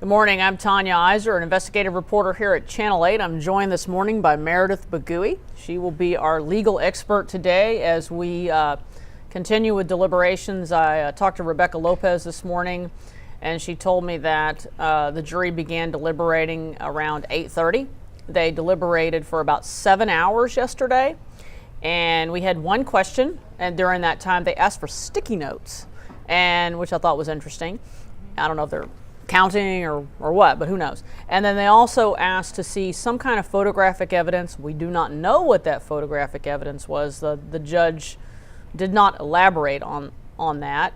Good morning, I'm Tanya Iser, an investigative reporter here at Channel 8. I'm joined this morning by Meredith Bagui. She will be our legal expert today as we continue with deliberations. I talked to Rebecca Lopez this morning, and she told me that the jury began deliberating around 8:30. They deliberated for about 7 hours yesterday, and we had one question, and during that time they asked for sticky notes, and which I thought was interesting. I don't know if they're counting or what, but who knows. And then they also asked to see some kind of photographic evidence. We do not know what that photographic evidence was. The judge did not elaborate on that,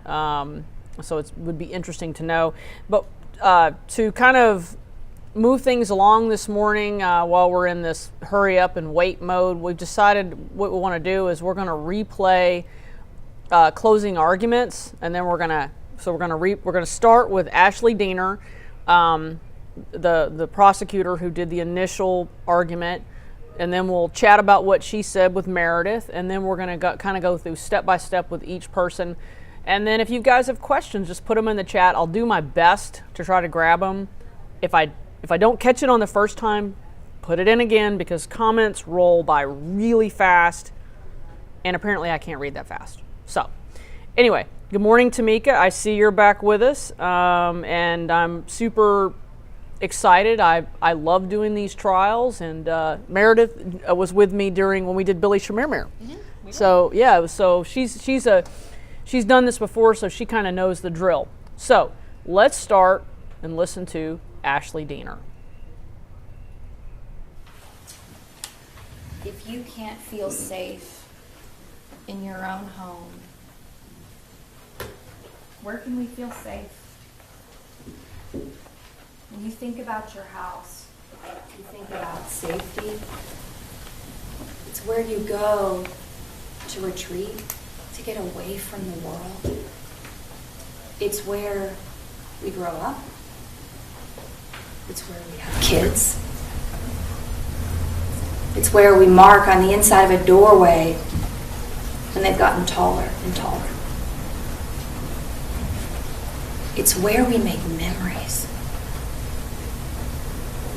so it would be interesting to know. But to kind of move things along this morning while we're in this hurry up and wait mode, we've decided what we want to do is we're going to replay closing arguments, and then we're going to start with Ashley Diener, the prosecutor who did the initial argument, and then we'll chat about what she said with Meredith, and then we're going to kind of go through step by step with each person. And then if you guys have questions, just put them in the chat. I'll do my best to try to grab them. If I don't catch it on the first time, put it in again, because comments roll by really fast, and apparently I can't read that fast. So anyway, good morning, Tamika. I see you're back with us, and I'm super excited. I love doing these trials, and Meredith was with me when we did Billy Shamir. So yeah, so she's done this before, so she kind of knows the drill. So let's start and listen to Ashley Diener. If you can't feel safe in your own home, where can we feel safe? When you think about your house, you think about safety. It's where you go to retreat, to get away from the world. It's where we grow up. It's where we have kids. It's where we mark on the inside of a doorway and they've gotten taller and taller. It's where we make memories.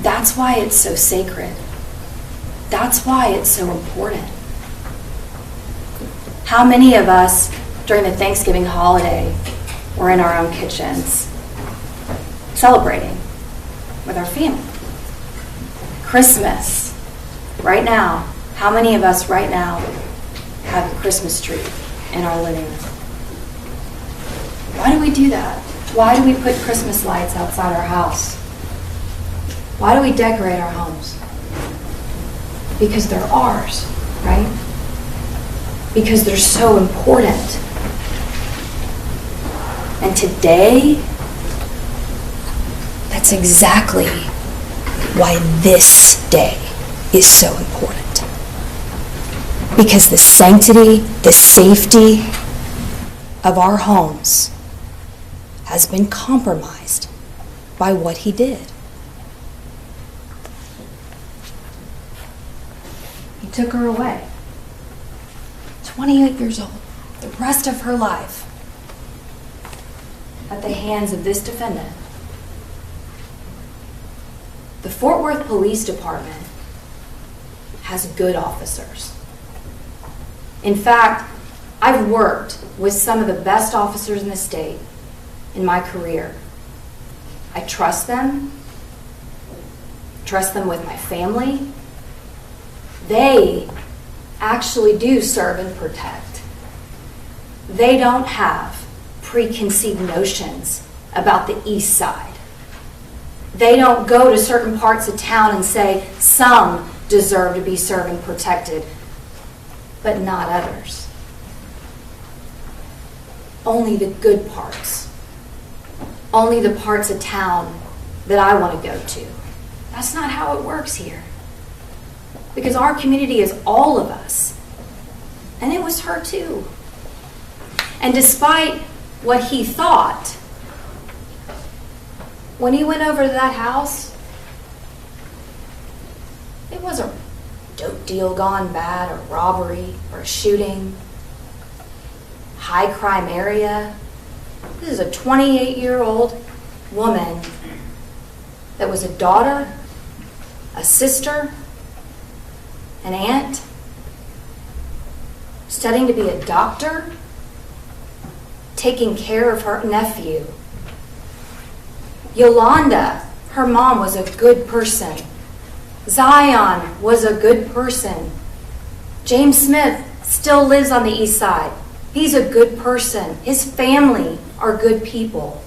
That's why it's so sacred. That's why it's so important. How many of us during the Thanksgiving holiday were in our own kitchens celebrating with our family? Christmas, right now, how many of us right now have a Christmas tree in our living room? Why do we do that? Why do we put Christmas lights outside our house? Why do we decorate our homes? Because they're ours, right? Because they're so important. And today, that's exactly why this day is so important. Because the sanctity, the safety of our homes has been compromised by what he did. He took her away. 28 years old, the rest of her life at the hands of this defendant. The Fort Worth Police Department has good officers. In fact, I've worked with some of the best officers in the state in my career. I trust them with my family. They actually do serve and protect. They don't have preconceived notions about the East Side. They don't go to certain parts of town and say some deserve to be served and protected, but not others. Only the good parts. Only the parts of town that I want to go to. That's not how it works here. Because our community is all of us. And it was her too. And despite what he thought, when he went over to that house, it was a dope deal gone bad, a robbery, or a shooting, high crime area. This is a 28-year-old woman that was a daughter, a sister, an aunt, studying to be a doctor, taking care of her nephew. Yolanda, her mom, was a good person. Zion was a good person. James Smith still lives on the east side. He's a good person. His family are good people.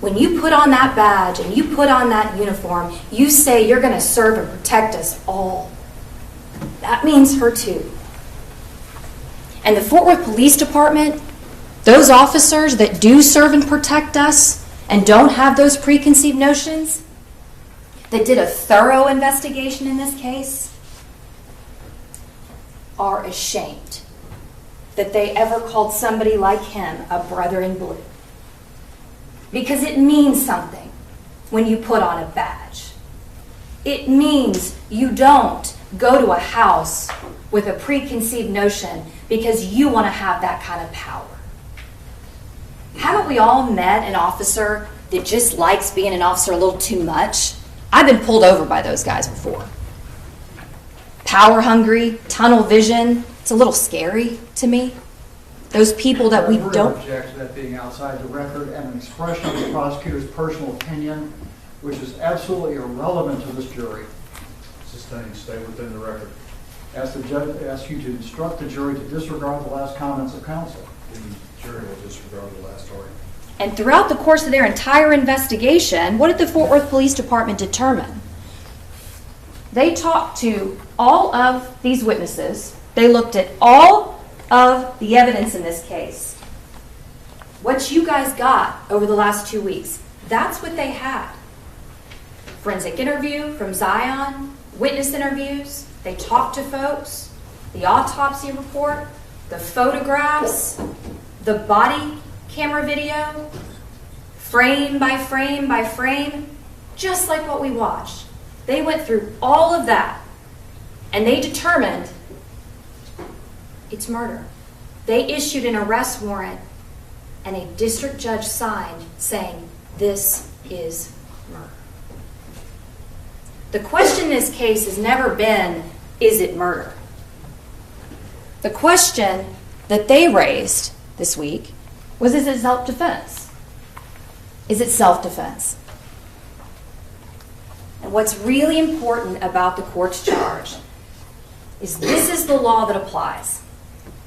When you put on that badge and you put on that uniform, you say you're going to serve and protect us all. That means her too. And the Fort Worth Police Department, those officers that do serve and protect us and don't have those preconceived notions, that did a thorough investigation in this case, are ashamed that they ever called somebody like him a brother in blue. Because it means something when you put on a badge. It means you don't go to a house with a preconceived notion because you want to have that kind of power. Haven't we all met an officer that just likes being an officer a little too much? I've been pulled over by those guys before. Power hungry, tunnel vision. It's a little scary to me. Those people that we don't... object to that being outside the record and an expression of the prosecutor's personal opinion, which is absolutely irrelevant to this jury. Sustained. Stay within the record. Ask the judge, ask you to instruct the jury to disregard the last comments of counsel. The jury will disregard the last argument. And throughout the course of their entire investigation, what did the Fort Worth Police Department determine? They talked to all of these witnesses. They looked at all of the evidence in this case. What you guys got over the last 2 weeks, that's what they had. Forensic interview from Zion, witness interviews, they talked to folks, the autopsy report, the photographs, the body camera video, frame by frame by frame, just like what we watched. They went through all of that and they determined It's murder. They issued an arrest warrant and a district judge signed saying this is murder. The question in this case has never been, is it murder? The question that they raised this week was, is it self-defense? Is it self-defense? And what's really important about the court's charge is this is the law that applies.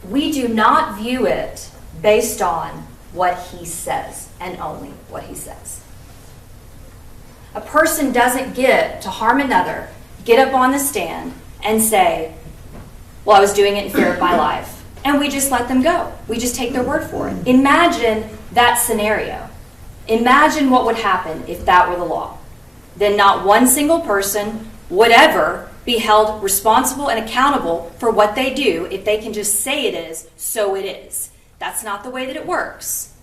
We do not view it based on what he says and only what he says. A person doesn't get to harm another, get up on the stand and say, well, I was doing it in fear of my life. And we just let them go. We just take their word for it. Imagine that scenario. Imagine what would happen if that were the law. Then not one single person would ever be held responsible and accountable for what they do if they can just say it is, so it is. That's not the way that it works.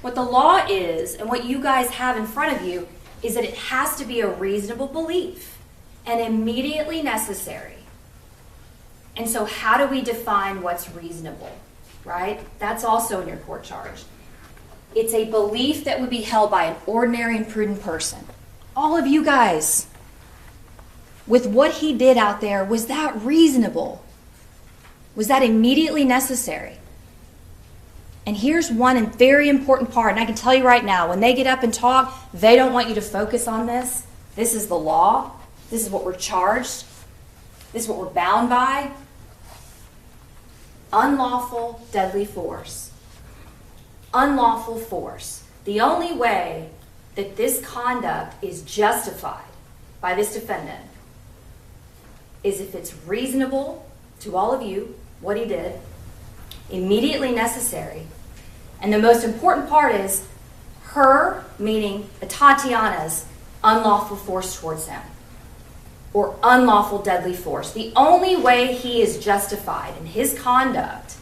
What the law is, and what you guys have in front of you, is that it has to be a reasonable belief and immediately necessary. And so how do we define what's reasonable, right? That's also in your court charge. It's a belief that would be held by an ordinary and prudent person. All of you guys, with what he did out there, was that reasonable? Was that immediately necessary? And here's one very important part, and I can tell you right now, when they get up and talk, they don't want you to focus on this. This is the law. This is what we're charged. This is what we're bound by. Unlawful deadly force. Unlawful force. The only way that this conduct is justified by this defendant is if it's reasonable to all of you, what he did, immediately necessary, and the most important part is her, meaning Atatiana's, unlawful force towards him, or unlawful deadly force. The only way he is justified in his conduct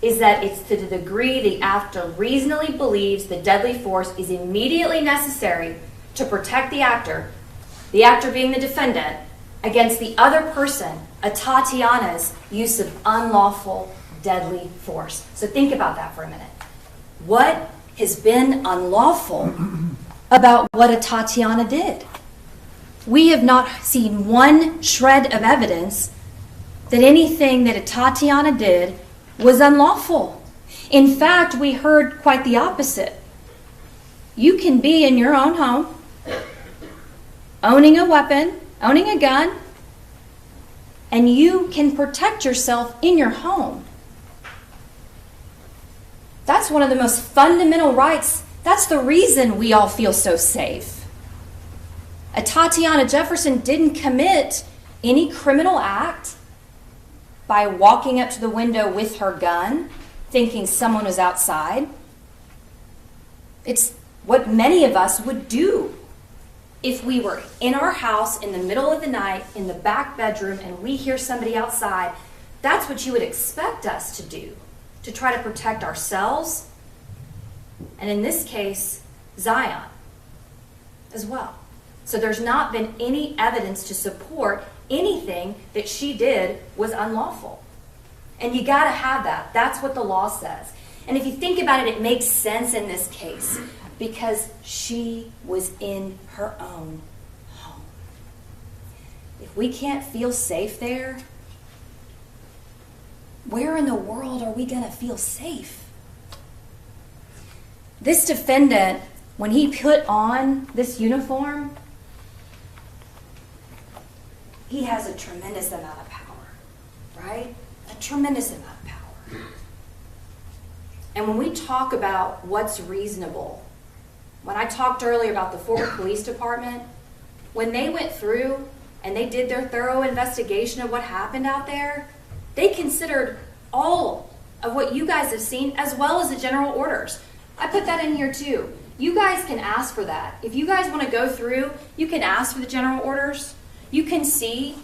is that it's to the degree the actor reasonably believes the deadly force is immediately necessary to protect the actor being the defendant, against the other person, Atatiana's use of unlawful deadly force. So think about that for a minute. What has been unlawful about what Atatiana did? We have not seen one shred of evidence that anything that Atatiana did was unlawful. In fact, we heard quite the opposite. You can be in your own home, owning a weapon, owning a gun, and you can protect yourself in your home. That's one of the most fundamental rights. That's the reason we all feel so safe. Atatiana Jefferson didn't commit any criminal act by walking up to the window with her gun, thinking someone was outside. It's what many of us would do if we were in our house in the middle of the night, in the back bedroom, and we hear somebody outside. That's what you would expect us to do, to try to protect ourselves, and in this case, Zion as well. So there's not been any evidence to support anything that she did was unlawful. And you gotta have that. That's what the law says. And if you think about it, it makes sense in this case because she was in her own home. If we can't feel safe there, where in the world are we gonna feel safe? This defendant, when he put on this uniform, he has a tremendous amount of power, right? A tremendous amount of power. And when we talk about what's reasonable, when I talked earlier about the Fort Worth Police Department, when they went through and they did their thorough investigation of what happened out there, they considered all of what you guys have seen as well as the general orders. I put that in here too. You guys can ask for that. If you guys want to go through, you can ask for the general orders. You can see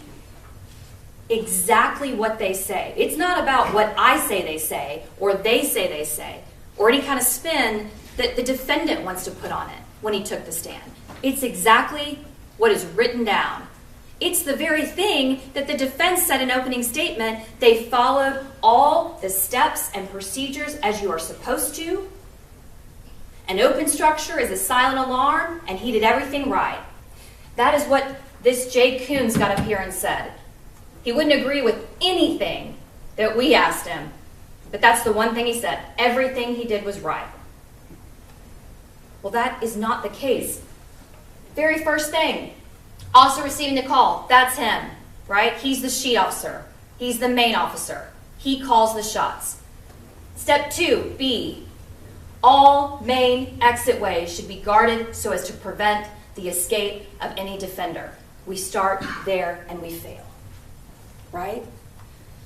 exactly what they say. It's not about what I say they say, or they say, or any kind of spin that the defendant wants to put on it when he took the stand. It's exactly what is written down. It's the very thing that the defense said in opening statement. They followed all the steps and procedures as you are supposed to. An open structure is a silent alarm, and he did everything right. That is what this Jay Coons got up here and said. He wouldn't agree with anything that we asked him, but that's the one thing he said. Everything he did was right. Well, that is not the case. Very first thing, officer receiving the call, that's him, right? He's the sheet officer. He's the main officer. He calls the shots. Step 2, B, all main exit ways should be guarded so as to prevent the escape of any defender. We start there and we fail, right?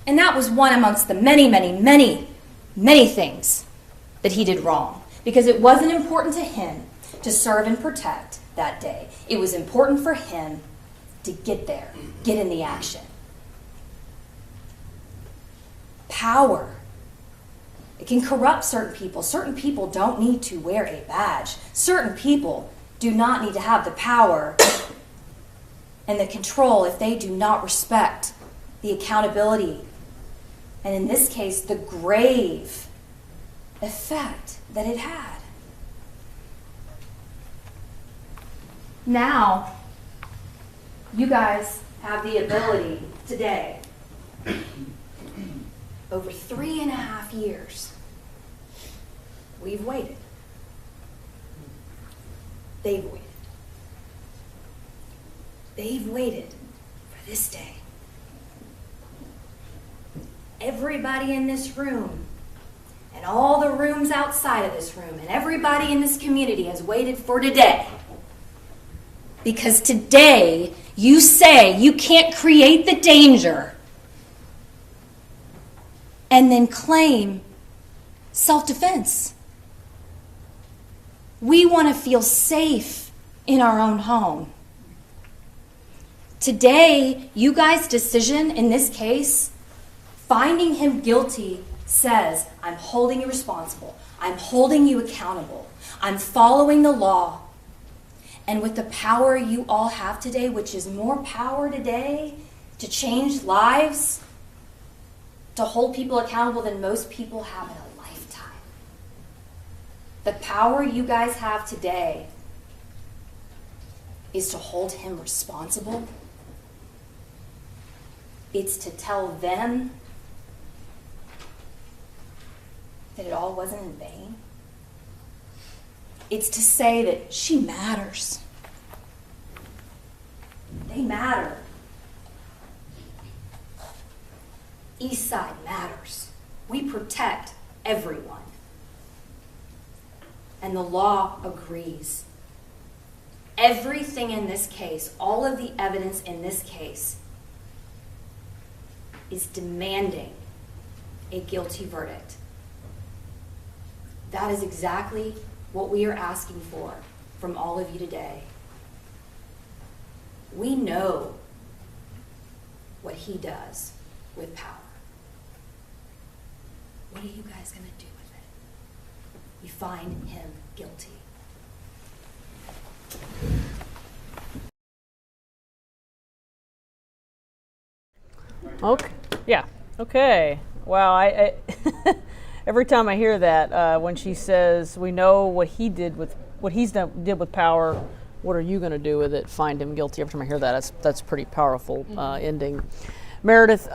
And that was one amongst the many, many, many, many things that he did wrong, because it wasn't important to him to serve and protect that day. It was important for him to get there, get in the action. Power. It can corrupt certain people. Certain people don't need to wear a badge. Certain people do not need to have the power and the control if they do not respect the accountability, and in this case, the grave effect that it had. Now, you guys have the ability today, over 3.5 years, we've waited. They've waited. They've waited for this day. Everybody in this room and all the rooms outside of this room and everybody in this community has waited for today. Because today you say you can't create the danger and then claim self-defense. We want to feel safe in our own home. Today, you guys' decision in this case, finding him guilty, says, I'm holding you responsible. I'm holding you accountable. I'm following the law. And with the power you all have today, which is more power today to change lives, to hold people accountable than most people have in a lifetime. The power you guys have today is to hold him responsible. It's to tell them that it all wasn't in vain. It's to say that she matters. They matter. Eastside matters. We protect everyone. And the law agrees. Everything in this case, all of the evidence in this case, is demanding a guilty verdict. That is exactly what we are asking for from all of you today. We know what he does with power. What are you guys going to do with it? You find him guilty. Okay. Yeah. Okay. Wow. I every time I hear that, when she says, "We know what he did with did with power. What are you going to do with it? Find him guilty." Every time I hear that, that's a pretty powerful ending. Meredith.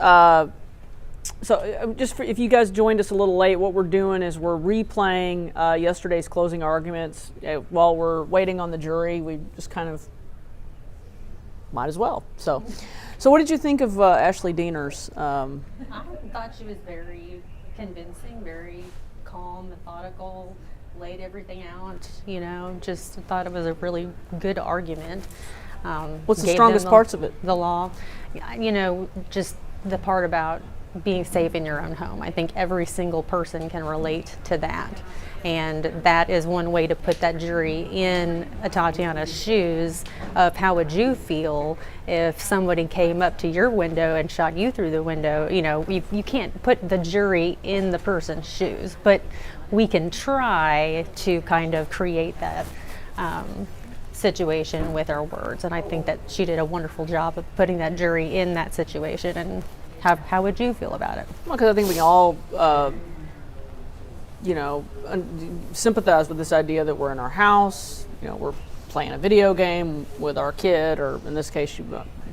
So if you guys joined us a little late, what we're doing is we're replaying yesterday's closing arguments while we're waiting on the jury. We just kind of might as well. So what did you think of Ashley Diener's? I thought she was very convincing, very calm, methodical, laid everything out, just thought it was a really good argument. What's the strongest parts of it? The law, just the part about being safe in your own home. I think every single person can relate to that. And that is one way to put that jury in Atatiana's shoes of how would you feel if somebody came up to your window and shot you through the window. You can't put the jury in the person's shoes, but we can try to kind of create that situation with her words. And I think that she did a wonderful job of putting that jury in that situation. And how would you feel about it? Well, because I think we can all, sympathize with this idea that we're in our house, we're playing a video game with our kid, or in this case,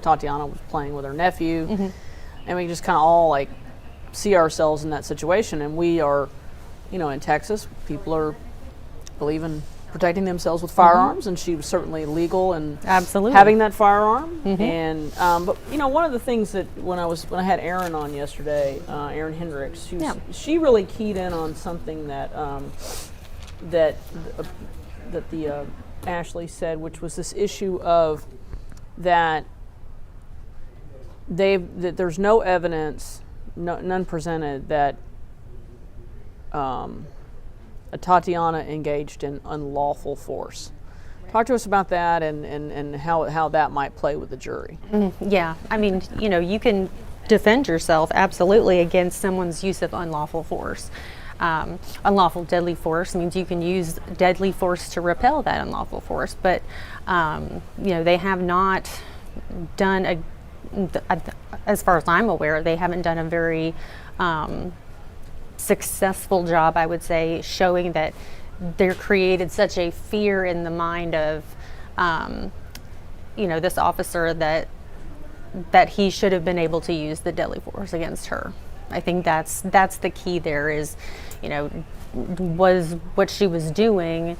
Tatiana was playing with her nephew, and we just kind of all like see ourselves in that situation. And we are, in Texas, people are believe in protecting themselves with firearms, and she was certainly legal in Absolutely. having that firearm. And but one of the things that when I had Erin on yesterday, Erin Hendricks, she really keyed in on something that that the Ashley said, which was this issue of that there's no evidence, none presented that Tatiana engaged in unlawful force. Talk to us about that and how that might play with the jury. Yeah, I mean, you can defend yourself absolutely against someone's use of unlawful force. Unlawful deadly force means you can use deadly force to repel that unlawful force, but they have not done as far as I'm aware, they haven't done a very successful job, I would say, showing that they're created such a fear in the mind of this officer that he should have been able to use the deadly force against her. I think that's the key there is, was what she was doing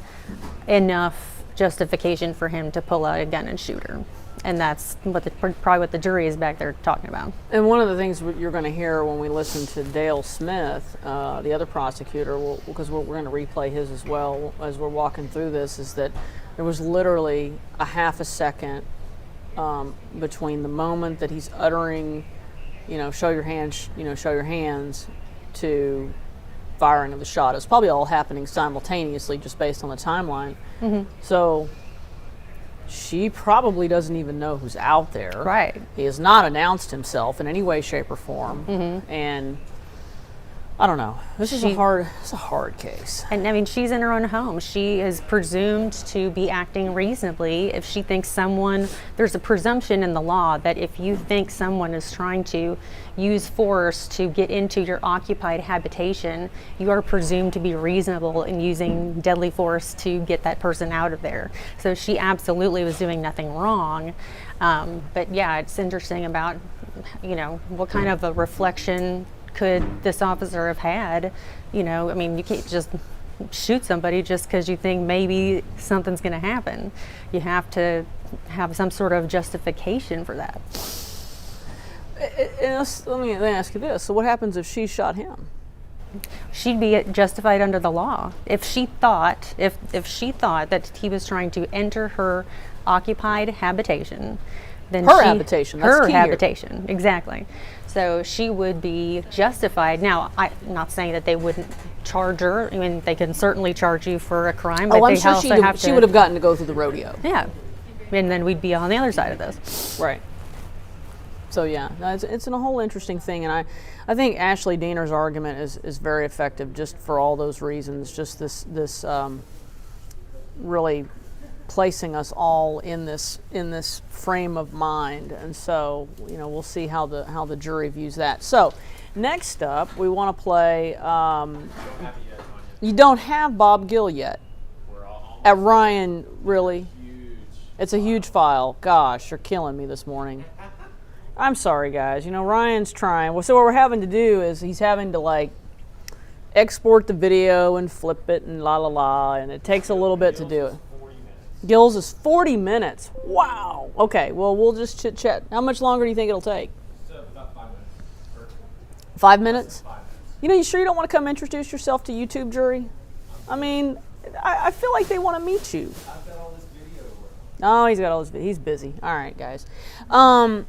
enough justification for him to pull out a gun and shoot her? And that's probably what the jury is back there talking about. And one of the things you're going to hear when we listen to Dale Smith, the other prosecutor, because we're going to replay his as well as we're walking through this, is that there was literally a half a second between the moment that he's uttering, show your hands, show your hands, to firing of the shot. It's probably all happening simultaneously just based on the timeline. So she probably doesn't even know who's out there. Right. He has not announced himself in any way, shape, or form. And I don't know. It's a hard case. And I mean, she's in her own home. She is presumed to be acting reasonably if she thinks there's a presumption in the law that if you think someone is trying to use force to get into your occupied habitation, you are presumed to be reasonable in using deadly force to get that person out of there. So she absolutely was doing nothing wrong. But yeah, it's interesting about, what kind of a reflection could this officer have had? I mean, you can't just shoot somebody just because you think maybe something's going to happen. You have to have some sort of justification for that. Let me ask you this. So what happens if she shot him? She'd be justified under the law. If she thought that he was trying to enter her occupied habitation, then habitation. That's her key here. habitation, exactly. So she would be justified. Now, I'm not saying that they wouldn't charge her. I mean, they can certainly charge you for a crime. But I'm they sure also have she would have gotten to go through the rodeo. Yeah, and then we'd be on the other side of this. Right. So yeah, it's a whole interesting thing, and I think Ashley Diener's argument is very effective just for all those reasons. Just this really placing us all in this frame of mind, and so we'll see how the jury views that. So next up, we want to play. You don't have Bob Gill yet. At Ryan, really? It's a huge file. Gosh, you're killing me this morning. I'm sorry, guys. Ryan's trying. Well, so what we're having to do is he's having to export the video and flip it and la la la, and it takes a little bit to do it. Gill's is 40 minutes. Wow. Okay, well, we'll just chit chat. How much longer do you think it'll take? About 5 minutes. 5 minutes? You sure you don't want to come introduce yourself to YouTube jury? I mean, I feel like they want to meet you. I've got all this video work. Oh, he's got all this. He's busy. All right, guys. So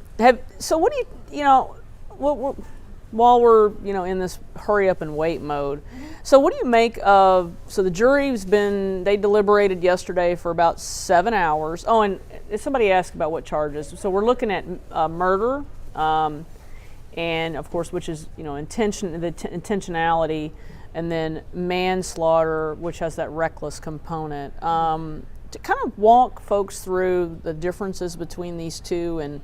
what do you while we're in this hurry up and wait mode? So what do you make of? So the jury's they deliberated yesterday for about 7 hours. Oh, and somebody asked about what charges. So we're looking at murder, and of course, which is intentionality, and then manslaughter, which has that reckless component. to kind of walk folks through the differences between these two, and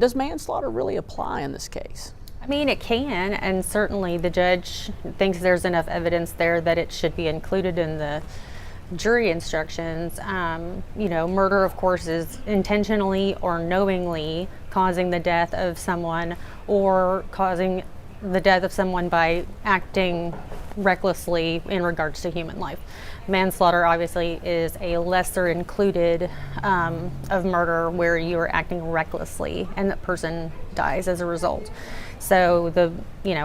does manslaughter really apply in this case? I mean, it can, and certainly the judge thinks there's enough evidence there that it should be included in the jury instructions. You know, murder, of course, is intentionally or knowingly causing the death of someone, or causing the death of someone by acting recklessly in regards to human life. Manslaughter obviously is a lesser included of murder, where you are acting recklessly and the person dies as a result. So the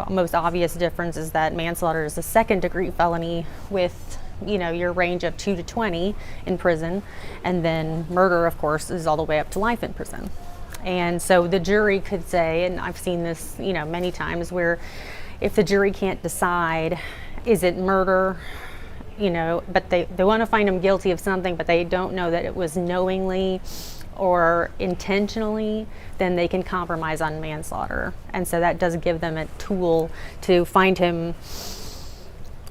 most obvious difference is that manslaughter is a second-degree felony with your range of 2 to 20 in prison, and then murder, of course, is all the way up to life in prison. And so the jury could say, and I've seen this many times, where if the jury can't decide, is it murder, but they want to find him guilty of something, but they don't know that it was knowingly or intentionally, then they can compromise on manslaughter. And so that does give them a tool to find him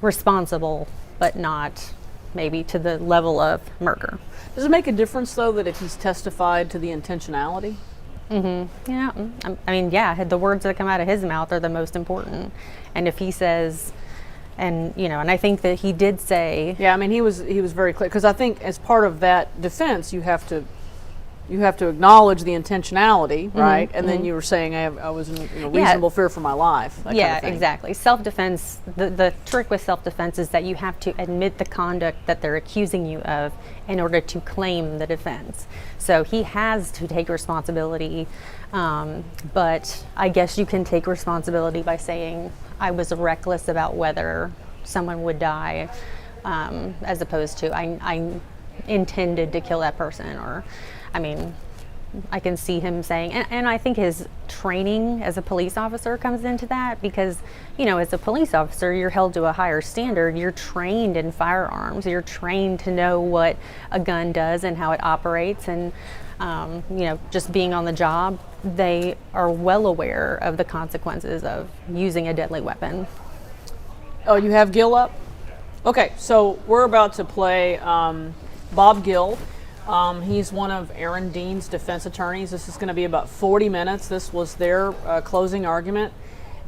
responsible, but not maybe to the level of murder. Does it make a difference, though, that if he's testified to the intentionality? Mm-hmm. Yeah, I mean, yeah, the words that come out of his mouth are the most important. And if he says, and I think that he did say, yeah, I mean, he was very clear, because I think as part of that defense, you have to acknowledge the intentionality, right? And then you were saying I was in reasonable fear for my life. That kind of thing. Exactly. Self-defense, the trick with self-defense is that you have to admit the conduct that they're accusing you of in order to claim the defense. So he has to take responsibility, but I guess you can take responsibility by saying, I was reckless about whether someone would die, as opposed to I intended to kill that person. Or, I mean, I can see him saying, and I think his training as a police officer comes into that, because, as a police officer, you're held to a higher standard. You're trained in firearms. You're trained to know what a gun does and how it operates. And, just being on the job, they are well aware of the consequences of using a deadly weapon. Oh, you have Gill up? Okay, so we're about to play Bob Gill. He's one of Aaron Dean's defense attorneys. This is going to be about 40 minutes. This was their closing argument.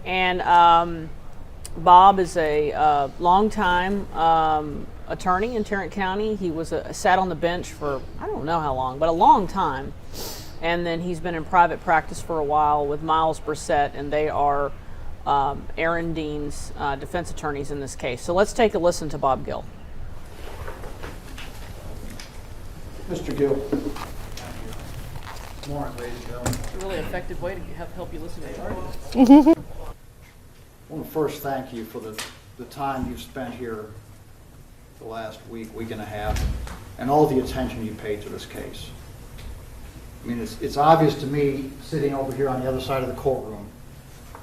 And Bob is a longtime attorney in Tarrant County. He was sat on the bench for, I don't know how long, but a long time. And then he's been in private practice for a while with Miles Brissett, and they are Aaron Dean's defense attorneys in this case. So let's take a listen to Bob Gill. Mr. Gill. Good morning, ladies and gentlemen. It's a really effective way to help you listen to the argument. I want to first thank you for the time you've spent here the last week and a half, and all the attention you paid to this case. I mean, it's obvious to me, sitting over here on the other side of the courtroom,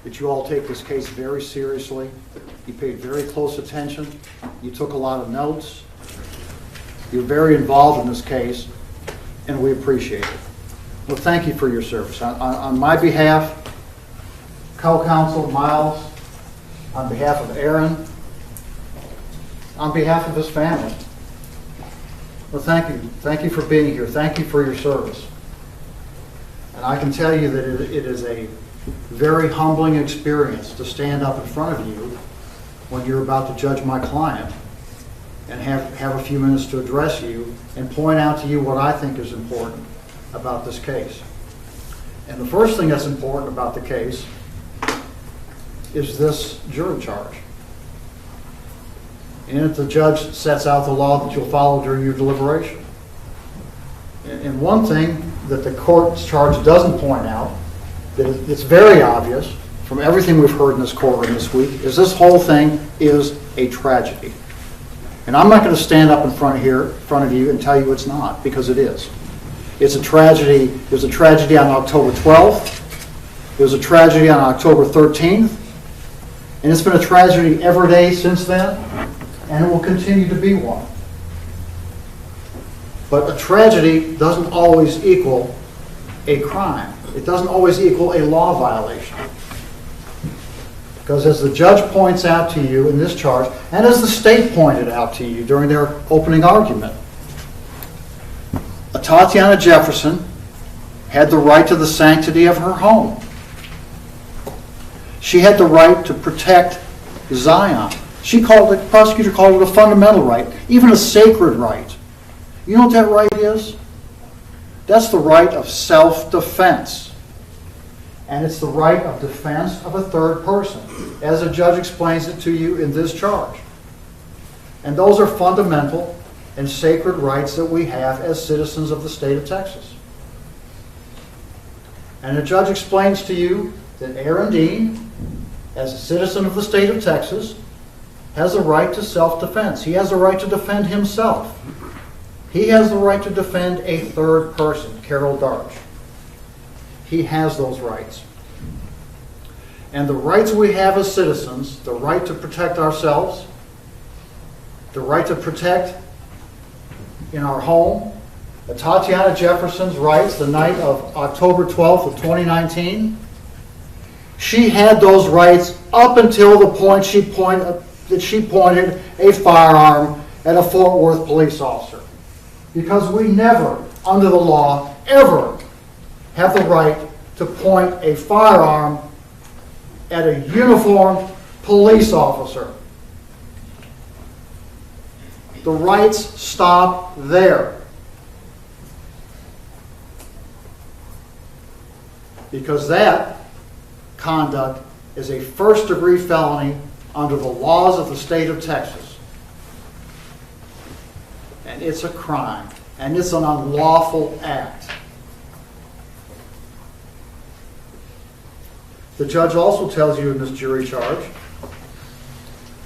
that you all take this case very seriously. You paid very close attention. You took a lot of notes. You're very involved in this case, and we appreciate it. Well, thank you for your service. On my behalf, co-counsel Miles, on behalf of Aaron, on behalf of his family, well, thank you. Thank you for being here. Thank you for your service. And I can tell you that it is a very humbling experience to stand up in front of you when you're about to judge my client and have a few minutes to address you and point out to you what I think is important about this case. And the first thing that's important about the case is this jury charge. In it, the judge sets out the law that you'll follow during your deliberation. And one thing that the court's charge doesn't point out, that it's very obvious from everything we've heard in this courtroom this week, is this whole thing is a tragedy. And I'm not going to stand up in front of you and tell you it's not, because it is. It's a tragedy. It was a tragedy on October 12th. It was a tragedy on October 13th. And it's been a tragedy every day since then, and it will continue to be one. But a tragedy doesn't always equal a crime. It doesn't always equal a law violation. Because as the judge points out to you in this charge, and as the state pointed out to you during their opening argument, Atatiana Jefferson had the right to the sanctity of her home. She had the right to protect Zion. The prosecutor called it a fundamental right, even a sacred right. You know what that right is? That's the right of self-defense. And it's the right of defense of a third person, as the judge explains it to you in this charge. And those are fundamental and sacred rights that we have as citizens of the state of Texas. And the judge explains to you that Aaron Dean, as a citizen of the state of Texas, has a right to self-defense. He has a right to defend himself. He has the right to defend a third person, Carol Darch. He has those rights. And the rights we have as citizens, the right to protect ourselves, the right to protect in our home, Atatiana Jefferson's rights the night of October 12th of 2019, she had those rights up until the point that she pointed a firearm at a Fort Worth police officer. Because we never, under the law, ever have the right to point a firearm at a uniformed police officer. The rights stop there. Because that conduct is a first-degree felony under the laws of the state of Texas. And it's a crime, and it's an unlawful act. The judge also tells you in this jury charge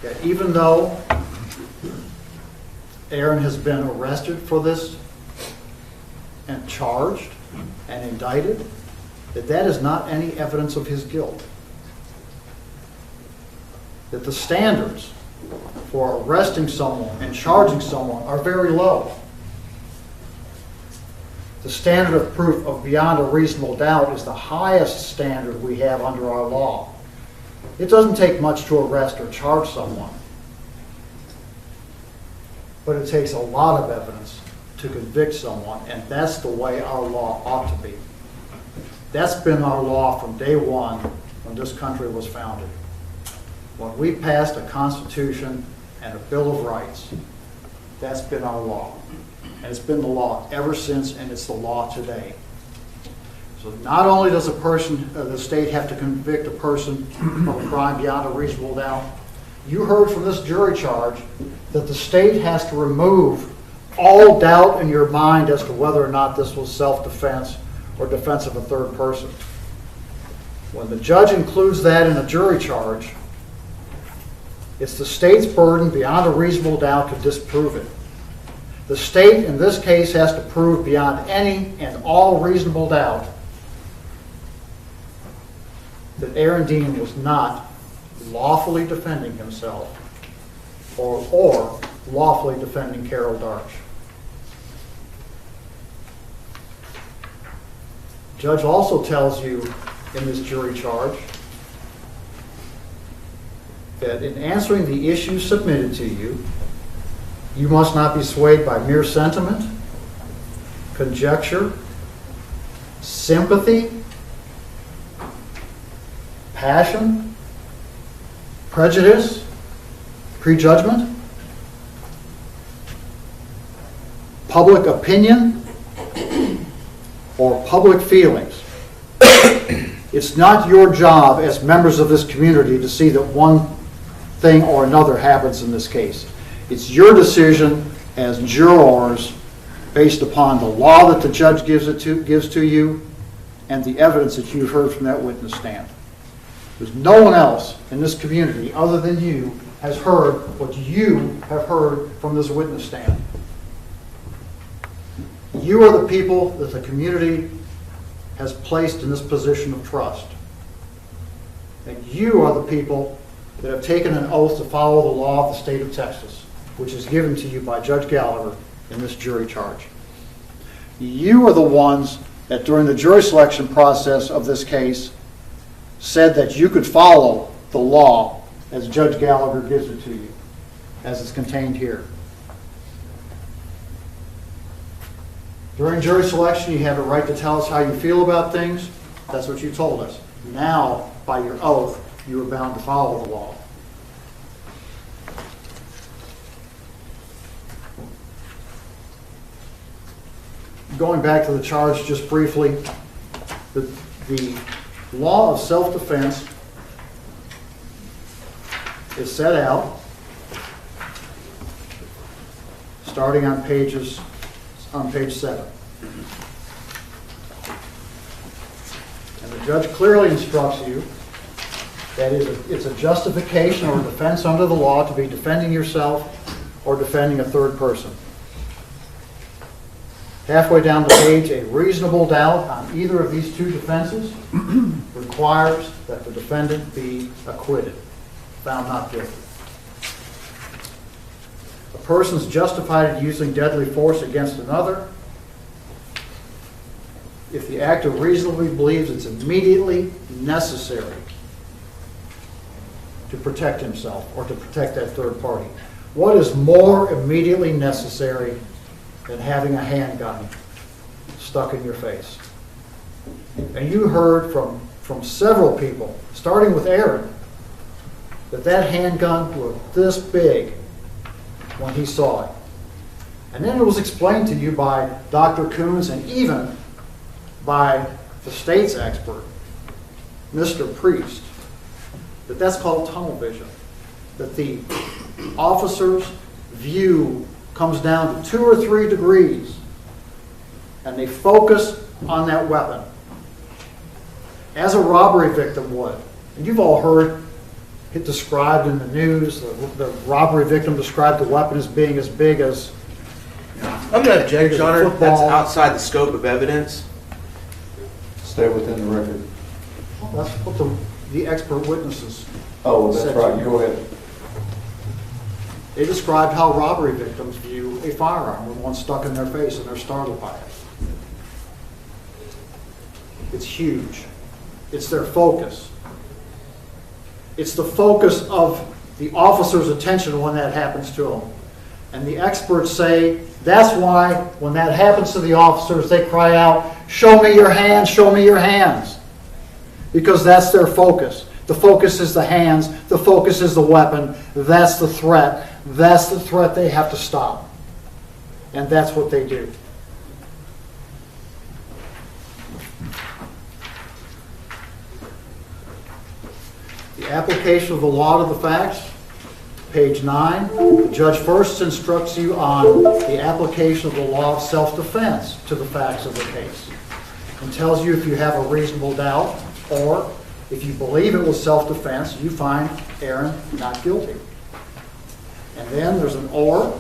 that even though Aaron has been arrested for this and charged and indicted, that is not any evidence of his guilt. That the standards for arresting someone and charging someone are very low. The standard of proof of beyond a reasonable doubt is the highest standard we have under our law. It doesn't take much to arrest or charge someone, but it takes a lot of evidence to convict someone, and that's the way our law ought to be. That's been our law from day one when this country was founded. When we passed a Constitution and a Bill of Rights, that's been our law. And it's been the law ever since, and it's the law today. So not only does the state have to convict a person of a crime beyond a reasonable doubt, you heard from this jury charge that the state has to remove all doubt in your mind as to whether or not this was self-defense or defense of a third person. When the judge includes that in a jury charge, it's the state's burden beyond a reasonable doubt to disprove it. The state in this case has to prove beyond any and all reasonable doubt that Aaron Dean was not lawfully defending himself or lawfully defending Carol Darch. The judge also tells you in this jury charge that in answering the issues submitted to you, you must not be swayed by mere sentiment, conjecture, sympathy, passion, prejudice, prejudgment, public opinion, or public feelings. It's not your job as members of this community to see that one thing or another happens in this case. It's your decision as jurors based upon the law that the judge gives to you and the evidence that you've heard from that witness stand. Because no one else in this community other than you has heard what you have heard from this witness stand. You are the people that the community has placed in this position of trust. And you are the people that have taken an oath to follow the law of the state of Texas, which is given to you by Judge Gallagher in this jury charge. You are the ones that during the jury selection process of this case said that you could follow the law as Judge Gallagher gives it to you, as it's contained here. During jury selection, you have a right to tell us how you feel about things. That's what you told us. Now, by your oath, you are bound to follow the law. Going back to the charge just briefly, the law of self-defense is set out starting on page 7. And the judge clearly instructs you that it's a justification or a defense under the law to be defending yourself or defending a third person. Halfway down the page, a reasonable doubt on either of these two defenses requires that the defendant be acquitted, found not guilty. A person is justified in using deadly force against another if the actor reasonably believes it's immediately necessary to protect himself or to protect that third party. What is more immediately necessary than having a handgun stuck in your face? And you heard from several people, starting with Aaron, that handgun was this big when he saw it. And then it was explained to you by Dr. Coons and even by the state's expert, Mr. Priest, that that's called tunnel vision, that the officer's view comes down to 2 or 3 degrees and they focus on that weapon as a robbery victim would. And you've all heard it described in the news, the robbery victim described the weapon as being as big as I'm going to object, Your Honor. That's football. outside the scope of evidence. Stay within the record. That's what the expert witnesses Oh, that's said. right. Go ahead. They described how robbery victims view a firearm with one stuck in their face and they're startled by it. It's huge. It's their focus. It's the focus of the officer's attention when that happens to them. And the experts say that's why when that happens to the officers, they cry out, "Show me your hands, show me your hands." Because that's their focus. The focus is the hands. The focus is the weapon. That's the threat. That's the threat they have to stop. And that's what they do. The application of the law to the facts, page 9. The judge first instructs you on the application of the law of self-defense to the facts of the case and tells you if you have a reasonable doubt or if you believe it was self-defense, you find Aaron not guilty. And then there's an or,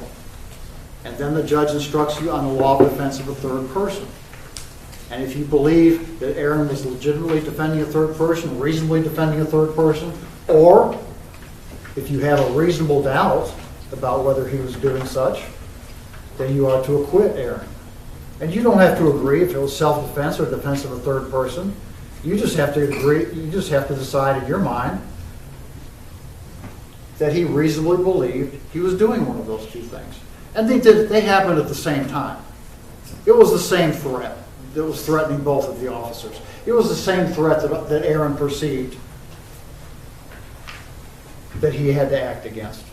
and then the judge instructs you on the law of defense of a third person. And if you believe that Aaron was legitimately defending a third person, reasonably defending a third person, or if you have a reasonable doubt about whether he was doing such, then you are to acquit Aaron. And you don't have to agree if it was self-defense or defense of a third person. You just have to agree, you just have to decide in your mind that he reasonably believed he was doing one of those two things. And they happened at the same time. It was the same threat that was threatening both of the officers. It was the same threat that Aaron perceived that he had to act against.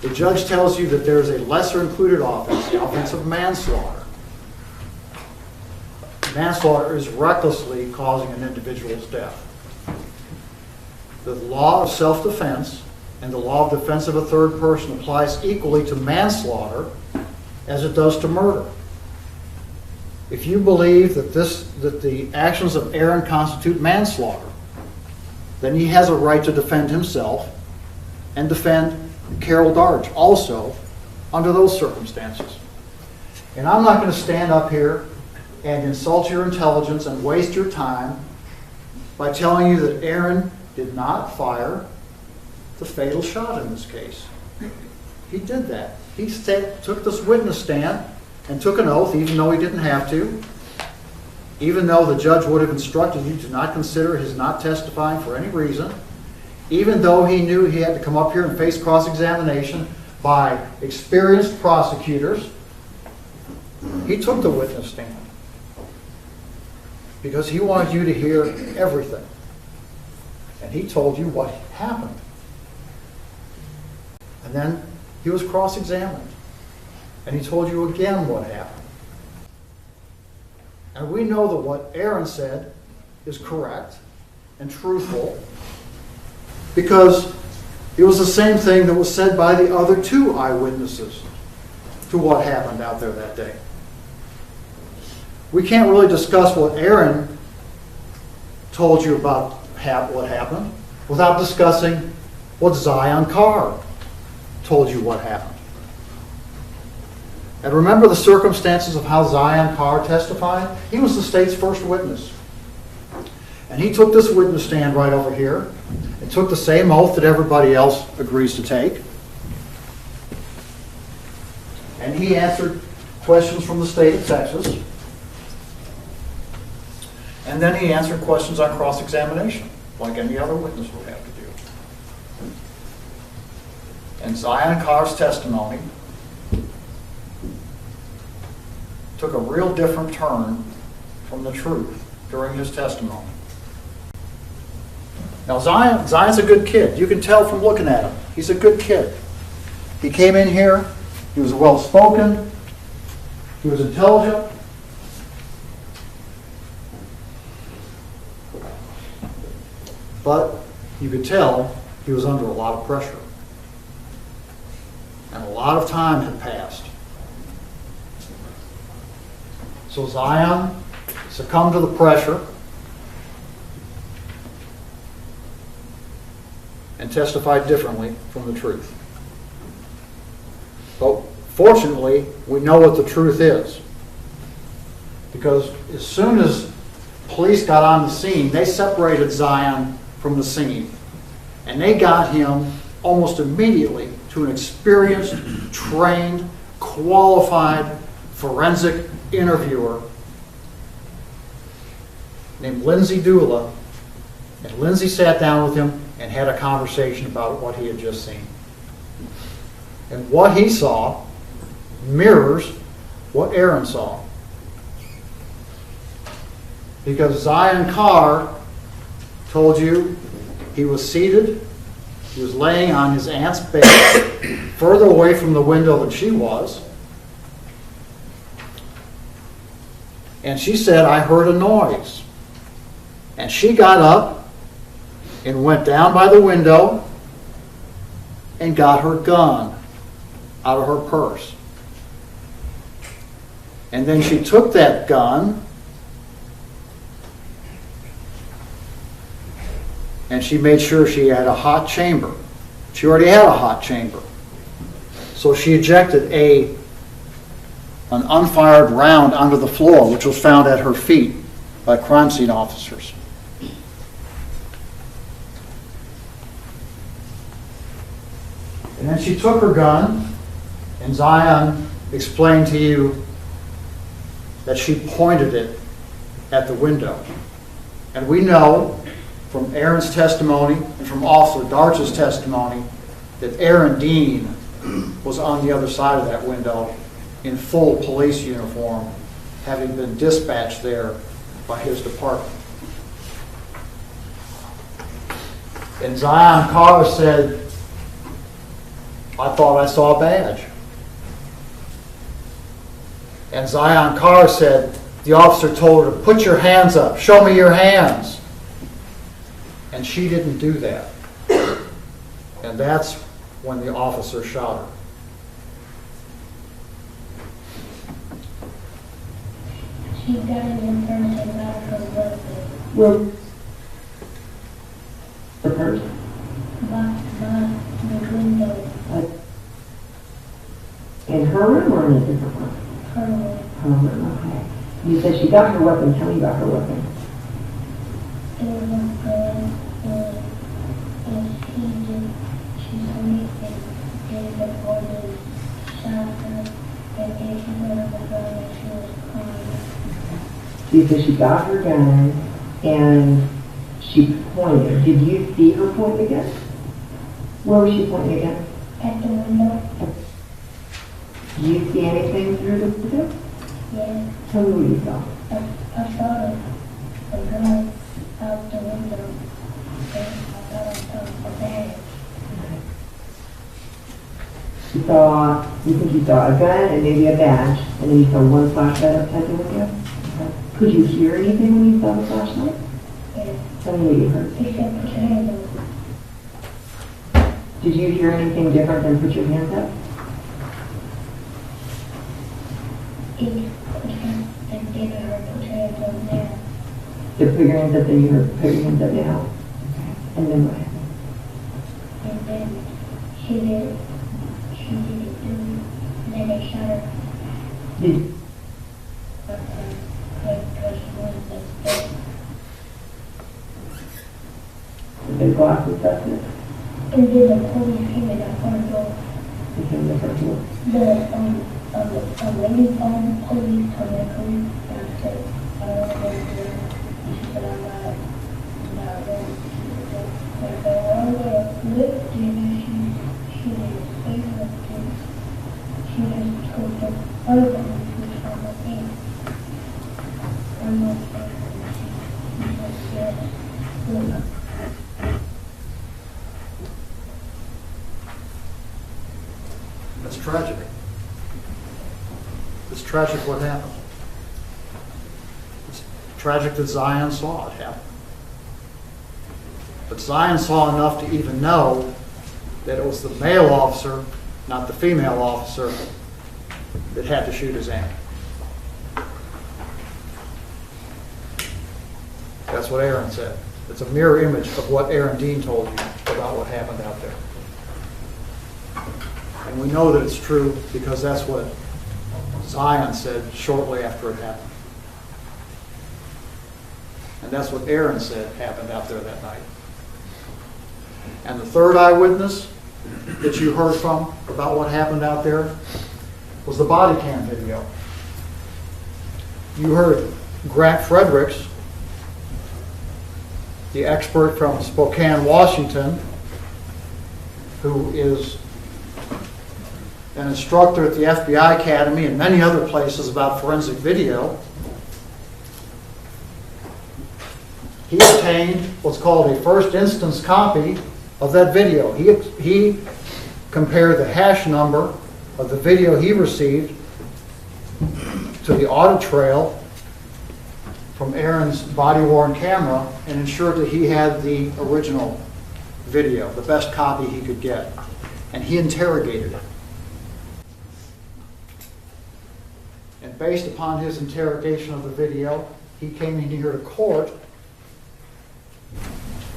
The judge tells you that there is a lesser included offense, the offense of manslaughter. Manslaughter is recklessly causing an individual's death. The law of self-defense and the law of defense of a third person applies equally to manslaughter as it does to murder. If you believe that the actions of Aaron constitute manslaughter, then he has a right to defend himself and defend Carol Darge also under those circumstances. And I'm not going to stand up here and insult your intelligence and waste your time by telling you that Aaron did not fire the fatal shot in this case. He did that. He took this witness stand and took an oath even though he didn't have to, even though the judge would have instructed you to not consider his not testifying for any reason, even though he knew he had to come up here and face cross-examination by experienced prosecutors, he took the witness stand because he wanted you to hear everything. And he told you what happened. And then he was cross-examined. And he told you again what happened. And we know that what Aaron said is correct and truthful because it was the same thing that was said by the other two eyewitnesses to what happened out there that day. We can't really discuss what Aaron told you about what happened without discussing what Zion Carr told you what happened. And remember the circumstances of how Zion Carr testified? He was the state's first witness. And he took this witness stand right over here and took the same oath that everybody else agrees to take. And he answered questions from the state of Texas. And then he answered questions on cross-examination, like any other witness would have to do. And Zion Carr's testimony took a real different turn from the truth during his testimony. Now Zion's a good kid. You can tell from looking at him. He's a good kid. He came in here, he was well-spoken, he was intelligent. But you could tell he was under a lot of pressure. And a lot of time had passed. So Zion succumbed to the pressure and testified differently from the truth. But fortunately, we know what the truth is. Because as soon as police got on the scene, they separated Zion from the scene. And they got him almost immediately to an experienced, trained, qualified forensic interviewer named Lindsay Dula. And Lindsay sat down with him and had a conversation about what he had just seen. And what he saw mirrors what Aaron saw. Because Zion Carr told you he was seated, he was laying on his aunt's bed, further away from the window than she was. And she said, I heard a noise. And she got up and went down by the window and got her gun out of her purse. And then she took that gun and she made sure she had a hot chamber. She already had a hot chamber. So she ejected an unfired round onto the floor, which was found at her feet by crime scene officers. And then she took her gun, and Zion explained to you that she pointed it at the window. And we know from Aaron's testimony and from Officer Darch's testimony that Aaron Dean was on the other side of that window in full police uniform, having been dispatched there by his department. And Zion Carr said, I thought I saw a badge. And Zion Carr said, the officer told her to put your hands up, show me your hands. And she didn't do that. And that's when the officer shot her. She got an information about her weapon. Well, the person? By the window. In her room or in a different room? Her room. Her room, okay. You said she got her weapon. Tell me about her weapon. It was a gun, and she gave the orders, shot her, and gave her the gun, and she was crying. You said she got her gun and she pointed. Did you see her point the gun? Where was she pointing again? At the window. Do you see anything through the window? Yeah. Tell me what you saw. I saw a gun out the window. And I thought I saw a bag. You think you saw a gun and maybe a badge, and then you saw one flashlight outside the window? Could you hear anything when you saw the flashlight? Yeah. Tell me what you heard. He said, put your hands up. Did you hear anything different than put your hands up? He put your hands and then I heard put your hands up now. So put your hands up, then you heard put your hands up now. Okay. And then what happened? And then she did it too. And then they shot her. Did Because she wanted to stay. the glass assessment? And then the police came in our front door. They came to the front door. The lady on the police told me to come downstairs. I don't want to go to the room. And she said, I'm not going to the room. And I said, well, I'm going to lift you. And she didn't say nothing. She just told the other police who's on the thing. I'm not saying anything. She said, yes. Look. That's tragic. It's tragic what happened. It's tragic that Zion saw it happen. But Zion saw enough to even know that it was the male officer, not the female officer, that had to shoot his aunt. That's what Aaron said. It's a mirror image of what Aaron Dean told you about what happened out there. And we know that it's true because that's what Zion said shortly after it happened. And that's what Aaron said happened out there that night. And the third eyewitness that you heard from about what happened out there was the body cam video. You heard Grant Fredericks, the expert from Spokane, Washington, who is an instructor at the FBI Academy and many other places about forensic video. He obtained what's called a first instance copy of that video. He compared the hash number of the video he received to the audit trail from Aaron's body-worn camera and ensured that he had the original video, the best copy he could get. And he interrogated it. And based upon his interrogation of the video, he came in here to court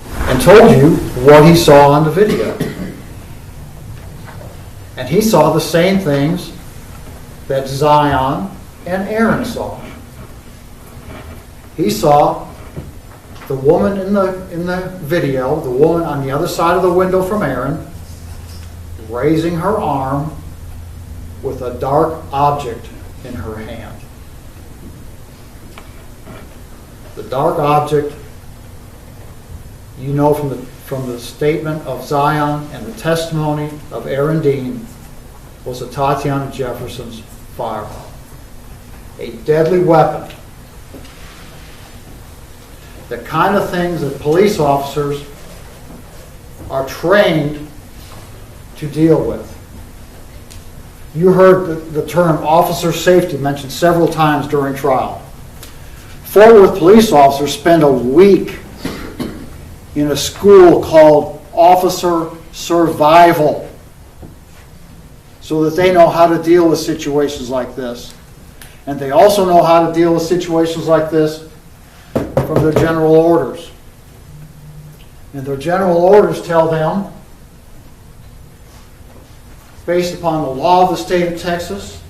and told you what he saw on the video. And he saw the same things that Zion and Aaron saw. He saw the woman in the video, the woman on the other side of the window from Aaron, raising her arm with a dark object in her hand. The dark object, you know from the statement of Zion and the testimony of Aaron Dean, was Atatiana Jefferson's firearm. A deadly weapon. The kind of things that police officers are trained to deal with. You heard the term officer safety mentioned several times during trial. Fort Worth police officers spend a week in a school called Officer Survival so that they know how to deal with situations like this. And they also know how to deal with situations like this from their general orders. And their general orders tell them, based upon the law of the state of Texas,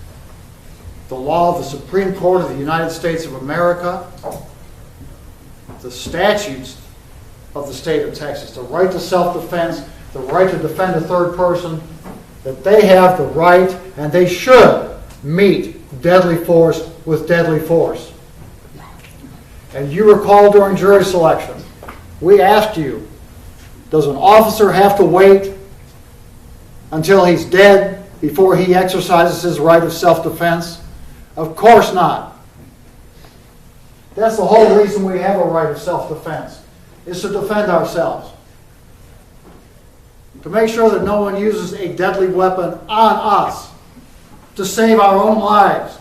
the law of the Supreme Court of the United States of America, the statutes of the state of Texas, the right to self-defense, the right to defend a third person, that they have the right and they should meet deadly force with deadly force. And you recall during jury selection, we asked you, does an officer have to wait until he's dead before he exercises his right of self-defense? Of course not. That's the whole reason we have a right of self-defense, is to defend ourselves. To make sure that no one uses a deadly weapon on us to save our own lives,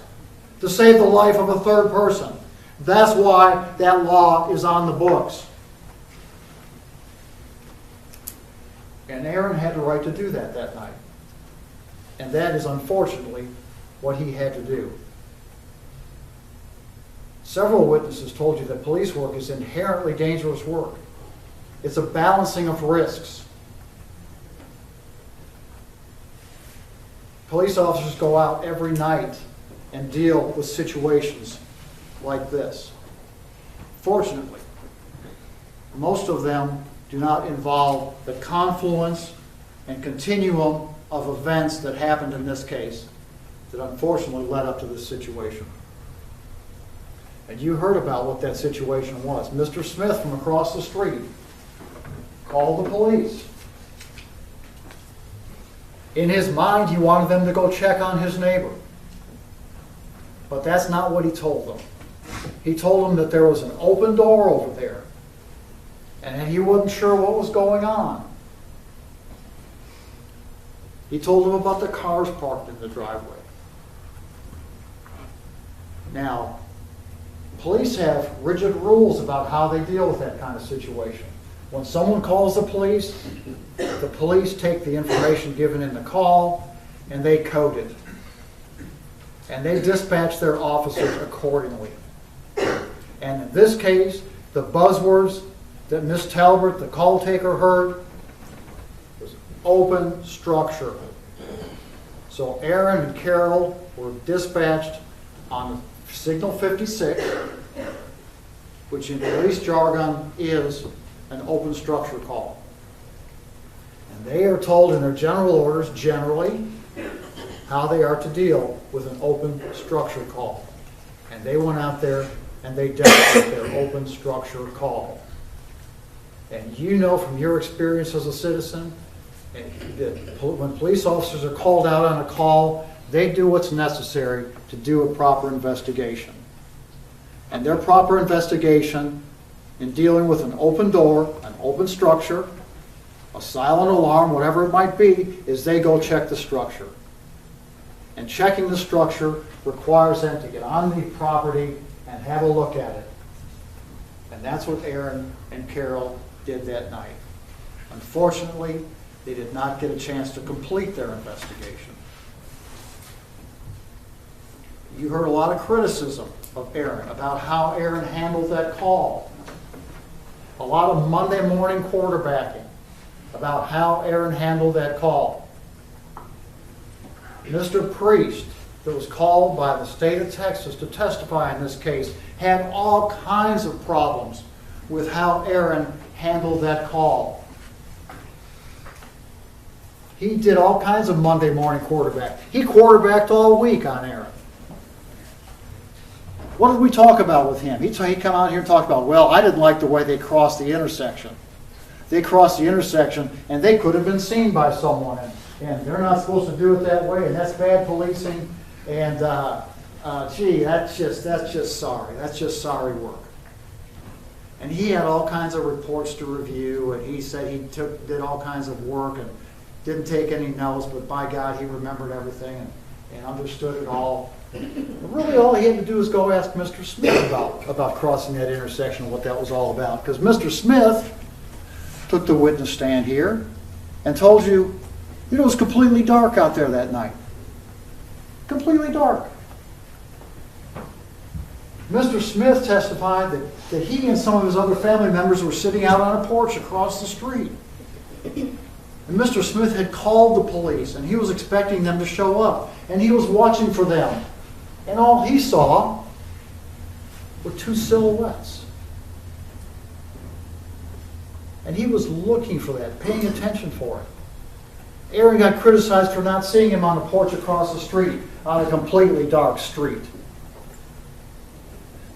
to save the life of a third person. That's why that law is on the books. And Aaron had the right to do that night. And that is unfortunately what he had to do. Several witnesses told you that police work is inherently dangerous work. It's a balancing of risks. Police officers go out every night and deal with situations like this. Fortunately, most of them do not involve the confluence and continuum of events that happened in this case that unfortunately led up to this situation. And you heard about what that situation was. Mr. Smith from across the street called the police. In his mind, he wanted them to go check on his neighbor. But that's not what he told them. He told them that there was an open door over there and he wasn't sure what was going on. He told them about the cars parked in the driveway. Now, police have rigid rules about how they deal with that kind of situation. When someone calls the police take the information given in the call and they code it. And they dispatch their officers accordingly. And in this case, the buzzwords that Ms. Talbert, the call taker, heard was open structure. So Aaron and Carol were dispatched on signal 56, which in police jargon is an open structure call. And they are told in their general orders, generally, how they are to deal with an open structure call. And they went out there and they dealt with their open structure call. And you know from your experience as a citizen, when police officers are called out on a call, they do what's necessary to do a proper investigation. And their proper investigation in dealing with an open door, an open structure, a silent alarm, whatever it might be, is they go check the structure. And checking the structure requires them to get on the property and have a look at it. And that's what Aaron and Carol did that night. Unfortunately, they did not get a chance to complete their investigation. You heard a lot of criticism of Aaron about how Aaron handled that call. A lot of Monday morning quarterbacking about how Aaron handled that call. Mr. Priest, that was called by the state of Texas to testify in this case, had all kinds of problems with how Aaron handled that call. He did all kinds of Monday morning quarterback. He quarterbacked all week on Aaron. What did we talk about with him? He'd come out here and talk about, well, I didn't like the way they crossed the intersection. They crossed the intersection and they could have been seen by someone. And they're not supposed to do it that way, and that's bad policing. And gee, that's just sorry. That's just sorry work. And he had all kinds of reports to review, and he said he did all kinds of work and didn't take any notes, but by God, he remembered everything and understood it all. And really, all he had to do was go ask Mr. Smith about crossing that intersection, what that was all about. Because Mr. Smith took the witness stand here and told you, it was completely dark out there that night. Completely dark. Mr. Smith testified that he and some of his other family members were sitting out on a porch across the street. And Mr. Smith had called the police, and he was expecting them to show up. And he was watching for them. And all he saw were two silhouettes. And he was looking for that, paying attention for it. Aaron got criticized for not seeing him on a porch across the street, on a completely dark street.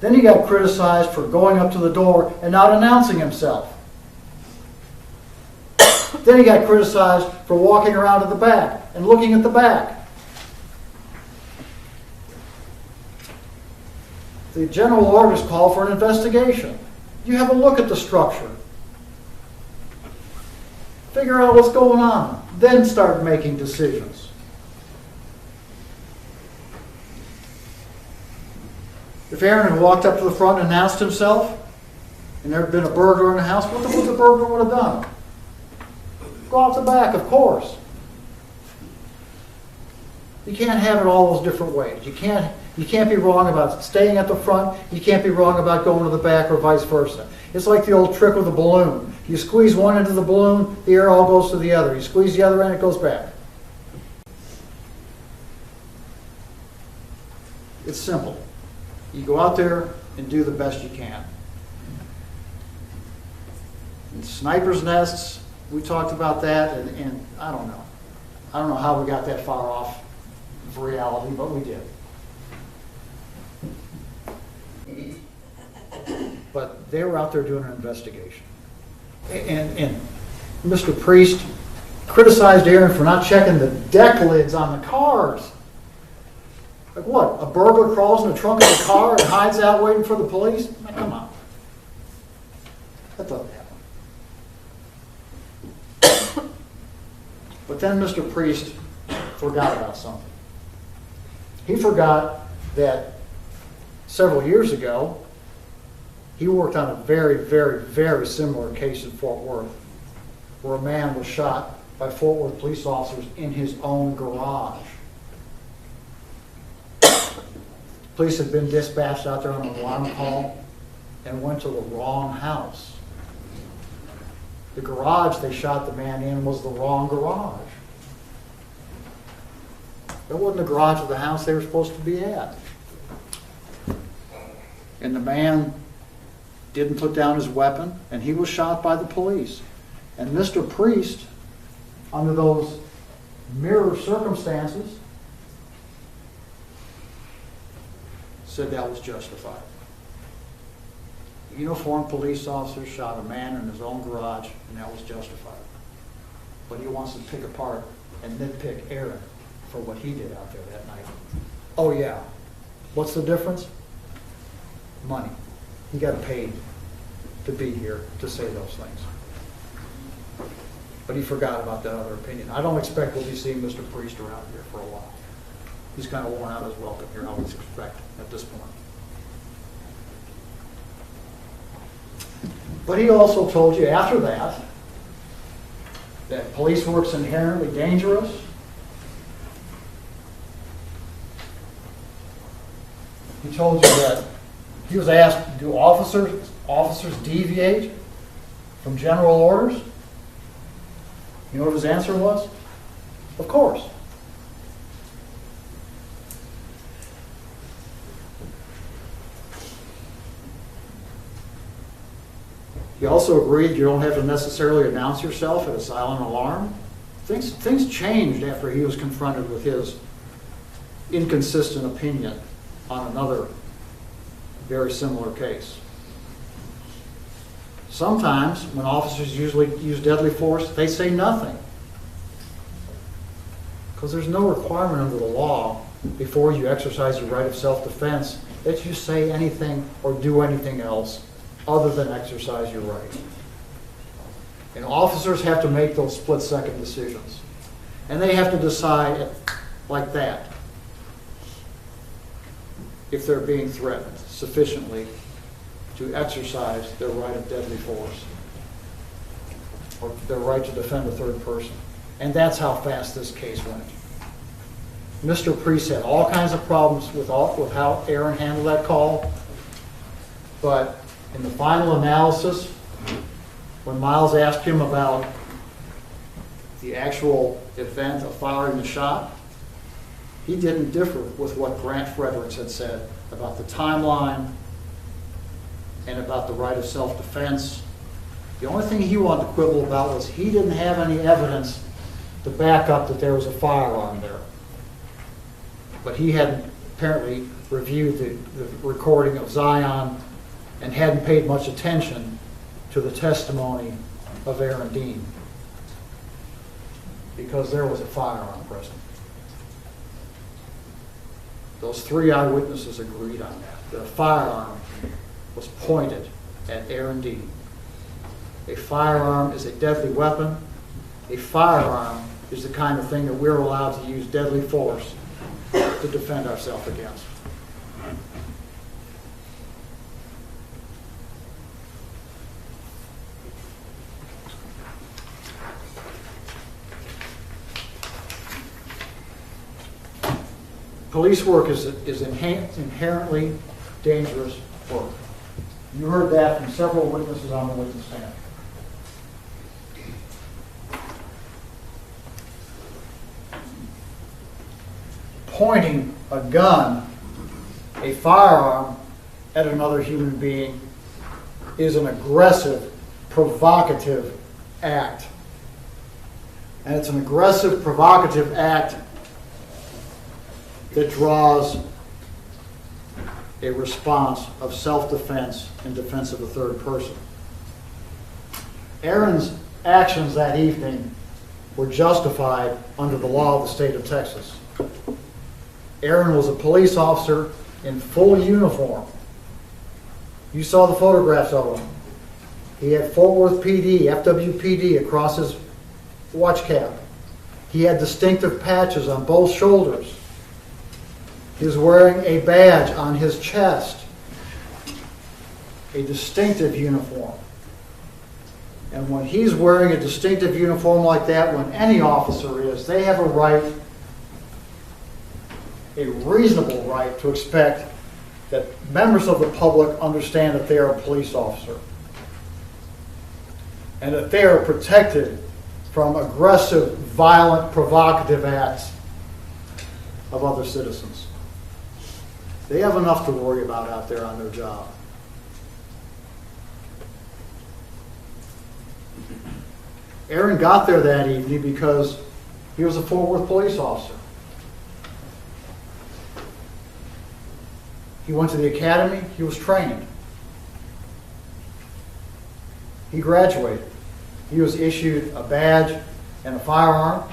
Then he got criticized for going up to the door and not announcing himself. Then he got criticized for walking around to the back and looking at the back. The general orders call for an investigation. You have a look at the structure. Figure out what's going on. Then start making decisions. If Aaron had walked up to the front and announced himself, and there had been a burglar in the house, what the burglar would have done? Go out the back, of course. You can't have it all those different ways. You can't be wrong about staying at the front. You can't be wrong about going to the back, or vice versa. It's like the old trick with the balloon. You squeeze one end of the balloon, the air all goes to the other. You squeeze the other end, it goes back. It's simple. You go out there and do the best you can. And snipers' nests, we talked about that, and I don't know. I don't know how we got that far off of reality, but we did. But they were out there doing an investigation. And Mr. Priest criticized Aaron for not checking the deck lids on the cars. Like what? A burglar crawls in the trunk of the car and hides out waiting for the police? Now, come on. That doesn't happen. But then Mr. Priest forgot about something. He forgot that several years ago, he worked on a very, very, very similar case in Fort Worth, where a man was shot by Fort Worth police officers in his own garage. Police had been dispatched out there on an alarm call and went to the wrong house. The garage they shot the man in was the wrong garage. It wasn't the garage of the house they were supposed to be at. And the man didn't put down his weapon, and he was shot by the police. And Mr. Priest, under those mirror circumstances, said that was justified. Uniformed police officer shot a man in his own garage, and that was justified. But he wants to pick apart and nitpick Aaron for what he did out there that night. Oh yeah. What's the difference? Money. He got paid to be here to say those things. But he forgot about that other opinion. I don't expect we'll be seeing Mr. Priest around here for a while. He's kind of worn out his welcome here, I would expect at this point. But he also told you after that police work's inherently dangerous. He told you that he was asked, do officers deviate from general orders? You know what his answer was? Of course. He also agreed you don't have to necessarily announce yourself at a silent alarm. Things changed after he was confronted with his inconsistent opinion on another very similar case. Sometimes, when officers usually use deadly force, they say nothing. Because there's no requirement under the law before you exercise your right of self-defense that you say anything or do anything else other than exercise your right. And officers have to make those split-second decisions. And they have to decide like that if they're being threatened sufficiently to exercise their right of deadly force or their right to defend a third person. And that's how fast this case went. Mr. Priest had all kinds of problems with how Aaron handled that call, but in the final analysis, when Miles asked him about the actual event of firing the shot, he didn't differ with what Grant Fredericks had said about the timeline and about the right of self-defense. The only thing he wanted to quibble about was he didn't have any evidence to back up that there was a firearm there. But he hadn't apparently reviewed the recording of Zion and hadn't paid much attention to the testimony of Aaron Dean. because there was a firearm present. Those 3 eyewitnesses agreed on that. The firearm was pointed at Aaron Dean. A firearm is a deadly weapon. A firearm is the kind of thing that we're allowed to use deadly force to defend ourselves against. Police work is inherently dangerous work. You heard that from several witnesses on the witness stand. Pointing a gun, a firearm, at another human being is an aggressive, provocative act. And it's an aggressive, provocative act that draws a response of self-defense in defense of the third person. Aaron's actions that evening were justified under the law of the state of Texas. Aaron was a police officer in full uniform. You saw the photographs of him. He had Fort Worth PD, FWPD across his watch cap. He had distinctive patches on both shoulders. He was wearing a badge on his chest, a distinctive uniform. And when he's wearing a distinctive uniform like that, when any officer is, they have a right, a reasonable right, to expect that members of the public understand that they are a police officer and that they are protected from aggressive, violent, provocative acts of other citizens. They have enough to worry about out there on their job. Aaron got there that evening because he was a Fort Worth police officer. He went to the academy, he was trained. He graduated. He was issued a badge and a firearm,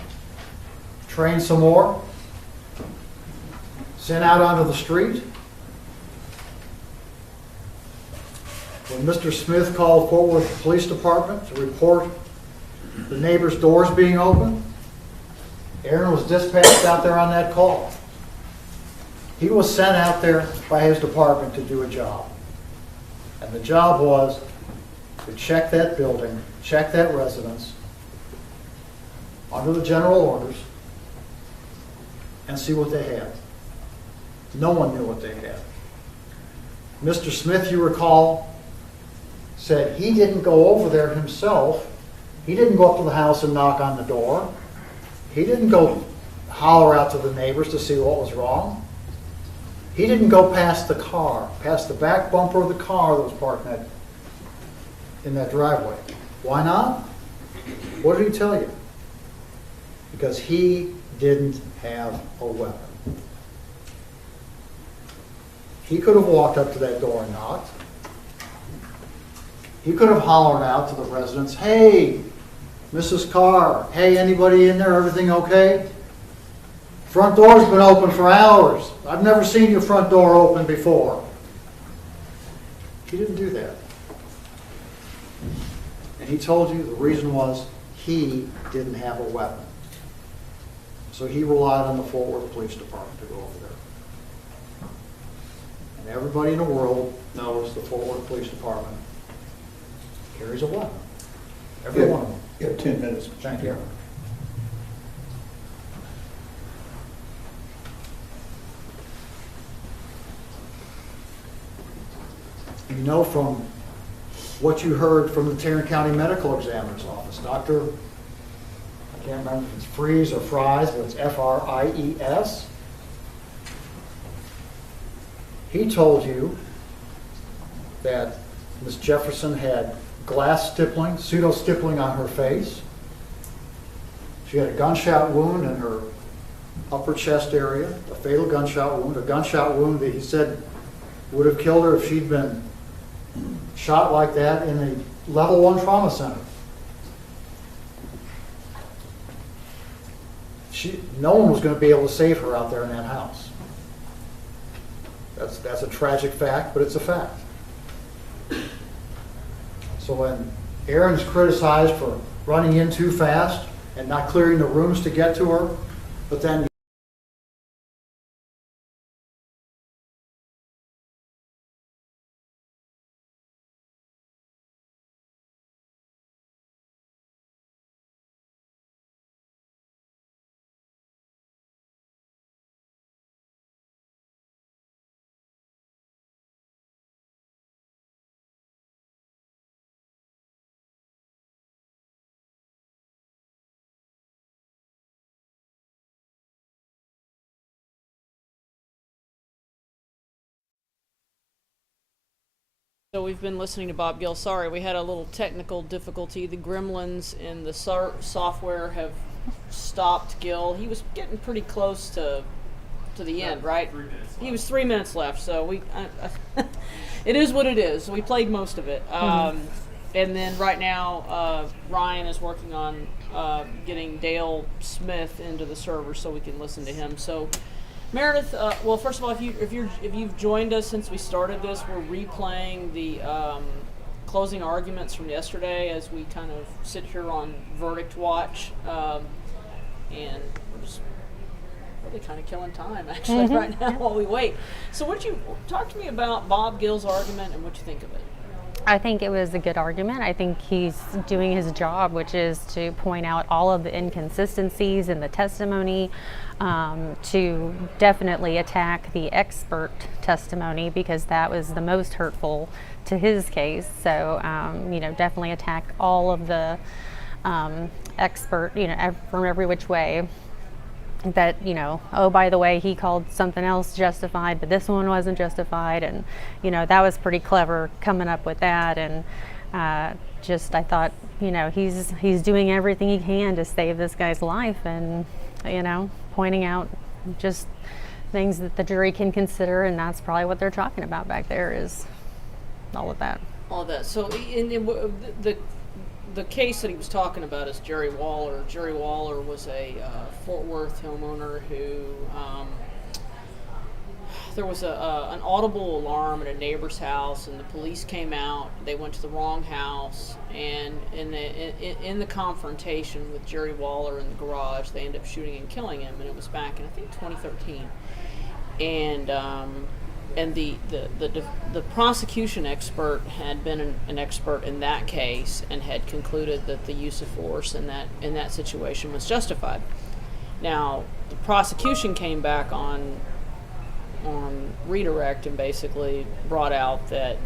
trained some more, sent out onto the street. When Mr. Smith called Fort Worth Police Department to report the neighbor's doors being open, Aaron was dispatched out there on that call. He was sent out there by his department to do a job. And the job was to check that building, check that residence, under the general orders, and see what they had. No one knew what they had. Mr. Smith, you recall, said he didn't go over there himself. He didn't go up to the house and knock on the door. He didn't go holler out to the neighbors to see what was wrong. He didn't go past the car, past the back bumper of the car that was parked in that driveway. Why not? What did he tell you? Because he didn't have a weapon. He could have walked up to that door and knocked. He could have hollered out to the residents, "Hey, Mrs. Carr, hey, anybody in there, everything okay? Front door's been open for hours. I've never seen your front door open before." He didn't do that. And he told you the reason was he didn't have a weapon. So he relied on the Fort Worth Police Department to go over there. And everybody in the world knows the Fort Worth Police Department carries a weapon. Every one of them. You have 10 minutes. Thank you. You know from what you heard from the Tarrant County Medical Examiner's Office, Dr. I can't remember if it's Fries or Fries, but it's F-R-I-E-S. He told you that Ms. Jefferson had glass stippling, pseudo-stippling on her face. She had a gunshot wound in her upper chest area, a fatal gunshot wound that he said would have killed her if she'd been shot like that in a level 1 trauma center. no one was going to be able to save her out there in that house. That's a tragic fact, but it's a fact. So when Aaron's criticized for running in too fast and not clearing the rooms to get to her, but then So we've been listening to Bob Gill. Sorry, we had a little technical difficulty. The gremlins in the software have stopped Gill. He was getting pretty close to the end, right? 3 minutes left. He was 3 minutes left, so it is what it is. We played most of it. And then right now, Ryan is working on getting Dale Smith into the server so we can listen to him. So Meredith, well, first of all, if you've joined us since we started this, we're replaying the closing arguments from yesterday as we kind of sit here on verdict watch, and we're just really kind of killing time actually right now while we wait. So, talk to me about Bob Gill's argument and what you think of it? I think it was a good argument. I think he's doing his job, which is to point out all of the inconsistencies in the testimony, to definitely attack the expert testimony because that was the most hurtful to his case. So, definitely attack all of the expert, from every which way. That, oh, by the way, he called something else justified, but this one wasn't justified. And, that was pretty clever coming up with that. And I thought, he's doing everything he can to save this guy's life and, pointing out just things that the jury can consider. And that's probably what they're talking about back there is all of that. All of that. So the case that he was talking about is Jerry Waller. Jerry Waller was a Fort Worth homeowner who there was an audible alarm at a neighbor's house, and the police came out. They went to the wrong house, and in the confrontation with Jerry Waller in the garage, they ended up shooting and killing him. And it was back in, I think, 2013. And the prosecution expert had been an expert in that case and had concluded that the use of force in that situation was justified. Now, the prosecution came back on redirect and basically brought out that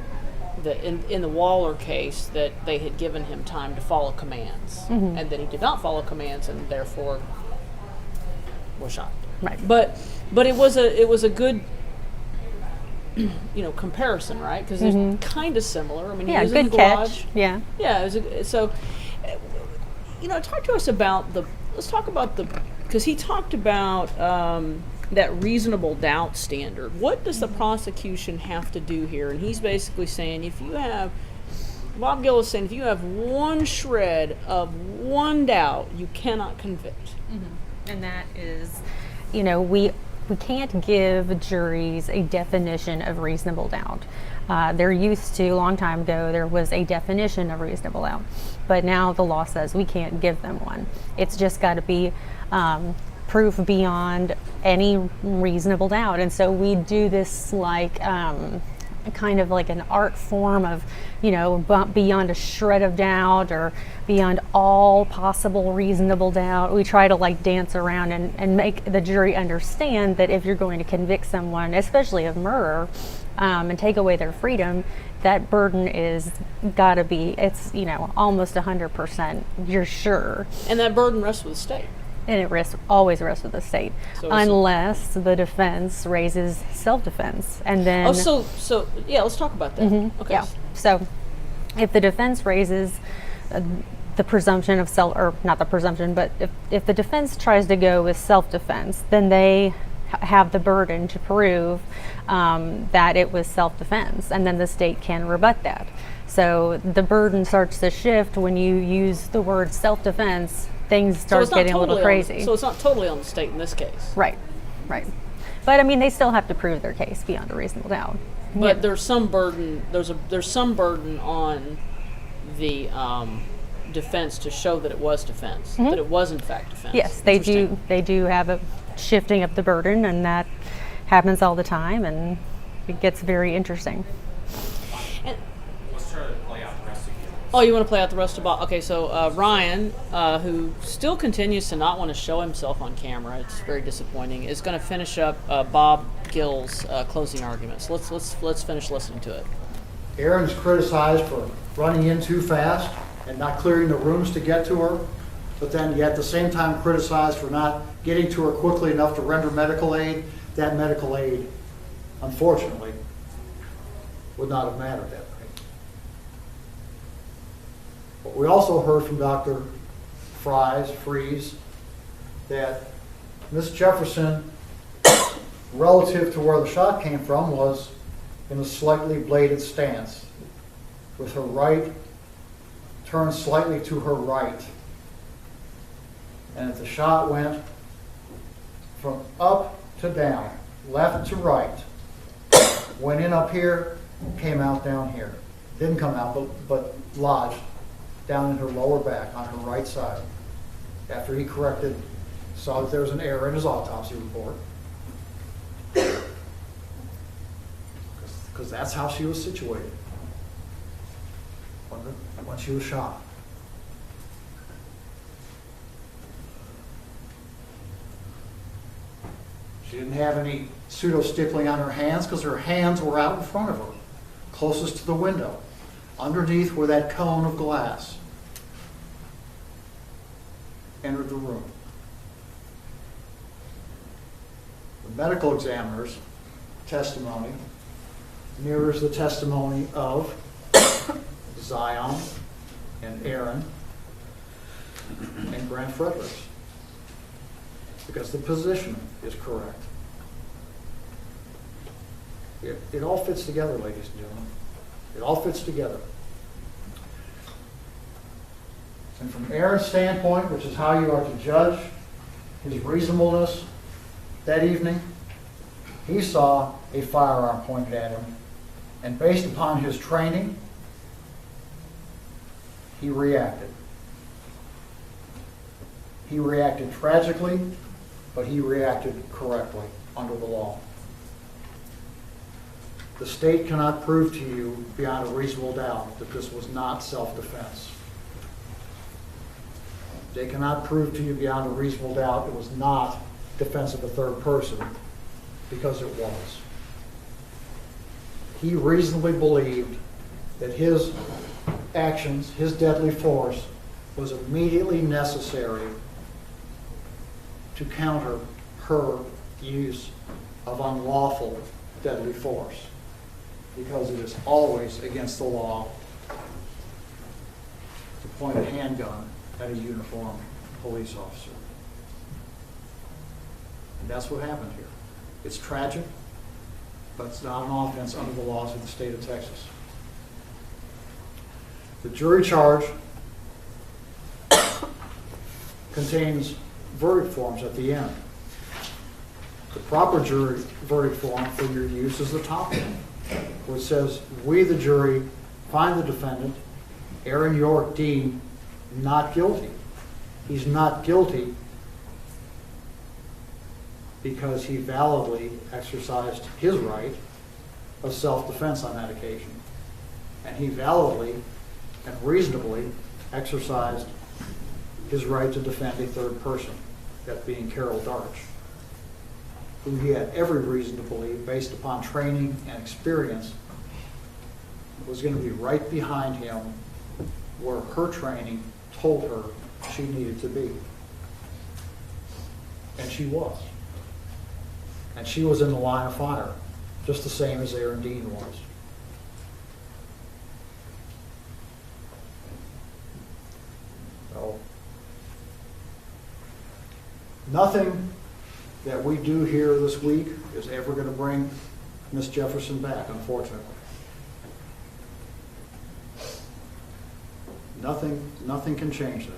in the Waller case that they had given him time to follow commands, and that he did not follow commands and therefore was shot. Right. But it was a good comparison, right? Because they're kind of similar. I mean, he was in the garage. Catch. Yeah. Yeah. So, talk to us about because he talked about that reasonable doubt standard. What does the prosecution have to do here? And he's basically saying Bob Gill is saying if you have one shred of one doubt, you cannot convict. And that is, we can't give juries a definition of reasonable doubt. They're used to, a long time ago, there was a definition of reasonable doubt. But now the law says we can't give them one. It's just got to be proof beyond any reasonable doubt. And so we do this kind of like an art form of, beyond a shred of doubt or beyond all possible reasonable doubt. We try to dance around and make the jury understand that if you're going to convict someone, especially of murder, and take away their freedom, that burden is gotta be, it's, almost 100%, you're sure. And that burden rests with the state. And it always rests with the state, unless the defense raises self-defense, and then. Oh, so yeah, let's talk about that. Okay. Yeah. So, if the defense raises the presumption of not the presumption, but if the defense tries to go with self-defense, then they have the burden to prove that it was self-defense, and then the state can rebut that. So the burden starts to shift when you use the word self-defense things So start it's not getting a little totally on- crazy. so it's not totally on the state in this case. Right, right. But I mean, they still have to prove their case beyond a reasonable doubt. But there's some burden. There's some burden on the defense to show that it was defense, that it was in fact defense. Yes, they Interesting. do. They do have a shifting of the burden, and that happens all the time, and it gets very interesting. Let's try to play out the rest of you. Oh, you want to play out the rest of Bob? Okay, so Ryan, who still continues to not want to show himself on camera, it's very disappointing, is going to finish up Bob Gill's closing arguments. Let's finish listening to it. Erin's criticized for running in too fast and not clearing the rooms to get to her, but then yet at the same time criticized for not getting to her quickly enough to render medical aid. That medical aid, unfortunately, would not have mattered that night. But we also heard from Dr. Fries that Ms. Jefferson, relative to where the shot came from, was in a slightly bladed stance, with her right turned slightly to her right. And if the shot went from up to down, left to right, went in up here, came out down here. Didn't come out, but lodged down in her lower back on her right side. After he corrected, saw that there was an error in his autopsy report. Because that's how she was situated when she was shot. She didn't have any pseudo-stippling on her hands because her hands were out in front of her, closest to the window, underneath where that cone of glass entered the room. The medical examiner's testimony mirrors the testimony of Zion and Erin and Grant Fredericks, because the position is correct. It all fits together, ladies and gentlemen. It all fits together. And from Erin's standpoint, which is how you are to judge his reasonableness that evening, he saw a firearm pointed at him, and based upon his training, he reacted. He reacted tragically, but he reacted correctly under the law. The state cannot prove to you beyond a reasonable doubt that this was not self-defense. They cannot prove to you beyond a reasonable doubt it was not defense of a third person, because it was. He reasonably believed that his actions, his deadly force, was immediately necessary to counter her use of unlawful deadly force, because it is always against the law to point a handgun at a uniformed police officer. And that's what happened here. It's tragic, but it's not an offense under the laws of the state of Texas. The jury charge contains verdict forms at the end. The proper jury verdict form for your use is the top one, which says, "We, the jury, find the defendant, Aaron York Dean, not guilty." He's not guilty because he validly exercised his right of self-defense on that occasion. And he validly and reasonably exercised his right to defend a third person, that being Carol Darch, who he had every reason to believe, based upon training and experience, was going to be right behind him where her training told her she needed to be. And she was. And she was in the line of fire, just the same as Aaron Dean was. So, nothing that we do here this week is ever going to bring Miss Jefferson back, unfortunately. Nothing can change that.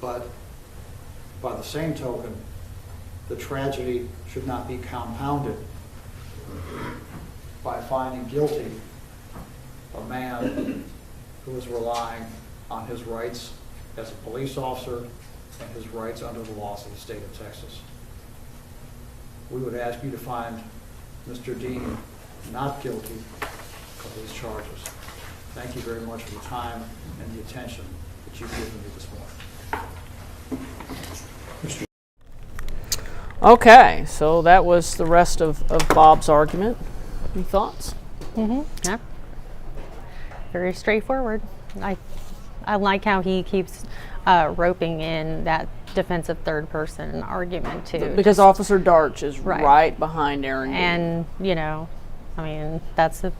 But by the same token, the tragedy should not be compounded by finding guilty a man who is relying on his rights as a police officer and his rights under the laws of the state of Texas. We would ask you to find Mr. Dean not guilty of these charges. Thank you very much for the time and the attention that you've given me this morning. Okay, so that was the rest of Bob's argument. Any thoughts? Yeah. Very straightforward. I like how he keeps roping in that defensive third person argument too. Because Officer Darch is Right. right behind Aaron Dean. And, you know, I mean, that's a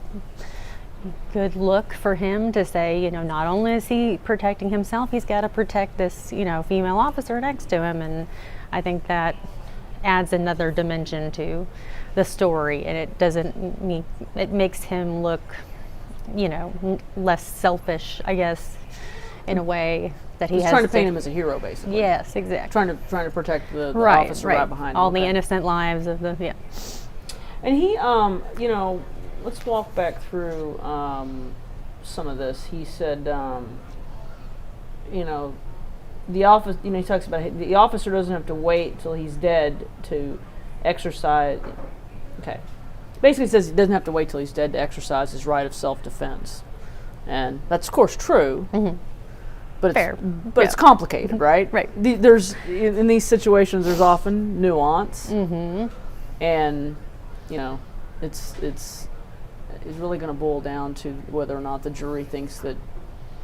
good look for him to say, you know, not only is he protecting himself, he's got to protect this, you know, female officer next to him. And I think that adds another dimension to the story, and it makes him look, you know, less selfish, I guess, in a way that he He's has trying to paint him as a hero, basically. Yes, exactly. Trying to protect the officer right behind him. All the Okay. innocent lives of the, yeah. And he, you know, let's walk back through some of this. He said, you know, he talks about the officer doesn't have to wait till he's dead to exercise. Okay. Basically says he doesn't have to wait till he's dead to exercise his right of self-defense. And that's, of course, true. But Fair. But it's complicated, right? Right. There's in these situations, there's often nuance, and you know, it's really going to boil down to whether or not the jury thinks that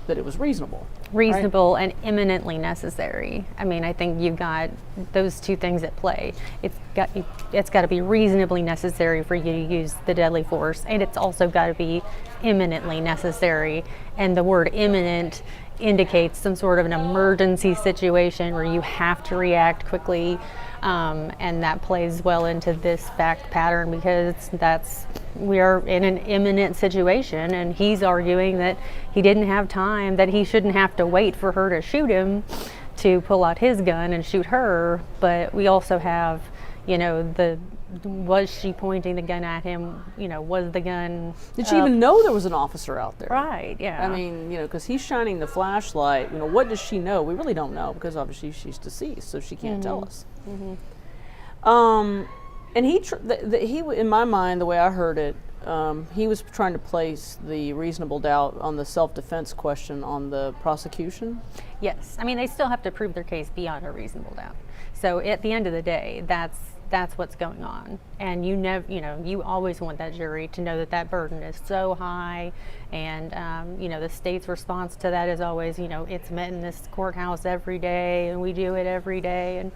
it was reasonable. Reasonable and imminently necessary. I mean, I think you've got those two things at play. It's got to be reasonably necessary for you to use the deadly force, and it's also got to be imminently necessary. And the word imminent indicates some sort of an emergency situation where you have to react quickly, and that plays well into this fact pattern because we are in an imminent situation, and he's arguing that he didn't have time, that he shouldn't have to wait for her to shoot him to pull out his gun and shoot her. But we also have, you know, was she pointing the gun at him? You know, was the gun? Did she even know there was an officer out there? Right. Yeah. I mean, you know, because he's shining the flashlight. You know, what does she know? We really don't know because obviously she's deceased, so she can't tell us. And he, in my mind, the way I heard it, he was trying to place the reasonable doubt on the self-defense question on the prosecution. Yes. I mean, they still have to prove their case beyond a reasonable doubt. So at the end of the day, that's what's going on. And you always want that jury to know that burden is so high, and you know, the state's response to that is always, you know, it's met in this courthouse every day, and we do it every day. And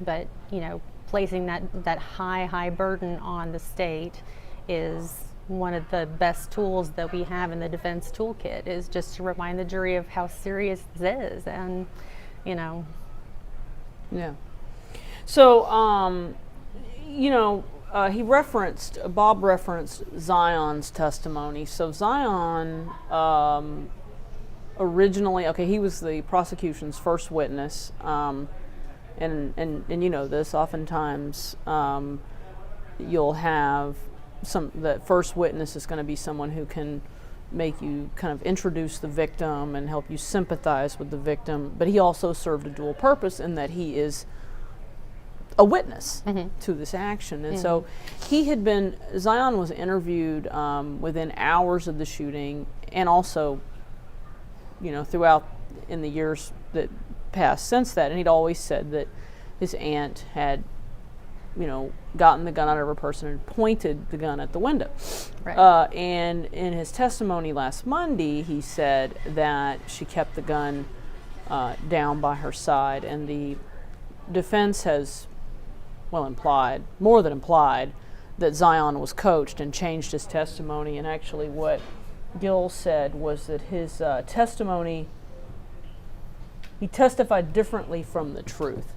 but you know, placing that high burden on the state is one of the best tools that we have in the defense toolkit, is just to remind the jury of how serious this is. And you know, yeah. So, you know, Bob referenced Zion's testimony. So Zion originally, he was the prosecution's first witness, and you know this, oftentimes you'll have the first witness is going to be someone who can make you kind of introduce the victim and help you sympathize with the victim, but he also served a dual purpose in that he is a witness to this action. And so Zion was interviewed within hours of the shooting, and also, you know, throughout in the years that passed since that, and he'd always said that his aunt had, you know, gotten the gun out of her person and pointed the gun at the window. Right. And in his testimony last Monday, he said that she kept the gun down by her side, and the defense has more than implied that Zion was coached and changed his testimony. And actually what Gill said was that his testimony, he testified differently from the truth.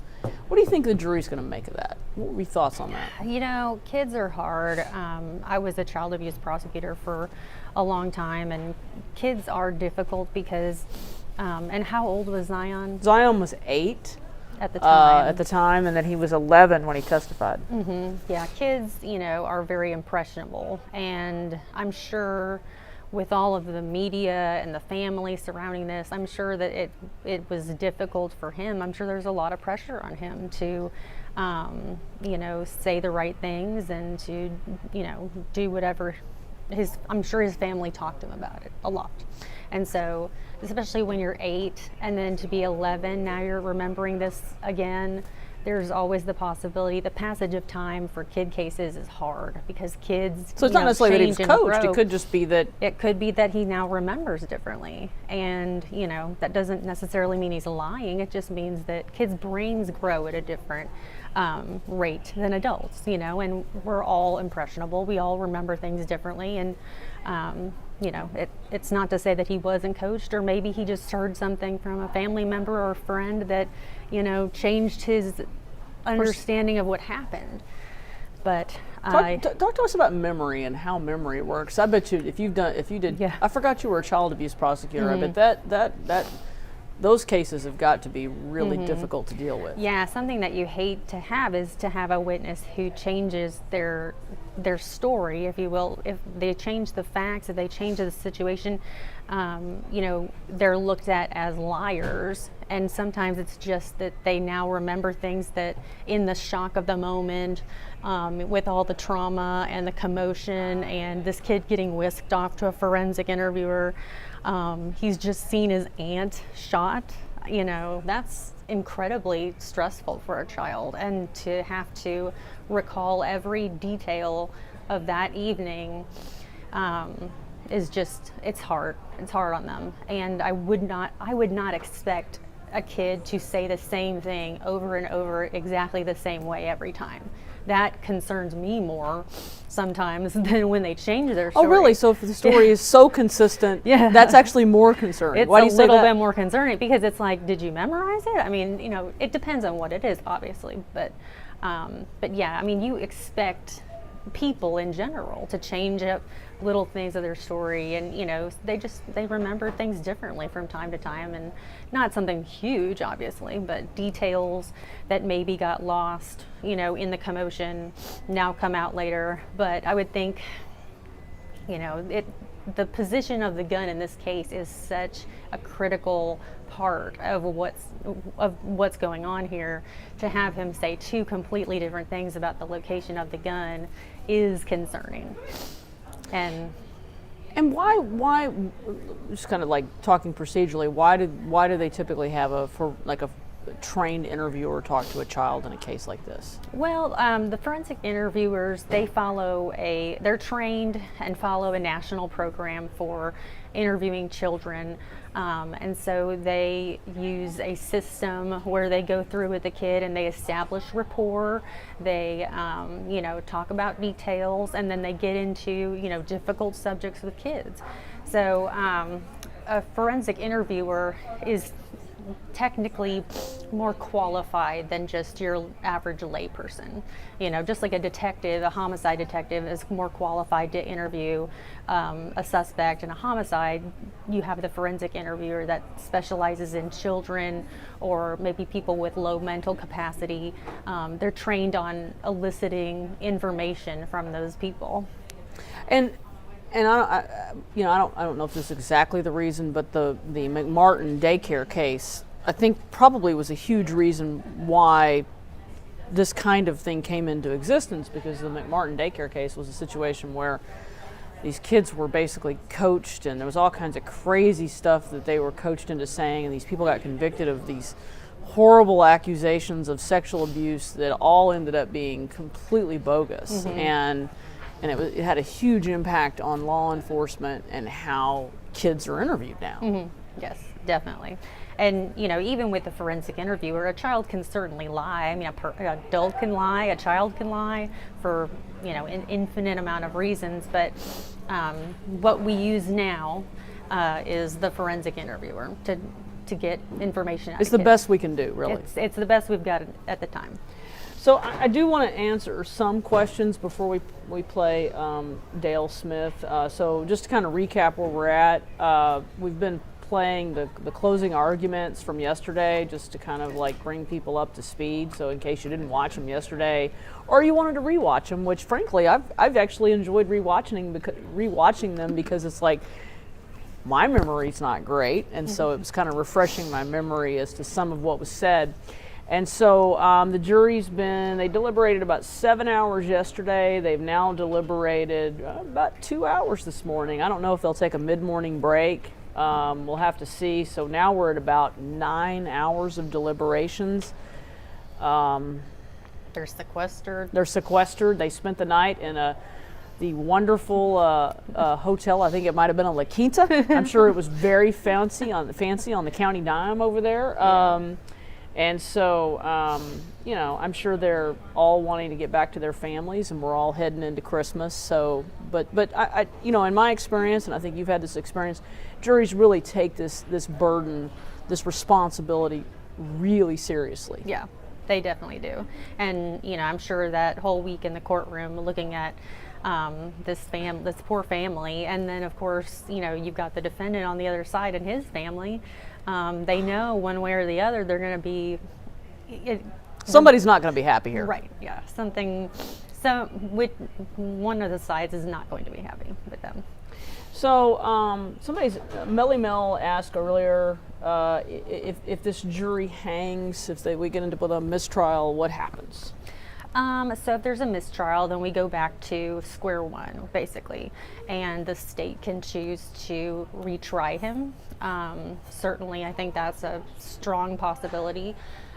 What do you think the jury's going to make of that? What were your thoughts on that? You know, kids are hard. I was a child abuse prosecutor for a long time, and kids are difficult because And how old was Zion Zion was 8 at the time? at the time, and then he was 11 when he testified. Yeah, kids, are very impressionable, and I'm sure with all of the media and the family surrounding this, I'm sure that it was difficult for him. I'm sure there's a lot of pressure on him to, say the right things and to, do whatever I'm sure his family talked to him about it a lot. And so, especially when you're 8 and then to be 11, now you're remembering this again, there's always the possibility. The passage of time for kid cases is hard because kids. So it's not necessarily that he was change and coached. grow. It could just be that. It could be that he now remembers differently, and that doesn't necessarily mean he's lying. It just means that kids' brains grow at a different rate than adults. And we're all impressionable. We all remember things differently, and it's not to say that he wasn't coached, or maybe he just heard something from a family member or a friend that changed his understanding of what happened. But talk to us about memory and how memory works. I bet you if you did, Yeah. I forgot you were a child abuse prosecutor. I bet that those cases have got to be really difficult to deal with. Yeah, something that you hate to have is to have a witness who changes their story, if you will. If they change the facts, if they change the situation, they're looked at as liars. And sometimes it's just that they now remember things that in the shock of the moment, with all the trauma and the commotion and this kid getting whisked off to a forensic interviewer, he's just seen his aunt shot. That's incredibly stressful for a child, and to have to recall every detail of that evening is just, it's hard on them. And I would not expect a kid to say the same thing over and over exactly the same way every time. That concerns me more sometimes than when they change their story. Oh, really? So if the story is so consistent, Yeah. that's actually more concerning. It's Why do a you say little that? bit more concerning because it's like, did you memorize it? I mean, it depends on what it is, obviously, but yeah, I mean, you expect people in general to change up little things of their story, and they remember things differently from time to time, and not something huge, obviously, but details that maybe got lost in the commotion now come out later. But I would think the position of the gun in this case is such a critical part of what's going on here. To have him say 2 completely different things about the location of the gun is concerning. And why just kind of like talking procedurally, why do they typically have a trained interviewer talk to a child in a case like this? Well, the forensic interviewers, they're trained and follow a national program for interviewing children. And so they use a system where they go through with the kid and they establish rapport. They, talk about details, and then they get into, difficult subjects with kids. So a forensic interviewer is technically more qualified than just your average layperson. Just like a homicide detective is more qualified to interview a suspect in a homicide. You have the forensic interviewer that specializes in children or maybe people with low mental capacity. They're trained on eliciting information from those people. And I don't know if this is exactly the reason, but the McMartin daycare case, I think, probably was a huge reason why this kind of thing came into existence, because the McMartin daycare case was a situation where these kids were basically coached, and there was all kinds of crazy stuff that they were coached into saying, and these people got convicted of these horrible accusations of sexual abuse that all ended up being completely bogus. And it had a huge impact on law enforcement and how kids are interviewed now. Yes, definitely. And, even with the forensic interviewer, a child can certainly lie. I mean, an adult can lie, a child can lie for, an infinite amount of reasons. But what we use now is the forensic interviewer to get information out It's of the kids. best we can do, really. It's the best we've got at the time. So I do want to answer some questions before we play Dale Smith. So just to kind of recap where we're at, we've been playing the closing arguments from yesterday just to kind of like bring people up to speed. So in case you didn't watch them yesterday, or you wanted to rewatch them, which frankly I've actually enjoyed rewatching them because it's like my memory's not great, and so it was kind of refreshing my memory as to some of what was said. And so the jury's they deliberated about 7 hours yesterday. They've now deliberated about 2 hours this morning. I don't know if they'll take a mid-morning break. We'll have to see. So now we're at about 9 hours of deliberations. They're sequestered. They're sequestered. They spent the night in the wonderful hotel. I think it might have been a La Quinta. I'm sure it was very fancy on the county dime over there. And so, I'm sure they're all wanting to get back to their families, and we're all heading into Christmas. So, but I in my experience, and I think you've had this experience, juries really take this burden, this responsibility, really seriously. Yeah, they definitely do. And I'm sure that whole week in the courtroom, looking at this poor family, and then of course, you've got the defendant on the other side and his family. They know one way or the other they're going to be. Somebody's not going to be happy here. Right. Yeah. One of the sides is not going to be happy with them. So Melly Mel asked earlier if this jury hangs, if we get into a mistrial, what happens? So if there's a mistrial, then we go back to square one, basically, and the state can choose to retry him. Certainly, I think that's a strong possibility.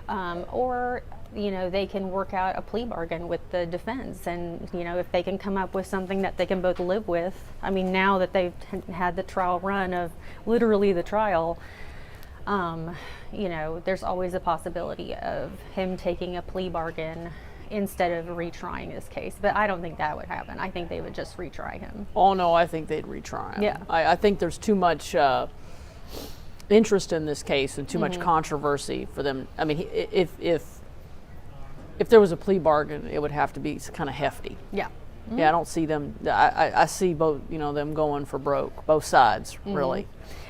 Or they can work out a plea bargain with the defense, and if they can come up with something that they can both live with. I mean, now that they've had the trial run of literally the trial, there's always a possibility of him taking a plea bargain instead of retrying his case. But I don't think that would happen. I think they would just retry him. Oh no, I think they'd retry him. Yeah. I think there's too much interest in this case and too much controversy for them. I mean, if there was a plea bargain, it would have to be kind of hefty. Yeah. Yeah, I don't see them. I see both, them going for broke, both sides, really.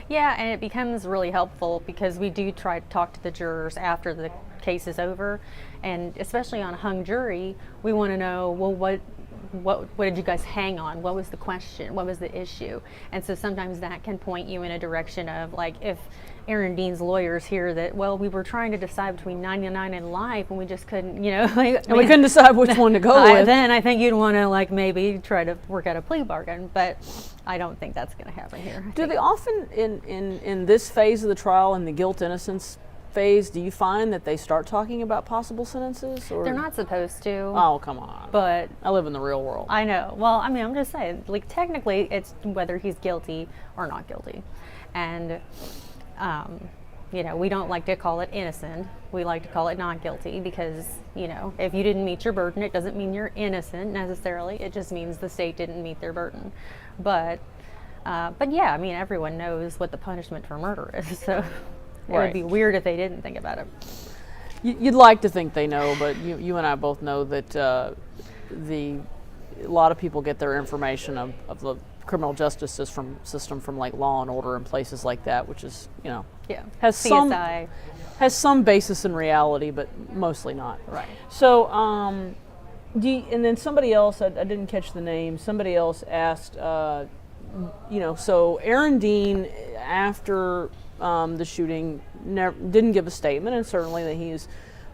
Yeah, and it becomes really helpful because we do try to talk to the jurors after the case is over, and especially on a hung jury, we want to know, well, what did you guys hang on? What was the question? What was the issue? And so sometimes that can point you in a direction of, like, if Aaron Dean's lawyers hear that, well, we were trying to decide between 99 and life, and we just couldn't, and we couldn't decide which one to go with. Then I think you'd want to, maybe try to work out a plea bargain, but I don't think that's going to happen here. Do they often, in this phase of the trial, in the guilt-innocence phase, do you find that they start talking about possible sentences? Or? They're not supposed to. Oh, come on. But I live in the real world. I know. Well, I mean, I'm just saying, technically, it's whether he's guilty or not guilty. And, we don't like to call it innocent. We like to call it not guilty because, if you didn't meet your burden, it doesn't mean you're innocent necessarily. It just means the state didn't meet their burden. But yeah, I mean, everyone knows what the punishment for murder is, so it would be weird if they didn't think about it. You'd like to think they know, but you and I both know that a lot of people get their information of the criminal justice system from like Law and Order and places like that, which is has CSI. some basis in reality, but mostly not. Right. So and then somebody else, I didn't catch the name. Somebody else asked, so Aaron Dean after the shooting didn't give a statement, and certainly that he is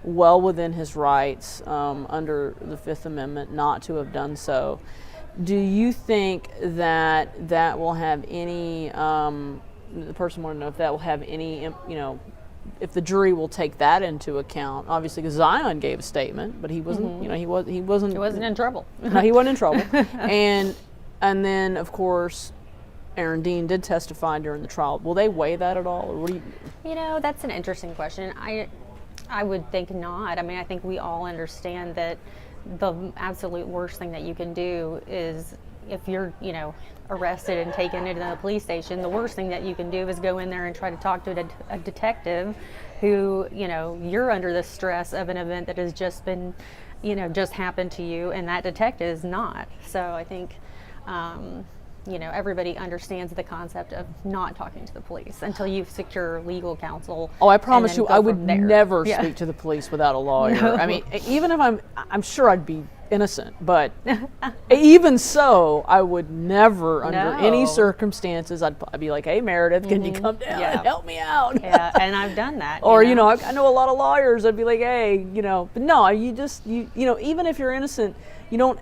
well within his rights under the Fifth Amendment not to have done so. Do you think that will have any, the person wanted to know if that will have any, if the jury will take that into account? Obviously, because Zion gave a statement, but he wasn't, he wasn't in trouble. No, he wasn't in trouble. And then, of course, Aaron Dean did testify during the trial. Will they weigh that at all, or what do you? That's an interesting question. I would think not. I mean, I think we all understand that the absolute worst thing that you can do is, if you're, arrested and taken into the police station, the worst thing that you can do is go in there and try to talk to a detective who, you're under the stress of an event that has just been, just happened to you, and that detective is not. So I think, everybody understands the concept of not talking to the police until you secure legal counsel. Oh, I and promise then you, go I would from there. never Yeah. speak to the police without a lawyer. No. I mean, even if I'm sure I'd be innocent, but even so, I would never, under any No. circumstances, I'd be like, "Hey, Meredith, can you come down Yeah. and help me out?" Yeah, and I've done that. Or I know a lot of lawyers. I'd be like, "Hey, but no, even if you're innocent, you don't."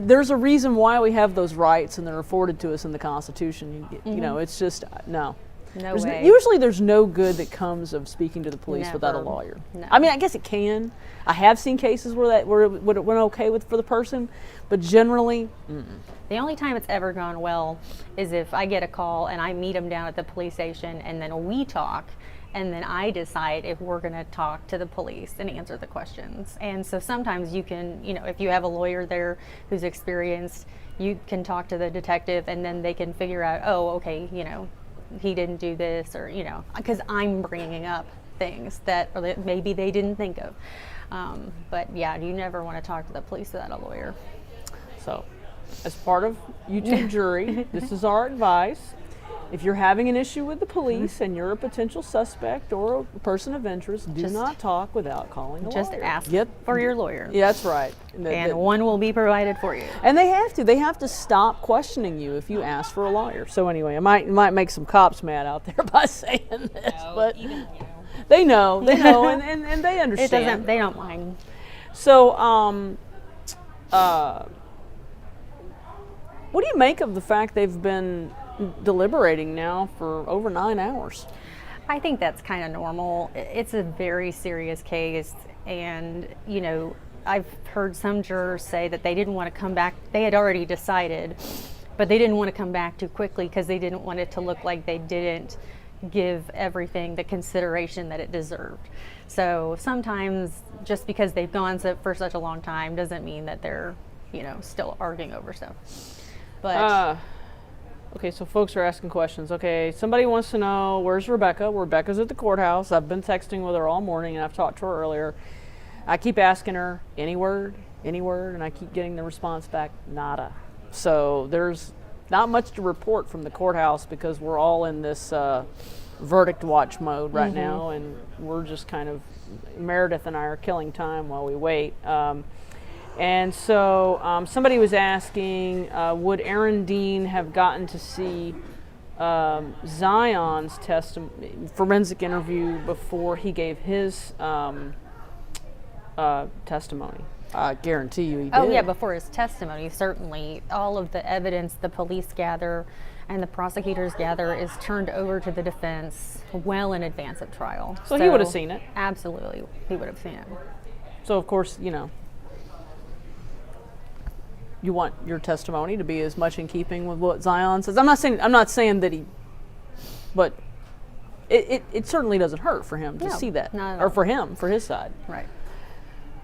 There's a reason why we have those rights, and they're afforded to us in the Constitution. It's just no. No way. Usually there's no good that comes of speaking to the police without a Never. lawyer. No. I mean, I guess it can. I have seen cases where it went okay for the person, but generally, The only time it's ever gone well is if I get a call and I meet them down at the police station, and then we talk, and then I decide if we're going to talk to the police and answer the questions. And so sometimes you can, if you have a lawyer there who's experienced, you can talk to the detective, and then they can figure out, oh, okay, he didn't do this, or because I'm bringing up things that maybe they didn't think of. But yeah, you never want to talk to the police without a lawyer. so as part of YouTube jury, this is our advice. If you're having an issue with the police and you're a potential suspect or a person of interest, do Just- not talk without calling a Just lawyer. ask Yep. for your lawyer. Yeah, that's right. And one will be provided for you. And they have to stop questioning you if you ask for a lawyer. So anyway, I might make some cops mad out there by saying this, but they know, and they understand. They don't mind. So, what do you make of the fact they've been deliberating now for over 9 hours? I think that's kind of normal. It's a very serious case, and I've heard some jurors say that they didn't want to come back. They had already decided, but they didn't want to come back too quickly because they didn't want it to look like they didn't give everything the consideration that it deserved. So sometimes just because they've gone for such a long time doesn't mean that they're, still arguing over stuff. But okay, so folks are asking questions. Okay, somebody wants to know, where's Rebecca? Rebecca's at the courthouse. I've been texting with her all morning, and I've talked to her earlier. I keep asking her, any word, and I keep getting the response back, nada. So there's not much to report from the courthouse because we're all in this verdict watch mode right now, and we're just kind of, Meredith and I are killing time while we wait. And so somebody was asking, would Aaron Dean have gotten to see Zion's forensic interview before he gave his testimony? I guarantee you he did. Oh yeah, before his testimony, certainly all of the evidence the police gather and the prosecutors gather is turned over to the defense well in advance of trial. So he would have seen it. Absolutely, he would have seen it. So of course, you want your testimony to be as much in keeping with what Zion says. I'm not saying that he, but it certainly doesn't hurt for him to No, see that, not at or all. for his side. Right.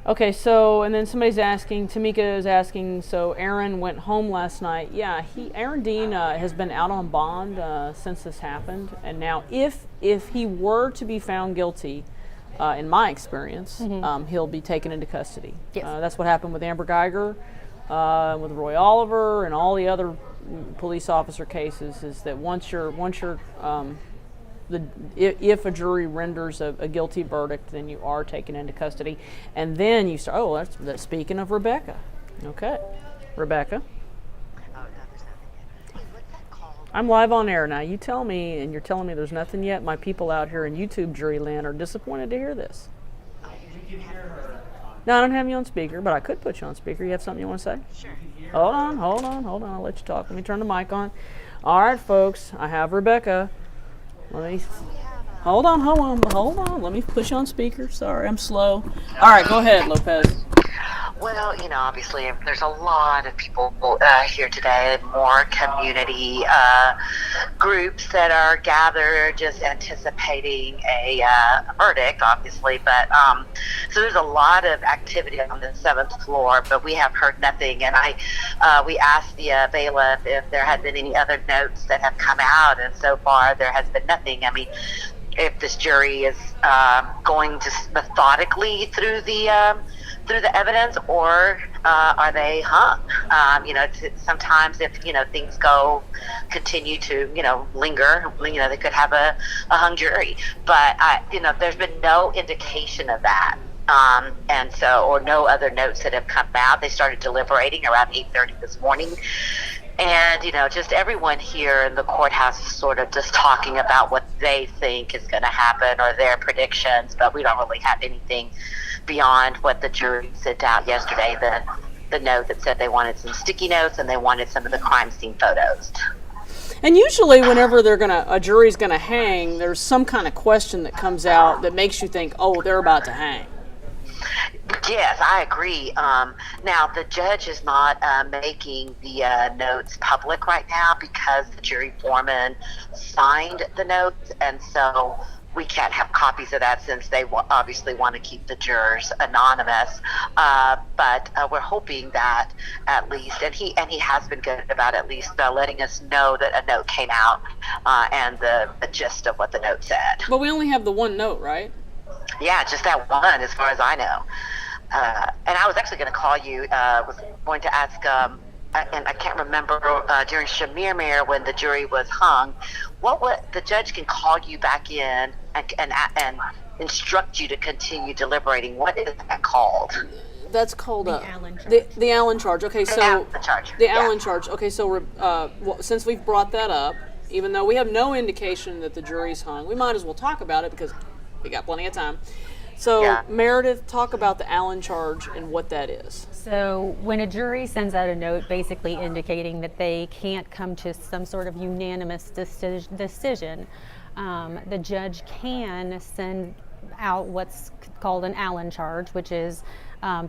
Okay, so and then somebody's asking, Tamika is asking, so Aaron went home last night. Yeah, Aaron Dean has been out on bond since this happened, and now if he were to be found guilty, in my experience, he'll be taken into custody. Yes. That's what happened with Amber Geiger, with Roy Oliver, and all the other police officer cases. Is that once you're if a jury renders a guilty verdict, then you are taken into custody, and then you start. Oh, that's speaking of Rebecca. Okay, Rebecca. I'm live on air now. You tell me, and you're telling me there's nothing yet. My people out here in YouTube jury land are disappointed to hear this. No, I don't have you on speaker, but I could put you on speaker. You have something you want to say? Sure. Hold on. I'll let you talk. Let me turn the mic on. All right, folks. I have Rebecca. Hold on. Let me push you on speaker. Sorry, I'm slow. All right, go ahead, Lopez. Well, obviously there's a lot of people here today, more community groups that are gathered just anticipating a verdict, obviously. But so there's a lot of activity on the 7th floor, but we have heard nothing. And we asked the bailiff if there had been any other notes that have come out, and so far there has been nothing. I mean, if this jury is going to methodically through the evidence, or are they hung? Sometimes if things continue to linger, they could have a hung jury. But there's been no indication of that. Or no other notes that have come out. They started deliberating around 8:30 this morning. And, just everyone here in the courthouse is sort of just talking about what they think is going to happen or their predictions, but we don't really have anything beyond what the jury sent out yesterday, the note that said they wanted some sticky notes and they wanted some of the crime scene photos. And usually whenever a jury's going to hang, there's some kind of question that comes out that makes you think, oh, they're about to hang. Yes, I agree. Now, the judge is not making the notes public right now because the jury foreman signed the notes, and so we can't have copies of that since they obviously want to keep the jurors anonymous. But we're hoping that at least, and he has been good about at least letting us know that a note came out and the gist of what the note said. But we only have the one note, right? Yeah, just that one, as far as I know. And I was actually going to call you, was going to ask, and I can't remember, during Shamir when the jury was hung, the judge can call you back in and instruct you to continue deliberating. What is that called? That's called The Allen charge. The Allen charge. Okay, so Allen charge. The Allen charge. Okay, so since we've brought that up, even though we have no indication that the jury's hung, we might as well talk about it because we got plenty of time. So, yeah. Meredith, talk about the Allen charge and what that is. So when a jury sends out a note basically indicating that they can't come to some sort of unanimous decision, the judge can send out what's called an Allen charge, which is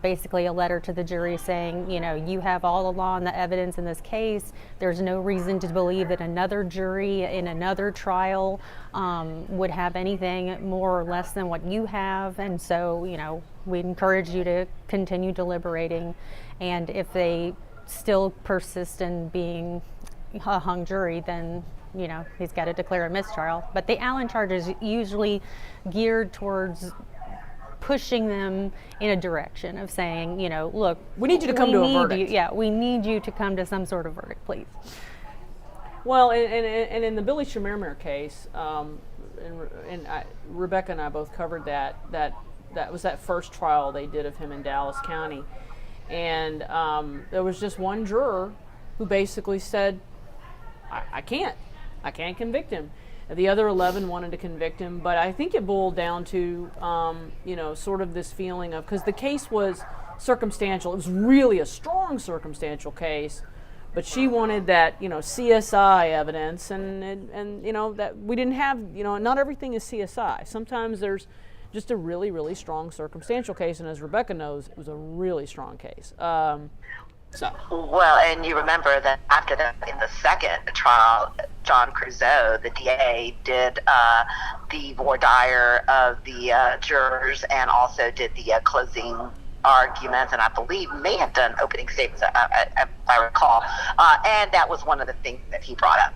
basically a letter to the jury saying, you have all the law and the evidence in this case. There's no reason to believe that another jury in another trial would have anything more or less than what you have. And so, we encourage you to continue deliberating. And if they still persist in being a hung jury, then he's got to declare a mistrial. But the Allen charge is usually geared towards pushing them in a direction of saying, look, we need you to come to a verdict. We need you to come to some sort of verdict, please. Well, and in the Billy Shamir case, Rebecca and I both covered that was that first trial they did of him in Dallas County, and there was just one juror who basically said, I can't convict him. The other 11 wanted to convict him, but I think it boiled down to, sort of this feeling of, because the case was circumstantial. It was really a strong circumstantial case, but she wanted that, CSI evidence, and that we didn't have, not everything is CSI. Sometimes there's just a really, really strong circumstantial case, and as Rebecca knows, it was a really strong case. Well, and you remember that after that, in the second trial, John Creusot, the DA, did the voir dire of the jurors and also did the closing arguments, and I believe may have done opening statements, if I recall. And that was one of the things that he brought up.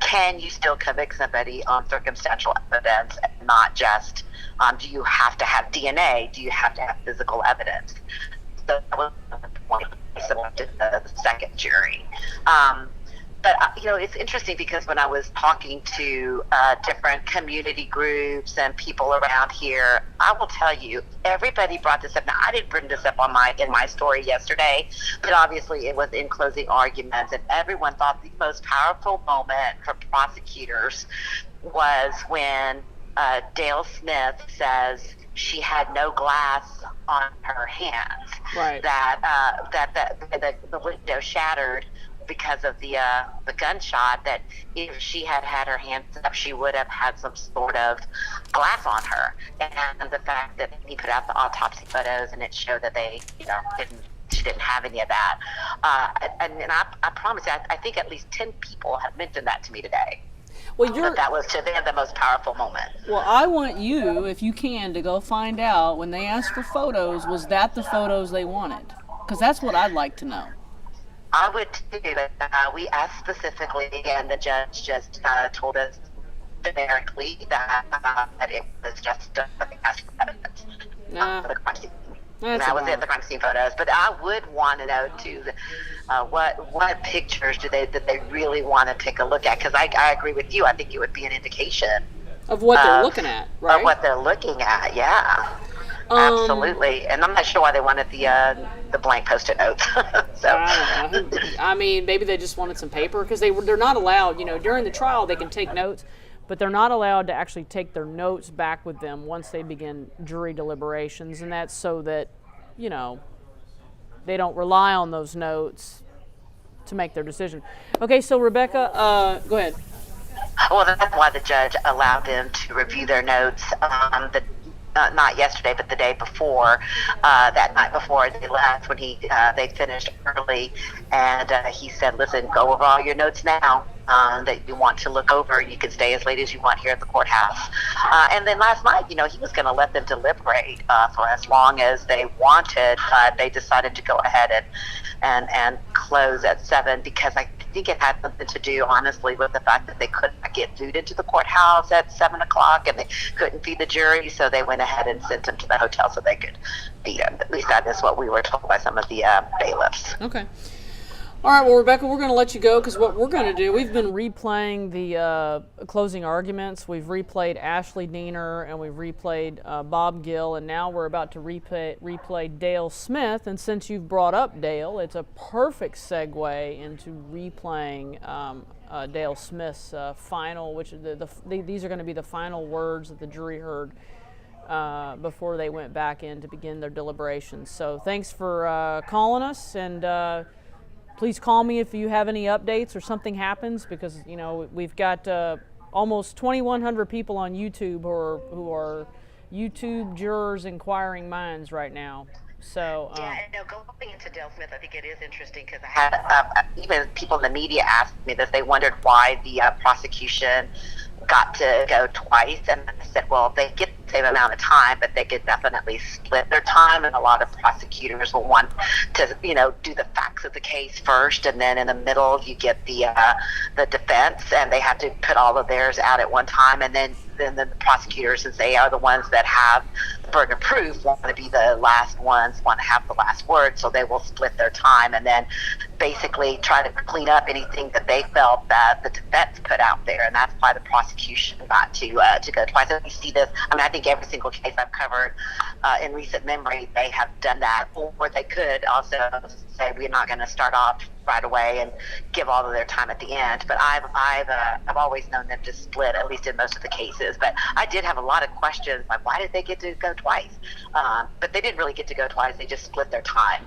Can you still convict somebody on circumstantial evidence and not just, do you have to have DNA? Do you have to have physical evidence? So that was the point he selected the second jury. But it's interesting because when I was talking to different community groups and people around here, I will tell you, everybody brought this up. Now, I didn't bring this up in my story yesterday, but obviously it was in closing arguments, and everyone thought the most powerful moment for prosecutors was when Dale Smith says she had no glass on her hands. Right. That the window shattered because of the gunshot, that if she had had her hands up, she would have had some sort of glass on her. And the fact that he put out the autopsy photos and it showed that they, she didn't have any of that. And I promise you, I think at least 10 people have mentioned that to me today. Well, that was to them the most powerful moment. Well, I want you, if you can, to go find out when they asked for photos, was that the photos they wanted? Because that's what I'd like to know. I would too. We asked specifically, and the judge just told us generically that it was just evidence. That's that a was bummer. it, the crime scene photos. But I would want to know too, what pictures did they really want to take a look at? Because I agree with you. I think it would be an indication Of what they're looking at, right? of what they're looking at. Yeah, absolutely. And I'm not sure why they wanted the blank Post-it notes. So I don't know. I mean, maybe they just wanted some paper because they're not allowed. During the trial they can take notes, but they're not allowed to actually take their notes back with them once they begin jury deliberations, and that's so that they don't rely on those notes to make their decision. Okay, so Rebecca, go ahead. well, that's why the judge allowed them to review their notes. Not yesterday, but the day before, that night before they left, when they finished early, and he said, "Listen, go over all your notes now that you want to look over. You can stay as late as you want here at the courthouse." And then last night, he was going to let them deliberate for as long as they wanted, but they decided to go ahead and close at 7 because I think it had something to do, honestly, with the fact that they could not get food into the courthouse at 7 o'clock and they couldn't feed the jury, so they went ahead and sent them to the hotel so they could feed them. At least that is what we were told by some of the bailiffs. Okay. All right, well, Rebecca, we're going to let you go because what we're going to do, we've been replaying the closing arguments. We've replayed Ashley Diener and we've replayed Bob Gill, and now we're about to replay Dale Smith. And since you've brought up Dale, it's a perfect segue into replaying Dale Smith's final, which these are going to be the final words that the jury heard before they went back in to begin their deliberations. So thanks for calling us, and please call me if you have any updates or something happens, because we've got almost 2,100 people on YouTube who are YouTube jurors inquiring minds right now. So going into Dale Smith, I think it is interesting because I had even people in the media asked me this. They wondered why the prosecution got to go twice, and I said, well, they get the same amount of time, but they could definitely split their time, and a lot of prosecutors will want to, do the facts of the case first, and then in the middle you get the defense, and they have to put all of theirs out at one time, and then the prosecutors, since they are the ones that have the burden of proof, want to be the last ones, want to have the last word, so they will split their time and then basically try to clean up anything that they felt that the defense put out there, and that's why the prosecution got to go twice. And we see this, I think every single case I've covered in recent memory, they have done that, or they could also say, we're not going to start off right away and give all of their time at the end. But I've always known them to split, at least in most of the cases. But I did have a lot of questions, like why did they get to go twice? But they didn't really get to go twice. They just split their time.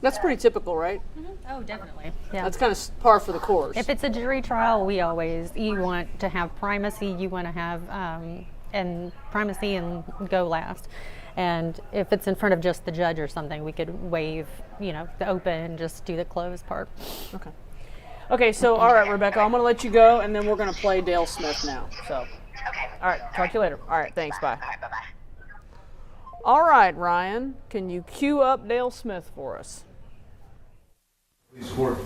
that's pretty typical, right? Oh, definitely. Yeah. That's kind of par for the course. If it's a jury trial, you want to have primacy, you want to have and primacy and go last. And if it's in front of just the judge or something, we could waive, the open and just do the closed part. Okay. Okay, so all right, Rebecca, I'm going to let you go, and then we're going to play Dale Smith now. So, Okay. all right, talk to you later. All right, thanks, bye. All right, bye-bye. All right, Ryan, can you cue up Dale Smith for us? Please, court.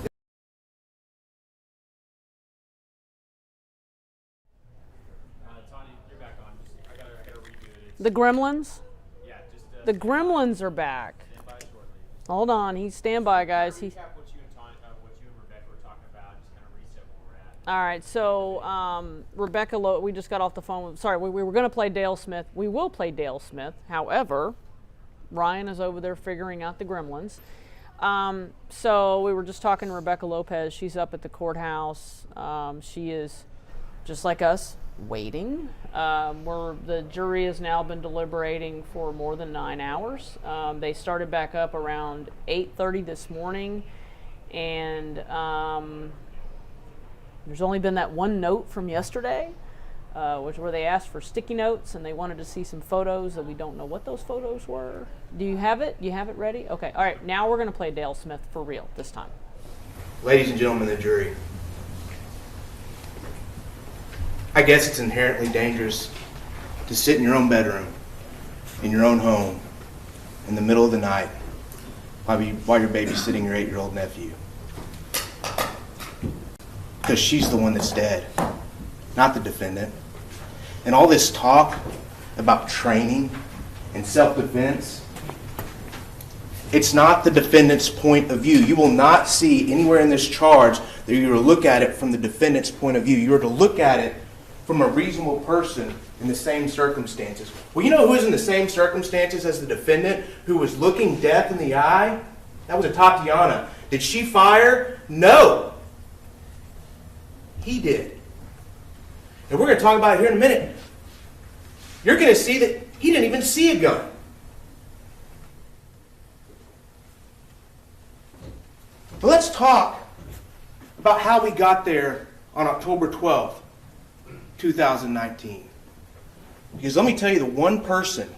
Tanya, you're back on. I gotta redo it. The Gremlins? Yeah, just The Gremlins are back. stand by shortly. Hold on, he's standby, guys. Recap what you and Rebecca were talking about. Just kind of reset where we're at. All right, so Rebecca, we just got off the phone. Sorry, we were going to play Dale Smith. We will play Dale Smith. However, Ryan is over there figuring out the Gremlins. So we were just talking to Rebecca Lopez. She's up at the courthouse. She is, just like us, waiting. The jury has now been deliberating for more than 9 hours. They started back up around 8:30 this morning, and there's only been that one note from yesterday, where they asked for sticky notes and they wanted to see some photos that we don't know what those photos were. Do you have it? You have it ready? Okay. All right. Now we're going to play Dale Smith for real this time. Ladies and gentlemen of the jury, I guess it's inherently dangerous to sit in your own bedroom, in your own home, in the middle of the night, while you're babysitting your 8-year-old nephew. Because she's the one that's dead, not the defendant. And all this talk about training and self-defense, It's not the defendant's point of view. You will not see anywhere in this charge that you're to look at it from the defendant's point of view. You're to look at it from a reasonable person in the same circumstances. Well, you know who was in the same circumstances as the defendant, who was looking death in the eye? That was Atatiana. Did she fire? No. He did. And we're going to talk about it here in a minute. You're going to see that he didn't even see a gun. But let's talk about how we got there on October 12th, 2019. Because let me tell you, the one person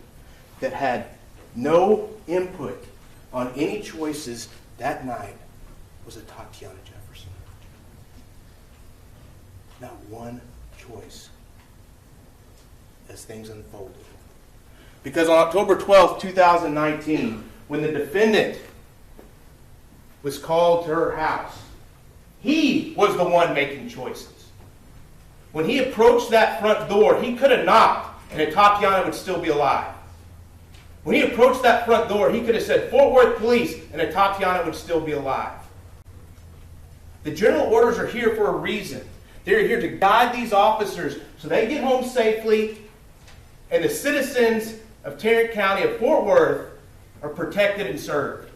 that had no input on any choices that night was Atatiana Jefferson. Not one choice as things unfolded. Because on October 12th, 2019, when the defendant was called to her house, he was the one making choices. When he approached that front door, he could have knocked and Atatiana would still be alive. When he approached that front door, he could have said, "Fort Worth Police," and Atatiana would still be alive. The general orders are here for a reason. They're here to guide these officers so they get home safely and the citizens of Tarrant County of Fort Worth are protected and served.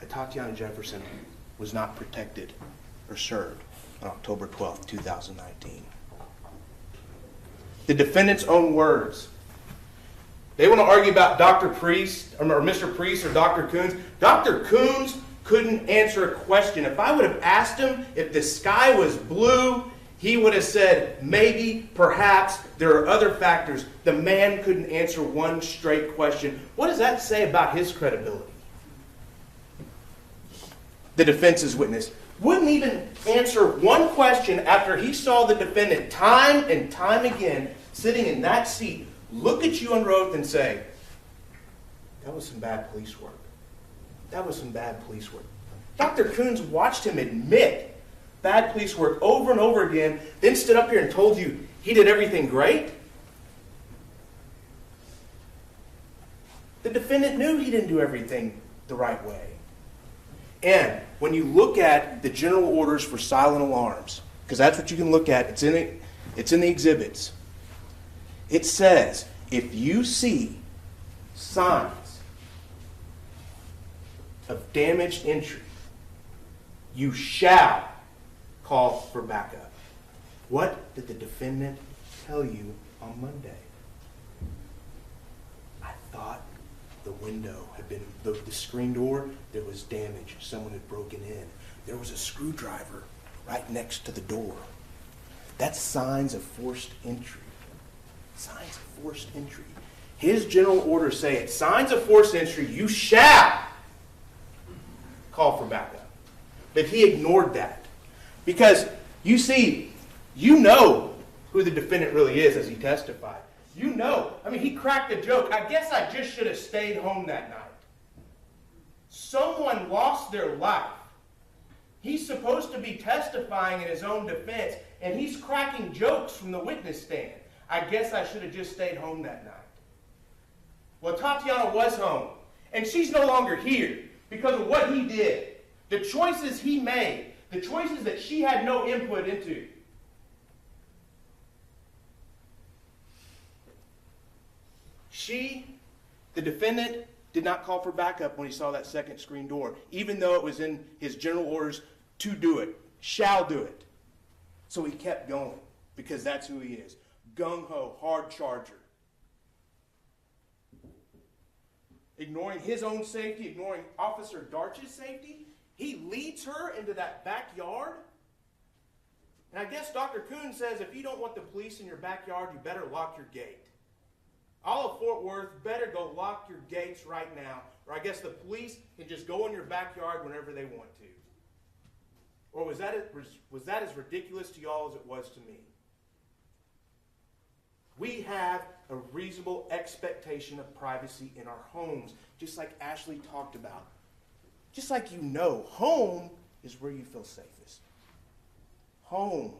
Atatiana Jefferson was not protected or served on October 12th, 2019. The defendant's own words. They want to argue about Dr. Priest, or Mr. Priest, or Dr. Coons. Dr. Coons couldn't answer a question. If I would have asked him if the sky was blue, he would have said, maybe, perhaps, there are other factors. The man couldn't answer one straight question. What does that say about his credibility? The defense's witness wouldn't even answer one question after he saw the defendant time and time again sitting in that seat, look at you under oath and say, "That was some bad police work. That was some bad police work." Dr. Coons watched him admit bad police work over and over again, then stood up here and told you he did everything great. The defendant knew he didn't do everything the right way. And when you look at the general orders for silent alarms, because that's what you can look at, it's in the exhibits. It says, if you see signs of damaged entry, you shall call for backup. What did the defendant tell you on Monday? I thought the window had been, the screen door, there was damage. Someone had broken in. There was a screwdriver right next to the door. That's signs of forced entry. Signs of forced entry. His general orders say it. Signs of forced entry, you shall call for backup. But he ignored that. Because, you see, you know who the defendant really is as he testified. You know. I mean, he cracked a joke. I guess I just should have stayed home that night. Someone lost their life. He's supposed to be testifying in his own defense, and he's cracking jokes from the witness stand. I guess I should have just stayed home that night. Well, Atatiana was home, and she's no longer here because of what he did. The choices he made, the choices that she had no input into. The defendant, did not call for backup when he saw that second screen door, even though it was in his general orders to do it, shall do it. So he kept going, because that's who he is. Gung-ho, hard charger. Ignoring his own safety, ignoring Officer Darch's safety, he leads her into that backyard. And I guess Dr. Coons says, if you don't want the police in your backyard, you better lock your gate. All of Fort Worth better go lock your gates right now, or I guess the police can just go in your backyard whenever they want to. Or was that as ridiculous to y'all as it was to me? We have a reasonable expectation of privacy in our homes, just like Ashley talked about. Just like you know, home is where you feel safest. Home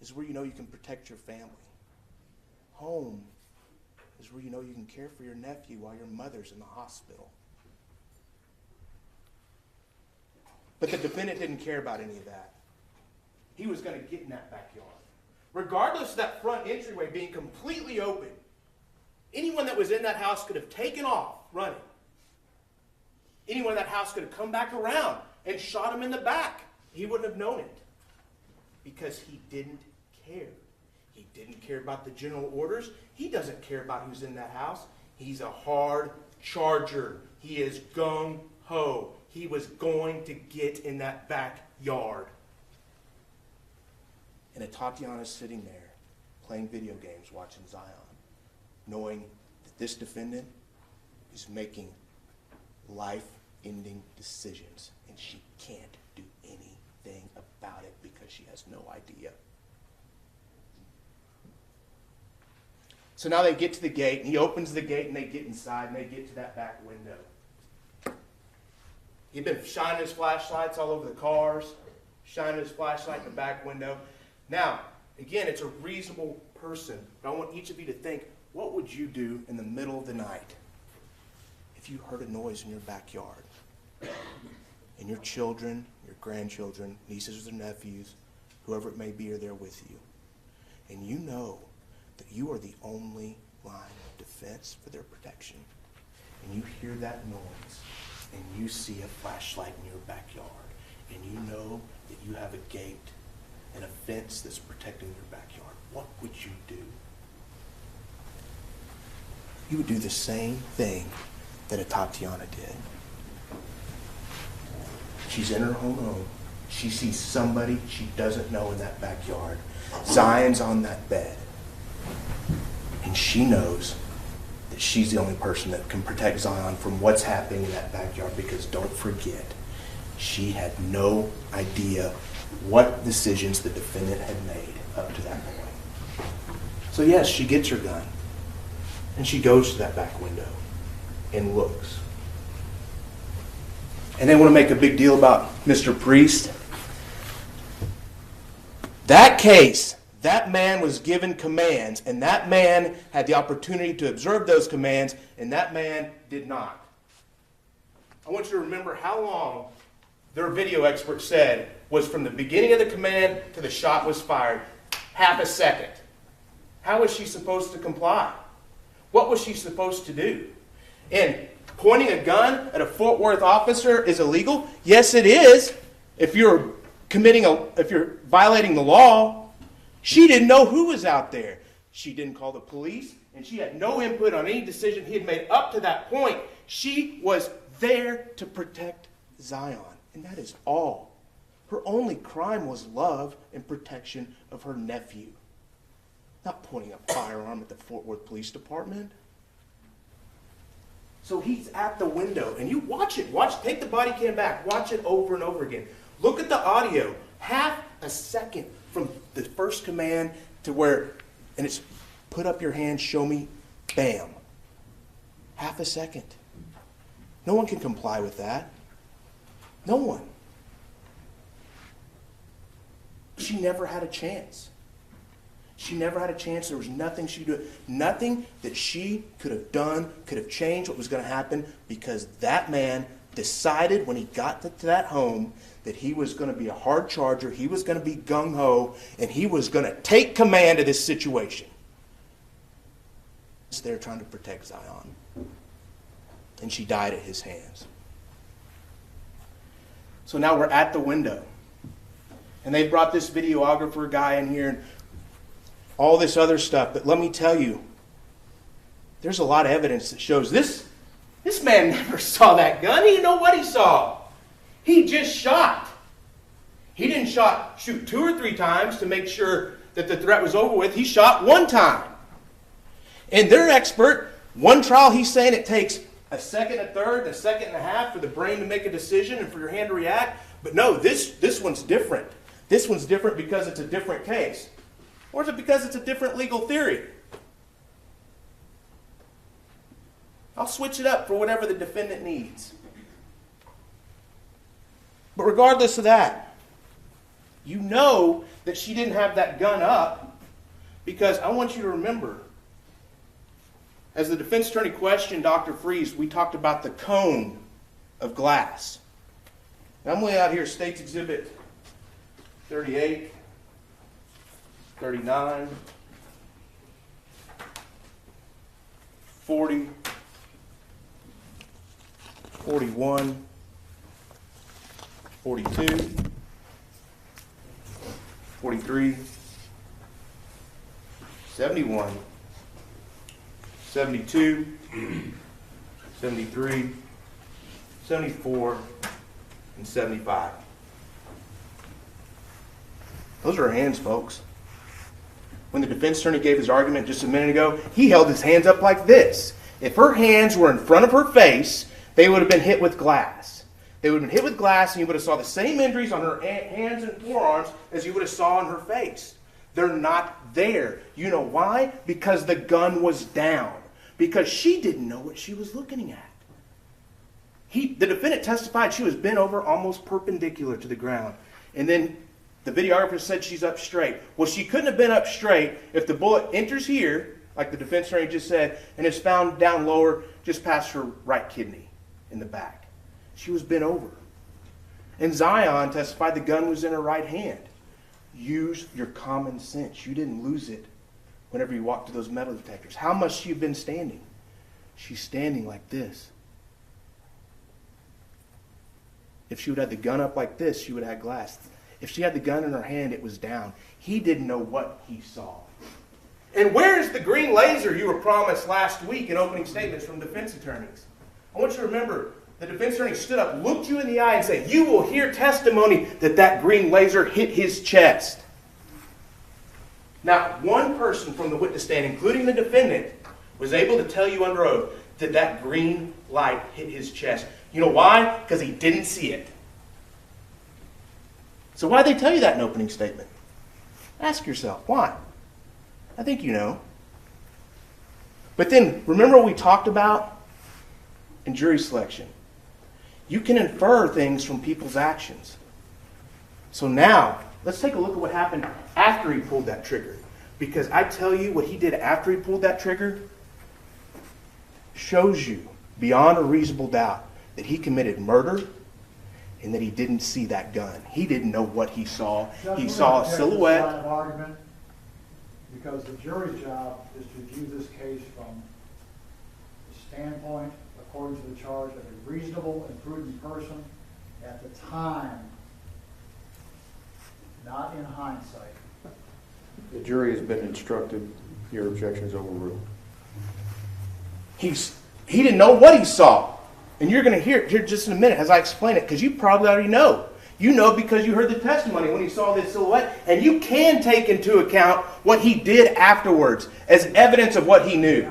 is where you know you can protect your family. Home is where you know you can care for your nephew while your mother's in the hospital. But the defendant didn't care about any of that. He was going to get in that backyard. Regardless of that front entryway being completely open, anyone that was in that house could have taken off running. Anyone in that house could have come back around and shot him in the back. He wouldn't have known it because he didn't care. He didn't care about the general orders. He doesn't care about who's in that house. He's a hard charger. He is gung-ho. He was going to get in that backyard. And Atatiana's sitting there playing video games, watching Zion, knowing that this defendant is making life-ending decisions, and she can't do anything about it because she has no idea. So now they get to the gate, and he opens the gate, and they get inside, and they get to that back window. He'd been shining his flashlights all over the cars, shining his flashlight in the back window. Now, again, it's a reasonable person, but I want each of you to think, what would you do in the middle of the night if you heard a noise in your backyard? And your children, your grandchildren, nieces or nephews, whoever it may be, are there with you. And you know that you are the only line of defense for their protection. And you hear that noise, and you see a flashlight in your backyard, and you know that you have a gate and a fence that's protecting your backyard. What would you do? You would do the same thing that Atatiana did. She's in her own home. She sees somebody she doesn't know in that backyard. Zion's on that bed. And she knows that she's the only person that can protect Zion from what's happening in that backyard, because don't forget, she had no idea what decisions the defendant had made up to that point. So yes, she gets her gun, and she goes to that back window and looks. And they want to make a big deal about Mr. Priest. That case, that man was given commands, and that man had the opportunity to observe those commands, and that man did not. I want you to remember how long their video expert said was from the beginning of the command to the shot was fired. Half a second. How was she supposed to comply? What was she supposed to do? And pointing a gun at a Fort Worth officer is illegal? Yes, it is. If you're violating the law. She didn't know who was out there. She didn't call the police, and she had no input on any decision he had made up to that point. She was there to protect Zion, and that is all. Her only crime was love and protection of her nephew, not pointing a firearm at the Fort Worth Police Department. So he's at the window, and you watch it. Take the body cam back. Watch it over and over again. Look at the audio. Half a second from the first command to where, and it's put up your hand, show me, bam. Half a second. No one can comply with that. No one. She never had a chance. She never had a chance. There was nothing she could do. Nothing that she could have done could have changed what was going to happen, because that man decided when he got to that home that he was going to be a hard charger, he was going to be gung-ho, and he was going to take command of this situation. They're trying to protect Zion. And she died at his hands. So now we're at the window. And they brought this videographer guy in here and all this other stuff. But let me tell you, there's a lot of evidence that shows this man never saw that gun. He didn't know what he saw. He just shot. He didn't shoot 2 or 3 times to make sure that the threat was over with. He shot 1 time. And their expert, one trial, he's saying it takes a second, a third, a second and a half for the brain to make a decision and for your hand to react. But no, this one's different. This one's different because it's a different case. Or is it because it's a different legal theory? I'll switch it up for whatever the defendant needs. But regardless of that, you know that she didn't have that gun up, because I want you to remember, as the defense attorney questioned Dr. Freeze, we talked about the cone of glass. Now, I'm way out here, State's Exhibit 38, 39, 40, 41, 42, 43, 71, 72, 73, 74, and 75. Those are her hands, folks. When the defense attorney gave his argument just a minute ago, he held his hands up like this. If her hands were in front of her face, they would have been hit with glass. They would have been hit with glass, and you would have saw the same injuries on her hands and forearms as you would have saw on her face. They're not there. You know why? Because the gun was down. Because she didn't know what she was looking at. The defendant testified she was bent over almost perpendicular to the ground. And then the videographer said she's up straight. Well, she couldn't have been up straight if the bullet enters here, like the defense attorney just said, and is found down lower just past her right kidney in the back. She was bent over. And Zion testified the gun was in her right hand. Use your common sense. You didn't lose it whenever you walked to those metal detectors. How must she have been standing? She's standing like this. If she would have had the gun up like this, she would have had glass. If she had the gun in her hand, it was down. He didn't know what he saw. And where is the green laser you were promised last week in opening statements from defense attorneys? I want you to remember, the defense attorney stood up, looked you in the eye, and said, you will hear testimony that that green laser hit his chest. Not one person from the witness stand, including the defendant, was able to tell you under oath that that green light hit his chest. You know why? Because he didn't see it. So why did they tell you that in opening statement? Ask yourself, why? I think you know. But then, remember what we talked about in jury selection? You can infer things from people's actions. So now, let's take a look at what happened after he pulled that trigger. Because I tell you, what he did after he pulled that trigger shows you, beyond a reasonable doubt, that he committed murder and that he didn't see that gun. He didn't know what he saw. He saw a silhouette. Line of argument, because the jury's job is to view this case from the standpoint, according to the charge, of a reasonable and prudent person at the time, not in hindsight. The jury has been instructed, your objection is overruled. He didn't know what he saw. And you're going to hear it here just in a minute as I explain it, because you probably already know. You know because you heard the testimony when he saw this silhouette, and you can take into account what he did afterwards as evidence of what he knew.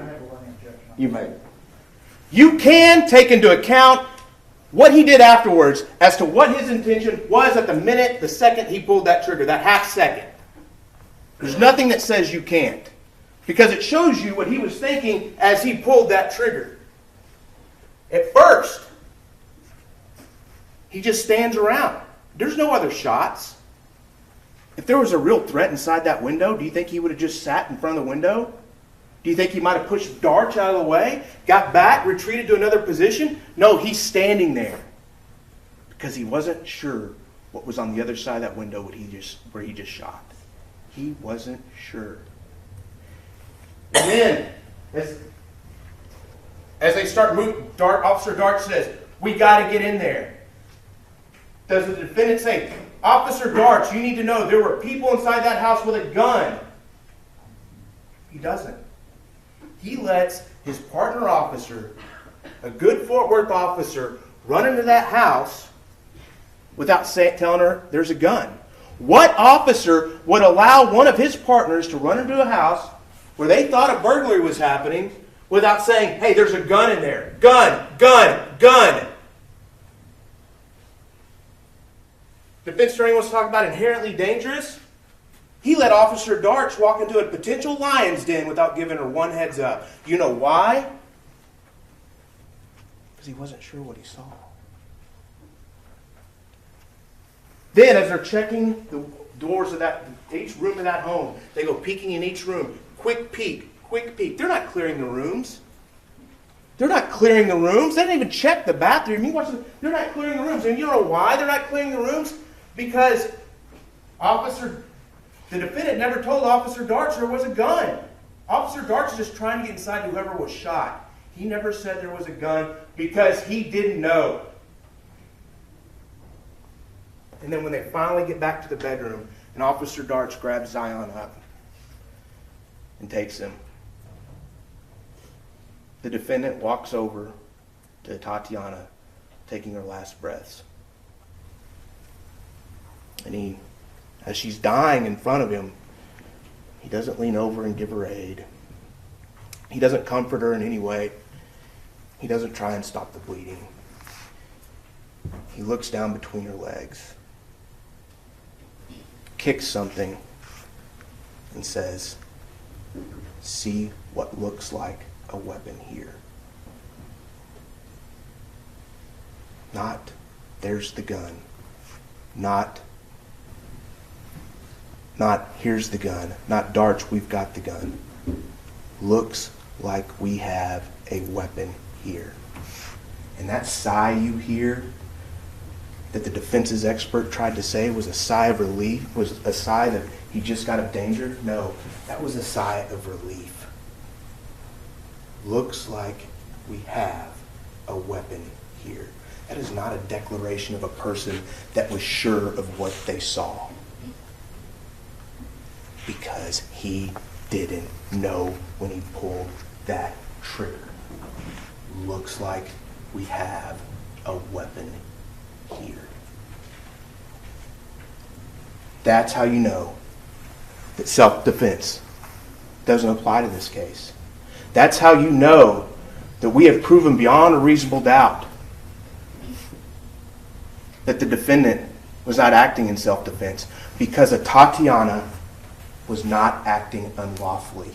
You may. You can take into account what he did afterwards as to what his intention was at the minute, the second he pulled that trigger, that half second. There's nothing that says you can't, because it shows you what he was thinking as he pulled that trigger. At first, he just stands around. There's no other shots. If there was a real threat inside that window, do you think he would have just sat in front of the window? Do you think he might have pushed darts out of the way, got back, retreated to another position? No, he's standing there because he wasn't sure what was on the other side of that window where he just shot. He wasn't sure. And then, as they start moving, Officer Dart says, we got to get in there. Does the defendant say, Officer Darts, you need to know there were people inside that house with a gun? He doesn't. He lets his partner officer, a good Fort Worth officer, run into that house without telling her there's a gun. What officer would allow one of his partners to run into a house where they thought a burglary was happening without saying, hey, there's a gun in there. Gun, gun, gun. Defense attorney wants to talk about inherently dangerous. He let Officer Darts walk into a potential lion's den without giving her one heads up. You know why? Because he wasn't sure what he saw. Then, as they're checking the doors of each room of that home, they go peeking in each room. Quick peek, quick peek. They're not clearing the rooms. They're not clearing the rooms. They didn't even check the bathroom. They're not clearing the rooms. And you know why they're not clearing the rooms? Because the defendant never told Officer Darch there was a gun. Officer Darch is just trying to get inside whoever was shot. He never said there was a gun because he didn't know. And then when they finally get back to the bedroom, and Officer Darch grabs Zion up and takes him, the defendant walks over to Tatiana, taking her last breaths. And as she's dying in front of him, he doesn't lean over and give her aid. He doesn't comfort her in any way. He doesn't try and stop the bleeding. He looks down between her legs, kicks something, and says, "See what looks like a weapon here." Not, "There's the gun." Not, "Here's the gun." Not, "Darch, we've got the gun." Looks like we have a weapon here. And that sigh you hear that the defense's expert tried to say was a sigh of relief, was a sigh that he just got out of danger. No, that was a sigh of relief. Looks like we have a weapon here. That is not a declaration of a person that was sure of what they saw. Because he didn't know when he pulled that trigger. Looks like we have a weapon here. That's how you know that self-defense doesn't apply to this case. That's how you know that we have proven beyond a reasonable doubt that the defendant was not acting in self-defense, because Atatiana was not acting unlawfully.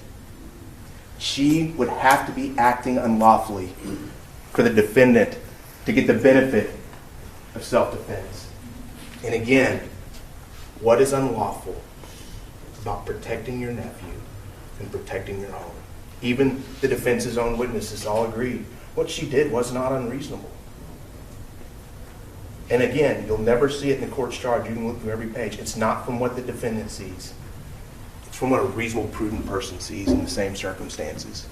She would have to be acting unlawfully for the defendant to get the benefit of self-defense. And again, what is unlawful about protecting your nephew and protecting your home? Even the defense's own witnesses all agreed what she did was not unreasonable. And again, you'll never see it in the court's charge. You can look through every page. It's not from what the defendant sees. It's from what a reasonable, prudent person sees in the same circumstances.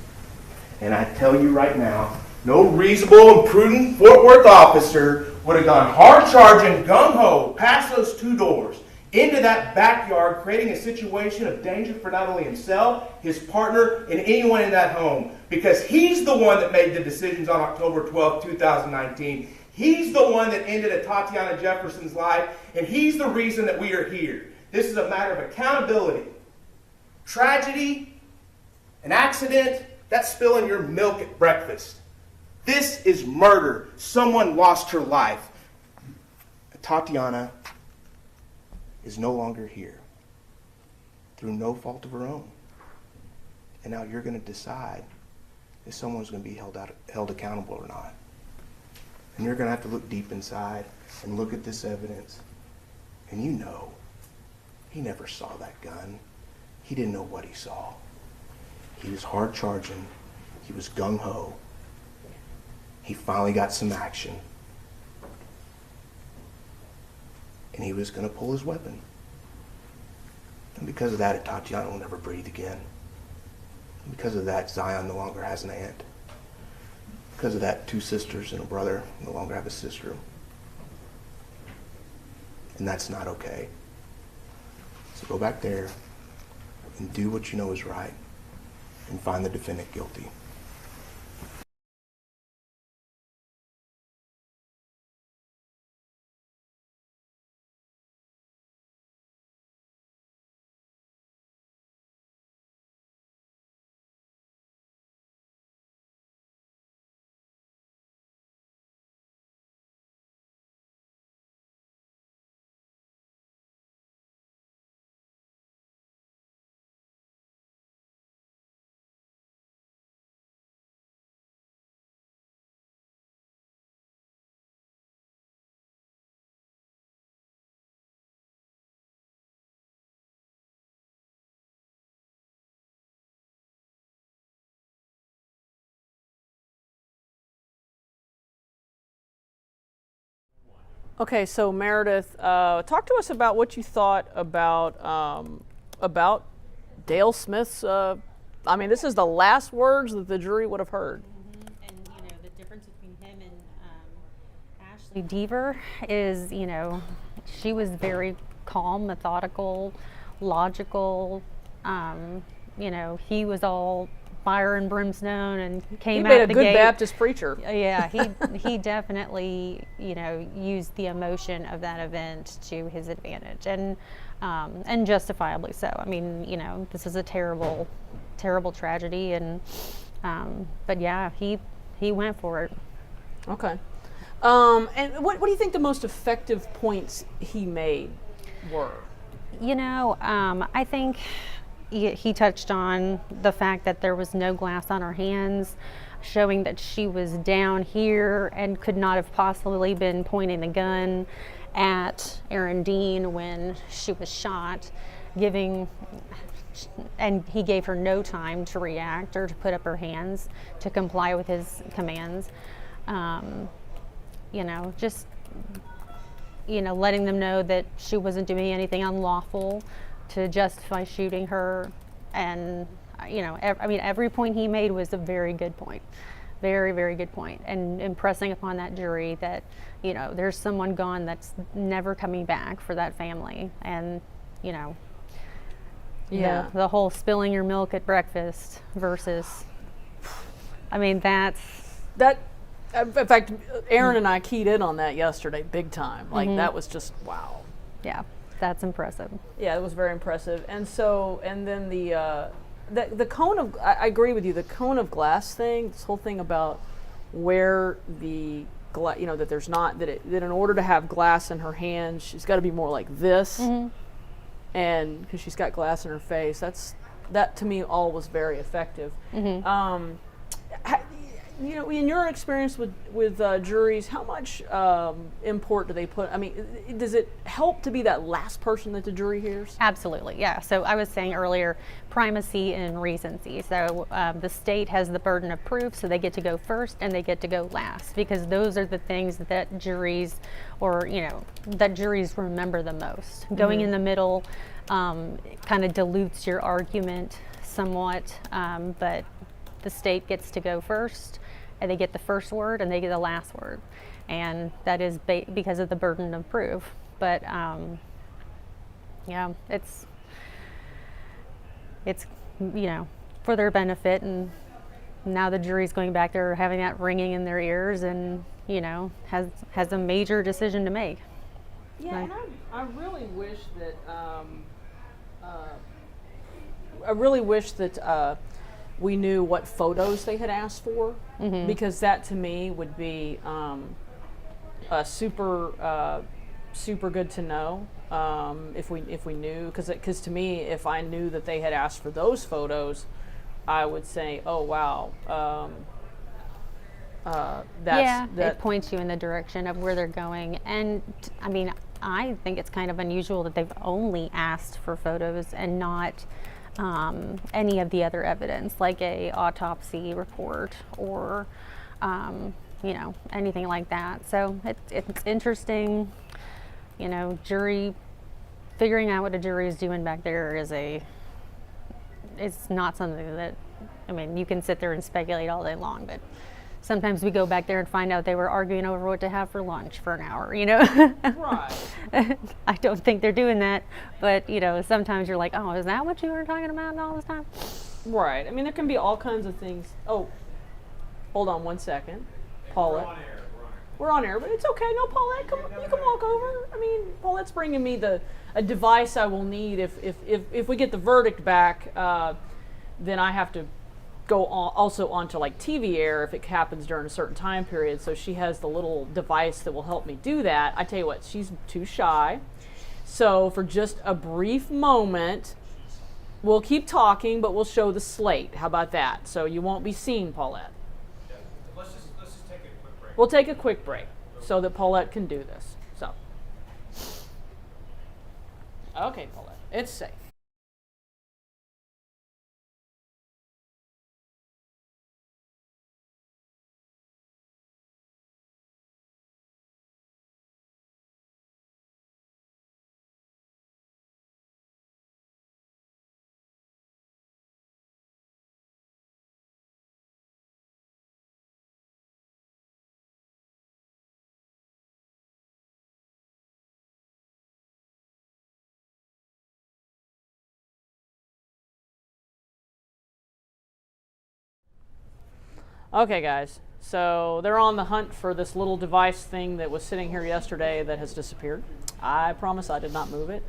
And I tell you right now, no reasonable and prudent Fort Worth officer would have gone hard charging, gung-ho, past those two doors, into that backyard, creating a situation of danger for not only himself, his partner, and anyone in that home. Because he's the one that made the decisions on October 12, 2019. He's the one that ended Atatiana Jefferson's life, and he's the reason that we are here. This is a matter of accountability. Tragedy, an accident, that's spilling your milk at breakfast. This is murder. Someone lost her life. Tatiana is no longer here through no fault of her own. And now you're going to decide if someone's going to be held accountable or not. And you're going to have to look deep inside and look at this evidence. And you know, he never saw that gun. He didn't know what he saw. He was hard charging. He was gung-ho. He finally got some action. And he was going to pull his weapon. And because of that, Tatiana will never breathe again. And because of that, Zion no longer has an aunt. Because of that, two sisters and a brother no longer have a sister. And that's not okay. So go back there and do what you know is right and find the defendant guilty. Okay, so Meredith, talk to us about what you thought about Dale Smith's. I mean, this is the last words that the jury would have heard. And the difference between him and Ashley Deaver is, she was very calm, methodical, logical. He was all fire and brimstone and came He made out a the good gate. Baptist preacher. Yeah, he definitely used the emotion of that event to his advantage, and justifiably so. I mean, this is a terrible, terrible tragedy, and but yeah, he went for it. Okay. And what do you think the most effective points he made were? I think he touched on the fact that there was no glass on her hands, showing that she was down here and could not have possibly been pointing the gun at Aaron Dean when she was shot, and he gave her no time to react or to put up her hands to comply with his commands. Just letting them know that she wasn't doing anything unlawful to justify shooting her. And every point he made was a very good point, very, very good point, and impressing upon that jury that there's someone gone that's never coming back for that family. And Yeah. the whole spilling your milk at breakfast versus, That, in fact, Aaron and I keyed in on that yesterday, big time. Like that was just wow. yeah, that's impressive. Yeah, it was very impressive. And so, and then the cone of, I agree with you, the cone of glass thing, this whole thing about where the glass, that there's not, that in order to have glass in her hand, she's got to be more like this. And because she's got glass in her face, that to me all was very effective. In your experience with juries, how much import do they put? I mean, does it help to be that last person that the jury hears? Absolutely, yeah. So I was saying earlier, primacy and recency. So the state has the burden of proof, so they get to go first and they get to go last, because those are the things that juries, that juries remember the most. Going in the middle kind of dilutes your argument somewhat, but the state gets to go first, and they get the first word and they get the last word, and that is because of the burden of proof. But yeah, it's for their benefit, and now the jury's going back there having that ringing in their ears, and has a major decision to make. Yeah, and I really wish that we knew what photos they had asked for, because that to me would be super good to know if we knew, because to me, if I knew that they had asked for those photos, I would say, oh wow, it points you in the direction of where they're going. And I think it's kind of unusual that they've only asked for photos and not any of the other evidence, like a autopsy report or anything like that. So it's interesting, jury figuring out what a jury is doing back there it's not something that, you can sit there and speculate all day long, but sometimes we go back there and find out they were arguing over what to have for lunch for an hour, Right. I don't think they're doing that, but sometimes you're like, oh, is that what you were talking about all this time? Right. There can be all kinds of things. Oh, hold on one second. Paulette. We're on air, but it's okay. No, Paulette, you can walk over. Paulette's bringing me a device I will need if we get the verdict back. Then I have to go also onto like TV air if it happens during a certain time period. So she has the little device that will help me do that. I tell you what, she's too shy. So for just a brief moment, we'll keep talking, but we'll show the slate. How about that? So you won't be seen, Paulette. Yeah. Let's just take a quick break. We'll take a quick break so that Paulette can do this. So, okay, Paulette, it's safe. Okay, guys. So they're on the hunt for this little device thing that was sitting here yesterday that has disappeared. I promise I did not move it.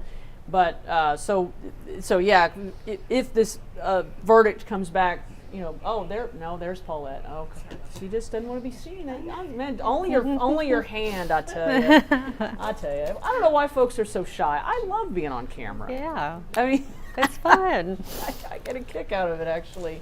But so yeah, if this verdict comes back, you know, there's Paulette. Oh, she just doesn't want to be seen. Man, only your hand, I tell you. I don't know why folks are so shy. I love being on camera. Yeah. I mean, It's fun. I get a kick out of it, actually.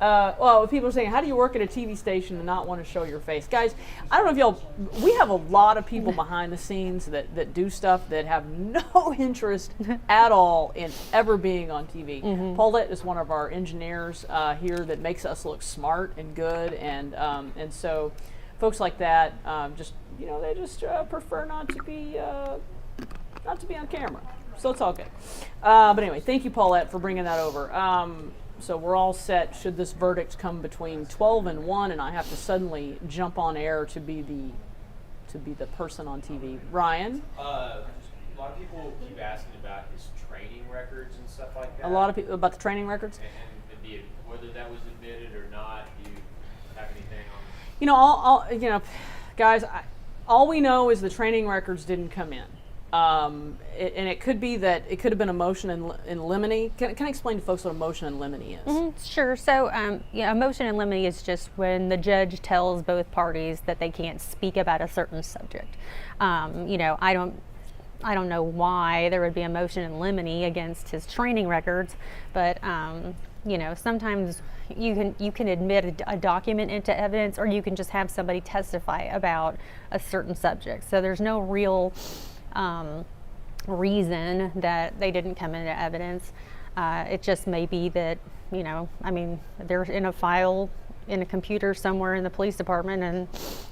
Well, people are saying, how do you work at a TV station and not want to show your face? Guys, I don't know if we have a lot of people behind the scenes that do stuff that have no interest at all in ever being on TV. Paulette is one of our engineers here that makes us look smart and good, and so folks like that they just prefer not to be on camera. So it's all good. But anyway, thank you, Paulette, for bringing that over. So we're all set should this verdict come between 12 and 1 and I have to suddenly jump on air to be the person on TV. Ryan? A lot of people keep asking about his training records and stuff like that. A lot of people about the training records? And whether that was admitted or not, do you have anything on that? You know, guys, all we know is the training records didn't come in. And it could be that it could have been a motion in limine. Can I explain to folks what a motion in limine is? Sure. So, a motion in limine is just when the judge tells both parties that they can't speak about a certain subject. I don't know why there would be a motion in limine against his training records, but sometimes you can admit a document into evidence, or you can just have somebody testify about a certain subject. So there's no real reason that they didn't come into evidence. It just may be that, they're in a file in a computer somewhere in the police department and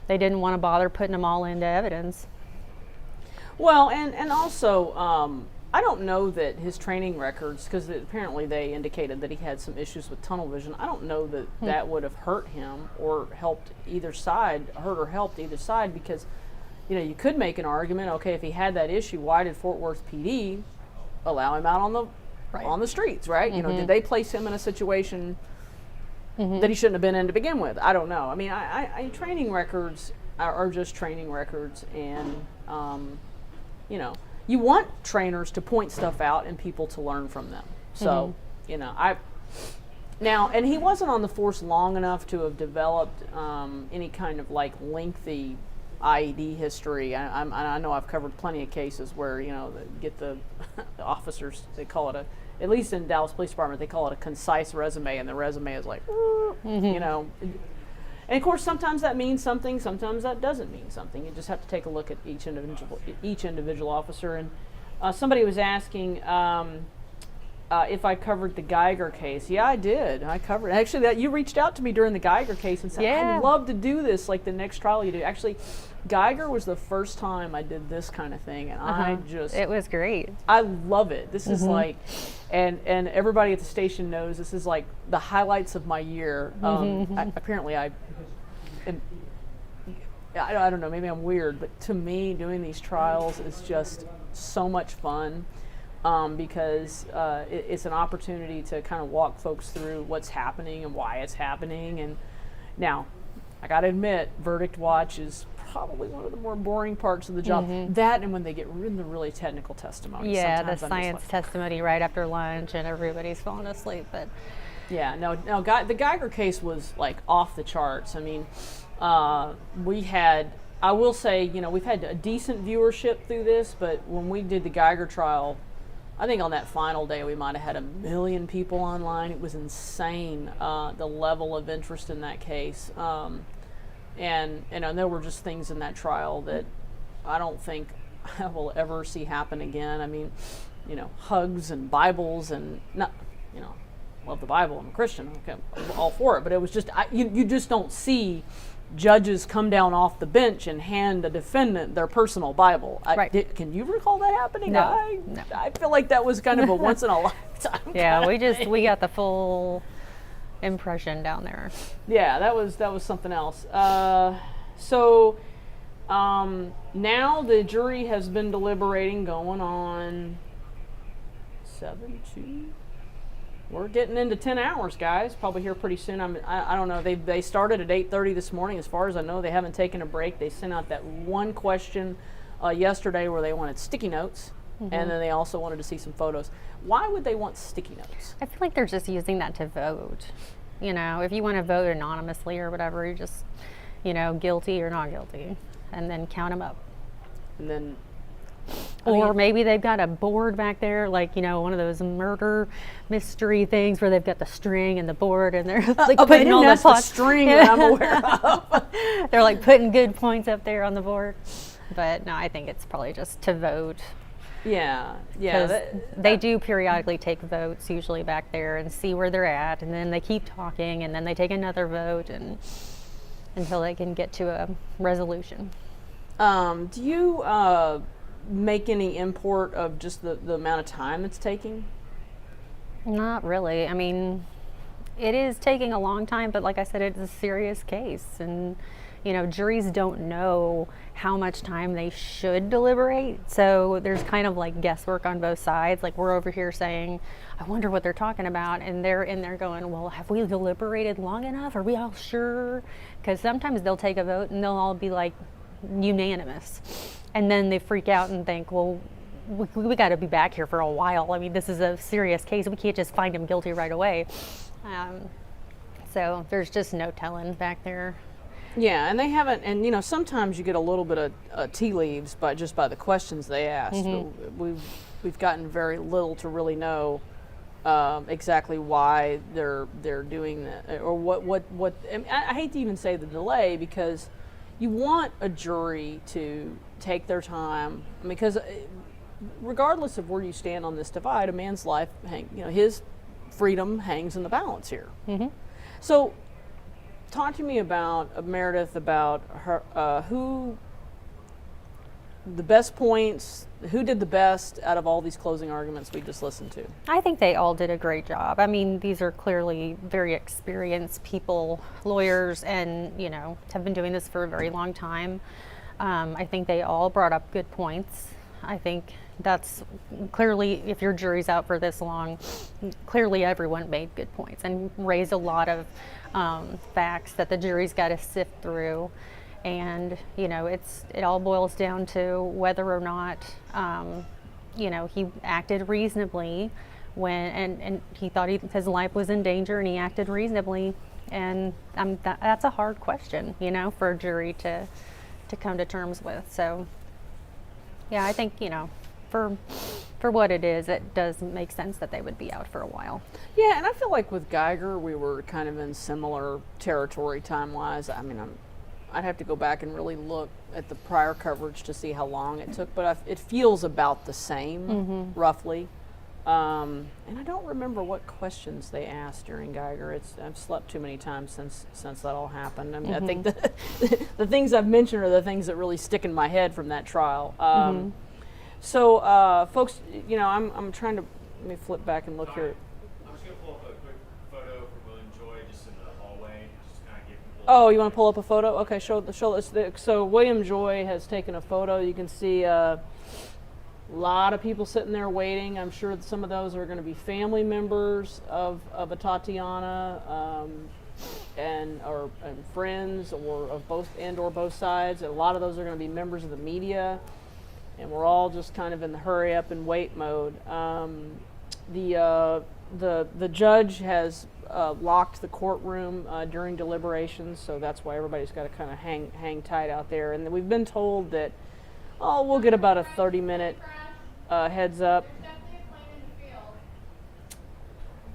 they didn't want to bother putting them all into evidence. Well, and also, I don't know that his training records, because apparently they indicated that he had some issues with tunnel vision. I don't know that that would have hurt him or helped either side, because you could make an argument, okay, if he had that issue, why did Fort Worth PD allow him out on the streets, right? Did they place him in a situation that he shouldn't have been in to begin with? I don't know. I mean, I training records are just training records, and you want trainers to point stuff out and people to learn from them. So, now, and he wasn't on the force long enough to have developed any kind of lengthy IED history. I know I've covered plenty of cases where they get the officers, they call it at least in Dallas Police Department, they call it a concise resume, and the resume is and of course sometimes that means something, sometimes that doesn't mean something. You just have to take a look at each individual officer. And somebody was asking if I covered the Geiger case. Yeah, I did. I covered. Actually, that you reached out to me during the Geiger case and said, I'd love to do this, like the next trial you do. Actually, Geiger was the first time I did this kind of thing, and it was great. I love it. This is and everybody at the station knows this is like the highlights of my year. Apparently, I don't know, maybe I'm weird, but to me, doing these trials is just so much fun. Because it's an opportunity to kind of walk folks through what's happening and why it's happening. And now, I got to admit, verdict watch is probably one of the more boring parts of the job. That and when they get in the really technical testimony. Yeah, the science testimony right after lunch and everybody's falling asleep. But yeah, no, the Geiger case was off the charts. I mean, I will say, we've had a decent viewership through this, but when we did the Geiger trial, I think on that final day we might have had 1 million people online. It was insane, the level of interest in that case. And there were just things in that trial that I don't think I will ever see happen again. I mean, hugs and Bibles and love the Bible. I'm a Christian. Okay, I'm all for it. But it was just you just don't see judges come down off the bench and hand a defendant their personal Bible. Can you recall that happening? No, I feel like that was kind of a once in a lifetime. Yeah, we got the full impression down there. Yeah, that was something else. So now the jury has been deliberating, going on 7-2. We're getting into 10 hours, guys. Probably here pretty soon. I don't know. They started at 8:30 this morning. As far as I know, they haven't taken a break. They sent out that one question yesterday where they wanted sticky notes, and then they also wanted to see some photos. Why would they want sticky notes? I feel like they're just using that to vote. You know, if you want to vote anonymously or whatever, you just, you know, guilty or not guilty, and then count them up. And then, Or maybe they've got a board back there, like, you know, one of those murder mystery things where they've got the string and the board, and they're like putting all the string that I'm aware of. They're like putting good points up there on the board. But no, I think it's probably just to vote. Yeah. Because they do periodically take votes, usually back there, and see where they're at, and then they keep talking, and then they take another vote, and until they can get to a resolution. Do you make any import of just the amount of time it's taking? Not really. I mean, it is taking a long time, but like I said, it's a serious case, and you know, juries don't know how much time they should deliberate, so there's kind of like guesswork on both sides. Like, we're over here saying, I wonder what they're talking about, and they're in there going, well, have we deliberated long enough? Are we all sure? Because sometimes they'll take a vote and they'll all be like unanimous, and then they freak out and think, well, we got to be back here for a while. I mean, this is a serious case. We can't just find him guilty right away. So there's just no telling back there. Yeah, and they haven't, and you know, sometimes you get a little bit of tea leaves by the questions they asked. We've gotten very little to really know exactly why they're doing that, or what. I hate to even say the delay, because you want a jury to take their time, because regardless of where you stand on this divide, a man's life, his freedom hangs in the balance here. So, talk to me about Meredith, about her, who the best points, who did the best out of all these closing arguments we just listened to? I think they all did a great job. I mean, these are clearly very experienced people, lawyers, and, you know, have been doing this for a very long time. I think they all brought up good points. I think that's clearly, if your jury's out for this long, clearly everyone made good points and raised a lot of facts that the jury's got to sift through. And, you know, it all boils down to whether or not, you know, he acted reasonably and he thought his life was in danger, and he acted reasonably. And that's a hard question, you know, for a jury to come to terms with. So, yeah, I think, you know, for what it is, it does make sense that they would be out for a while. Yeah, and I feel like with Geiger, we were kind of in similar territory time-wise. I mean, I'd have to go back and really look at the prior coverage to see how long it took, but it feels about the same, roughly. And I don't remember what questions they asked during Geiger. I've slept too many times since that all happened. I mean, I think the things I've mentioned are the things that really stick in my head from that trial. So, folks, you know, I'm trying to, let me flip back and look here. I'm just going to pull up a quick photo from William Joy just in the hallway, just kind of give people. Oh, you want to pull up a photo? Okay, show us. So William Joy has taken a photo. You can see a lot of people sitting there waiting. I'm sure that some of those are going to be family members of Atatiana, and friends, or of both sides. A lot of those are going to be members of the media. And we're all just kind of in the hurry up and wait mode. The judge has locked the courtroom during deliberations, so that's why everybody's got to kind of hang tight out there. And we've been told that, we'll get about a 30-minute heads up.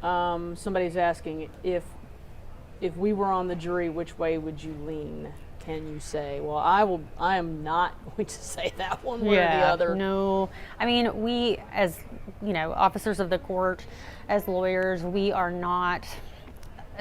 Somebody's asking, if we were on the jury, which way would you lean? Can you say? Well, I am not going to say that one way or the other. No. I mean, we, as, you know, officers of the court, as lawyers, we are not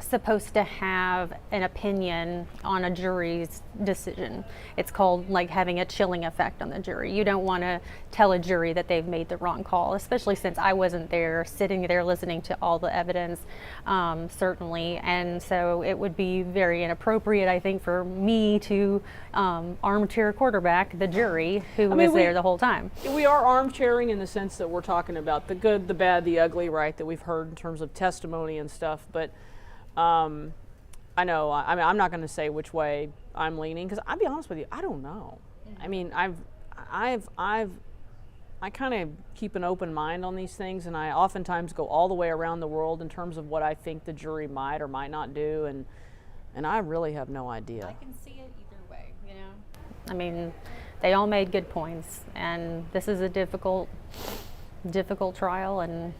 supposed to have an opinion on a jury's decision. It's called like having a chilling effect on the jury. You don't want to tell a jury that they've made the wrong call, especially since I wasn't there, sitting there listening to all the evidence, certainly. And so it would be very inappropriate, I think, for me to armchair quarterback the jury who was there the whole time. We are armchairing in the sense that we're talking about the good, the bad, the ugly, right, that we've heard in terms of testimony and stuff. But I know, I mean, I'm not going to say which way I'm leaning, because I'll be honest with you, I don't know. I mean, I kind of keep an open mind on these things, and I oftentimes go all the way around the world in terms of what I think the jury might or might not do, and I really have no idea. I can see it either way, you know. I mean, they all made good points, and this is a difficult trial, and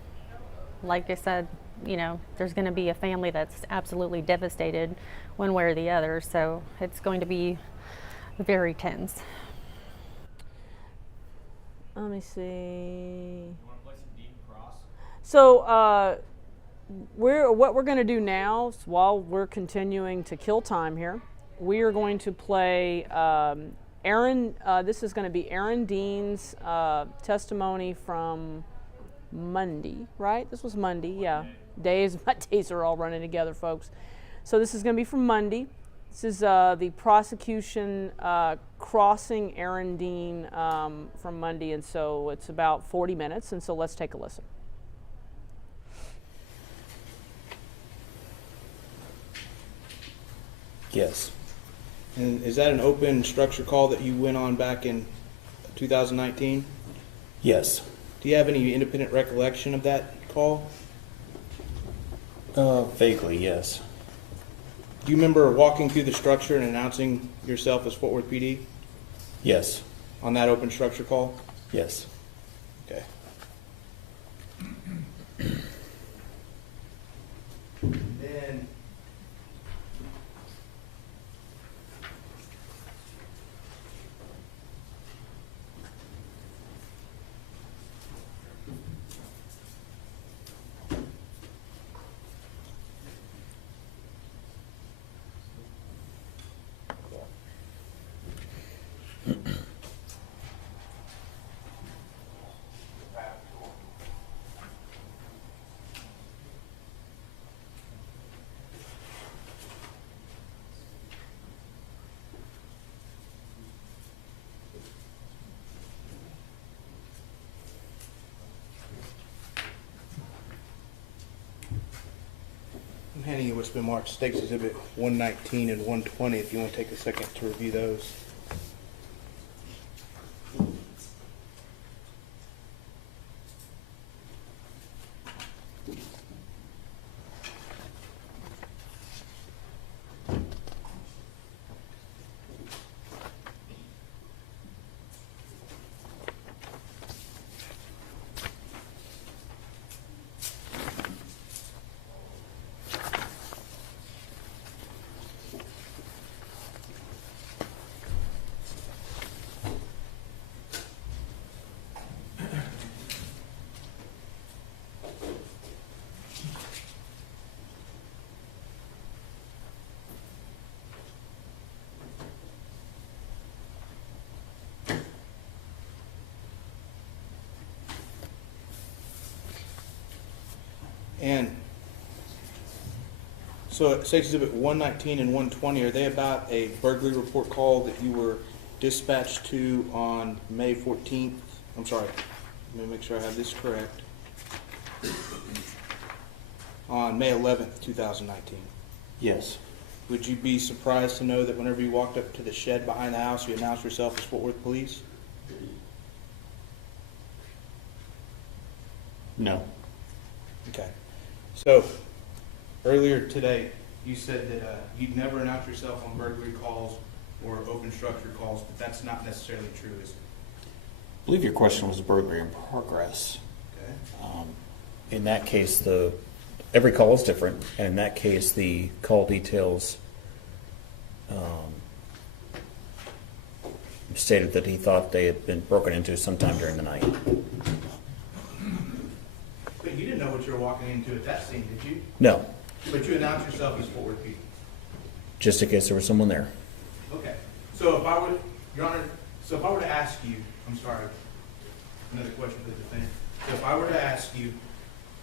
like I said, you know, there's going to be a family that's absolutely devastated one way or the other, so it's going to be very tense. Let me see. You want to play some deep cross? So what we're going to do now, is while we're continuing to kill time here, we are going to play Aaron. This is going to be Aaron Dean's testimony from Monday, right? This was Monday, yeah. My days are all running together, folks. So this is going to be from Monday. This is the prosecution crossing Aaron Dean from Monday, and so it's about 40 minutes, and so let's take a listen. Yes. And is that an open structure call that you went on back in 2019? Yes. Do you have any independent recollection of that call? Vaguely, yes. Do you remember walking through the structure and announcing yourself as Fort Worth PD Yes. on that open structure call? Yes. Okay. Then I'm handing you what's been marked Stakes Exhibit 119 and 120 if you want to take a second to review those. And so Stakes Exhibit 119 and 120, are they about a burglary report call that you were dispatched to on May 14th? I'm sorry, let me make sure I have this correct. On May 11th, 2019. Yes. Would you be surprised to know that whenever you walked up to the shed behind the house, you announced yourself as Fort Worth Police? No. Okay. So, earlier today, you said that you'd never announce yourself on burglary calls or open structure calls, but that's not necessarily true, is it? I believe your question was burglary in progress. Okay. In that case, every call is different, and in that case, the call details stated that he thought they had been broken into sometime during the night. But you didn't know what you were walking into at that scene, did you? No. But you announced yourself as Fort Worth PD. Just in case there was someone there. Okay. So if I would, Your Honor, so if I were to ask you, I'm sorry, another question for the defendant. So if I were to ask you,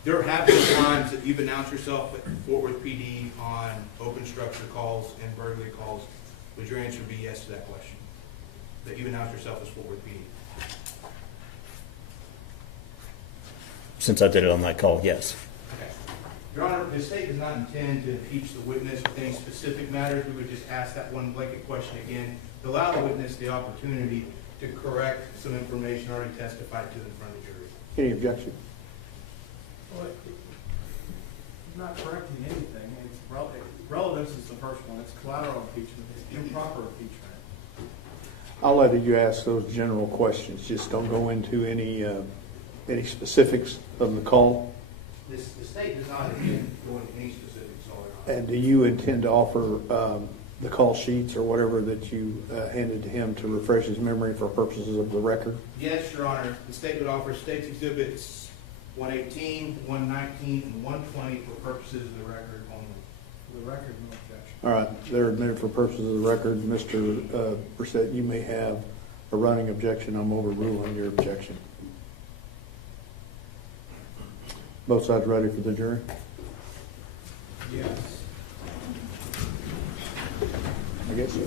there have been times that you've announced yourself at Fort Worth PD on open structure calls and burglary calls. Would your answer be yes to that question? That you've announced yourself as Fort Worth PD? Since I did it on that call, yes. Okay. Your Honor, the state does not intend to impeach the witness with any specific matters. We would just ask that one blanket question again to allow the witness the opportunity to correct some information already testified to in front of the jury. Any objection? Well, not correcting anything. It's relevance is the first one. It's collateral impeachment. It's improper impeachment. I'll let you ask those general questions. Just don't go into any specifics of the call. The state does not intend to go into any specifics on it. And do you intend to offer the call sheets or whatever that you handed to him to refresh his memory for purposes of the record? Yes, Your Honor. The state would offer State's Exhibits 118, 119, and 120 for purposes of the record only. For the record, no objection. All right, they're admitted for purposes of the record. Mr. Brissett, you may have a running objection. I'm overruling your objection. Both sides ready for the jury? Yes. I guess so.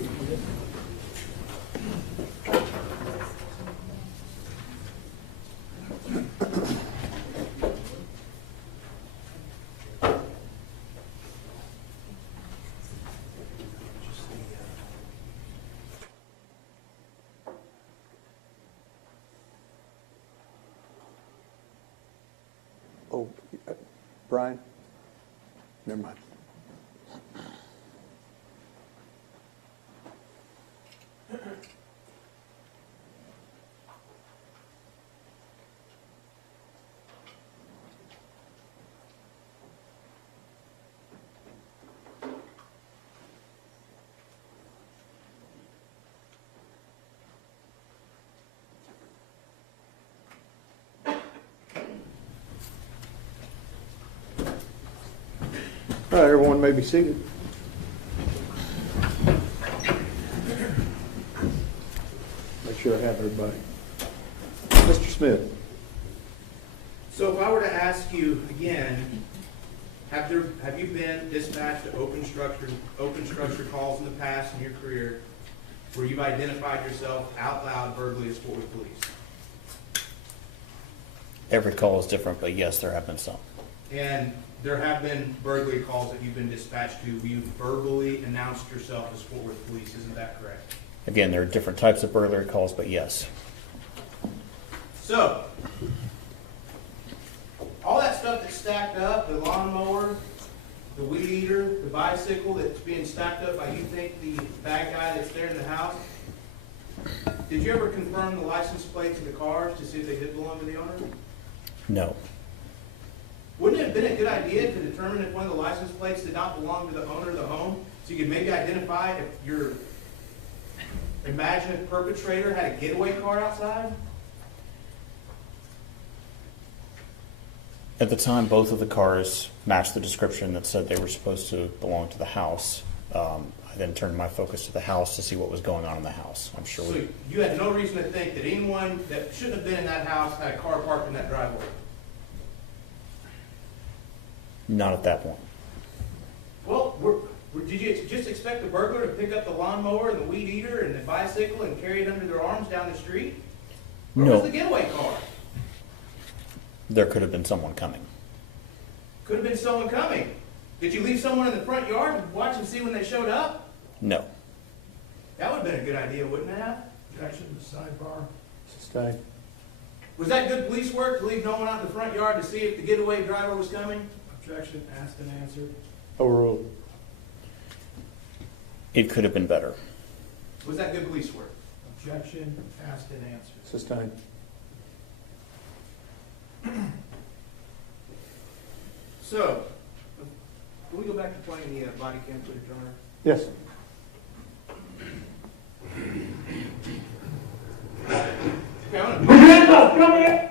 Oh, Brian? Never mind. All right, everyone may be seated. Make sure I have everybody. Mr. Smith. So if I were to ask you again, have you been dispatched to open structure calls in the past in your career where you've identified yourself out loud verbally as Fort Worth Police? Every call is different, but yes, there have been some. And there have been burglary calls that you've been dispatched to where you verbally announced yourself as Fort Worth Police, isn't that correct? Again, there are different types of burglary calls, but yes. So, all that stuff that's stacked up, the lawnmower, the weed eater, the bicycle that's being stacked up by you think the bad guy that's there in the house, did you ever confirm the license plates of the cars to see if they did belong to the owner? No. Wouldn't it have been a good idea to determine if one of the license plates did not belong to the owner of the home, so you could maybe identify if your imagined perpetrator had a getaway car outside? At the time, both of the cars matched the description that said they were supposed to belong to the house. I then turned my focus to the house to see what was going on in the house. I'm sure So you had no reason to think that anyone that shouldn't have been in that house had a car parked in that driveway? not at that point. Well, did you just expect the burglar to pick up the lawnmower and the weed eater and the bicycle and carry it under their arms down the street? Where No. was the getaway car? There could have been someone coming. Could have been someone coming. Did you leave someone in the front yard to watch and see when they showed up? No. That would have been a good idea, wouldn't it have? Objection to sidebar. Sustained. Was that good police work to leave no one out in the front yard to see if the getaway driver was coming? Objection asked and answered. Overruled. It could have been better. Was that good police work? Objection asked and answered. Sustained. So, can we go back to playing the body cam footage, Your Honor? Yes. Okay, I'm gonna...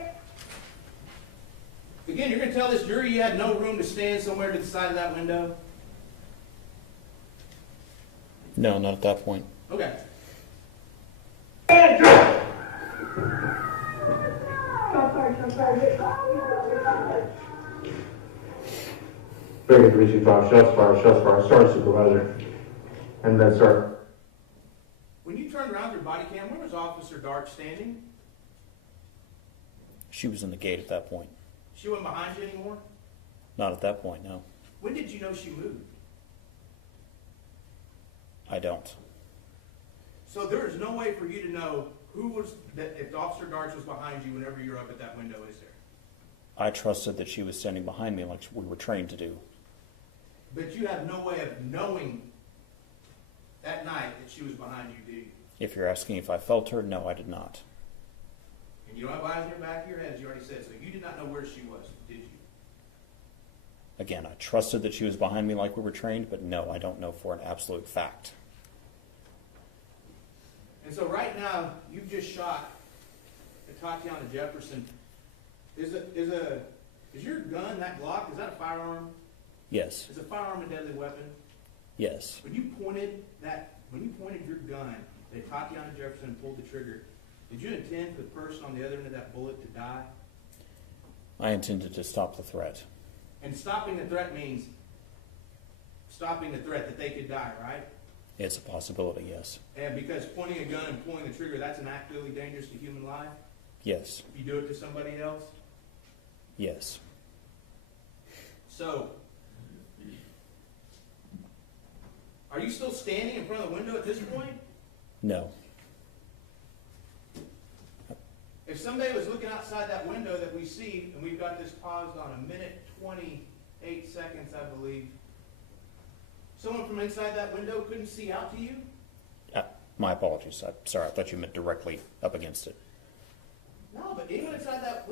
Again, you're going to to tell this jury you had no room to stand somewhere to the side of that window? No, not at that point. Okay. Very good, 325, shots fired, Sergeant Supervisor. And then, sir. When you turned around your body cam, where was Officer Dark standing? She was in the gate at that point. She wasn't behind you anymore? Not at that point, no. When did you know she moved? I don't. So there is no way for you to know who was, that if Officer Darks was behind you whenever you're up at that window, is there? I trusted that she was standing behind me like we were trained to do. But you have no way of knowing that night that she was behind you, do you? If you're asking if I felt her, no, I did not. And you don't have eyes in the back of your head, as you already said, so you did not know where she was, did you? Again, I trusted that she was behind me like we were trained, but no, I don't know for an absolute fact. And so right now, you've just shot Atatiana Jefferson. Is your gun, that Glock, is that a firearm? Yes. Is a firearm a deadly weapon? Yes. When you pointed your gun at Atatiana Jefferson and pulled the trigger, did you intend for the person on the other end of that bullet to die? I intended to stop the threat. And stopping the threat means stopping the threat that they could die, right? It's a possibility, yes. And because pointing a gun and pulling the trigger, that's an act really dangerous to human life? Yes. If you do it to somebody else? Yes. So, are you still standing in front of the window at this point? No. If somebody was looking outside that window that we see, and we've got this paused on 1:28 seconds, I believe, someone from inside that window couldn't see out to you? My apologies. I'm sorry. I thought you meant directly up against it. No, but anyone inside that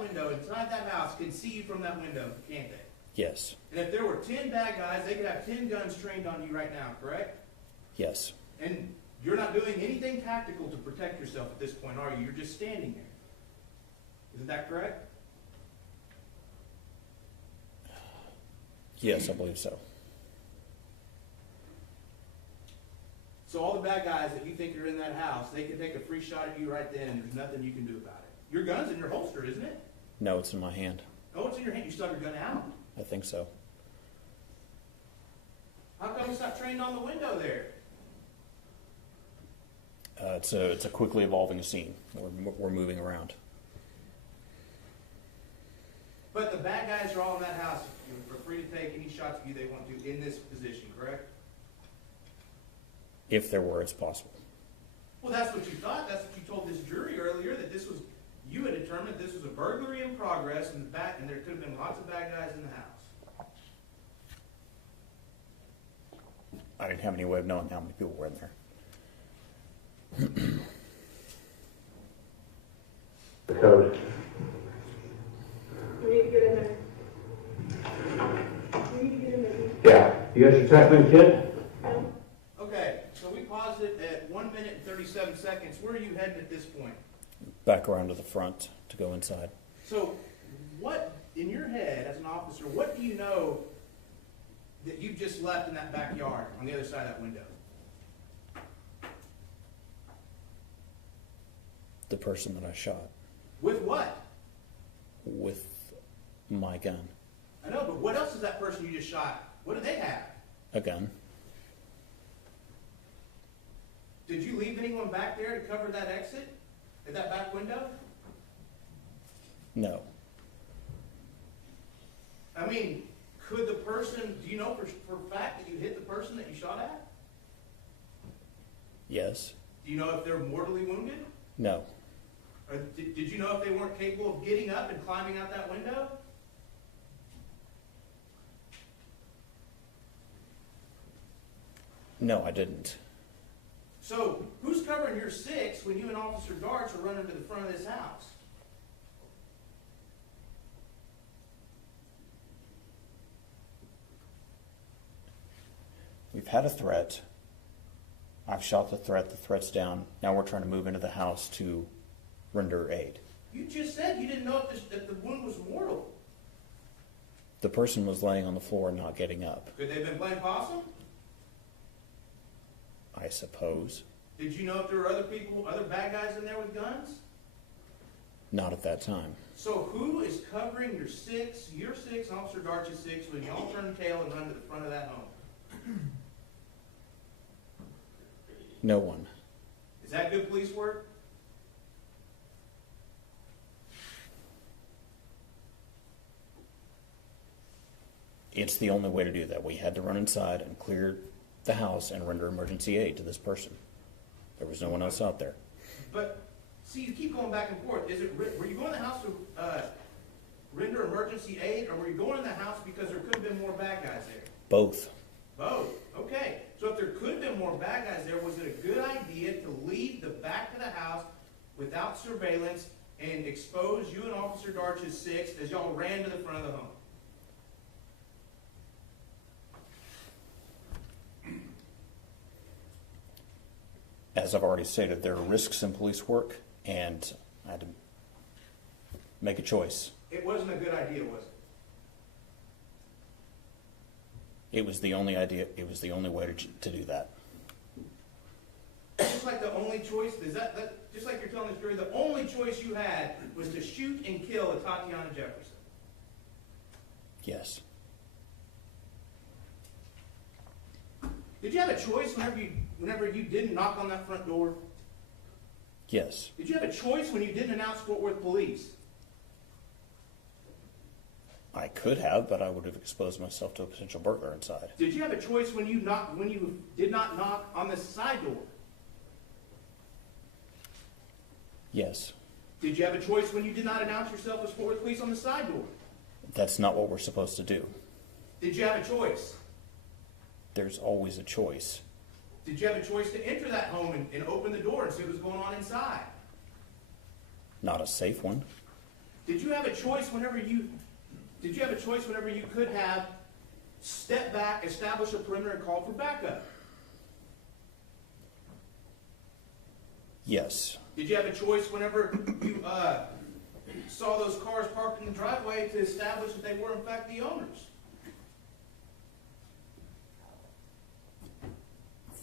window, inside that house, can see you from that window, can't they? Yes. And if there were 10 bad guys, they could have 10 guns trained on you right now, correct? Yes. And you're not doing anything tactical to protect yourself at this point, are you? You're just standing there. Isn't that correct? Yes, I believe so. So all the bad guys that you think are in that house, they can take a free shot at you right then, and there's nothing you can do about it. Your gun's in your holster, isn't it? No, it's in my hand. Oh, it's in your hand. You still have your gun out. I think so. How come it's not trained on the window there? It's a quickly evolving scene. We're moving around. But the bad guys are all in that house. You're free to take any shots at you they want to in this position, correct? If there were, it's possible. Well, that's what you thought. That's what you told this jury earlier, that this was, you had determined this was a burglary in progress and there could have been lots of bad guys in the house. I didn't have any way of knowing how many people were in there. The code. We need to get in there. Yeah. You got your tackling kit? Okay, so we paused it at 1:37. Where are you heading at this point? Back around to the front to go inside. So what, in your head as an officer, what do you know that you've just left in that backyard on the other side of that window? The person that I shot With what? with my gun. I know, but what else is that person you just shot? What do they have? A gun. Did you leave anyone back there to cover that exit at that back window? No. I mean, could the person, do you know for a fact that you hit the person that you shot at? Yes. Do you know if they're mortally wounded? No. Or did you know if they weren't capable of getting up and climbing out that window? No, I didn't. So, who's covering your six when you and Officer Darts are running to the front of this house? We've had a threat. I've shot the threat. The threat's down. Now we're trying to move into the house to render aid. You just said you didn't know if the wound was mortal. The person was laying on the floor and not getting up, Could they have been playing possum? I suppose. Did you know if there were other people, other bad guys in there with guns? Not at that time. So who is covering your six, and Officer Darch's six, when y'all turn tail and run to the front of that home? No one. Is that good police work? It's the only way to do that. We had to run inside and clear the house and render emergency aid to this person. There was no one else out there. But, see, you keep going back and forth. Were you going to the house to render emergency aid, or were you going in the house because there could have been more bad guys there? Both. Both. Okay. So if there could have been more bad guys there, was it a good idea to leave the back of the house without surveillance and expose you and Officer Darch's six as y'all ran to the front of the home? As I've already stated, there are risks in police work, and I had to make a choice. It wasn't a good idea, was it? It was the only idea. It was the only way to do that. Just like the only choice, just like you're telling the story, the only choice you had was to shoot and kill Atatiana Jefferson. Yes. Did you have a choice whenever you didn't knock on that front door? Yes. Did you have a choice when you didn't announce Fort Worth police? I could have, but I would have exposed myself to a potential burglar inside. Did you have a choice when you did not knock on the side door? Yes. Did you have a choice when you did not announce yourself as Fort Worth police on the side door? That's not what we're supposed to do. Did you have a choice? There's always a choice. Did you have a choice to enter that home and open the door and see what was going on inside? Not a safe one. Did you have a choice whenever you could have stepped back, established a perimeter, and called for backup? Yes. Did you have a choice whenever you saw those cars parked in the driveway to establish that they were in fact the owners?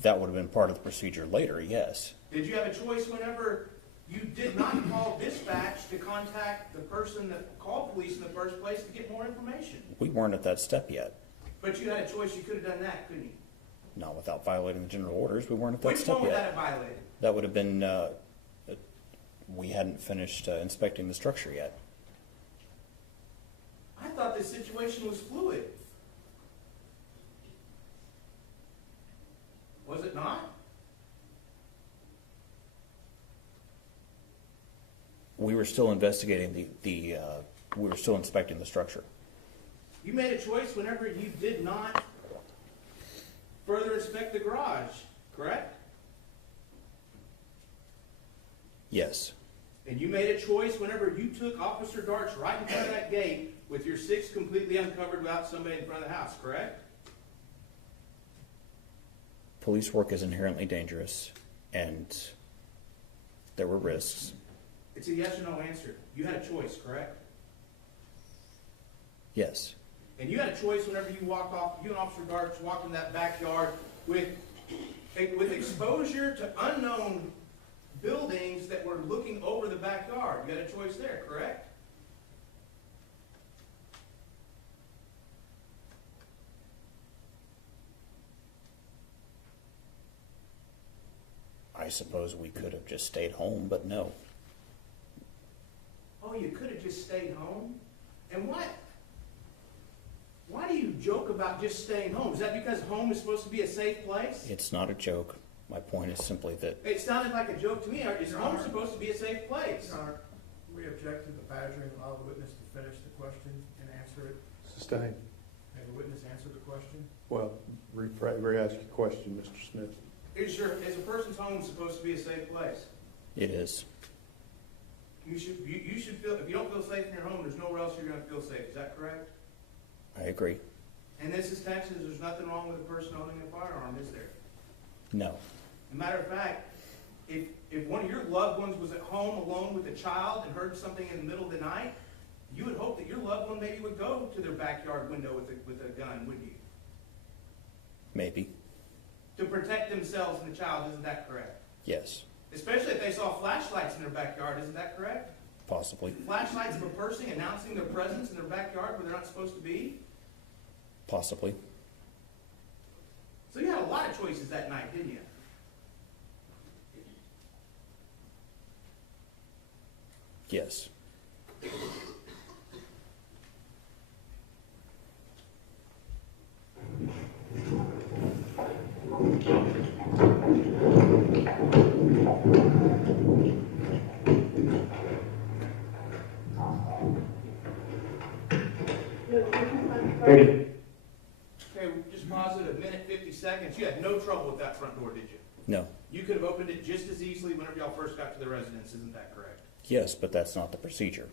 That would have been part of the procedure later, yes. Did you have a choice whenever you did not call dispatch to contact the person that called police in the first place to get more information? We weren't at that step yet. But you had a choice, you could have done that, couldn't you? Not without violating the general orders. We weren't at that Which step one would that yet. have violated? That would have been, we hadn't finished inspecting the structure yet. I thought this situation was fluid. Was it not? We were still investigating we were still inspecting the structure. You made a choice whenever you did not further inspect the garage, correct? Yes. And you made a choice whenever you took Officer Darch right in front of that gate with your six completely uncovered without somebody in front of the house, correct? Police work is inherently dangerous, and there were risks. It's a yes or no answer. You had a choice, correct? Yes. And you had a choice whenever you and Officer Darch walked in that backyard with exposure to unknown buildings that were looking over the backyard. You had a choice there, correct? I suppose we could have just stayed home, but no. Oh, you could have just stayed home? And why do you joke about just staying home? Is that because home is supposed to be a safe place? It's not a joke. My point is simply that It sounded like a joke to me. Is home supposed to be a safe place? Your Honor, we object to the badgering, allow the witness to finish the question and answer it. Sustained. Have the witness answer the question. Well, re-ask your question, Mr. Smith. Is a person's home supposed to be a safe place? it is. You should feel, if you don't feel safe in your home, there's nowhere else you're going to feel safe. Is that correct? I agree. And this is Texas. There's nothing wrong with a person owning a firearm, is there? No. As a matter of fact, if one of your loved ones was at home alone with a child and heard something in the middle of the night, you would hope that your loved one maybe would go to their backyard window with a gun, wouldn't you? Maybe. To protect themselves and the child, isn't that correct? Yes. Especially if they saw flashlights in their backyard, isn't that correct? Possibly. Flashlights of a person announcing their presence in their backyard where they're not supposed to be. Possibly. So you had a lot of choices that night, didn't you? Yes. Ready? Okay, just pause it a minute, 50 seconds. You had no trouble with that front door, did you? No. You could have opened it just as easily whenever y'all first got to the residence, isn't that correct? Yes, but that's not the procedure.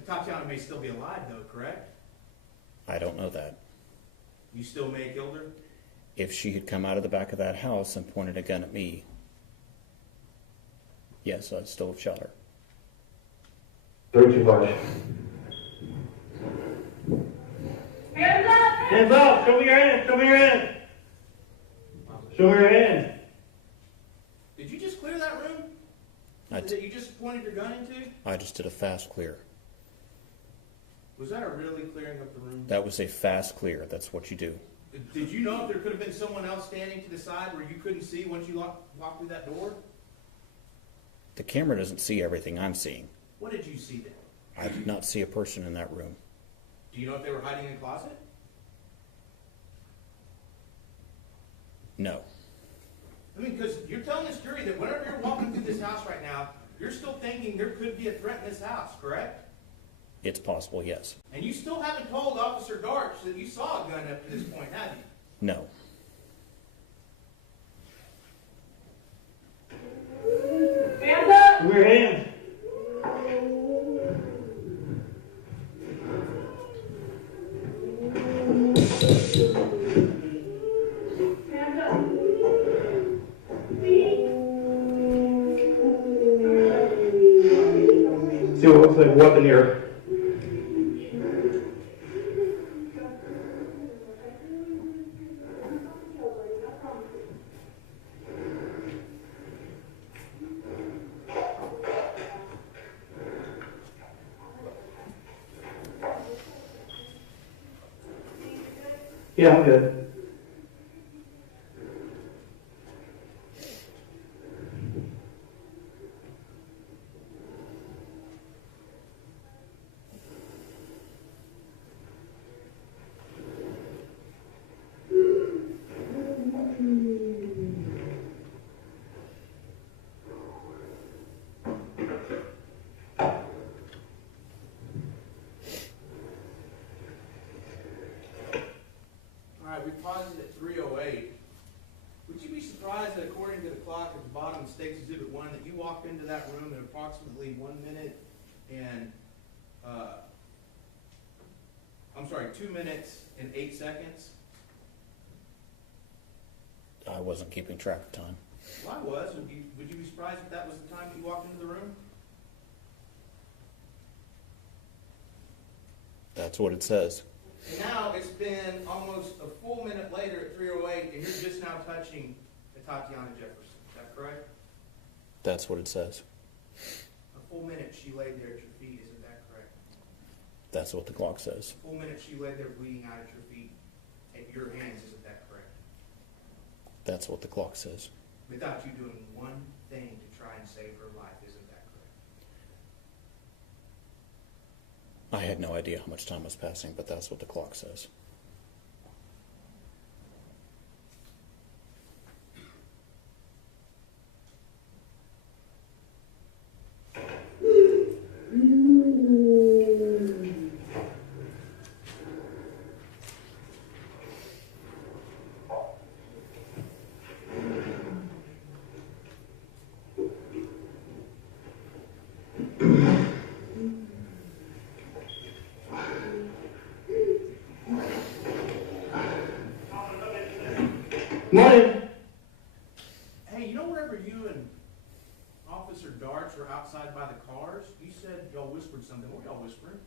Atatiana may still be alive, though, correct? I don't know that. You still may have killed her? If she had come out of the back of that house and pointed a gun at me, yes, I'd still have shot her. 3, 2, flash. Hands up! Hands up! Show me your hand! Show me your hand! Show me your hand! Did you just clear that room? That you just pointed your gun into? I just did a fast clear. Was that a really clearing of the room? That was a fast clear. That's what you do. Did you know if there could have been someone else standing to the side where you couldn't see once you walked through that door? The camera doesn't see everything I'm seeing. What did you see then? I did not see a person in that room. Do you know if they were hiding in a closet? No. I mean, because you're telling this jury that whenever you're walking through this house right now, you're still thinking there could be a threat in this house, correct? It's possible, yes. And you still haven't told Officer Darch that you saw a gun up to this point, have you? No. Hands up! Show me your hand! Hands up! Feet! See what looks like a weapon here. Yeah, I'm good. All right, we paused it at 3:08. Would you be surprised that according to the clock at the bottom of State's Exhibit 1 that you walked into that room in approximately 1 minute and, 2 minutes and 8 seconds? I wasn't keeping track of time. Well, I was. Would you be surprised if that was the time that you walked into the room? That's what it says. And now it's been almost a full minute later at 3:08, and you're just now touching Atatiana Jefferson. Is that correct? That's what it says. A full minute she laid there at your feet. Isn't that correct? That's what the clock says. A full minute she laid there bleeding out at your feet, at your hands. Isn't that correct? That's what the clock says. Without you doing one thing to try and save her life. Isn't that correct? I had no idea how much time was passing, but that's what the clock says. Morning! Hey, you know wherever Darts were outside by the cars, you said y'all whispered something. What were y'all whispering?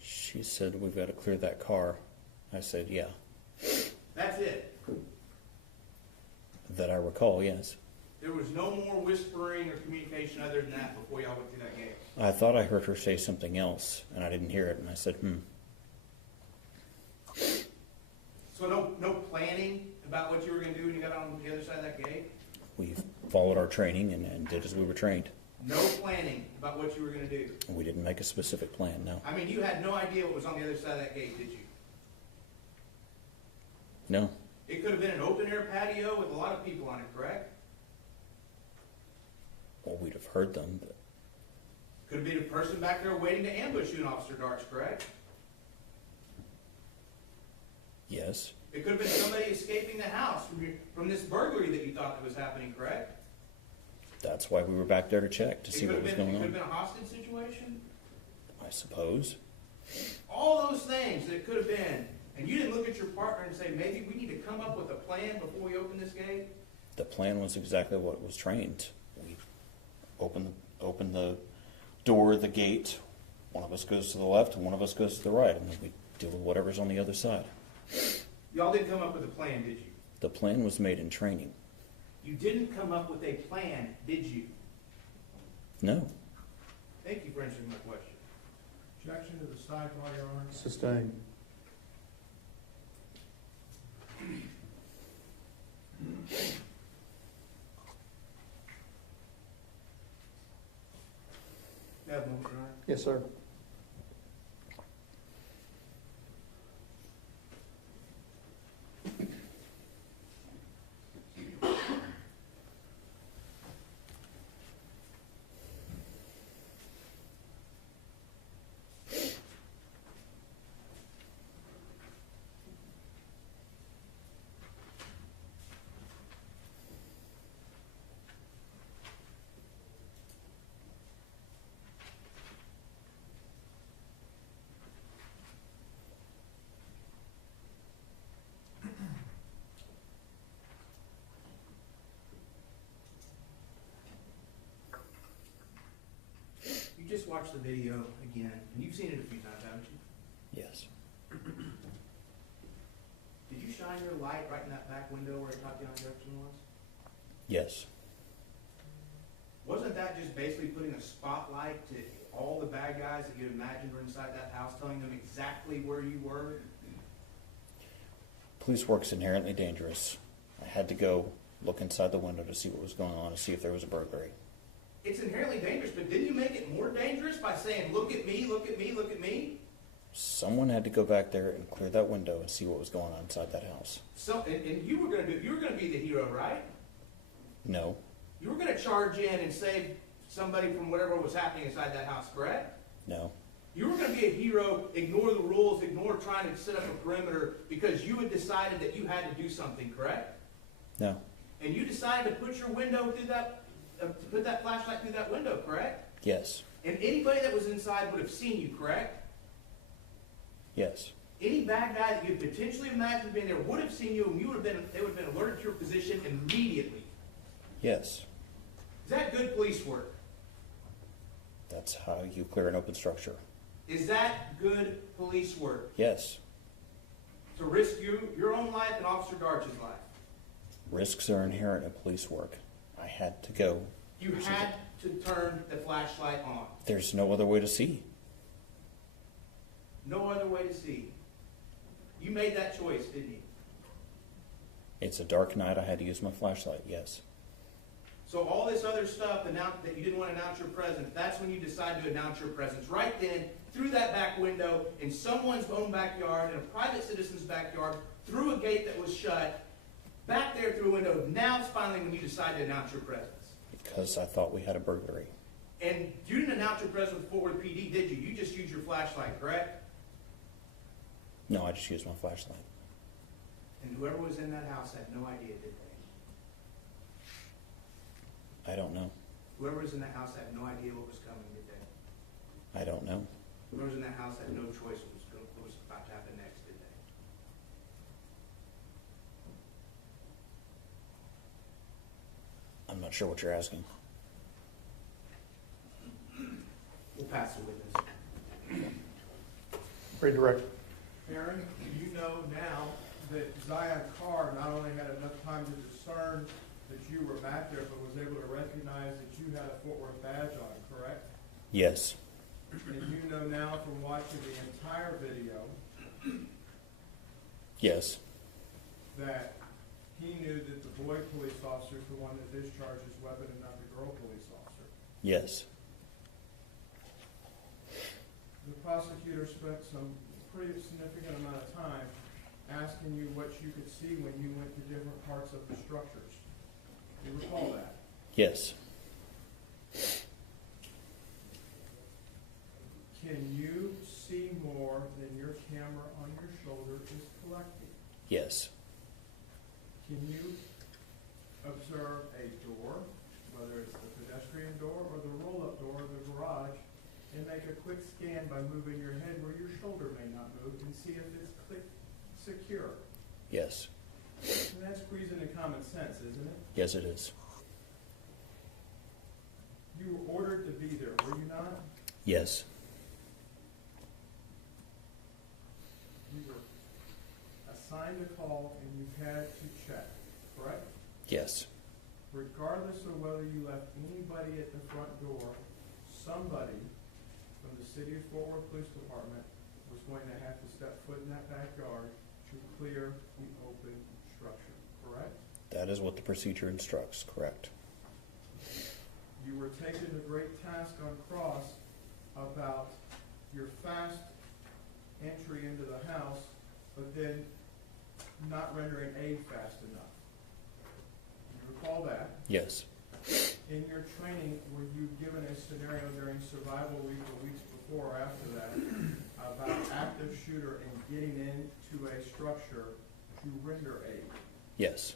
She said, we've got to clear that car. I said, yeah. That's it. That I recall, yes. There was no more whispering or communication other than that before y'all went through that gate. I thought I heard her say something else, and I didn't hear it, and I said, So no planning about what you were going to do when you got on the other side of that gate? We followed our training and did as we were trained. No planning about what you were going to do? We didn't make a specific plan, no. I mean, you had no idea what was on the other side of that gate, did you? No. It could have been an open-air patio with a lot of people on it, correct? Well, we'd have heard them, but Could have been a person back there waiting to ambush you in Officer Darts, correct? yes. It could have been somebody escaping the house from this burglary that you thought that was happening, correct? That's why we were back there to check, to see what was going It could have been on. a hostage situation. I suppose. All those things that it could have been. And you didn't look at your partner and say, maybe we need to come up with a plan before we open this gate? The plan was exactly what was trained. We open the door, the gate. One of us goes to the left and one of us goes to the right, and then we deal with whatever's on the other side. Y'all didn't come up with a plan, did you? The plan was made in training. You didn't come up with a plan, did you? No. Thank you for answering my question. Objection to the sidebar, Your Honor. Sustained. You have a moment, Your Honor. Yes, sir. You just watched the video again, and you've seen it a few times, haven't you? Yes. Did you shine your light right in that back window where Atatiana Jefferson was? Yes. Wasn't that just basically putting a spotlight to all the bad guys that you imagined were inside that house, telling them exactly where you were? Police work's inherently dangerous. I had to go look inside the window to see what was going on, to see if there was a burglary. It's inherently dangerous, but didn't you make it more dangerous by saying, look at me, look at me, look at me? Someone had to go back there and clear that window and see what was going on inside that house. So, and you were going to be the hero, right? No. You were going to charge in and save somebody from whatever was happening inside that house, correct? No. You were going to be a hero, ignore the rules, ignore trying to set up a perimeter because you had decided that you had to do something, correct? No. And you decided to put your window through that, to put that flashlight through that window, correct? Yes. And anybody that was inside would have seen you, correct? Yes. Any bad guy that you potentially imagined being there would have seen you, and they would have been alerted to your position immediately. Yes. Is that good police work? That's how you clear an open structure. Is that good police work? Yes. To risk your own life and Officer Darch's life? Risks are inherent in police work. I had to go. You had to turn the flashlight on. There's no other way to see. No other way to see. You made that choice, didn't you? It's a dark night. I had to use my flashlight. Yes. So all this other stuff that you didn't want to announce your presence, that's when you decided to announce your presence. Right then, through that back window, in someone's own backyard, in a private citizen's backyard, through a gate that was shut, back there through a window. Now it's finally when you decided to announce your presence. Because I thought we had a burglary. And you didn't announce your presence with Fort Worth PD, did you? You just used your flashlight, correct? No, I just used my flashlight. And whoever was in that house had no idea, did they? I don't know. Whoever was in that house had no idea what was coming, did they? I don't know. Whoever was in that house had no choice what was about to happen next, did they? I'm not sure what you're asking. We'll pass the witness. Very direct. Aaron, do you know now that Zion Carr not only had enough time to discern that you were back there, but was able to recognize that you had a Fort Worth badge on, correct? Yes. And you know now from watching the entire video Yes. that he knew that the boy police officer is the one that discharged his weapon and not the girl police officer. Yes. The prosecutor spent some pretty significant amount of time asking you what you could see when you went to different parts of the structures. Do you recall that? Yes. Can you see more than your camera on your shoulder is collecting? Yes. Can you observe a door, whether it's the pedestrian door or the roll-up door of the garage, and make a quick scan by moving your head where your shoulder may not move and see if it's secure? Yes. And that's reason and common sense, isn't it? Yes, it is. You were ordered to be there, were you not? Yes. You were assigned a call and you had to check, correct? Yes. Regardless of whether you left anybody at the front door, somebody from the City of Fort Worth Police Department was going to have to step foot in that backyard to clear the open structure, correct? That is what the procedure instructs, correct. You were taken to great task on cross about your fast entry into the house, but then not rendering aid fast enough. You recall that? Yes. In your training, were you given a scenario during survival week or weeks before or after that about active shooter and getting into a structure to render aid? Yes.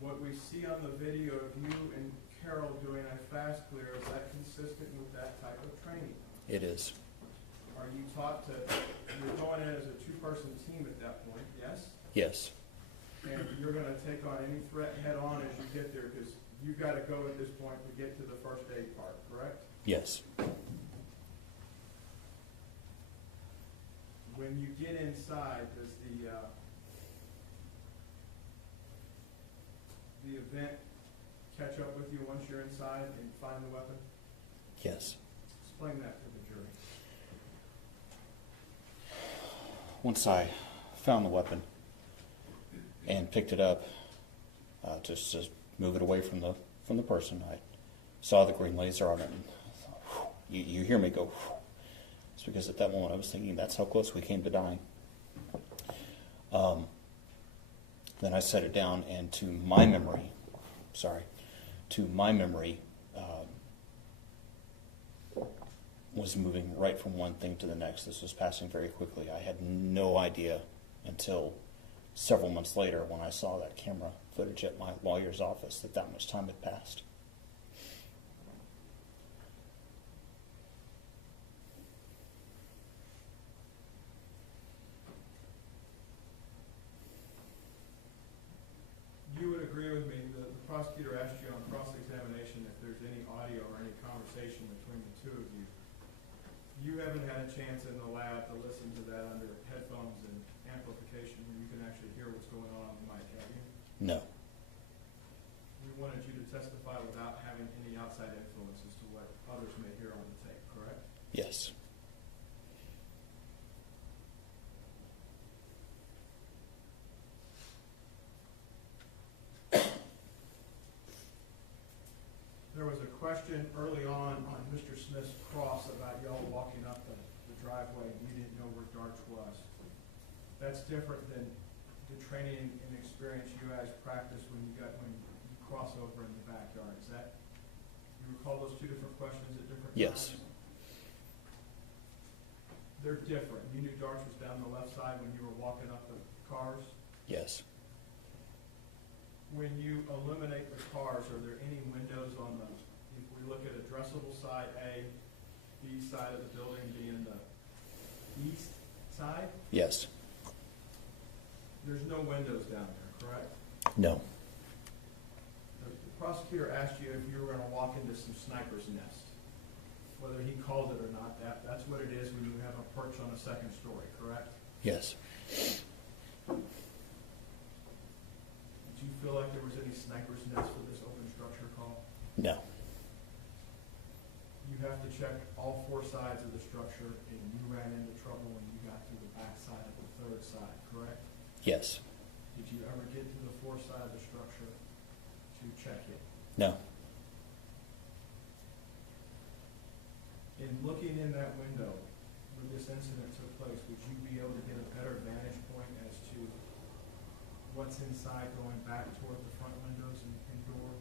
What we see on the video of you and Carol doing a fast clear, is that consistent with that type of training? It is. Are you taught to, you're going in as a two-person team at that point, yes? Yes. And you're going to take on any threat head-on as you get there, because you've got to go at this point to get to the first aid part, correct? Yes. When you get inside, does the event catch up with you once you're inside and find the weapon? Yes. Explain that to the jury. Once I found the weapon and picked it up, just to move it away from the person, I saw the green laser on it and thought, whew, you hear me go, whew. It's because at that moment I was thinking that's how close we came to dying. Then I set it down, and to my memory, was moving right from one thing to the next. This was passing very quickly. I had no idea until several months later when I saw that camera footage at my lawyer's office that much time had passed. You would agree with me that the prosecutor asked you on cross-examination if there's any audio or any conversation between the two of you. You haven't had a chance in the lab to listen to that under headphones and amplification where you can actually hear what's going on the mic, have you? No. We wanted you to testify without having any outside influences to what others may hear on the tape, correct? Yes. There was a question early on Mr. Smith's cross about y'all walking up the driveway and you didn't know where Darts was. That's different than the training and experience you guys practiced when you cross over in the backyard. Is that, you recall those two different questions at different Yes. times? They're different. You knew Darts was down the left side when you were walking up the cars. Yes. When you eliminate the cars, are there any windows on the, if we look at addressable side A, B side of the building being the east side, Yes. there's no windows down there, correct? No. The prosecutor asked you if you were going to walk into some sniper's nest, whether he called it or not, that's what it is when you have a perch on a second story, correct? Yes. Did you feel like there was any sniper's nest for this open structure call? No. You have to check all four sides of the structure, and you ran into trouble when you got to the back side of the third side, correct? Yes. Did you ever get to the fourth side of the structure to check it? No. In looking in that window where this incident took place, would you be able to get a better vantage point as to what's inside going back toward the front windows and door?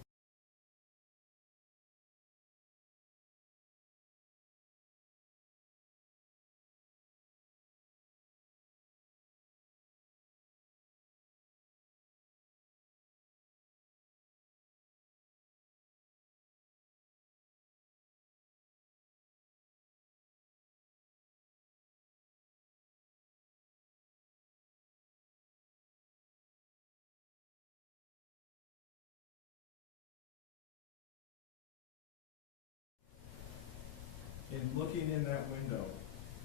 In looking in that window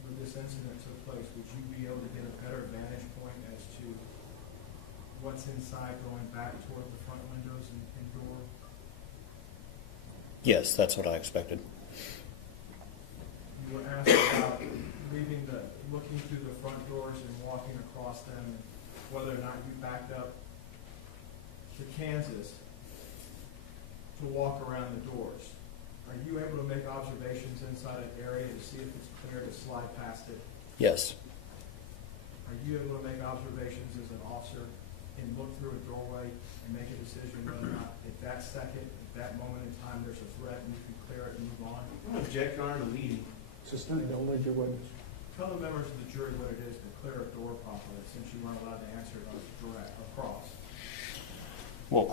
where this incident took place, would you be able to get a better vantage point as to what's inside going back toward the front windows and door? Yes, that's what I expected. You were asked about looking through the front doors and walking across them, and whether or not you backed up to Kansas to walk around the doors. Are you able to make observations inside an area to see if it's clear to slide past it? Yes. Are you able to make observations as an officer and look through a doorway and make a decision whether or not at that second, at that moment in time, there's a threat and you can clear it and move on? I'm object, Your Honor, to leading. Assistant, don't lead your witness. Tell the members of the jury what it is to clear a door properly, since you weren't allowed to answer it direct across. Well,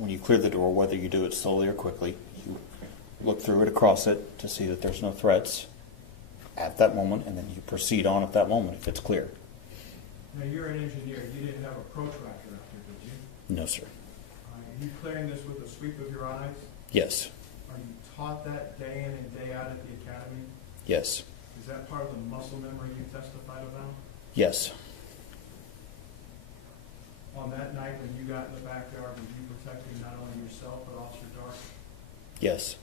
when you clear the door, whether you do it slowly or quickly, you look through it, across it, to see that there's no threats at that moment, and then you proceed on at that moment if it's clear. Now, you're an engineer. You didn't have a protractor up here, did you? No, sir. Are you clearing this with a sweep of your eyes? Yes. Are you taught that day in and day out at the academy? Yes. Is that part of the muscle memory you testified about? Yes. On that night when you got in the backyard, were you protecting not only yourself but Officer Dark? Yes.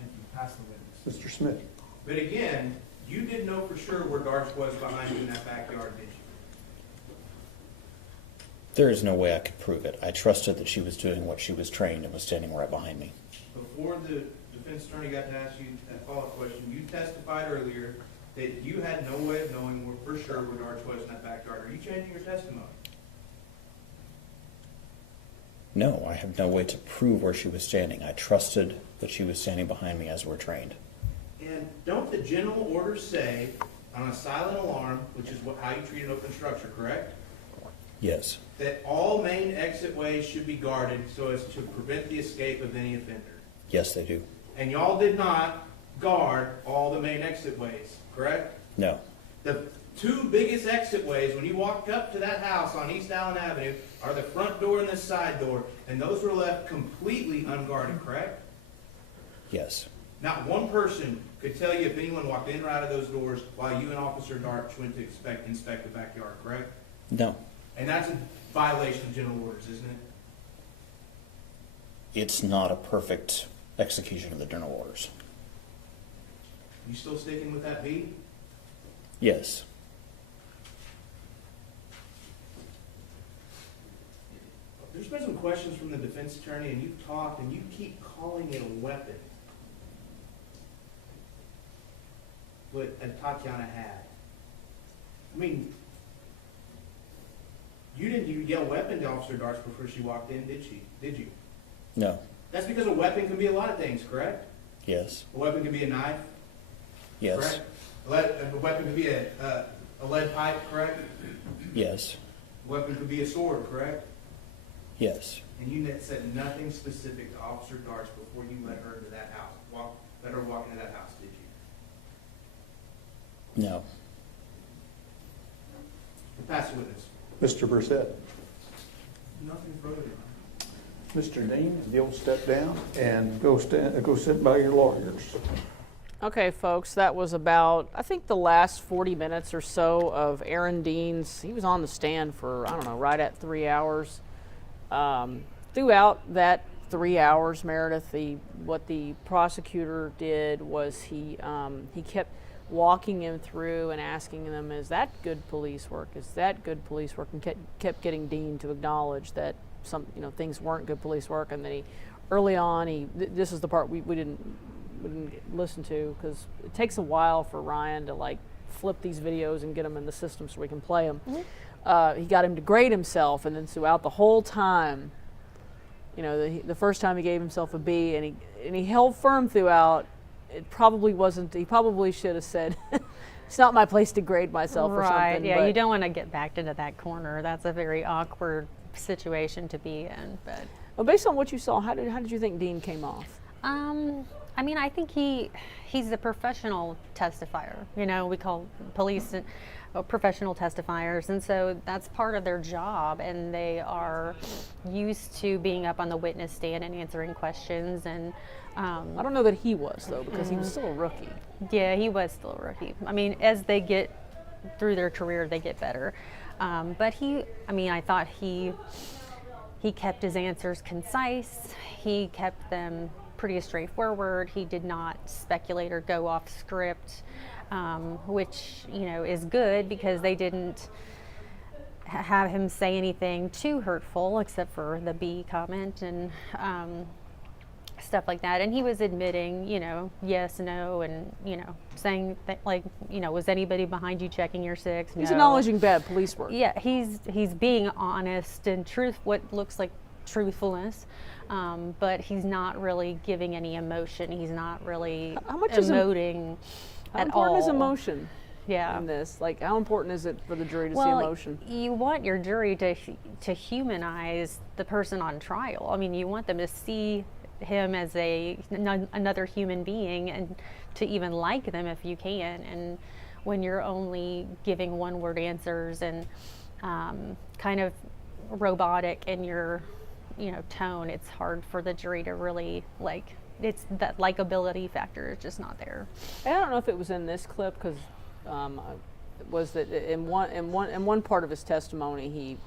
And you passed the witness. Mr. Smith. But again, you didn't know for sure where Darch was behind you in that backyard, did you? There is no way I could prove it. I trusted that she was doing what she was trained and was standing right behind me. Before the defense attorney got to ask you that follow-up question, you testified earlier that you had no way of knowing for sure where Darch was in that backyard. Are you changing your testimony? No, I have no way to prove where she was standing. I trusted that she was standing behind me as we're trained. And don't the general orders say on a silent alarm, which is how you treat an open structure, correct? Yes. That all main exit ways should be guarded so as to prevent the escape of any offender. Yes, they do. And y'all did not guard all the main exit ways, correct? No. The two biggest exit ways when you walk up to that house on East Allen Avenue are the front door and the side door, and those were left completely unguarded, correct? Yes. Not one person could tell you if anyone walked in or out of those doors while you and Officer Darch went to inspect the backyard, correct? No. And that's a violation of general orders, isn't it? It's not a perfect execution of the general orders. You still sticking with that beat? Yes. There's been some questions from the defense attorney, and you've talked, and you keep calling it a weapon. What Atatiana had. I mean, you didn't yell weapon to Officer Darch before she walked in, did she? Did you? No. That's because a weapon can be a lot of things, correct? Yes. A weapon can be a knife, Yes. correct? A weapon could be a lead pipe, correct? Yes. A weapon could be a sword, correct? Yes. And you said nothing specific to Officer Darch before you let her into that house, let her walk into that house, did you? No. Pass the witness. Mr. Brissett. Nothing further. Mr. Dean, if you'll step down and go sit by your lawyers. Okay, folks, that was about, I think, the last 40 minutes or so of Aaron Dean's. He was on the stand for, I don't know, right at 3 hours. Throughout that 3 hours, Meredith, what the prosecutor did was he kept walking him through and asking them, is that good police work? Is that good police work? And kept getting Dean to acknowledge that some, things weren't good police work. And then early on, this is the part we didn't listen to, because it takes a while for Ryan to flip these videos and get them in the system so we can play them. Mm-hmm. He got him to grade himself, and then throughout the whole time, the first time he gave himself a B, and he held firm throughout. It probably wasn't. He probably should have said, "It's not my place to grade myself," or something. Right? Yeah, you don't want to get backed into that corner. That's a very awkward situation to be in. But well, based on what you saw, how did you think Dean came off? I mean, I think he's a professional testifier. We call police professional testifiers, and so that's part of their job, and they are used to being up on the witness stand and answering questions. And I don't know that he was, though, because he was still a rookie. Yeah, he was still a rookie. I mean, as they get through their career, they get better. But I thought he kept his answers concise. He kept them pretty straightforward. He did not speculate or go off script, which, is good, because they didn't have him say anything too hurtful except for the B comment and stuff like that. And he was admitting, yes, no, and, saying that, was anybody behind you checking your six? He's No. acknowledging bad police work. Yeah, he's being honest and what looks like truthfulness, but he's not really giving any emotion. He's not really emoting How at all. important is emotion Yeah. in this? How important is it for the jury to see Well, emotion? you want your jury to humanize the person on trial. I mean, you want them to see him as another human being, and to even like them if you can. And when you're only giving one-word answers and kind of robotic in your tone, it's hard for the jury to really it's that likability factor is just not there. I don't know if it was in this clip, because was that in one part of his testimony he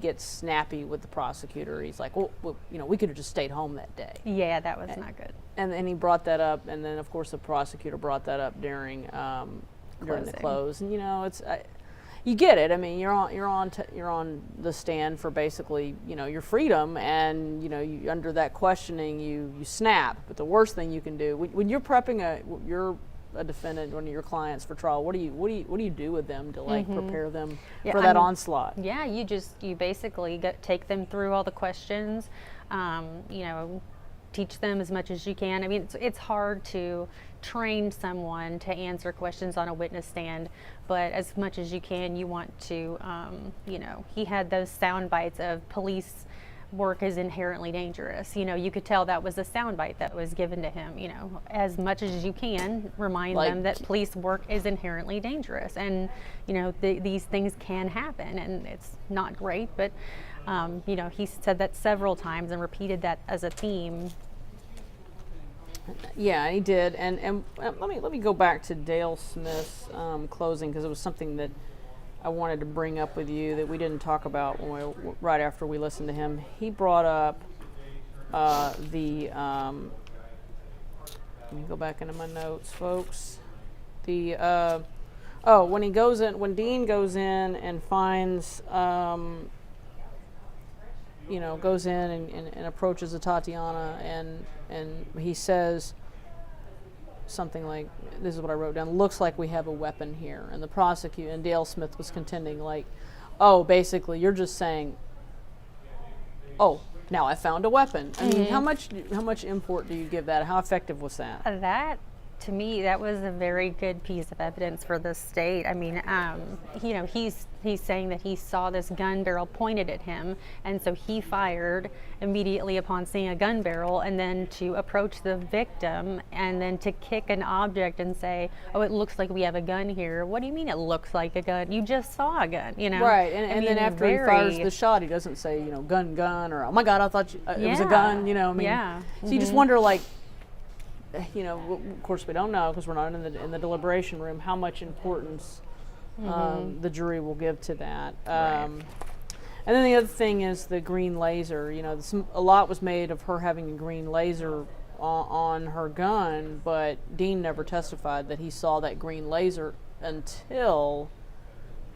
gets snappy with the prosecutor. He's like, well, we could have just stayed home that day. Yeah, that was not good. And he brought that up, and then of course the prosecutor brought that up during the close. And it's you get it. I mean, you're on the stand for basically your freedom, and you under that questioning you snap. But the worst thing you can do when you're prepping you're a defendant, one of your clients for trial, what do you do with them to prepare them for that onslaught? Yeah, you basically take them through all the questions, teach them as much as you can. I mean, it's hard to train someone to answer questions on a witness stand, but as much as you can, you want to, he had those sound bites of police work is inherently dangerous. You could tell that was a soundbite that was given to him. As much as you can, remind them that police work is inherently dangerous, and these things can happen, and it's not great. But he said that several times and repeated that as a theme. Yeah, he did. And let me go back to Dale Smith's closing, because it was something that I wanted to bring up with you that we didn't talk about right after we listened to him. He brought up let me go back into my notes, folks. When Dean goes in and finds, goes in and approaches Atatiana, and he says something like, this is what I wrote down, looks like we have a weapon here. And the prosecutor, and Dale Smith was contending basically you're just saying, now I found a weapon. I mean, how much import do you give that? How effective was that? That to me, that was a very good piece of evidence for the state. I mean, he's saying that he saw this gun barrel pointed at him, and so he fired immediately upon seeing a gun barrel, and then to approach the victim, and then to kick an object and say, "Oh, it looks like we have a gun here." What do you mean it looks like a gun? You just saw a gun, you know? Right, I and mean, then after he fires the shot, he doesn't say, gun, or, "Oh my God, I thought it was a Yeah. gun," I mean. Yeah. So you just wonder, like, of course we don't know because we're not in the deliberation room, how much importance the jury will give to that. And then the other thing is the green laser. A lot was made of her having a green laser on her gun, but Dean never testified that he saw that green laser until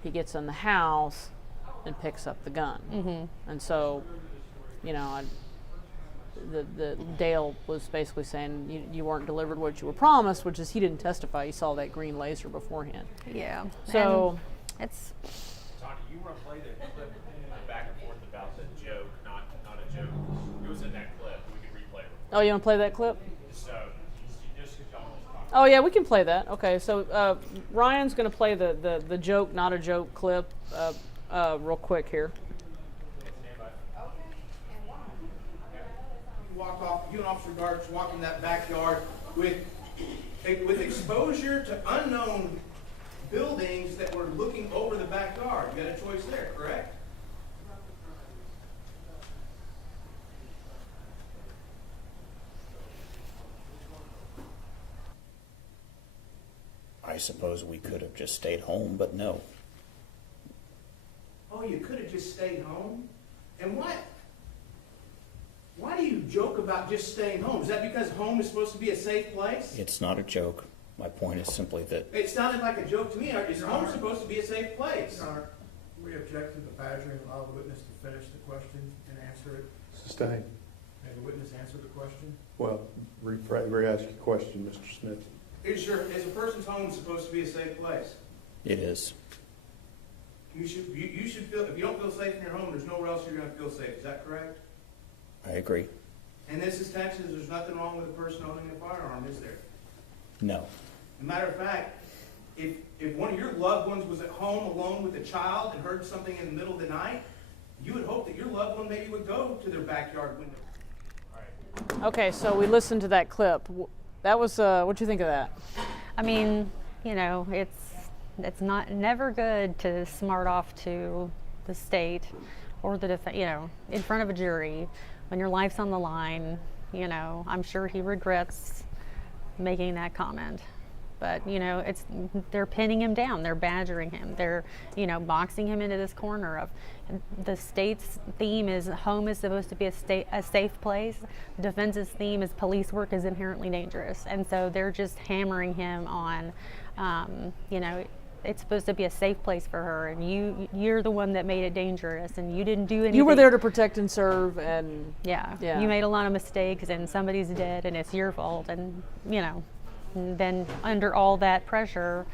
he gets in the house and picks up the gun. And so, the Dale was basically saying you weren't delivered what you were promised, which is he didn't testify. He saw that green laser beforehand. Yeah. So it's. Tanya, you want to play the clip back and forth about the joke, not a joke. It was in that clip. We could replay it. Oh, you want to play that clip? So just Oh yeah, we can play that. Okay, so Ryan's going to play the joke, not a joke clip real quick here. You and Officer Darts walk in that backyard with exposure to unknown buildings that were looking over the backyard. You got a choice there, correct? I suppose we could have just stayed home, but no. Oh, you could have just stayed home? And what? Why do you joke about just staying home? Is that because home is supposed to be a safe place? It's not a joke. My point is simply that It sounded like a joke to me. Is home supposed to be a safe place? Your Honor, we object to the badgering, allow the witness to finish the question and answer it. Sustained. May the witness answer the question? Well, re-ask your question, Mr. Smith. Is a person's home supposed to be a safe place? it is. You should feel, if you don't feel safe in your home, there's nowhere else you're going to feel safe. Is that correct? I agree. And this is Texas. There's nothing wrong with a person owning a firearm, is there? No. As a matter of fact, if one of your loved ones was at home alone with a child and heard something in the middle of the night, you would hope that your loved one maybe would go to their backyard window. Okay, so we listened to that clip. That was what'd you think of that? I mean, it's never good to smart off to the state or the in front of a jury when your life's on the line. I'm sure he regrets making that comment. But, they're pinning him down. They're badgering him. They're, boxing him into this corner of the state's theme is home is supposed to be a safe place. The defense's theme is police work is inherently dangerous. And so they're just hammering him on, it's supposed to be a safe place for her. And you're the one that made it dangerous and you didn't do anything. You were there to protect and serve and... Yeah. You made a lot of mistakes and somebody's dead and it's your fault. And, and then under all that pressure,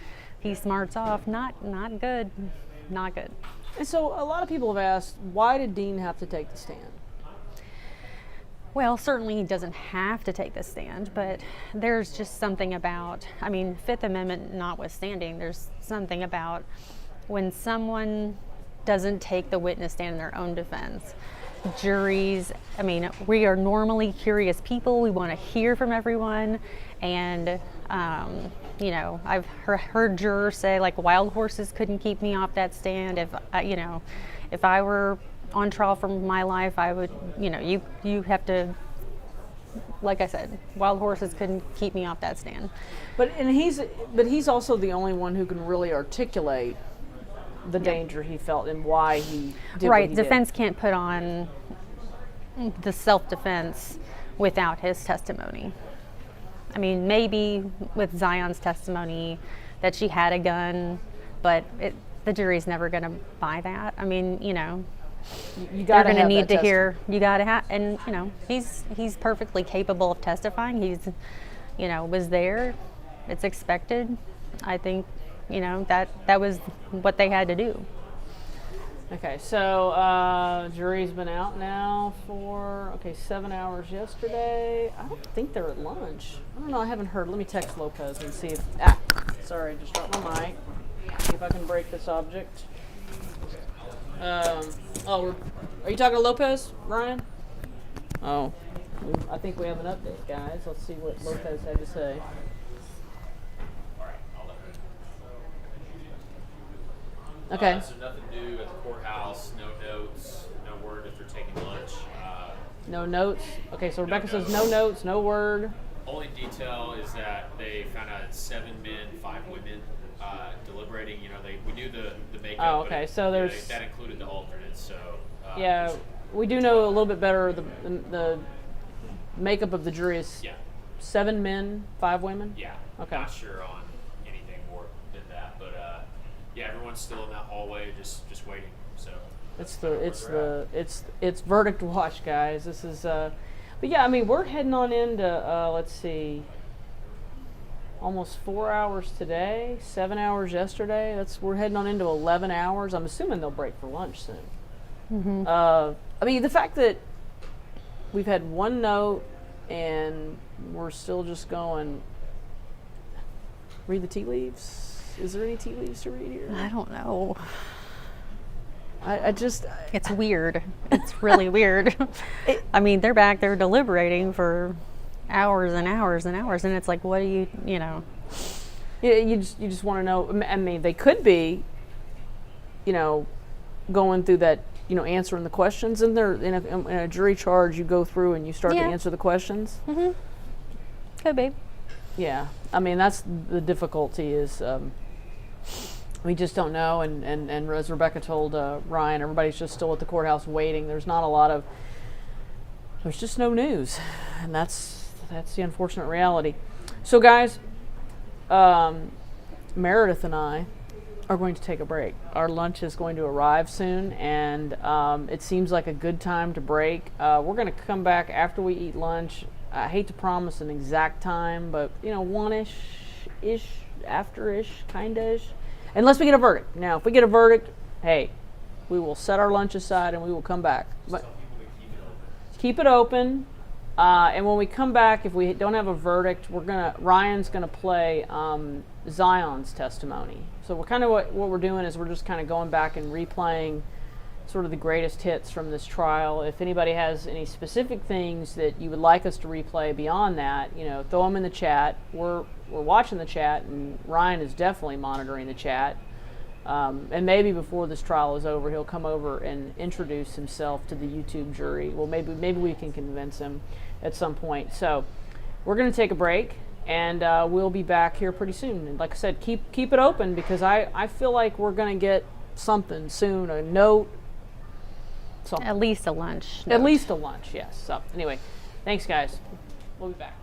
he smarts off. Not good. Not good. And so a lot of people have asked, why did Dean have to take the stand? Well, certainly he doesn't have to take the stand, but there's just something about, Fifth Amendment notwithstanding, there's something about when someone doesn't take the witness stand in their own defense. Juries, we are normally curious people. We want to hear from everyone. And, I've heard jurors say, like, wild horses couldn't keep me off that stand. If I were on trial for my life, I would, you have to, like I said, wild horses couldn't keep me off that stand. But he's also the only one who can really articulate the danger he felt and why he did what he did. Defense can't put on the self-defense without his testimony. Maybe with Zion's testimony that she had a gun, but the jury's never going to buy that. You they're got going to need to hear. You got to have, and he's perfectly capable of testifying. He's, was there. It's expected. I think, that was what they had to do. Okay, so jury's been out now for 7 hours yesterday. I don't think they're at lunch. I don't know. I haven't heard. Let me text Lopez and see if. Sorry, I just dropped my mic. See if I can break this object. Are you talking to Lopez, Ryan? Oh, I think we have an update, guys. Let's see what Lopez had to say. Okay. So nothing new at the courthouse, no notes, no word if they're taking lunch. No notes? Okay, so Rebecca says no notes, no word. Only detail is that they found out 7 men, 5 women deliberating. You know, we knew the makeup. Oh, okay. But, so there's that included the alternates. So yeah, we do know a little bit better the makeup of the jury is 7 men, 5 women. Yeah. Okay. Not sure on anything more than that, but yeah, everyone's still in that hallway, just waiting. So it's verdict watch, guys. This is but yeah, I mean we're heading on into let's see, almost 4 hours today, 7 hours yesterday. We're heading on into 11 hours. I'm assuming they'll break for lunch soon. Mm-hmm. I mean the fact that we've had 1 note and we're still just going. Read the tea leaves. Is there any tea leaves to read here? I don't know. I just... It's weird. It's really weird. I mean, they're back there deliberating for hours and hours and hours, and it's like, what do you know? Yeah, you just want to know. I mean, they could be, going through that, answering the questions. And they're in a jury charge, you go through and you start to answer the questions. Mm-hmm. Could be. Yeah. I mean, that's the difficulty is... we just don't know, and as Rebecca told Ryan, everybody's just still at the courthouse waiting. There's just no news, and that's the unfortunate reality. So guys, Meredith and I are going to take a break. Our lunch is going to arrive soon, and it seems like a good time to break. We're going to come back after we eat lunch. I hate to promise an exact time, but 1-ish, after-ish, kind-ish. Unless we get a verdict. Now, if we get a verdict, hey, we will set our lunch aside and we will come back. But keep it open. And when we come back, if we don't have a verdict, Ryan's gonna play Zion's testimony. So we're kind of what we're doing is we're just kind of going back and replaying sort of the greatest hits from this trial. If anybody has any specific things that you would like us to replay beyond that, throw them in the chat. We're watching the chat, and Ryan is definitely monitoring the chat. And maybe before this trial is over, he'll come over and introduce himself to the YouTube jury. Well, maybe we can convince him at some point. So we're going to take a break, and we'll be back here pretty soon. And like I said, keep it open, because I feel like we're going to get something soon, a note. Something. At least a lunch. At least a lunch, yes. So anyway, thanks guys. We'll be back.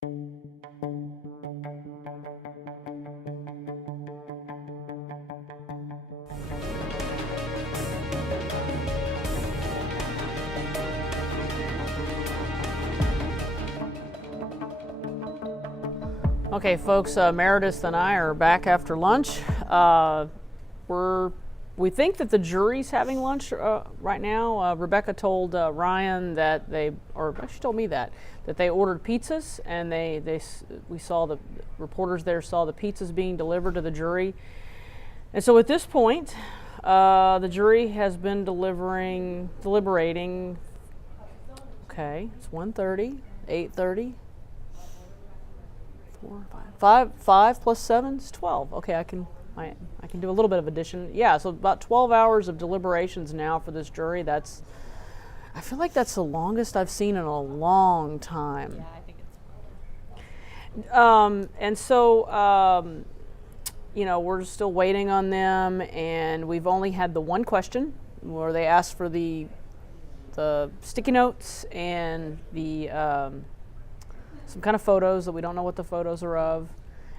Okay, folks, Meredith and I are back after lunch. We think that the jury's having lunch right now. Rebecca told Ryan that she told me that they ordered pizzas, and we saw the reporters there saw the pizzas being delivered to the jury. And so at this point, the jury has been deliberating. Okay, it's 1:30, 8:30. 4, 5 plus 7 is 12. Okay, I can do a little bit of addition. Yeah, so about 12 hours of deliberations now for this jury. I feel like that's the longest I've seen in a long time. Yeah, I think it's. And so, we're still waiting on them, and we've only had the one question where they asked for the sticky notes and the some kind of photos that we don't know what the photos are of,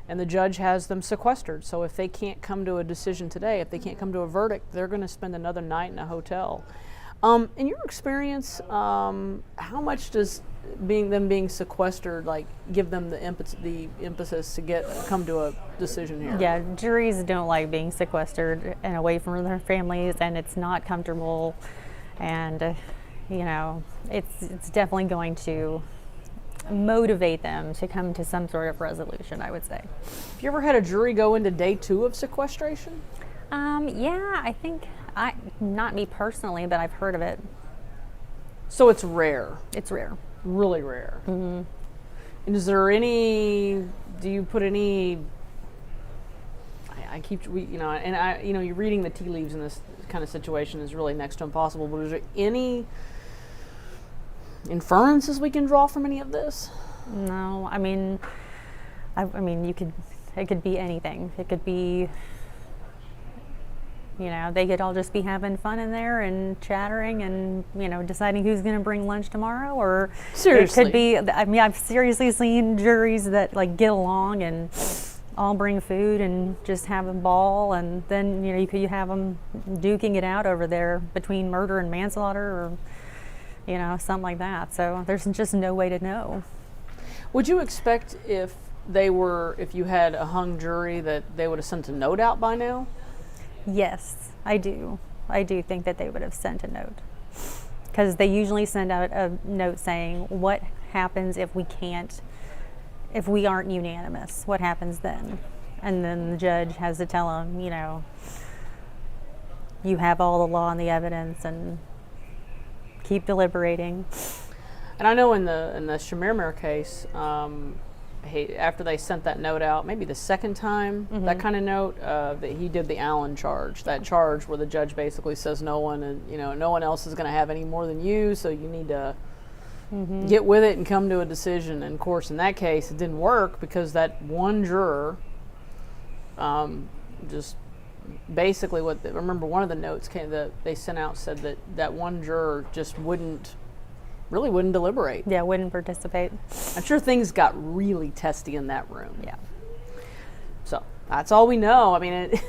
and the judge has them sequestered. So if they can't come to a decision today, if they can't come to a verdict, they're going to spend another night in a hotel. In your experience, how much does them being sequestered give them the impetus to come to a decision here? Yeah, juries don't like being sequestered and away from their families, and it's not comfortable, and it's definitely going to motivate them to come to some sort of resolution, I would say. Have you ever had a jury go into day 2 of sequestration? Yeah, I think not me personally, but I've heard of it. So it's rare. It's rare. Really rare. Mm-hmm. And is there do you put any, you're reading the tea leaves in this kind of situation is really next to impossible, but is there any inferences we can draw from any of this? No, I mean, it could be anything. It could be, they could all just be having fun in there and chattering and, deciding who's going to bring lunch tomorrow, or seriously. It could be, I've seriously seen juries that get along and all bring food and just have a ball, and then, you have them duking it out over there between murder and manslaughter, or something like that. So there's just no way to know. Would you expect if you had a hung jury that they would have sent a note out by now? Yes, I do. I do think that they would have sent a note, because they usually send out a note saying, what happens if we aren't unanimous? What happens then? And then the judge has to tell them, you have all the law and the evidence, and keep deliberating. And I know in the Shamirmir case, after they sent that note out, maybe the second time, Mm-hmm. that kind of note, that he did the Allen charge, that charge where the judge basically says no one else is going to have any more than you, so you need to Mm-hmm. get with it and come to a decision. And of course, in that case, it didn't work because that one juror just basically remember one of the notes that they sent out said that one juror just wouldn't deliberate. Yeah, wouldn't participate. I'm sure things got really testy in that room. Yeah. So that's all we know. I mean,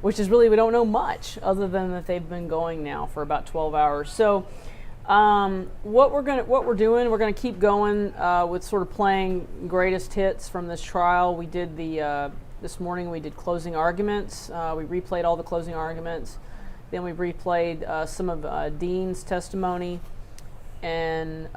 which is really, we don't know much other than that they've been going now for about 12 hours. So what we're doing, we're gonna keep going with sort of playing greatest hits from this trial. We did this morning we did closing arguments. We replayed all the closing arguments. Then we replayed some of Dean's testimony. And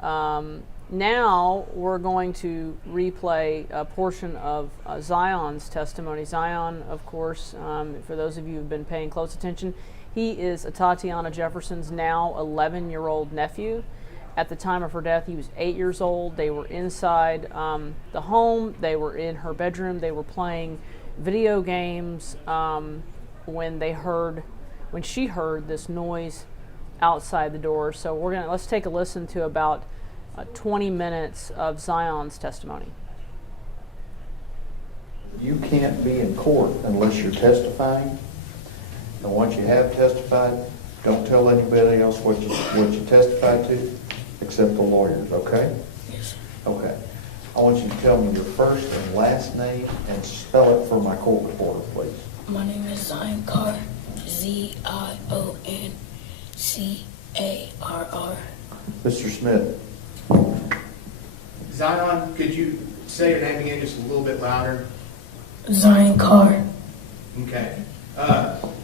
now we're going to replay a portion of Zion's testimony. Zion, of course, for those of you who've been paying close attention, he is Atatiana Jefferson's now 11-year-old nephew. At the time of her death, he was 8 years old. They were inside the home. They were in her bedroom. They were playing video games when she heard this noise outside the door. So let's take a listen to about 20 minutes of Zion's testimony. You can't be in court unless you're testifying. And once you have testified, don't tell anybody else what you testified to, except the lawyers, okay? Yes. Okay. I want you to tell me your first and last name and spell it for my court reporter, please. My name is Zion Carr, Zioncarr. Mr. Smith. Zion, could you say your name again just a little bit louder? Zion Carr. Okay.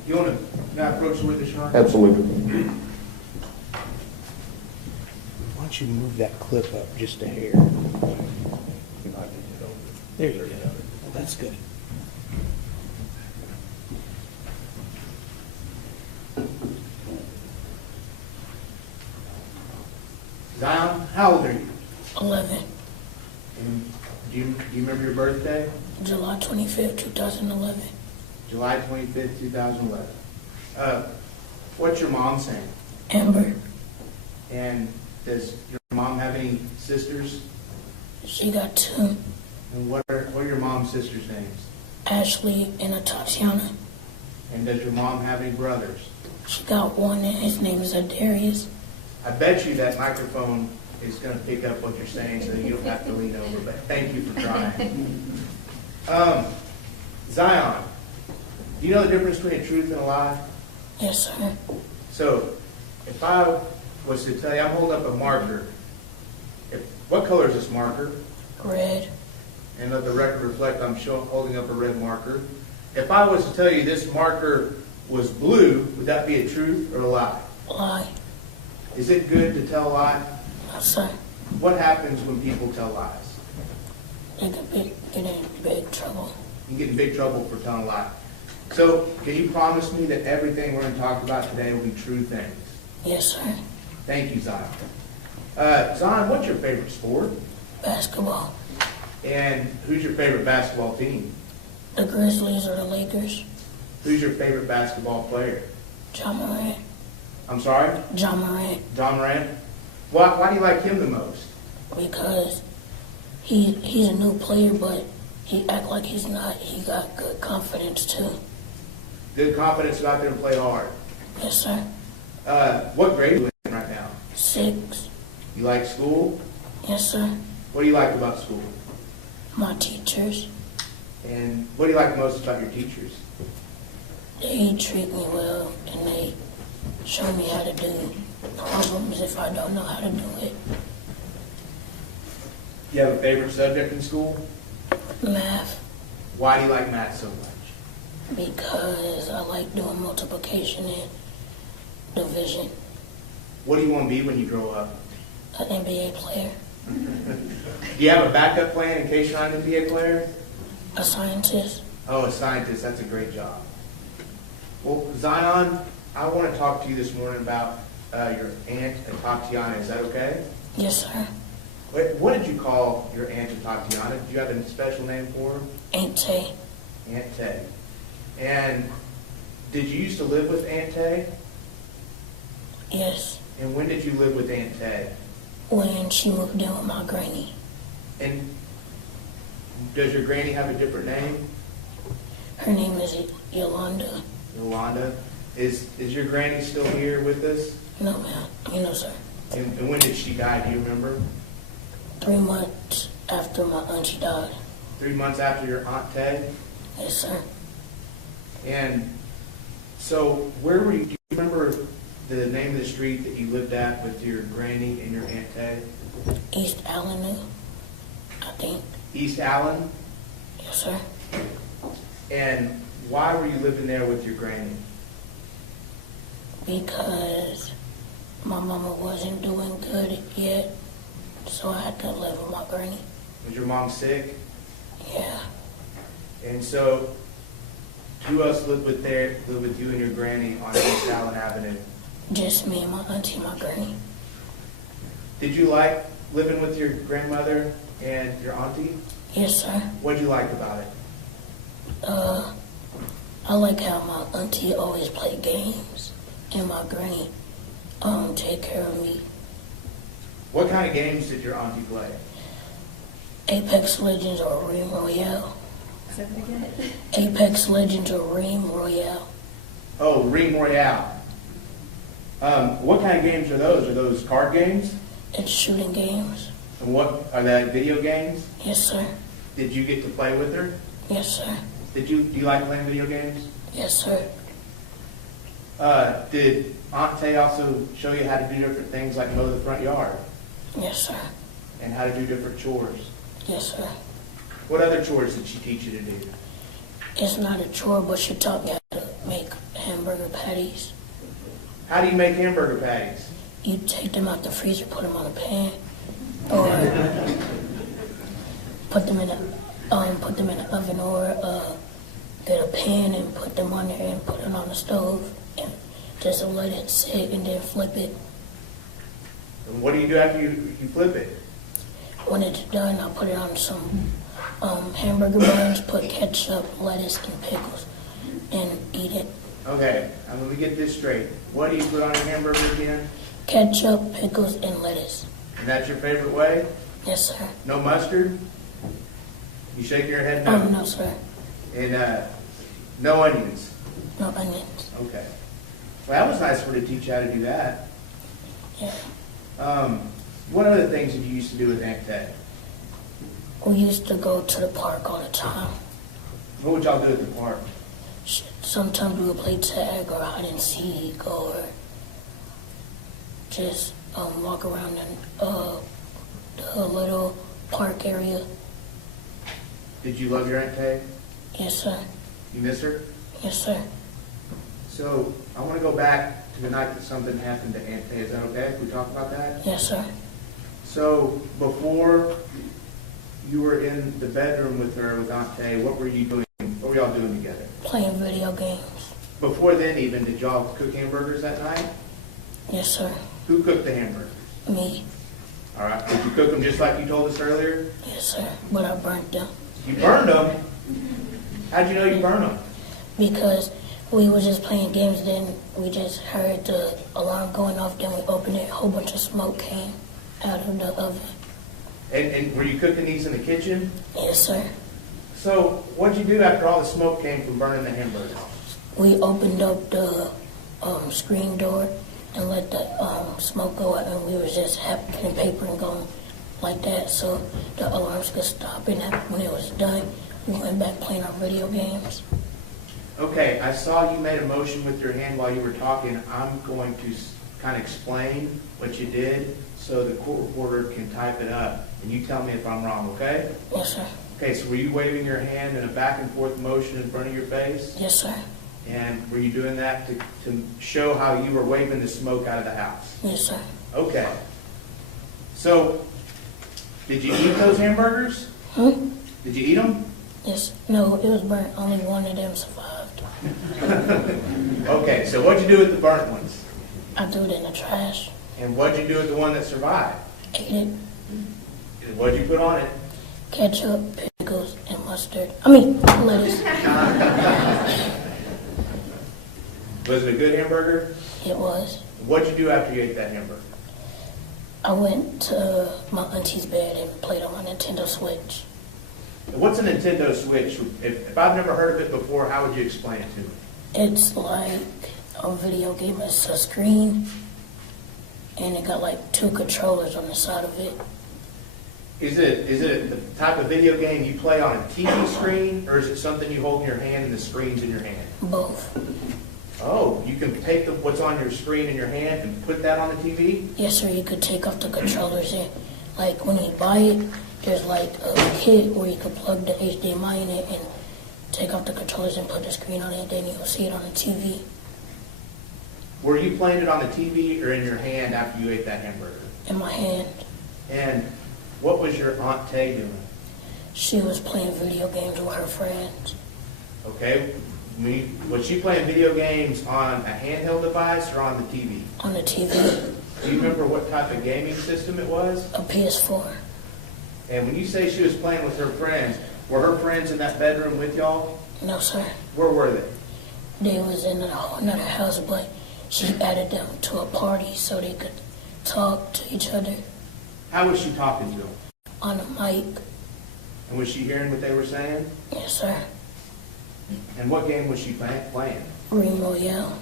You want to now approach the witness, Sean? Absolutely. Why don't you move that clip up just a hair? There you go. That's good. Zion, how old are you? 11, And do you remember your birthday? July 25th, 2011. July 25th, 2011. What's your mom's name? Amber, And does your mom have any sisters? she got 2, And what are your mom's sisters' names? Ashley and Atatiana. And does your mom have any brothers? She got 1 and his name is Adarius. I bet you that microphone is going to pick up what you're saying so that you don't have to lean over, but thank you for trying. Zion, do you know the difference between a truth and a lie? Yes, sir. So, if I was to tell you, I'm holding up a marker. What color is this marker? Red. And let the record reflect I'm holding up a red marker. If I was to tell you this marker was blue, would that be a truth or a lie? Lie. Is it good to tell a lie? Yes, sir. What happens when people tell lies? They could get in big trouble. You get in big trouble for telling a lie. So, can you promise me that everything we're going to talk about today will be true things? Yes, sir. Thank you, Zion. Zion, what's your favorite sport? Basketball. And who's your favorite basketball team? The Grizzlies or the Lakers. Who's your favorite basketball player? John Morant. I'm sorry? John Morant. John Morant? Why do you like him the most? Because he's a new player, but he act like he's not. He got good confidence too. Good confidence, go out there and play hard. Yes, sir. What grade are you in right now? 6. You like school? Yes, sir. What do you like about school? My teachers, And what do you like most about your teachers? they treat me well and they show me how to do problems if I don't know how to do it. Do you have a favorite subject in school? Math, Why do you like math so much? because I like doing multiplication and division. What do you want to be when you grow up? An NBA player, Do you have a backup plan in case you're not an NBA player? a scientist. Oh, a scientist. That's a great job. Well, Zion, I want to talk to you this morning about your aunt, Atatiana. Is that okay? Yes, sir. Wait, what did you call your aunt, Atatiana? Do you have a special name for her? Aunt Tay. Aunt Tay. And did you used to live with Aunt Tay? Yes. And when did you live with Aunt Tay? When she moved in with my granny. And does your granny have a different name? Her name is Yolanda. Yolanda. Is your granny still here with us? No, ma'am. No, sir. And when did she die? Do you remember? 3 months after my auntie died. 3 months after your Aunt Tay? Yes, sir. And so where were you? Do you remember the name of the street that you lived at with your granny and your Aunt Tay? East Avenue, I think. East Allen? Yes, sir. And why were you living there with your granny? Because my mama wasn't doing good yet, so I had to live with my granny. Was your mom sick? Yeah. And so who else lived with you and your granny on East Allen Avenue? Just me and my auntie and my granny. Did you like living with your grandmother and your auntie? Yes, sir. What did you like about it? I like how my auntie always play games and my granny take care of me. What kind of games did your auntie play? Apex Legends or Ream Royale. Apex Legends or Ream Royale. Oh, Ring Royale. What kind of games are those? Are those card games? It's shooting games. And what, are that video games? Yes, sir. Did you get to play with her? Yes, sir. Do you like playing video games? Yes, sir. Did Aunt Tay also show you how to do different things like mow the front yard? Yes, sir. And how to do different chores? Yes, sir. What other chores did she teach you to do? It's not a chore, but she taught me how to make hamburger patties. How do you make hamburger patties? You take them out the freezer, put them on a pan, or put them in an oven, or get a pan and put them on there and put it on the stove and just let it sit and then flip it. And what do you do after you flip it? When it's done, I'll put it on some hamburger buns, put ketchup, lettuce, and pickles, and eat it. Okay, let me get this straight. What do you put on your hamburger again? Ketchup, pickles, and lettuce. And that's your favorite way? Yes, sir. No mustard? You shake your head no? No, sir. And no onions? No onions. Okay. Well, that was nice for her to teach you how to do that. Yeah. What other things did you used to do with Aunt Tay? We used to go to the park all the time. What would y'all do at the park? Sometimes we would play tag or hide and seek or just walk around in the little park area. Did you love your Aunt Tay? Yes, sir. You miss her? Yes, sir. So I want to go back to the night that something happened to Aunt Tay. Is that okay if we talk about that? Yes, sir. So before you were in the bedroom with her, with Aunt Tay, what were you doing? What were y'all doing together? Playing video games. Before then even, did y'all cook hamburgers that night? Yes, sir. Who cooked the hamburgers? Me. All right. Did you cook them just like you told us earlier? Yes, sir. But I burnt them. You burned them? How'd you know you burned them? Because we were just playing games, then we just heard the alarm going off, then we opened it, a whole bunch of smoke came out of the oven. And were you cooking these in the kitchen? Yes, sir. So what'd you do after all the smoke came from burning the hamburgers? We opened up the screen door and let the smoke go out, and we was just having paper and going like that so the alarms could stop. And when it was done, we went back playing our video games. Okay, I saw you made a motion with your hand while you were talking. I'm going to kind of explain what you did so the court reporter can type it up. And you tell me if I'm wrong, okay? Yes, sir. Okay, so were you waving your hand in a back and forth motion in front of your face? Yes, sir. And were you doing that to show how you were waving the smoke out of the house? Yes, sir. Okay. So, did you eat those hamburgers? Did you eat them? Yes. No, it was burnt. Only one of them survived. Okay, so what'd you do with the burnt ones? I threw it in the trash. And what'd you do with the one that survived? Ate it. And what'd you put on it? Ketchup, pickles, and mustard. Lettuce. Was it a good hamburger? It was. What'd you do after you ate that hamburger? I went to my auntie's bed and played on my Nintendo Switch. What's a Nintendo Switch? If I've never heard of it before, how would you explain it to me? It's like a video game. It's a screen, and it got like 2 controllers on the side of it. Is it the type of video game you play on a TV screen, or is it something you hold in your hand and the screen's in your hand? Both. Oh, you can take what's on your screen in your hand and put that on the TV? Yes, sir. You could take off the controllers and, like, when you buy it, there's like a kit where you could plug the HDMI in it and take off the controllers and put the screen on it, then you'll see it on the TV. Were you playing it on the TV or in your hand after you ate that hamburger? In my hand. And what was your Aunt Tay doing? She was playing video games with her friends. Okay. Was she playing video games on a handheld device or on the TV? On the TV. Do you remember what type of gaming system it was? A PS4. And when you say she was playing with her friends, were her friends in that bedroom with y'all? No, sir. Where were they? They was in another house, but she added them to a party so they could talk to each other. How was she talking to them? On a mic. And was she hearing what they were saying? Yes, sir. And what game was she playing? Ream Royale.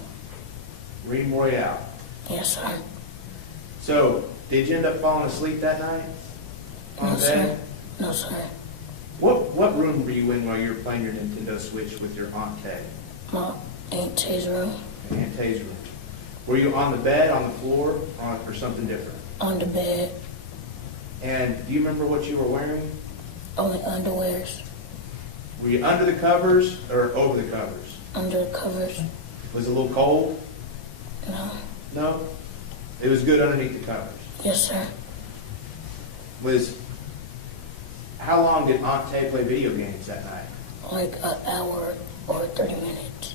Ream Royale. Yes, sir. So, did you end up falling asleep that night? on the bed? No, sir. What room were you in while you were playing your Nintendo Switch with your Aunt Tay? My Aunt Tay's room. Aunt Tay's room. Were you on the bed, on the floor, or something different? On the bed. And do you remember what you were wearing? Only underwears. Were you under the covers or over the covers? Under the covers. Was it a little cold? No. No? It was good underneath the covers. Yes, sir. How long did Aunt Tay play video games that night? Like an hour or 30 minutes.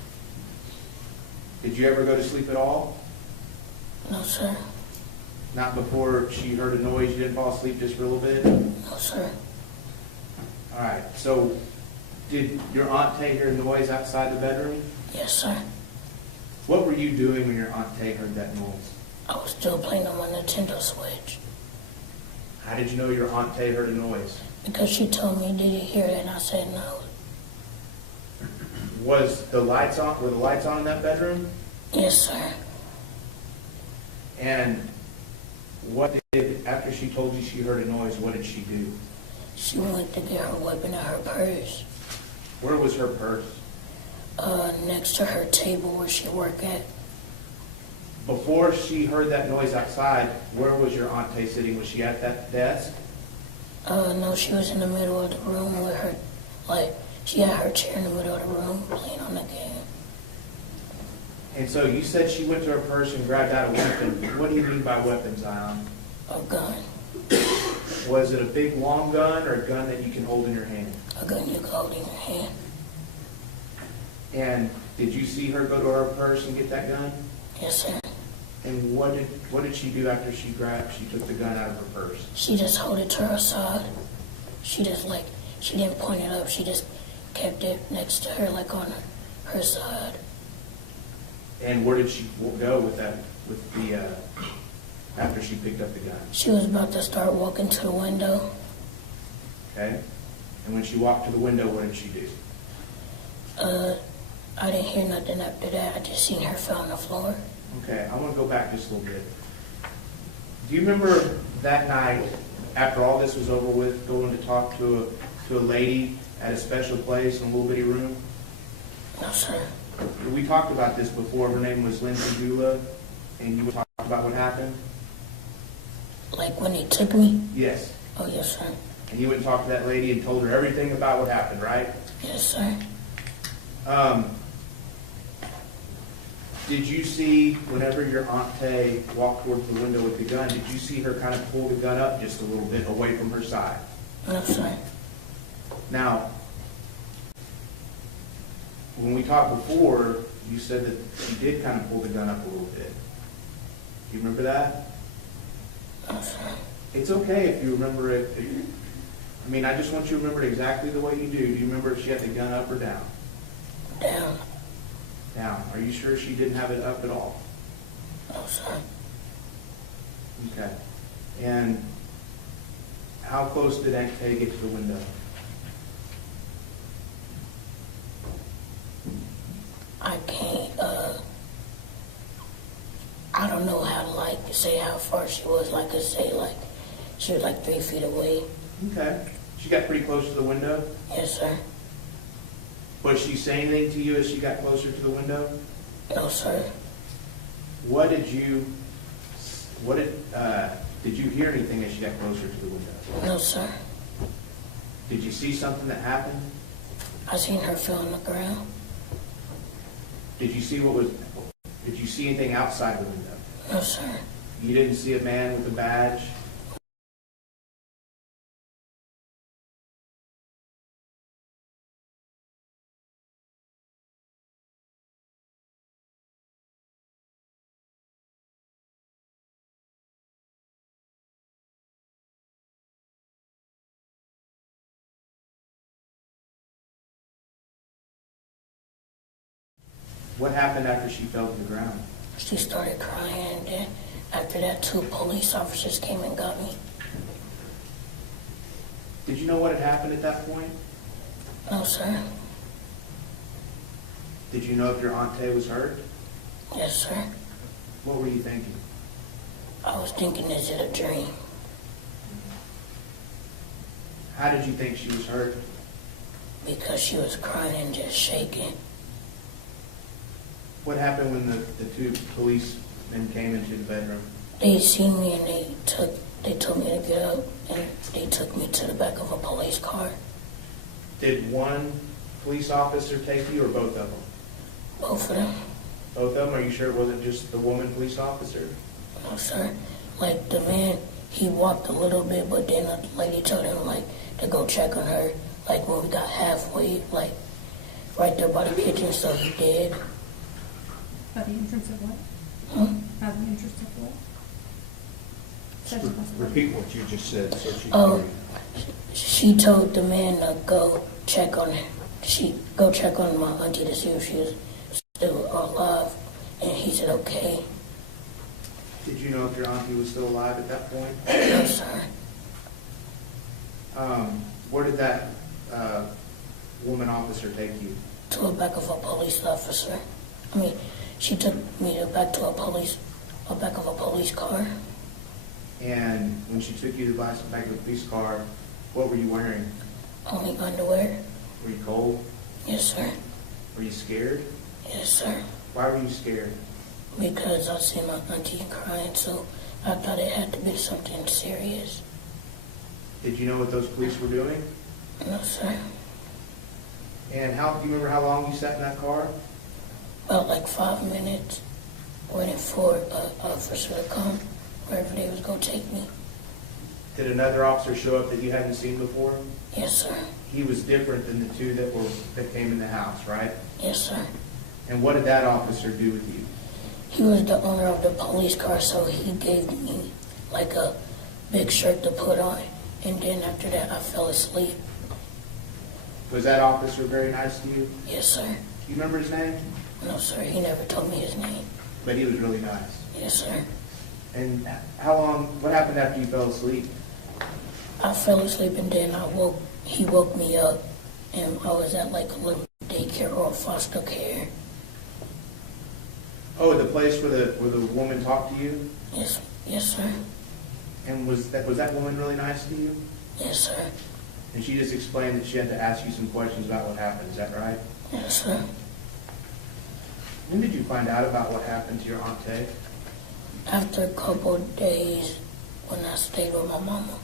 Did you ever go to sleep at all? No, sir. Not before she heard a noise, you didn't fall asleep just for a little bit? No, sir. All right, so did your Aunt Tay hear a noise outside the bedroom? Yes, sir. What were you doing when your Aunt Tay heard that noise? I was still playing on my Nintendo Switch. How did you know your Aunt Tay heard a noise? Because she told me, did you hear it? And I said no. Were the lights on in that bedroom? Yes, sir. And after she told you she heard a noise, what did she do? She went to get her weapon out of her purse. Where was her purse? Next to her table where she worked at. Before she heard that noise outside, where was your Aunt Tay sitting? Was she at that desk? No, she was in the middle of the room with her, she had her chair in the middle of the room playing on the game. And so you said she went to her purse and grabbed out a weapon. What do you mean by weapon, Zion? A gun. Was it a big long gun or a gun that you can hold in your hand? A gun you can hold in your hand. And did you see her go to her purse and get that gun? Yes, sir. And what did she do after she took the gun out of her purse? She just held it to her side. She didn't point it up. She just kept it next to her, on her side. And where did she go with after she picked up the gun? She was about to start walking to the window. Okay. And when she walked to the window, what did she do? I didn't hear nothing after that. I just seen her fall on the floor. Okay, I want to go back just a little bit. Do you remember that night, after all this was over with, going to talk to a lady at a special place in a little bitty room? No, sir. We talked about this before. Her name was Lindsay Gula, and you talked about what happened? Like when he took me? Yes. Oh, yes, sir. And you went and talked to that lady and told her everything about what happened, right? Yes, sir. Did you see, whenever your Aunt Tay walked towards the window with the gun, did you see her kind of pull the gun up just a little bit away from her side? No, sir. Now, when we talked before, you said that she did kind of pull the gun up a little bit. Do you remember that? No, sir. It's okay if you remember it. I mean, I just want you to remember it exactly the way you do. Do you remember if she had the gun up or down? Down. Down. Are you sure she didn't have it up at all? No, sir. Okay. And how close did Aunt Tay get to the window? I can't, I don't know how to, say how far she was. I could say, she was 3 feet away. Okay. She got pretty close to the window? Yes, sir. Was she saying anything to you as she got closer to the window? No, sir. Did you hear anything as she got closer to the window? No, sir. Did you see something that happened? I seen her fell on the ground. Did you see anything outside the window? No, sir. You didn't see a man with a badge? What happened after she fell to the ground? She started crying, and then after that, 2 police officers came and got me. Did you know what had happened at that point? No, sir. Did you know if your Aunt Tay was hurt? Yes, sir. What were you thinking? I was thinking, is it a dream? How did you think she was hurt? Because she was crying and just shaking. What happened when the two policemen came into the bedroom? They seen me and they told me to get up and they took me to the back of a police car. Did one police officer take you or both of them? Both of them. Both of them? Are you sure it wasn't just the woman police officer? No, sir. Like the man, he walked a little bit, but then the lady told him like to go check on her. Like when we got halfway, like right there by the kitchen, so he did. By the entrance of what? Huh? By the entrance of what? Repeat what you just said so she can Oh, hear you. she told the man to go check on her. Go check on my auntie to see if she was still alive, and he said okay. Did you know if your auntie was still alive at that point? No, sir. Where did that woman officer take you? To the back of a police officer. I mean, she took me back to a back of a police car. And when she took you to the back of the police car, what were you wearing? Only underwear. Were you cold? Yes, sir. Were you scared? Yes, sir. Why were you scared? Because I seen my auntie crying, so I thought it had to be something serious. Did you know what those police were doing? No, sir. And do you remember how long you sat in that car? About like 5 minutes, waiting for an officer to come, wherever they was going to take me. Did another officer show up that you hadn't seen before? Yes, sir. He was different than the two that came in the house, right? Yes, sir. And what did that officer do with you? He was the owner of the police car, so he gave me like a big shirt to put on. And then after that, I fell asleep. Was that officer very nice to you? Yes, sir. Do you remember his name? No, sir. He never told me his name. But he was really nice. Yes, sir. And what happened after you fell asleep? I fell asleep and then he woke me up, and I was at like a little daycare or foster care. Oh, the place where the woman talked to you? Yes, sir. And was that woman really nice to you? Yes, sir. And she just explained that she had to ask you some questions about what happened, is that right? Yes, sir. When did you find out about what happened to your auntie? After a couple of days when I stayed with my mama,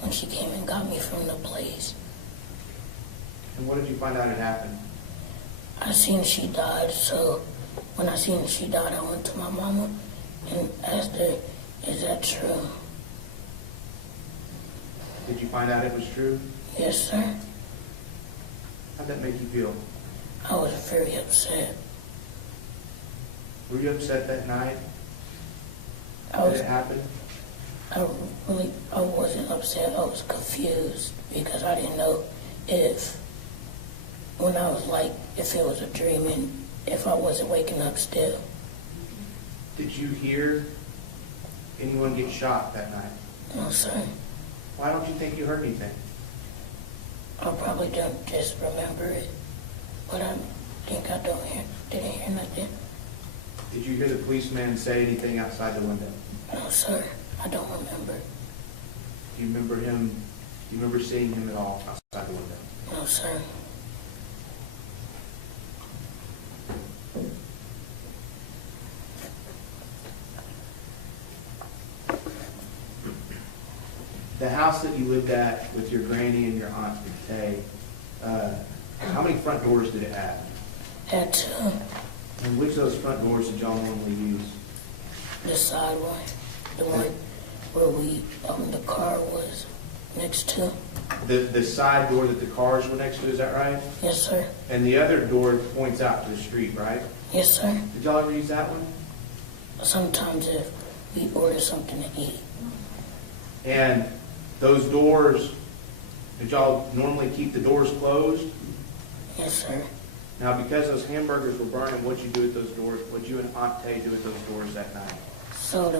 when she came and got me from the place. And what did you find out had happened? I seen she died, so when I seen she died, I went to my mama and asked her, is that true? Did you find out it was true? Yes, sir. How'd that make you feel? I was very upset. Were you upset that night? I Did it happen? I wasn't upset. I was confused because I didn't know if it was a dream and if I wasn't waking up still. Did you hear anyone get shot that night? No, sir. Why don't you think you heard anything? I probably don't just remember it, but I think I didn't hear nothing. Did you hear the policeman say anything outside the window? No, sir. I don't remember. Do you remember seeing him at all outside the window? No, sir. The house that you lived at with your granny and your aunt Tay, how many front doors did it have? Had two. And which of those front doors did y'all normally use? The side one. The one where the car was next to. The side door that the cars were next to, is that right? Yes, sir. And the other door points out to the street, right? Yes, sir. Did y'all ever use that one? Sometimes if we order something to eat. And those doors, did y'all normally keep the doors closed? Yes, sir. Now, because those hamburgers were burning, what'd you do with those doors? What'd you and Aunt Tay do with those doors that night? So we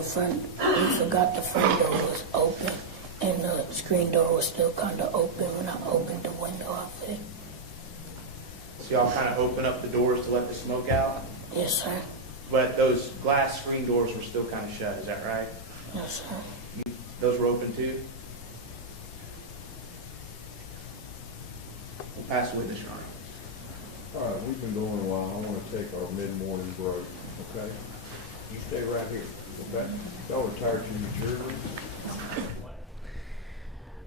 forgot the front door was open, and the screen door was still kind of open when I opened the window off it. So y'all kind of open up the doors to let the smoke out? Yes, sir. But those glass screen doors were still kind of shut, is that right? Yes, sir. Those were open too? Pass the witness, Your Honor. All right, we've been going a while. I want to take our mid-morning break, okay? You stay right here, okay? Y'all retired to your jury room?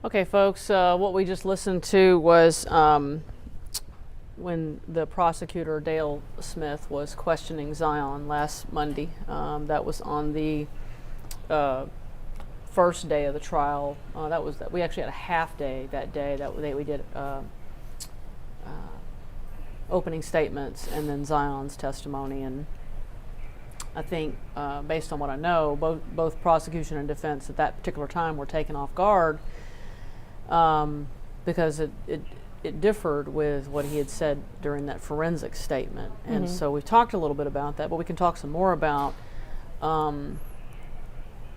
Okay, folks, what we just listened to was when the prosecutor, Dale Smith, was questioning Zion last Monday. That was on the first day of the trial. We actually had a half day that day. We did opening statements and then Zion's testimony. And I think, based on what I know, both prosecution and defense at that particular time were taken off guard because it differed with what he had said during that forensic statement. And so we've talked a little bit about that, but we can talk some more about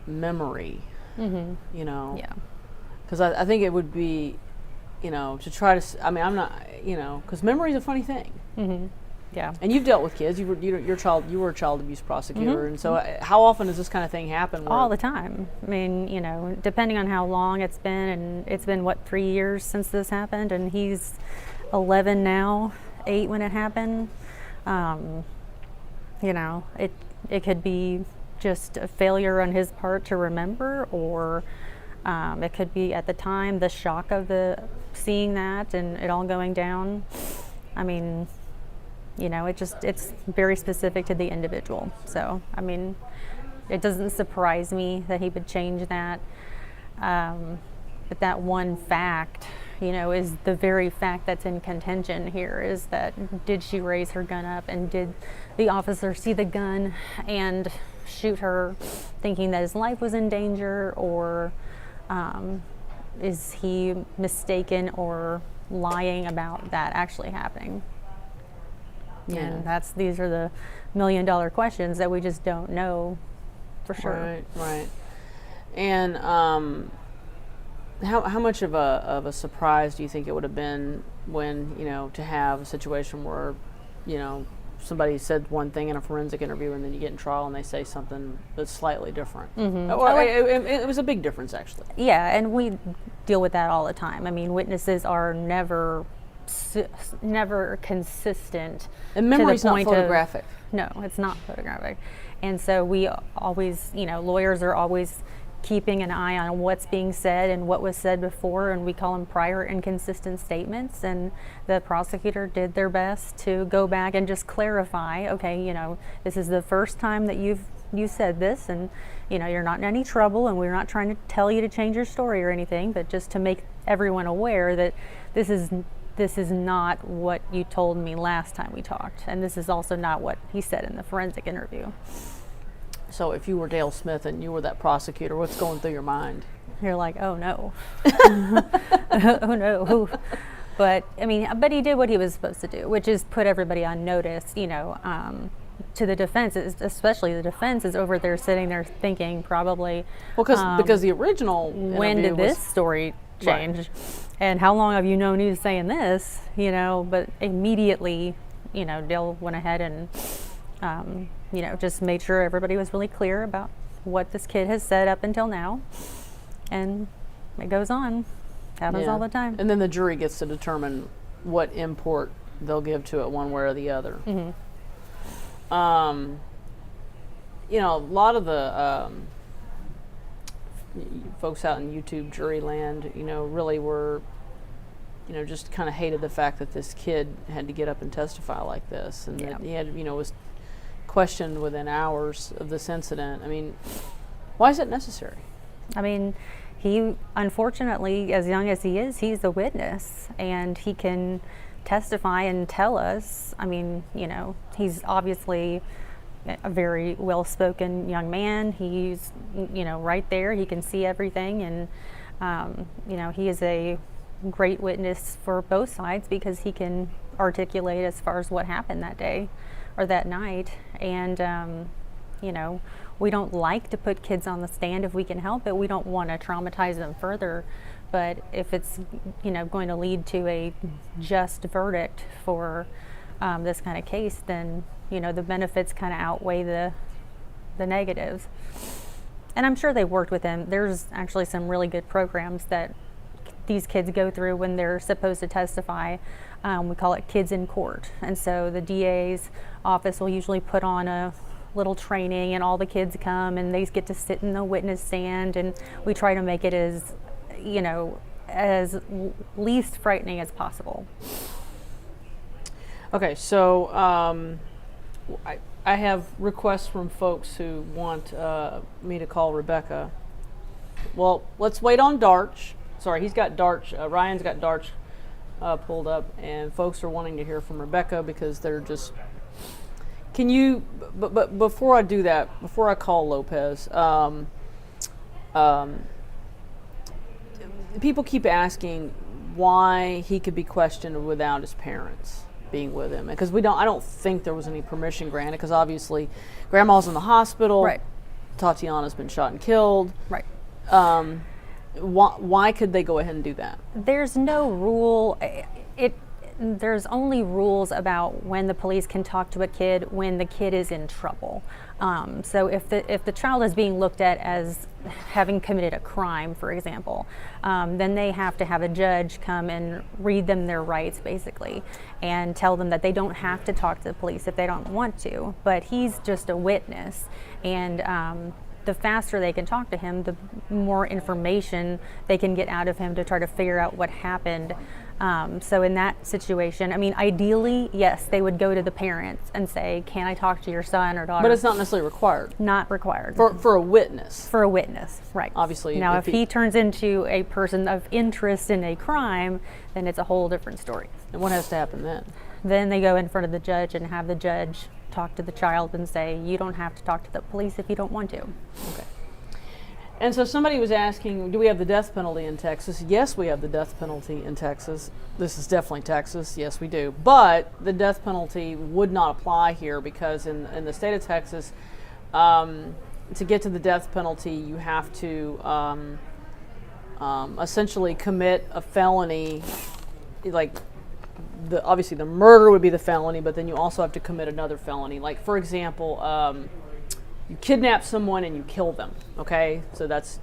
memory, you know. Yeah. Because I think it would be, you know, to try to, I mean, I'm not, you know, because memory is a funny thing. Yeah. And you've dealt with kids. You were a child abuse prosecutor, and so how often does this kind of thing happen? All the time. I mean, you know, depending on how long it's been, and it's been what, 3 years since this happened, and he's 11 now, 8 when it happened. You know, it could be just a failure on his part to remember, or it could be at the time the shock of seeing that and it all going down. I mean, you know, it's very specific to the individual. So, I mean, it doesn't surprise me that he would change that. But that one fact, you know, is the very fact that's in contention here, is that did she raise her gun up, and did the officer see the gun and shoot her thinking that his life was in danger, or is he mistaken or lying about that actually happening? Yeah. And these are the million-dollar questions that we just don't know for sure. Right. And how much of a surprise do you think it would have been when, you know, to have a situation where, you know, somebody said one thing in a forensic interview and then you get in trial and they say something that's slightly different? It was a big difference, actually. Yeah, and we deal with that all the time. I mean, witnesses are never consistent. And memory's to the not point photographic. No, it's not photographic. And so we always, you know, lawyers are always keeping an eye on what's being said and what was said before, and we call them prior inconsistent statements. And the prosecutor did their best to go back and just clarify, okay, you know, this is the first time that you said this, and, you know, you're not in any trouble, and we're not trying to tell you to change your story or anything, but just to make everyone aware that this is not what you told me last time we talked, and this is also not what he said in the forensic interview. So if you were Dale Smith and you were that prosecutor, what's going through your mind? You're like, oh no. Oh no. But I mean, but he did what he was supposed to do, which is put everybody on notice, you know, to the defense, especially the defense is over there sitting there thinking probably, well, because the original when did this story change? Right. And how long have you known he was saying this, you know? But immediately, you know, Dale went ahead and you know, just made sure everybody was really clear about what this kid has said up until now. And it goes on. Happens all the time. And then the jury gets to determine what import they'll give to it one way or the other. You know, a lot of the folks out in YouTube jury land, you know, really were, you know, just kind of hated the fact that this kid had to get up and testify like this, and that he had, you know, was questioned within hours of this incident. I mean, why is it necessary? I mean, he, unfortunately, as young as he is, he's a witness, and he can testify and tell us. I mean, you know, he's obviously a very well-spoken young man. He's, you know, right there. He can see everything, and, you know, he is a great witness for both sides because he can articulate as far as what happened that day or that night. And, you know, we don't like to put kids on the stand if we can help it. We don't want to traumatize them further. But if it's, you know, going to lead to a just verdict for this kind of case, then, you know, the benefits kind of outweigh the negatives. And I'm sure they worked with him. There's actually some really good programs that these kids go through when they're supposed to testify. We call it Kids in Court. And so the DA's office will usually put on a little training, and all the kids come and they get to sit in the witness stand, and we try to make it as, as least frightening as possible. Okay, so I have requests from folks who want me to call Rebecca. Well, let's wait on Darch. Sorry, he's got Darch. Ryan's got Darch pulled up, and folks are wanting to hear from Rebecca because they're just. Can you? But before I do that, before I call Lopez, people keep asking why he could be questioned without his parents being with him, because I don't think there was any permission granted, because obviously Grandma's in the hospital. Right. Tatiana's been shot and killed. Right. Why could they go ahead and do that? There's no rule. There's only rules about when the police can talk to a kid when the kid is in trouble. So if the child is being looked at as having committed a crime, for example, then they have to have a judge come and read them their rights, basically, and tell them that they don't have to talk to the police if they don't want to. But he's just a witness, and the faster they can talk to him, the more information they can get out of him to try to figure out what happened. So in that situation, I mean, ideally, yes, they would go to the parents and say, can I talk to your son or daughter? But it's not necessarily required. Not required. For a witness. For a witness, right. Obviously. Now, if he turns into a person of interest in a crime, then it's a whole different story. And what has to happen then? Then they go in front of the judge and have the judge talk to the child and say, you don't have to talk to the police if you don't want to. Okay. And so somebody was asking, do we have the death penalty in Texas? Yes, we have the death penalty in Texas. This is definitely Texas. Yes, we do. But the death penalty would not apply here because in the state of Texas, to get to the death penalty, you have to essentially commit a felony. Like, obviously the murder would be the felony, but then you also have to commit another felony. Like, for example, you kidnap someone and you kill them, okay? So that's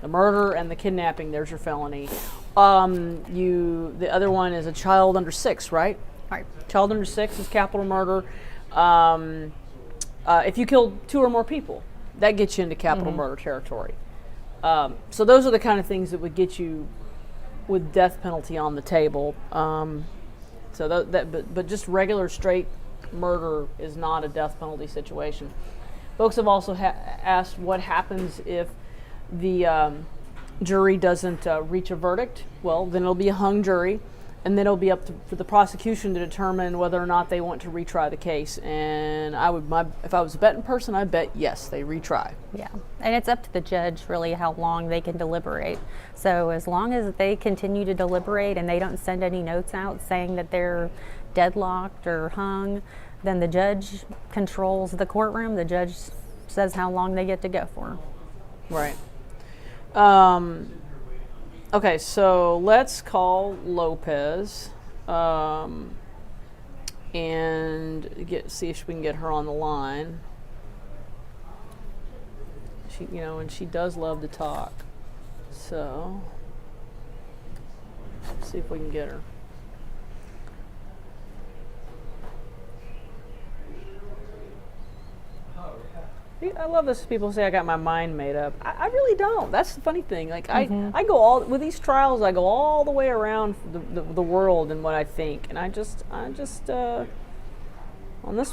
the murder and the kidnapping, there's your felony. The other one is a child under 6, right? Right. Child under 6 is capital murder. If you kill 2 or more people, that gets you into capital murder territory. So those are the kind of things that would get you with death penalty on the table. But just regular straight murder is not a death penalty situation. Folks have also asked what happens if the jury doesn't reach a verdict. Well, then it'll be a hung jury, and then it'll be up for the prosecution to determine whether or not they want to retry the case. And if I was a betting person, I'd bet yes, they retry. Yeah, and it's up to the judge really how long they can deliberate. So as long as they continue to deliberate and they don't send any notes out saying that they're deadlocked or hung, then the judge controls the courtroom. The judge says how long they get to go for. Right. Okay, so let's call Lopez and see if we can get her on the line. And she does love to talk. So let's see if we can get her. I love this. People say I got my mind made up. I really don't. That's the funny thing. Like I go with these trials. I go all the way around the world and what I think. And I just on this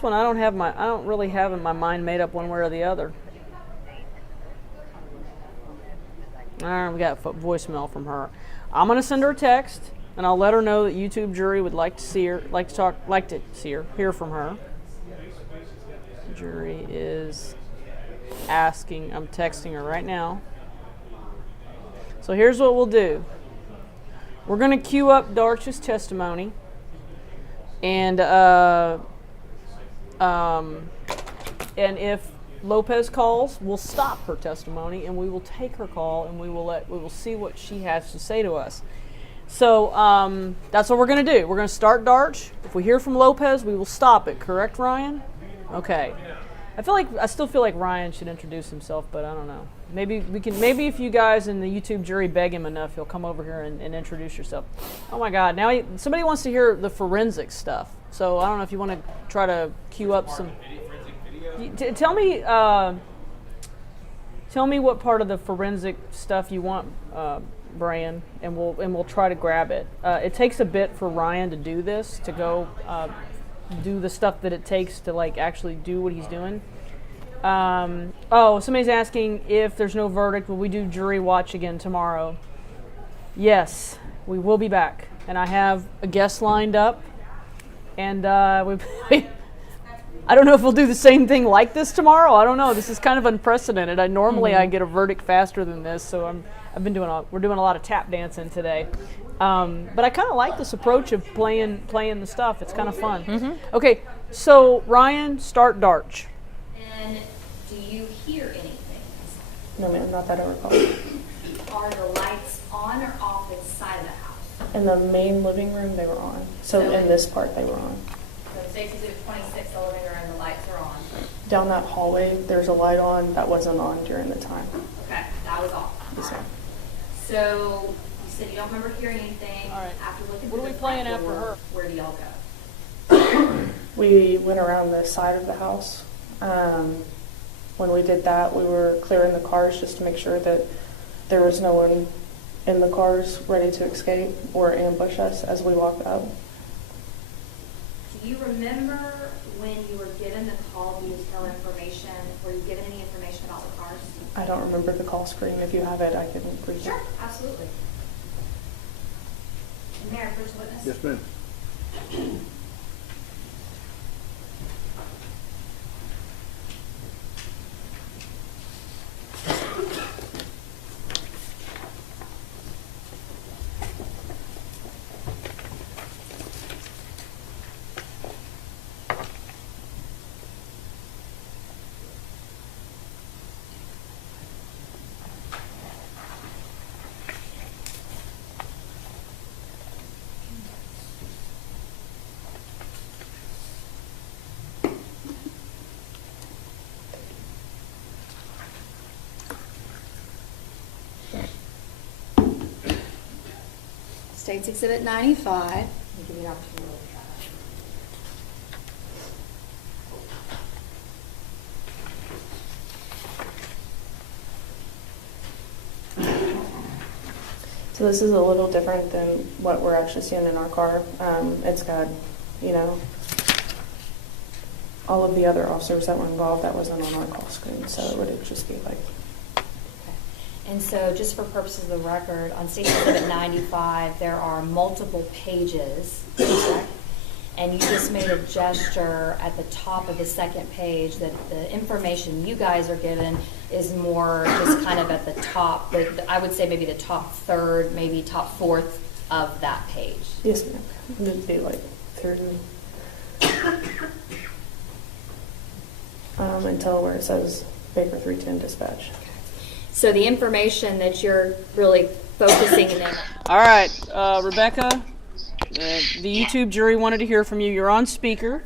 one I don't really have my mind made up one way or the other. All right, we got voicemail from her. I'm gonna send her a text and I'll let her know that YouTube jury would like to see her, hear from her. Jury is asking. I'm texting her right now. So here's what we'll do. We're going to queue up Darch's testimony, and if Lopez calls, we'll stop her testimony and we will take her call and we will see what she has to say to us. So that's what we're going to do. We're going to start Darch. If we hear from Lopez, we will stop it. Correct, Ryan? Okay. I still feel like Ryan should introduce himself, but I don't know. Maybe if you guys in the YouTube jury beg him enough, he'll come over here and introduce yourself. Oh my God! Now somebody wants to hear the forensic stuff. So I don't know if you want to try to cue up some. Tell me what part of the forensic stuff you want, Brian, and we'll try to grab it. It takes a bit for Ryan to do this, to go do the stuff that it takes to like actually do what he's doing. Somebody's asking if there's no verdict, will we do jury watch again tomorrow? Yes, we will be back, and I have a guest lined up, and I don't know if we'll do the same thing like this tomorrow. I don't know. This is kind of unprecedented. I get a verdict faster than this, so we're doing a lot of tap dancing today. But I kind of like this approach of playing the stuff. It's kind of fun. Okay, so Ryan, start Darch. And do you hear anything? No, ma'am, not that I recall. Are the lights on or off inside of the house? In the main living room, they were on. So in this part, they were on. So Stacy said 26, the living room, the lights are on. Down that hallway, there's a light on that wasn't on during the time. Okay, that was off. Yes, ma'am. So you said you don't remember hearing anything. All right. After looking What are through we the playing front after door, her? Where do y'all go? We went around the side of the house. When we did that, we were clearing the cars just to make sure that there was no one in the cars ready to escape or ambush us as we walked up. Do you remember when you were given the call detail information? Were you given any information about the cars? I don't remember the call screen. If you have it, I can read it. Sure, absolutely. Mayor, first witness. Yes, ma'am. State's Exhibit 95. Let me give you an opportunity to look So this is a little different than what we're actually seeing in our car. It's got, all of the other officers that were involved, that wasn't on our call screen, so it would just be like. And so just for purposes of the record, on State's Exhibit 95, there are multiple pages, correct? And you just made a gesture at the top of the second page that the information you guys are given is more just kind of at the top, I would say maybe the top third, maybe top fourth of that page. Yes, ma'am. It would be like through until where it says Baker 310 dispatch. So the information that you're really focusing in on. All right, Rebecca, the YouTube jury wanted to hear from you. You're on speaker.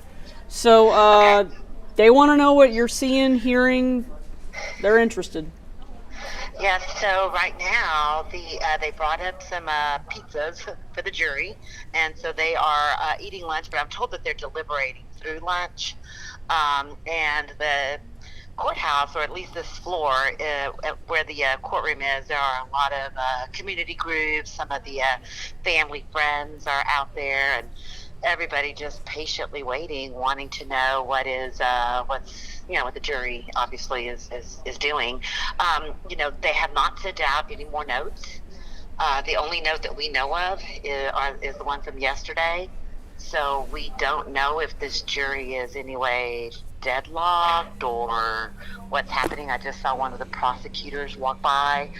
So they want to know what you're seeing, hearing. They're interested. Yes, so right now they brought up some pizzas for the jury, and so they are eating lunch, but I'm told that they're deliberating through lunch. And the courthouse, or at least this floor where the courtroom is, there are a lot of community groups. Some of the family friends are out there, and everybody just patiently waiting, wanting to know what the jury obviously is doing. They have not sent out any more notes. The only note that we know of is the one from yesterday. So we don't know if this jury is anyway deadlocked or what's happening. I just saw one of the prosecutors walk by.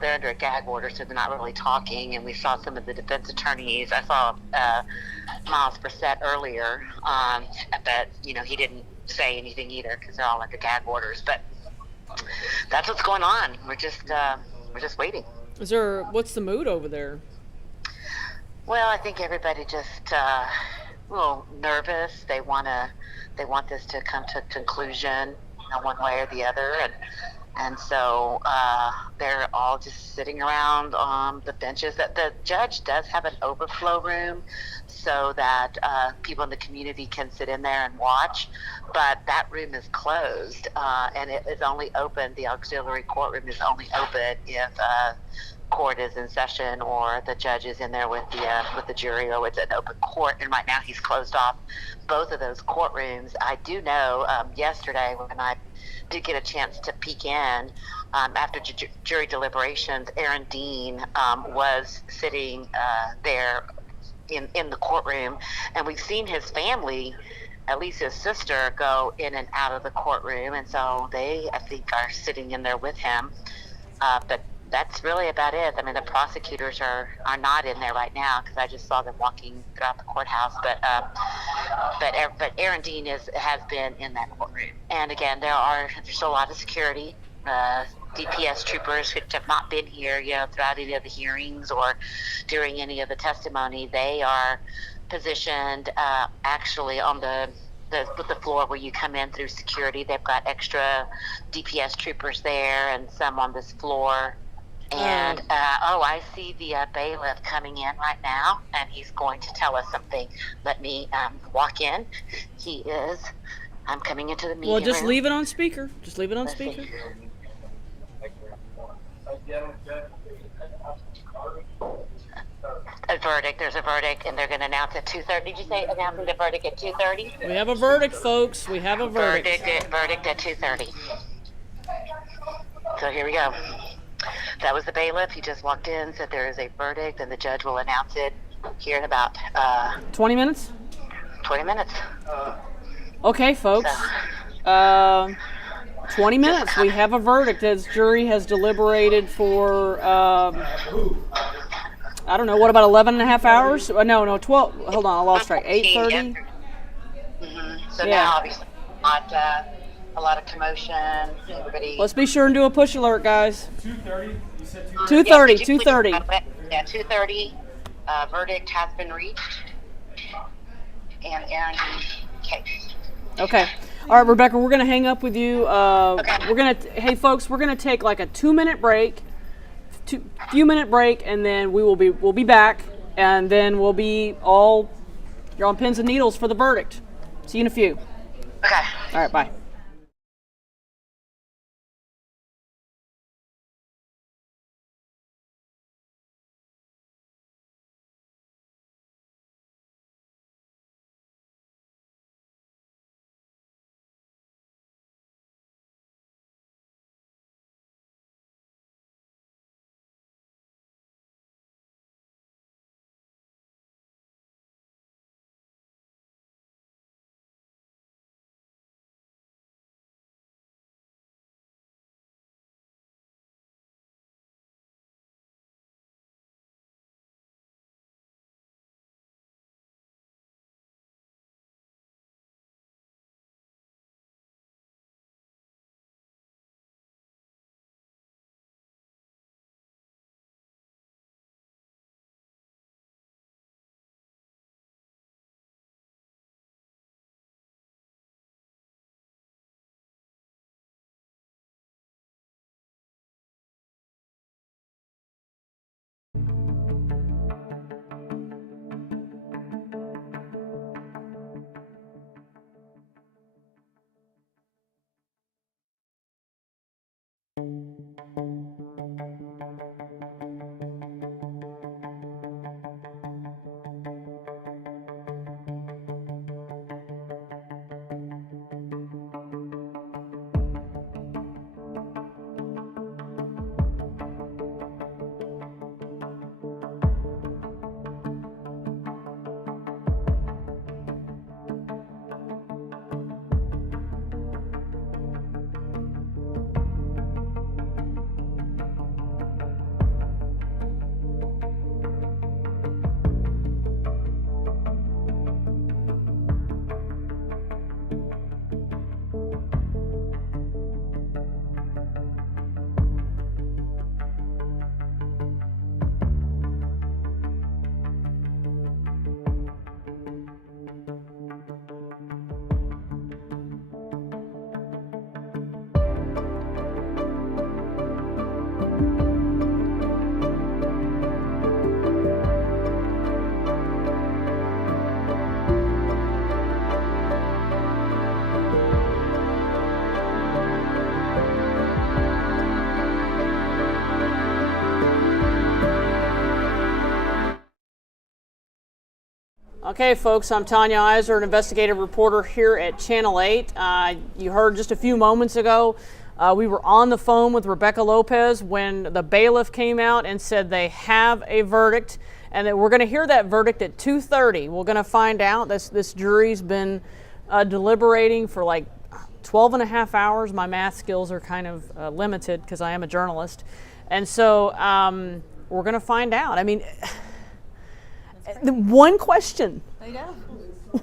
They're under a gag order, so they're not really talking. And we saw some of the defense attorneys. I saw Miles Brissett earlier, but he didn't say anything either because they're all under gag orders. But that's what's going on. We're just waiting. What's the mood over there? Well, I think everybody just a little nervous. They want this to come to a conclusion, one way or the other, and And so they're all just sitting around on the benches. That the judge does have an overflow room so that people in the community can sit in there and watch. But that room is closed, and it is only open. The auxiliary courtroom is only open if court is in session or the judge is in there with the jury, or it's an open court. And right now he's closed off both of those courtrooms. I do know yesterday when I did get a chance to peek in after jury deliberations, Aaron Dean was sitting there in the courtroom, and we've seen his family, at least his sister, go in and out of the courtroom, and so they, I think, are sitting in there with him. But that's really about it. I mean, the prosecutors are not in there right now because I just saw them walking throughout the courthouse. But Aaron Dean has been in that courtroom, and again, there's a lot of security. DPS troopers who have not been here, throughout any of the hearings or during any of the testimony. They are positioned actually on the floor where you come in through security. They've got extra DPS troopers there and some on this floor. And I see the bailiff coming in right now, and he's going to tell us something. Let me walk in. I'm coming into the meeting Well, just room. leave it on speaker. Just leave it on Let's see. speaker. A verdict. There's a verdict, and they're going to announce at 2:30. Did you say announcing the verdict at 2:30? We have a verdict, folks. We have a verdict. Verdict at 2:30. So here we go. That was the bailiff. He just walked in, said there is a verdict, and the judge will announce it here in about 20 minutes? 20 minutes. Okay, folks. 20 minutes. We have a verdict. As jury has deliberated for, I don't know, what about 11 and a half hours? No, 12. Hold on, I lost track. 8:30? So now, obviously, not a lot of commotion. Everybody. Let's be sure and do a push alert, guys. 2:30? You said 2:30. 2:30. Yeah, 2:30. Verdict has been reached. And Aaron case. Okay. All right, Rebecca, we're going to hang up with you. Hey, folks, we're going to take like a 2-minute break. Few minute break, and then we'll be back, and then you're on pins and needles for the verdict. See you in a few. Okay. All right, bye. Okay, folks, I'm Tanya Iser, an investigative reporter here at Channel 8. You heard just a few moments ago, we were on the phone with Rebecca Lopez when the bailiff came out and said they have a verdict, and that we're going to hear that verdict at 2:30. We're going to find out. This jury's been deliberating for like 12 and a half hours. My math skills are kind of limited because I am a journalist. And so we're going to find out. I mean, one question. I know.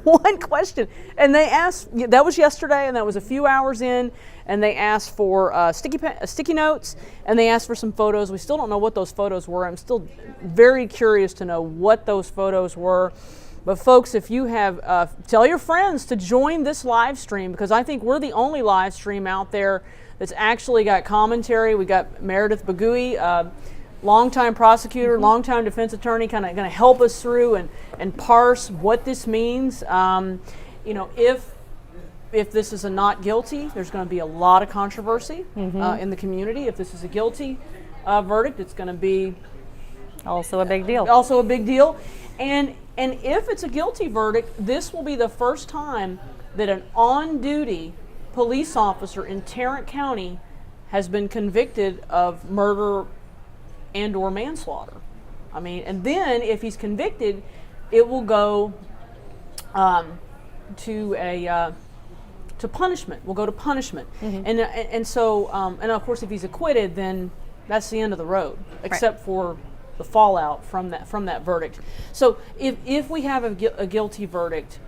One question. And they asked, that was yesterday, and that was a few hours in, and they asked for sticky notes, and they asked for some photos. We still don't know what those photos were. I'm still very curious to know what those photos were. But folks, if you have, tell your friends to join this live stream, because I think we're the only live stream out there that's actually got commentary. We got Meredith Bagui, longtime prosecutor, longtime defense attorney, kind of going to help us through and parse what this means. You know, if this is a not guilty, there's going to be a lot of controversy in the community. If this is a guilty verdict, it's going to be also a big deal. Also a big deal. And if it's a guilty verdict, this will be the first time that an on-duty police officer in Tarrant County has been convicted of murder and or manslaughter. I mean, and then if he's convicted, it will go to punishment. We'll go to punishment. And so and of course if he's acquitted, then that's the end of the road, except for the fallout from that verdict. So if we have a guilty verdict,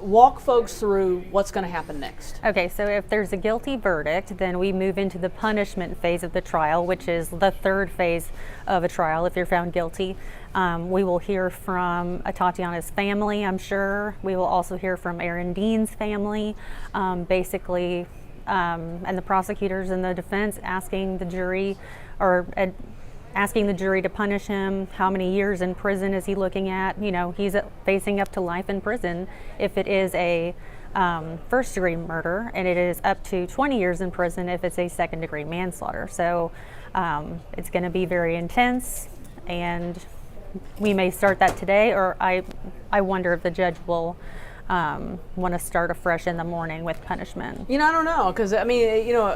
walk folks through what's going to happen next. Okay, so if there's a guilty verdict, then we move into the punishment phase of the trial, which is the third phase of a trial if you're found guilty. We will hear from Atatiana's family, I'm sure. We will also hear from Aaron Dean's family, basically, and the prosecutors and the defense asking the jury to punish him. How many years in prison is he looking at? You know, he's facing up to life in prison if it is a first-degree murder, and it is up to 20 years in prison if it's a second-degree manslaughter. So it's going to be very intense, and we may start that today, or I wonder if the judge will want to start afresh in the morning with punishment. You know, I don't know, because I mean, you know,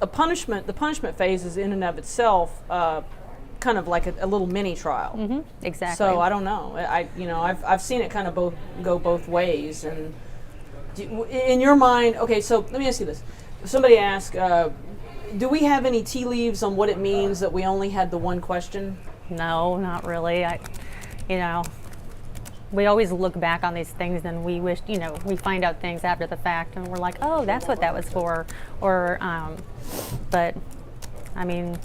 the punishment phase is in and of itself kind of like a little mini trial. Exactly. So I don't know. I've seen it kind of go both ways. And in your mind, okay. So let me ask you this: somebody asked, do we have any tea leaves on what it means that we only had the one question? No, not really. We always look back on these things and we wish, we find out things after the fact and we're like, oh, that's what that was for. Or, but I mean,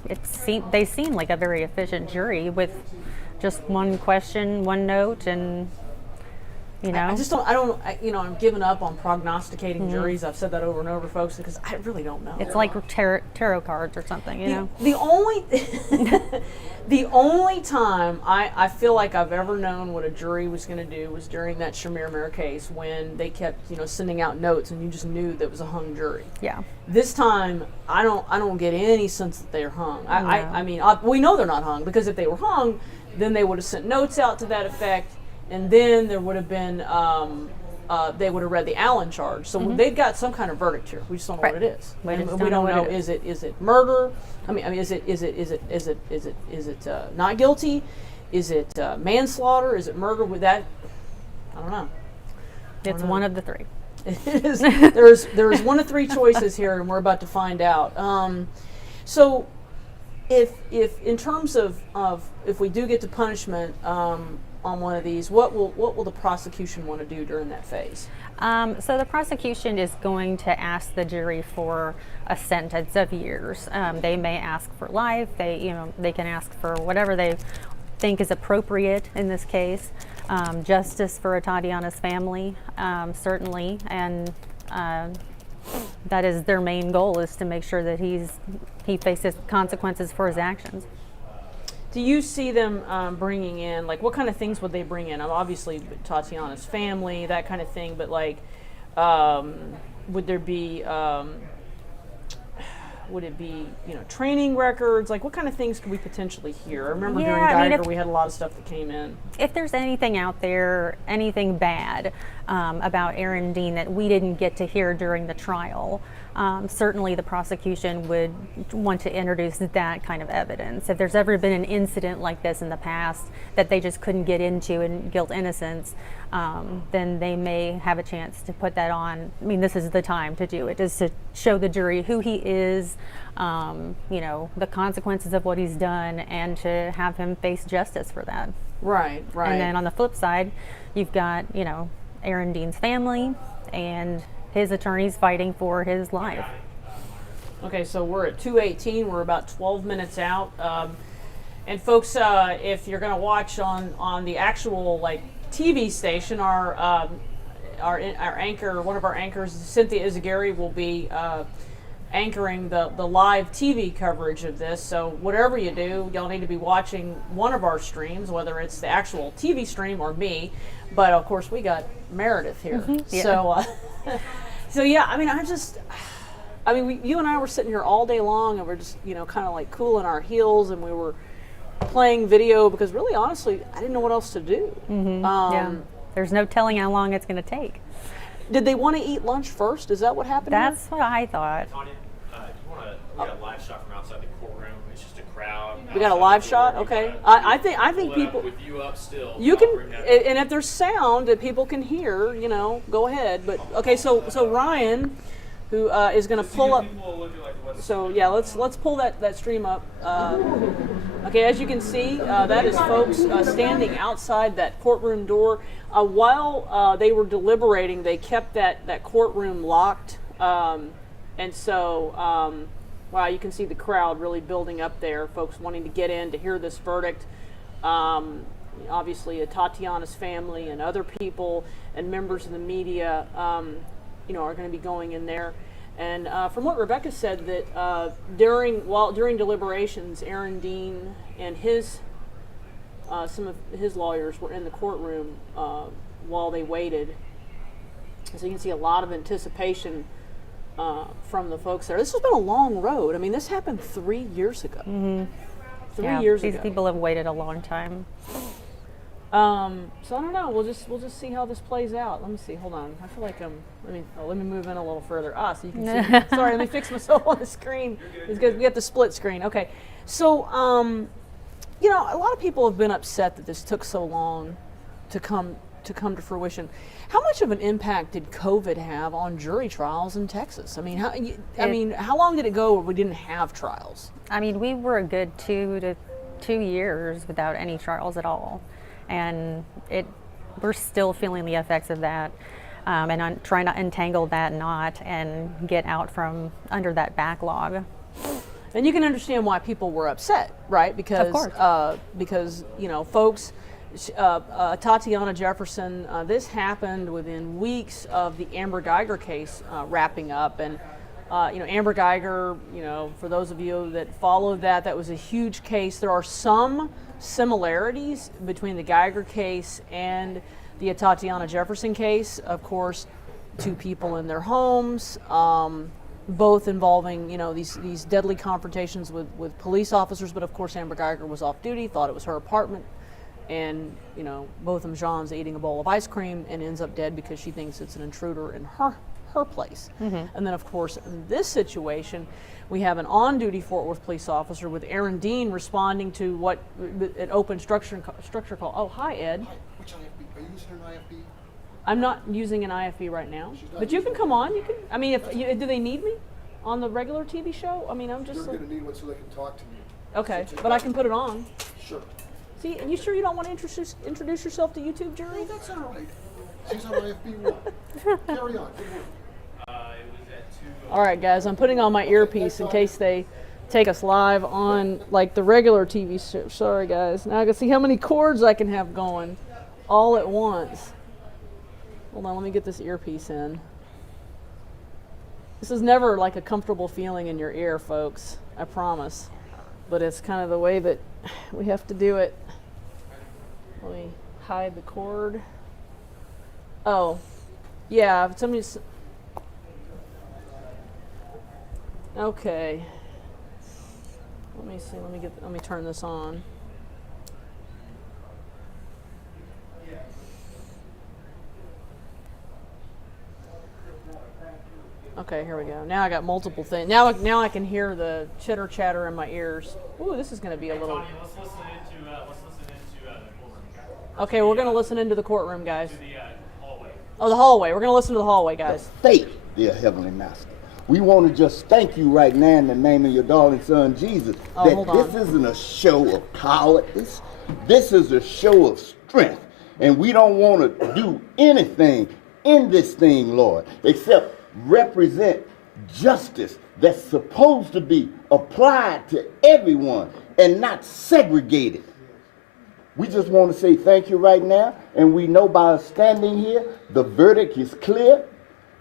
they seem like a very efficient jury with just one question, one note, and I'm giving up on prognosticating juries. I've said that over and over, folks, because I really don't know. It's like tarot cards or something, you know. The only time I feel like I've ever known what a jury was going to do was during that Shamir Mayer case, when they kept sending out notes and you just knew that it was a hung jury. Yeah. This time I don't get any sense that they're hung. I mean, we know they're not hung, because if they were hung, then they would have sent notes out to that effect. And then there would have been, they would have read the Allen charge. So they've got some kind of verdict here. We just don't know what it is. We don't know. Is it murder? I mean, is it not guilty? Is it manslaughter? Is it murder? With that, I don't know. It's one of the three. It is. There's one of three choices here, and we're about to find out. So, if in terms of if we do get to punishment. On one of these, what will the prosecution want to do during that phase? So the prosecution is going to ask the jury for a sentence of years. They may ask for life. They can ask for whatever they think is appropriate in this case. Justice for Atatiana's family, certainly, and that is their main goal, is to make sure that he faces consequences for his actions. Do you see them bringing in, like, what kind of things would they bring in? Obviously, Atatiana's family, that kind of thing, but, like, would there be, would it be, you know, training records? Like, what kind of things could we potentially hear? I remember Yeah, during I mean, Geiger we had a lot of stuff that came in. If there's anything out there, anything bad about Aaron Dean that we didn't get to hear during the trial, certainly the prosecution would want to introduce that kind of evidence. If there's ever been an incident like this in the past that they just couldn't get into in guilt innocence, then they may have a chance to put that on. I mean, this is the time to do it, is to show the jury who he is, you know, the consequences of what he's done, and to have him face justice for that. Right, right. And then on the flip side, you've got, you know, Aaron Dean's family and his attorneys fighting for his life. Okay, so we're at 2:18. We're about 12 minutes out. And folks, if you're going to watch on the actual like TV station, our anchor, one of our anchors, Cynthia Izagiri, will be anchoring the live TV coverage of this. So whatever you do, y'all need to be watching one of our streams, whether it's the actual TV stream or me. But of course, we got Meredith here. Mm-hmm. Yeah. So, so yeah, I mean, you and I were sitting here all day long, and we're just, you know, kind of like cooling our heels, and we were playing video because really, honestly, I didn't know what else to do. Mm-hmm. Yeah. There's no telling how long it's going to take. Did they want to eat lunch first? Is that what happened? That's what I thought. Tanya, we got a live shot from outside the courtroom. It's just a crowd. We got a live shot. Okay. I think people. With you up still. You can, and if there's sound that people can hear, you know, go ahead. But okay, so Ryan, who is going to pull up. So yeah, let's pull that stream up. Okay, as you can see, that is folks standing outside that courtroom door. While they were deliberating, they kept that courtroom locked, and so wow, you can see the crowd really building up there. Folks wanting to get in to hear this verdict. Obviously, Atatiana's family and other people and members of the media, you know, are going to be going in there. And from what Rebecca said, that during deliberations, Aaron Dean and some of his lawyers were in the courtroom while they waited. So you can see a lot of anticipation from the folks there. This has been a long road. I mean, this happened 3 years ago. Mm-hmm. 3 years ago. These people have waited a long time. So I don't know. We'll just see how this plays out. Let me see. Hold on. I feel like let me move in a little further. So you can see. Sorry, let me fix myself on the screen. It's good. We got the split screen. Okay. So you know, a lot of people have been upset that this took so long to come to fruition. How much of an impact did COVID have on jury trials in Texas? I mean, how long did it go where we didn't have trials? I mean, we were a good 2 years without any trials at all. And we're still feeling the effects of that, and I'm trying to untangle that knot and get out from under that backlog. And you can understand why people were upset, right? Because, of course. Because you know, folks, Atatiana Jefferson, this happened within weeks of the Amber Geiger case wrapping up, and you know, Amber Geiger, you know, for those of you that followed that was a huge case. There are some similarities between the Geiger case and the Atatiana Jefferson case. Of course, 2 people in their homes, both involving, you know, these deadly confrontations with police officers. But of course, Amber Geiger was off duty, thought it was her apartment, and you know, both of them, Jean's eating a bowl of ice cream and ends up dead because she thinks it's an intruder in her place. Mm-hmm. And then of course, in this situation, we have an on-duty Fort Worth police officer with Aaron Dean responding to what an open structure call. Oh, hi, Ed. Hi. Which IFB? Are you using an IFB? I'm not using an IFB right now, but you can come on. You can. I mean, do they need me on the regular TV show? I mean, I'm just. They're going to need one so they can talk to me. Okay, but I can put it on. Sure. See, and you sure you don't want to introduce yourself to YouTube, jury? No, that's all right. She's on IFB 1. Carry on. Good work. All right, guys, I'm putting on my earpiece in case they take us live on like the regular TV show. Sorry, guys. Now I can see how many chords I can have going all at once. Hold on, let me get this earpiece in. This is never like a comfortable feeling in your ear, folks. I promise. But it's kind of the way that we have to do it. Let me hide the cord. Oh, yeah, somebody's... Okay, Let me see. Let me turn this on. Okay, here we go. Now I got multiple things. Now I can hear the chitter chatter in my ears. Ooh, this is going to be a little. Tanya, let's listen into the courtroom. Okay, we're going to listen into the courtroom, guys. To the hallway. Oh, the hallway. We're going to listen to the hallway, guys. Faith, dear Heavenly Master. We want to just thank you right now in the name of your darling son, Jesus, that hold on. this isn't a show of cowardice. This is a show of strength. And we don't want to do anything in this thing, Lord, except represent justice that's supposed to be applied to everyone and not segregated. We just want to say thank you right now, and we know by us standing here, the verdict is clear,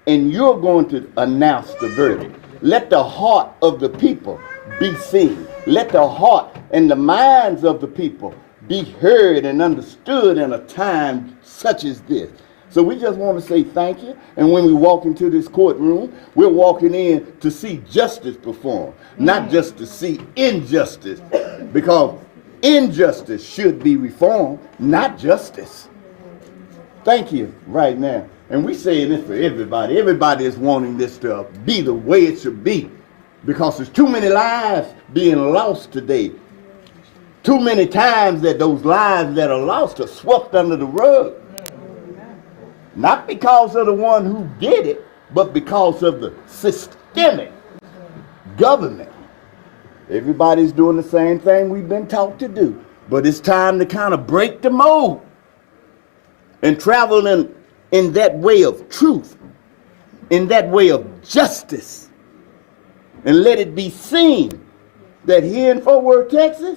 and you're going to announce the verdict. Let the heart of the people be seen. Let the heart and the minds of the people be heard and understood in a time such as this. So we just want to say thank you. And when we walk into this courtroom, we're walking in to see justice performed, not just to see injustice, because injustice should be reformed, not justice. Thank you right now. And we're saying this for everybody. Everybody is wanting this to be the way it should be, because there's too many lives being lost today. Too many times that those lives that are lost are swept under the rug. Not because of the one who did it, but because of the systemic government. Everybody's doing the same thing we've been taught to do. But it's time to kind of break the mold and travel in that way of truth, in that way of justice, and let it be seen that here in Fort Worth, Texas.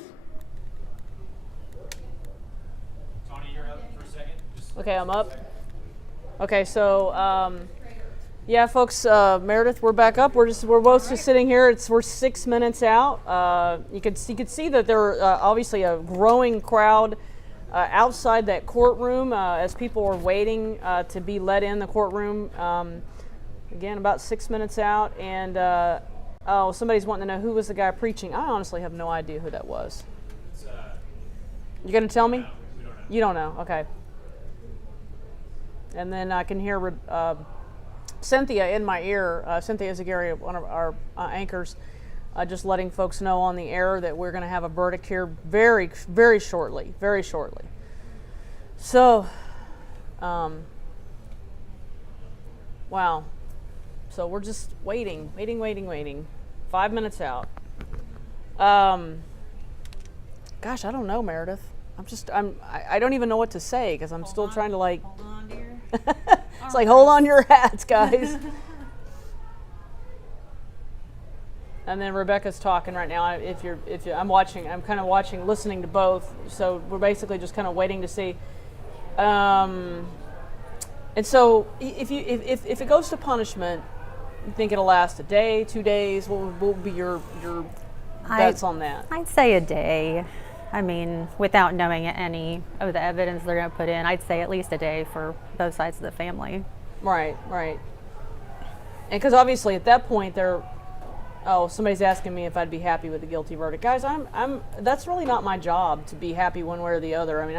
Tony, you're up for a second. Okay, I'm up. Okay, so yeah, folks, Meredith, we're back up. We're both just sitting here. We're 6 minutes out. You could see that there are obviously a growing crowd outside that courtroom as people are waiting to be let in the courtroom. Again, about 6 minutes out, and oh, somebody's wanting to know who was the guy preaching. I honestly have no idea who that was. You gonna tell me? We don't know. You don't know. Okay. And then I can hear Cynthia in my ear. Cynthia Zagari, one of our anchors, just letting folks know on the air that we're going to have a verdict here very, very shortly. Very shortly. So, wow. So we're just waiting. 5 minutes out. Gosh, I don't know, Meredith. I don't even know what to say because I'm still trying to like. Hold on, dear. It's like, hold on your hats, guys. And then Rebecca's talking right now. I'm kind of watching, listening to both. So we're basically just kind of waiting to see. And so if it goes to punishment, you think it'll last a day, 2 days? What will be your bets on that? I'd say a day. I mean, without knowing any of the evidence they're going to put in, I'd say at least a day for both sides of the family. Right. And because obviously at that point somebody's asking me if I'd be happy with the guilty verdict. Guys, that's really not my job to be happy one way or the other. I mean,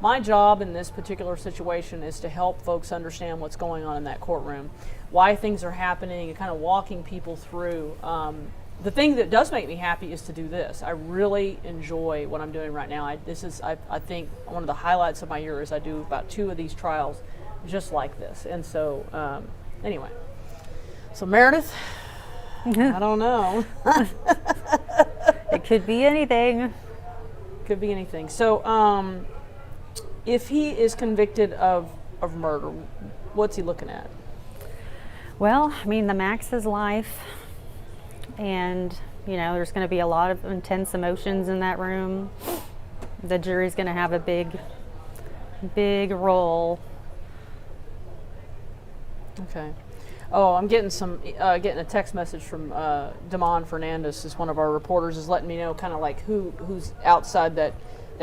my job in this particular situation is to help folks understand what's going on in that courtroom, why things are happening, and kind of walking people through. The thing that does make me happy is to do this. I really enjoy what I'm doing right now. I think one of the highlights of my year is I do about 2 of these trials just like this. And so, anyway. So Meredith, I don't know. It could be anything. Could be anything. So, if he is convicted of murder, what's he looking at? Well, I mean, the max is life. And, there's going to be a lot of intense emotions in that room. The jury's going to have a big role. Okay. Oh, I'm getting getting a text message from Damon Fernandez, is one of our reporters, is letting me know kind of like who's outside that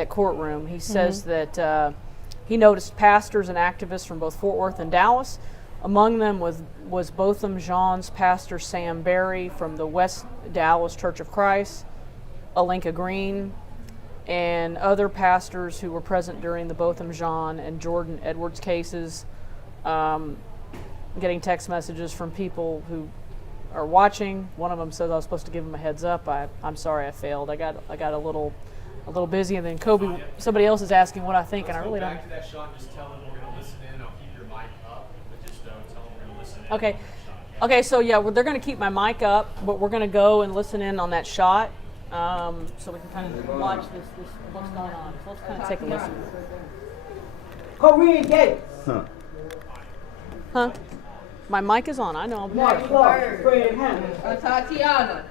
courtroom. He says that he noticed pastors and activists from both Fort Worth and Dallas, Among them was Botham Jean's pastor Sam Berry from the West Dallas Church of Christ, Alinka Green, and other pastors who were present during the Botham Jean and Jordan Edwards cases. Getting text messages from people who are watching. One of them says I was supposed to give him a heads up. I'm sorry I failed. I got a little busy, and then Kobe, somebody else is asking what I think, and I really don't. Back to that shot, just tell them we're going to listen in. I'll keep your mic up, but just tell them we're going to listen in. Okay. Okay, so yeah, they're going to keep my mic up, but we're going to go and listen in on that shot, so we can kind of watch this what's going on. So let's kind of take a listen. Korean Gates. Huh? My mic is on. I know. Mark Clark, Fred Hammond. Atatiana.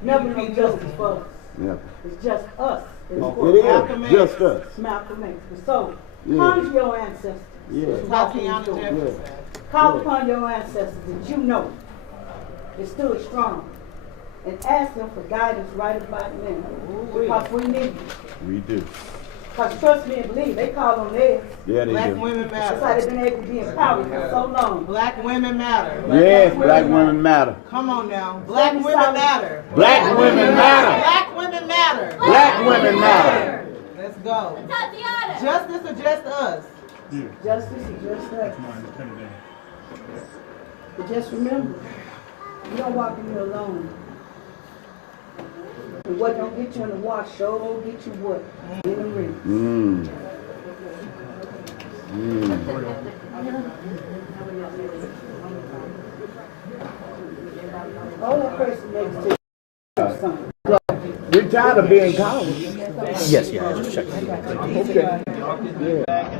Never no justice for us. Yeah. It's just us. It's It is just us. Malcolm X. So, Yeah. come to your ancestors. Yeah. Atatiana Jefferson. Call upon your ancestors that you know that stood strong, and ask them for guidance right about now. Because we need you. We do. Because trust me and believe, they call on theirs. Yeah, they Black do. women matter. That's how they've been able to be empowered for so long. Black women matter. Yes, black women matter. Come on now. Black women matter. Black women matter. Black women matter. Black women matter. Let's go. Justice or just us? Justice is just us. But just remember, you don't walk in here alone. And what don't get you in the wash, sure will get you what? In the ring. All that person makes to you something. We're tired of being cowards. Yes, yeah, I just checked. Okay. Yeah.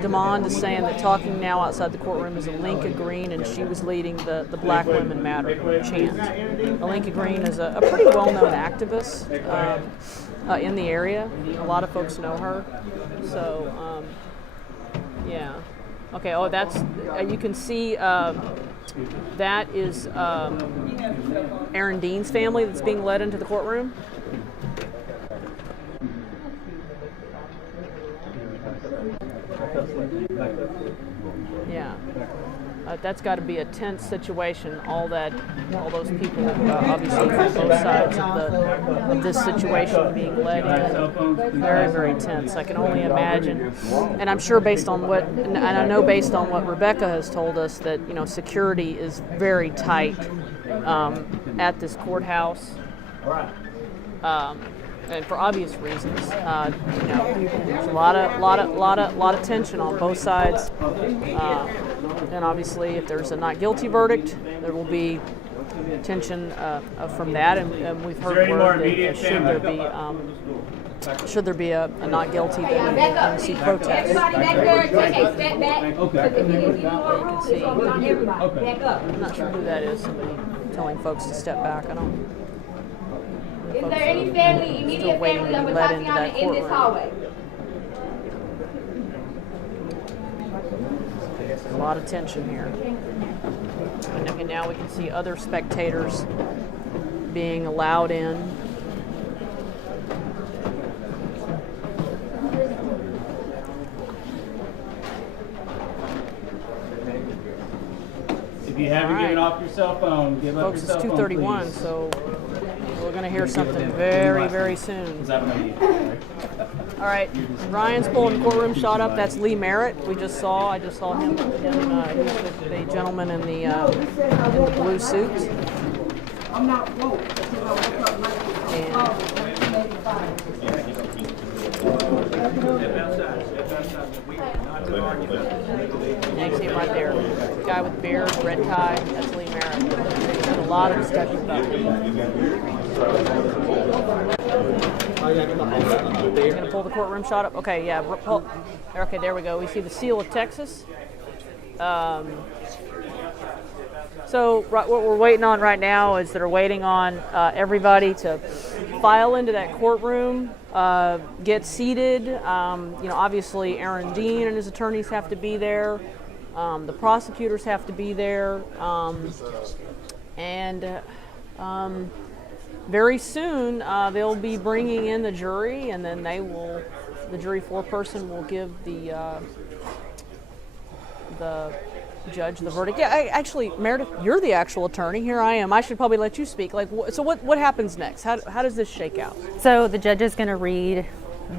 Demond is saying that talking now outside the courtroom is Alinka Green, and she was leading the Black Women Matter chant. Alinka Green is a pretty well-known activist in the area. A lot of folks know her. So, yeah. Okay, oh, that's, you can see that is Aaron Dean's family that's being led into the courtroom. Yeah, that's got to be a tense situation. All those people, obviously from both sides of this situation being led in, very, very tense. I can only imagine, and I'm sure based on what, and I know based on what Rebecca has told us, that security is very tight at this courthouse. And for obvious reasons, there's a lot of tension on both sides, and obviously, if there's a not guilty verdict, there will be tension from that. And we've heard word that should there be a not guilty, then we can see protests. Everybody back there, take a step back. Okay. You can see. Everybody back up. I'm not sure who that is. Somebody telling folks to step back. I don't. Is there any family, immediate family of Atatiana in this hallway? A lot of tension here. And now we can see other spectators being allowed in. If you haven't given off your cell phone, give up your cell phone, Folks, it's 2:31, please. so we're going to hear something very, very soon. Is that what I need? All right, Ryan's pulling the courtroom shot up. That's Lee Merritt. I just saw him. He's with the gentleman in the blue suit. I'm not woke until I woke up Yeah, you see him right there. Guy with beard, red tie. That's Lee Merritt. There's a lot of discussion about him. You're going to pull the courtroom shot up? Okay, yeah. Okay, there we go. We see the seal of Texas. So what we're waiting on right now is they're waiting on everybody to file into that courtroom, get seated. Obviously Aaron Dean and his attorneys have to be there. The prosecutors have to be there. And very soon they'll be bringing in the jury, and then the jury foreperson will give the judge the verdict. Yeah, actually, Meredith, you're the actual attorney. Here I am. I should probably let you speak. So what happens next? How does this shake out? So the judge is going to read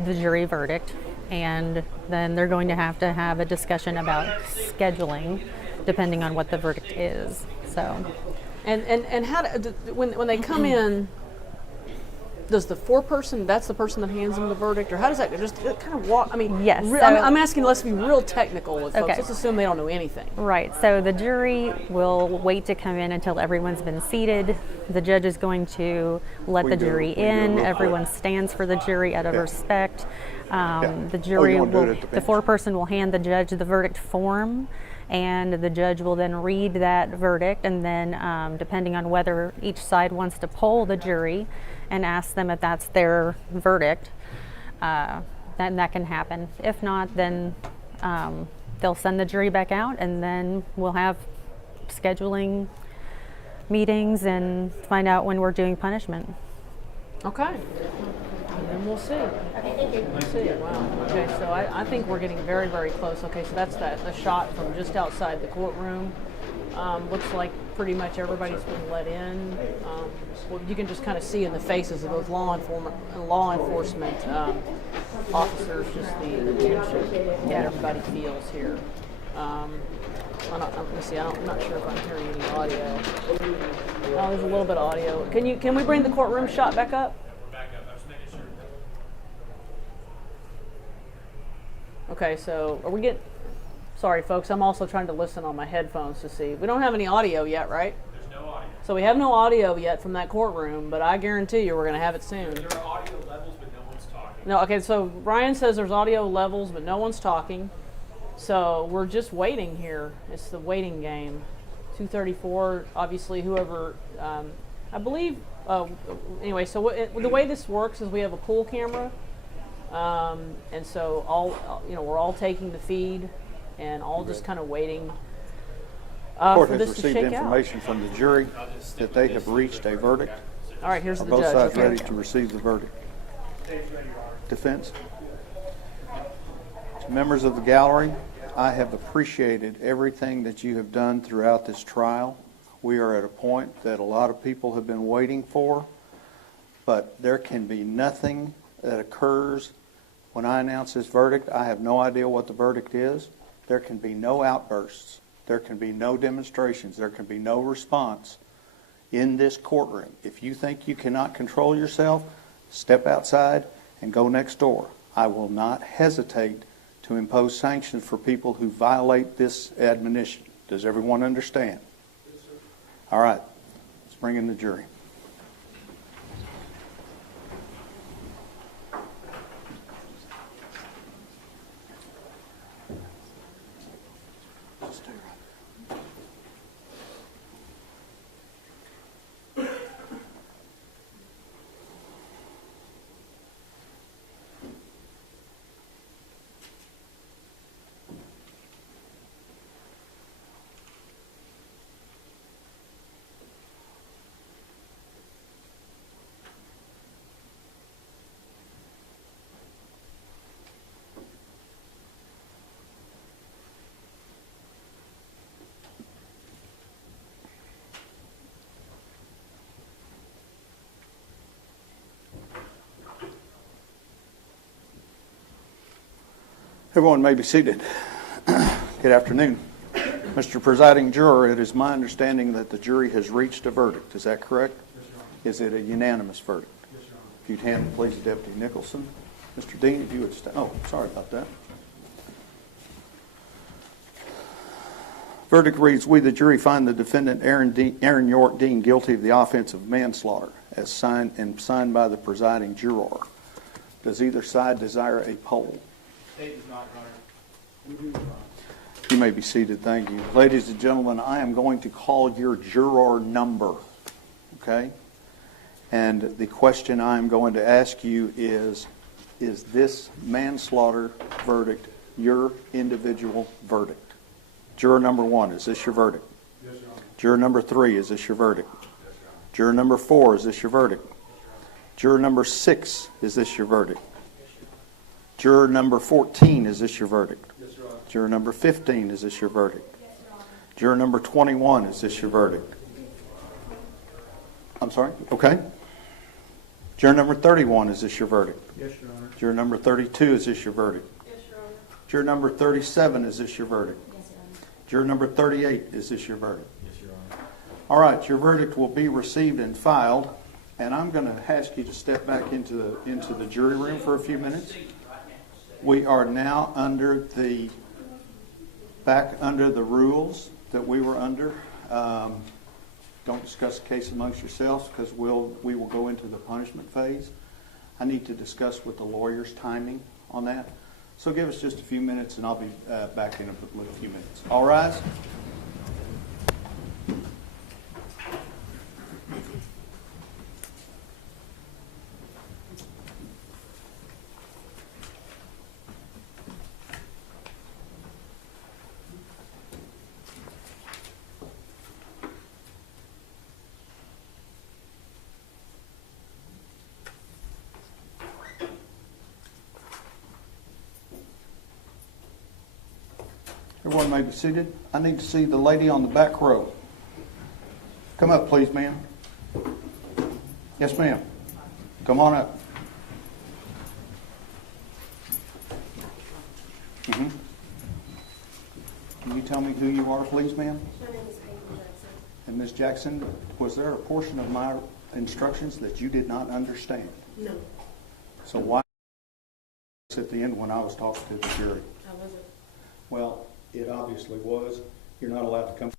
the jury verdict, and then they're going to have a discussion about scheduling, depending on what the verdict is. So, and how when they come in, does the foreperson, that's the person that hands them the verdict, or how does that just kind of walk? I mean, yes. I'm asking, let's be real technical with folks. Okay. Let's assume they don't know anything. Right. So the jury will wait to come in until everyone's been seated. The judge is going to let the jury in. Everyone stands for the jury out of respect. The jury the foreperson will hand the judge the verdict form, and the judge will then read that verdict, and then depending on whether each side wants to poll the jury and ask them if that's their verdict, then that can happen. If not, then they'll send the jury back out, and then we'll have scheduling meetings and find out when we're doing punishment. Okay. And then we'll see. We'll see. Wow. Okay, so I think we're getting very, very close. Okay, so that's the shot from just outside the courtroom. Looks like pretty much everybody's been let in. Well, you can just kind of see in the faces of those law enforcement officers just the tension that everybody feels here. I'm not sure if I'm hearing any audio. Oh, there's a little bit of audio. Can we bring the courtroom shot back up? Back up. I was making sure. Okay, so are we getting... Sorry, folks, I'm also trying to listen on my headphones to see. We don't have any audio yet, right? There's no audio. So we have no audio yet from that courtroom, but I guarantee you we're going to have it soon. There are audio levels, but no one's talking. No, okay, so Ryan says there's audio levels, but no one's talking. So we're just waiting here. It's the waiting game. 2:34, obviously, whoever, I believe, anyway, so the way this works is we have a pool camera, and so we're all taking the feed and all just kind of waiting Court for has this to received shake out. information from the jury that they have reached a verdict. All right, here's Are the both judge. sides Okay. ready to receive the verdict? Defense? To members of the gallery, I have appreciated everything that you have done throughout this trial. We are at a point that a lot of people have been waiting for, but there can be nothing that occurs when I announce this verdict. I have no idea what the verdict is. There can be no outbursts. There can be no demonstrations. There can be no response in this courtroom. If you think you cannot control yourself, step outside and go next door. I will not hesitate to impose sanctions for people who violate this admonition. Does everyone understand? Yes, sir. All right. Let's bring in the jury. Everyone may be seated. Good afternoon. Mr. Presiding Juror, it is my understanding that the jury has reached a verdict. Is that correct? Yes, Your Honor. Is it a unanimous verdict? Yes, Your Honor. If you'd hand it, please, to Deputy Nicholson. Mr. Dean, if you would stand. Oh, sorry about that. Verdict reads, we, the jury, find the defendant Aaron York Dean guilty of the offense of manslaughter as signed by the presiding juror. Does either side desire a poll? State does not, Your Honor. We do, Your Honor. You may be seated. Thank you. Ladies and gentlemen, I am going to call your juror number, okay? And the question I'm going to ask you is this manslaughter verdict your individual verdict? Juror number 1, is this your verdict? Yes, Your Honor. Juror number 3, is this your verdict? Yes, Your Honor. Juror number 4, is this your verdict? Juror number 6, is this your verdict? Juror number 14, is this your verdict? Yes, Your Honor. Juror number 15, is this your verdict? Juror number 21, is this your verdict? I'm sorry? Okay. Juror number 31, is this your verdict? Yes, Your Honor. Juror number 32, is this your verdict? Yes, Your Honor. Juror number 37, is this your verdict? Yes, Your Honor. Juror number 38, is this your verdict? Yes, Your Honor. All right, your verdict will be received and filed, and I'm going to ask you to step back into the jury room for a few minutes. We are now back under the rules that we were under. Don't discuss the case amongst yourselves because we will go into the punishment phase. I need to discuss with the lawyers timing on that. So give us just a few minutes and I'll be back in a few minutes. All rise. Everyone may be seated. I need to see the lady on the back row. Come up, please, ma'am. Yes, ma'am. Come on up. Mm-hmm. Can you tell me who you are, please, ma'am? My name is Hayden Jackson. And Ms. Jackson, was there a portion of my instructions that you did not understand? No, So why at the end when I was talking to the jury? I wasn't. Well, it obviously was. You're not allowed to come.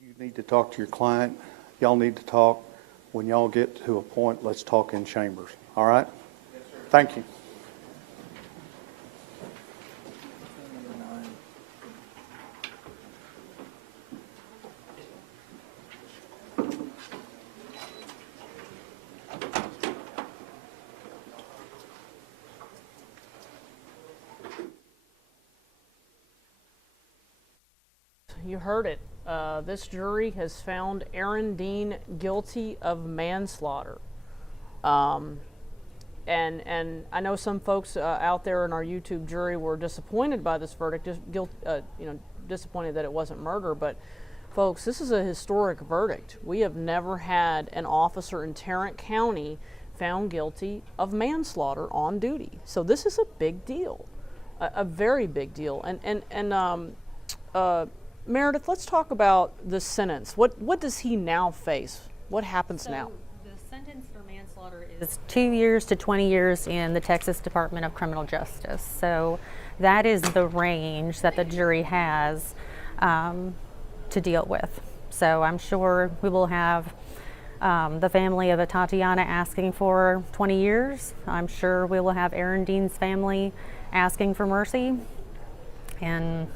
You need to talk to your client. Y'all need to talk. When y'all get to a point, let's talk in chambers. All right? Yes, sir. Thank you. You heard it. This jury has found Aaron Dean guilty of manslaughter. And I know some folks out there in our YouTube jury were disappointed by this verdict, disappointed that it wasn't murder. But folks, this is a historic verdict. We have never had an officer in Tarrant County found guilty of manslaughter on duty. So this is a big deal, a very big deal. Meredith, let's talk about the sentence. What does he now face? What happens now? The sentence for manslaughter is 2 years to 20 years in the Texas Department of Criminal Justice. So that is the range that the jury has to deal with. So I'm sure we will have the family of Atatiana asking for 20 years. I'm sure we will have Aaron Dean's family asking for mercy. And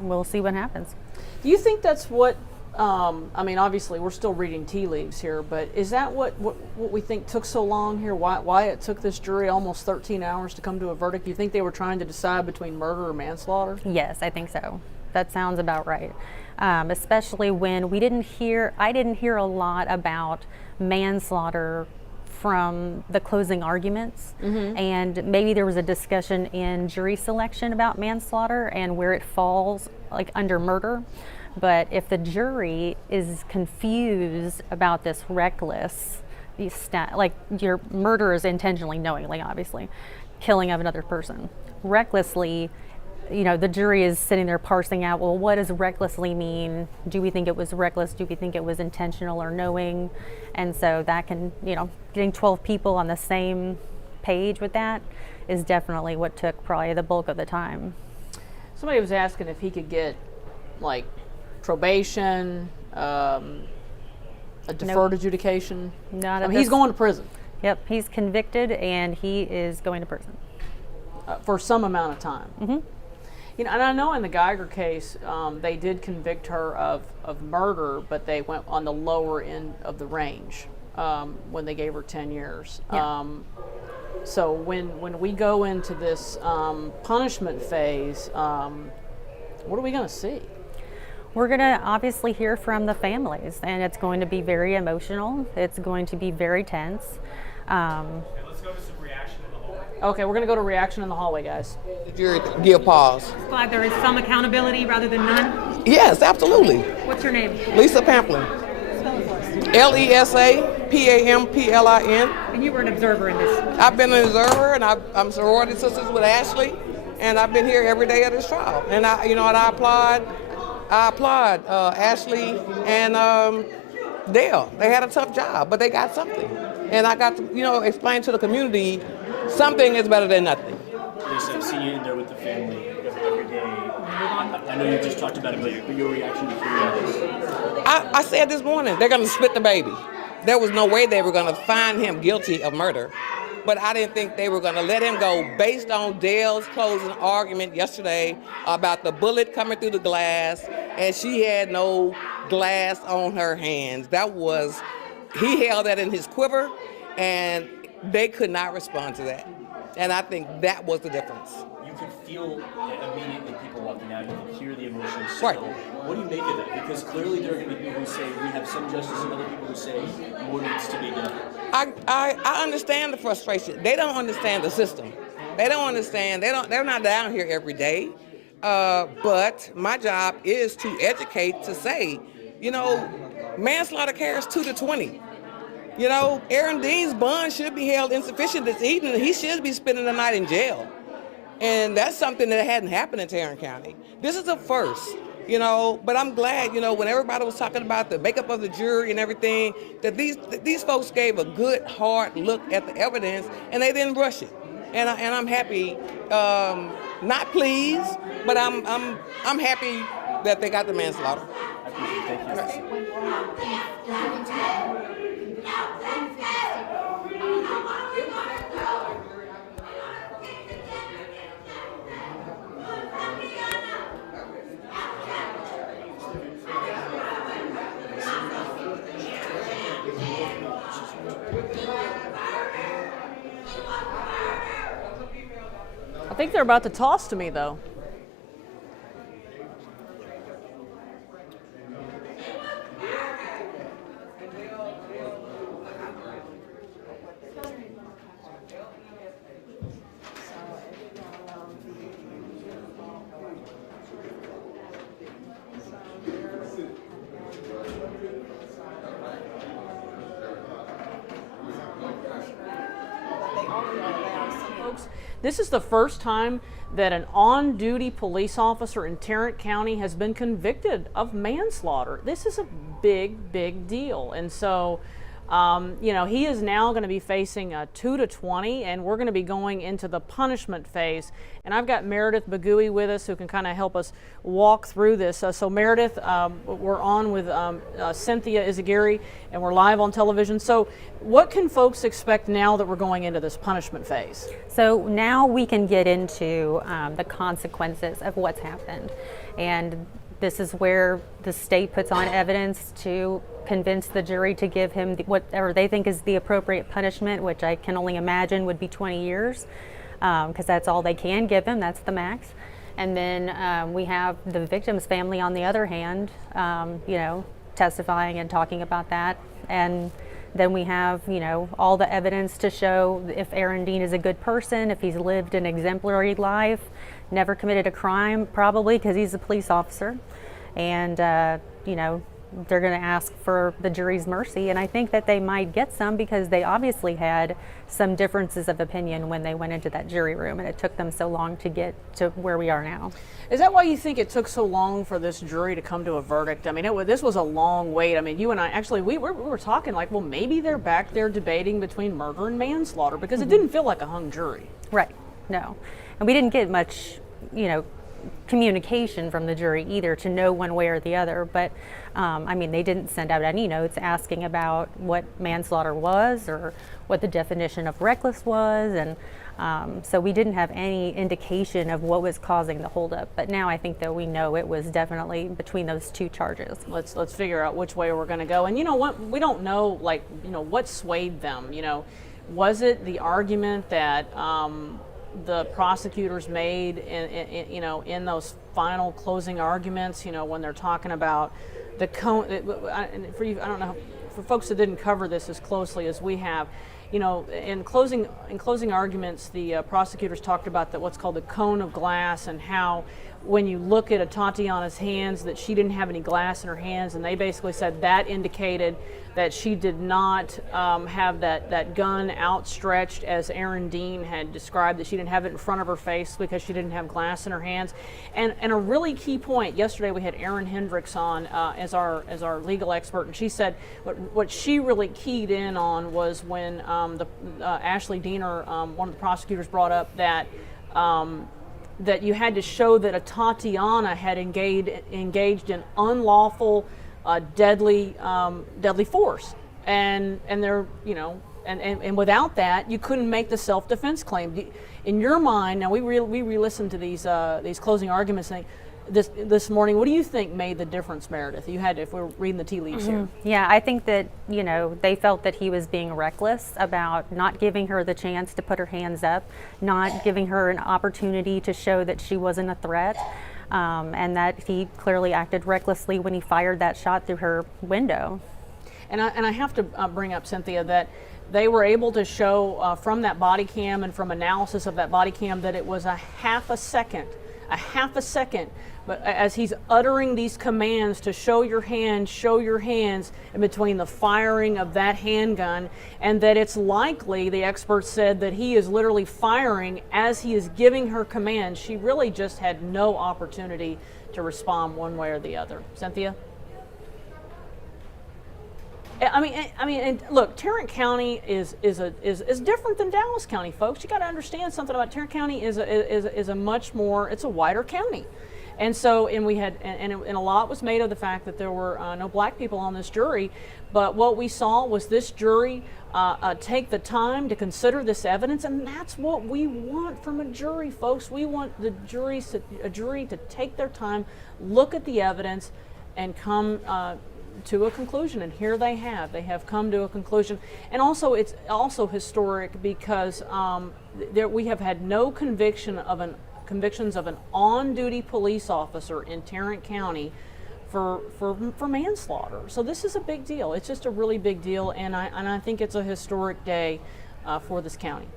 we'll see what happens. Do you think that's what, I mean, obviously we're still reading tea leaves here, but is that what we think took so long here? Why it took this jury almost 13 hours to come to a verdict? You think they were trying to decide between murder or manslaughter? Yes, I think so. That sounds about right. Especially when I didn't hear a lot about manslaughter from the closing arguments, and maybe there was a discussion in jury selection about manslaughter and where it falls like under murder. But if the jury is confused about this reckless, like your murder is intentionally, knowingly, obviously, killing of another person, recklessly, the jury is sitting there parsing out, well, what does recklessly mean? Do we think it was reckless? Do we think it was intentional or knowing? And so that can, getting 12 people on the same page with that is definitely what took probably the bulk of the time. Somebody was asking if he could get, like, probation, a deferred adjudication. Not I mean, he's going to prison. Yep, he's convicted and he is going to prison. For some amount of time. Mm-hmm. And I know in the Geiger case, they did convict her of murder, but they went on the lower end of the range when they gave her 10 years. Yeah. So when we go into this punishment phase, what are we going to see? We're going to obviously hear from the families, and it's going to be very emotional. It's going to be very tense. Let's go to some reaction in the hallway. Okay, we're going to go to reaction in the hallway, guys. The jury give pause. Glad there is some accountability rather than none. Yes, absolutely. What's your name? Lisa Pamplin. LESA PAMPLIN. And you were an observer in this. I've been an observer, and I'm sorority sisters with Ashley, and I've been here every day of this trial. And I applaud Ashley and Dale. They had a tough job, but they got something. And I got to, explain to the community something is better than nothing. Lisa, I've seen you in there with the family every day. I know you just talked about it, but your reaction to hearing this? I said this morning, they're going to split the baby. There was no way they were going to find him guilty of murder. But I didn't think they were going to let him go based on Dale's closing argument yesterday about the bullet coming through the glass, and she had no glass on her hands. He held that in his quiver, and they could not respond to that. And I think that was the difference. You could feel immediately people walking out. You could hear the emotion still. Right. What do you make of that? Because clearly there are going to be people who say we have some justice and other people who say more needs to be done. I understand the frustration. They don't understand the system. They don't understand. They're not down here every day. But my job is to educate, to say, manslaughter carries 2 to 20. Aaron Dean's bond should be held insufficient this evening. He should be spending the night in jail. And that's something that hadn't happened in Tarrant County. This is a first, but I'm glad, when everybody was talking about the makeup of the jury and everything, that these folks gave a good, hard look at the evidence, and they didn't rush it. And I'm happy, not pleased, but I'm happy that they got the manslaughter. Thank you. I think they're about to toss to me, though. This is the first time that an on-duty police officer in Tarrant County has been convicted of manslaughter. This is a big, big deal. And so, he is now going to be facing a 2 to 20, and we're going to be going into the punishment phase. And I've got Meredith Bagui with us who can kind of help us walk through this. So Meredith, we're on with Cynthia Izagiri, and we're live on television. So what can folks expect now that we're going into this punishment phase? So now we can get into the consequences of what's happened. And this is where the state puts on evidence to convince the jury to give him whatever they think is the appropriate punishment, which I can only imagine would be 20 years, because that's all they can give him. That's the max. And then we have the victim's family on the other hand, testifying and talking about that. And then we have, all the evidence to show if Aaron Dean is a good person, if he's lived an exemplary life, never committed a crime, probably because he's a police officer. And, they're going to ask for the jury's mercy. And I think that they might get some because they obviously had some differences of opinion when they went into that jury room, and it took them so long to get to where we are now. Is that why you think it took so long for this jury to come to a verdict? I mean, this was a long wait. I mean, you and I, actually, we were talking like, well, maybe they're back there debating between murder and manslaughter, because it didn't feel like a hung jury. Right, no. And we didn't get much, communication from the jury either to know one way or the other. But they didn't send out any notes asking about what manslaughter was or what the definition of reckless was, and so we didn't have any indication of what was causing the holdup. But now I think that we know it was definitely between those two charges. Let's figure out which way we're going to go. And you know what? We don't know what swayed them. Was it the argument that the prosecutors made in those final closing arguments, when they're talking about the cone? For you, I don't know, for folks that didn't cover this as closely as we have, in closing arguments, the prosecutors talked about what's called the cone of glass, and how when you look at Atatiana's hands, that she didn't have any glass in her hands, and they basically said that indicated that she did not have that gun outstretched as Aaron Dean had described, that she didn't have it in front of her face because she didn't have glass in her hands. And a really key point, yesterday we had Erin Hendricks on as our legal expert, and she said what she really keyed in on was when Ashley Diener, one of the prosecutors, brought up that you had to show that Atatiana had engaged in unlawful, deadly force, and there, and without that, you couldn't make the self-defense claim. In your mind, now we re-listened to these closing arguments this morning. What do you think made the difference, Meredith? You had to, if we're reading the tea leaves here. Yeah, I think that, they felt that he was being reckless about not giving her the chance to put her hands up, not giving her an opportunity to show that she wasn't a threat, and that he clearly acted recklessly when he fired that shot through her window. And I have to bring up, Cynthia, that they were able to show from that body cam and from analysis of that body cam that it was a half a second, but as he's uttering these commands to show your hands in between the firing of that handgun, and that it's likely, the experts said, that he is literally firing as he is giving her commands. She really just had no opportunity to respond one way or the other. Cynthia? I mean, and look, Tarrant County is different than Dallas County, folks. You got to understand something about Tarrant County is a much more, it's a wider county. And so, and we had, and a lot was made of the fact that there were no black people on this jury, but what we saw was this jury take the time to consider this evidence, and that's what we want from a jury, folks. We want a jury to take their time, look at the evidence, and come to a conclusion. And here they have come to a conclusion. And also, it's also historic because we have had no convictions of an on-duty police officer in Tarrant County for manslaughter. So this is a big deal. It's just a really big deal, and I think it's a historic day for this county.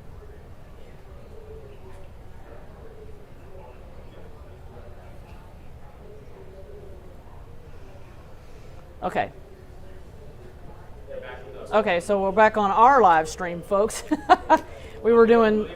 Okay. Okay, so we're back on our live stream, folks. We were doing.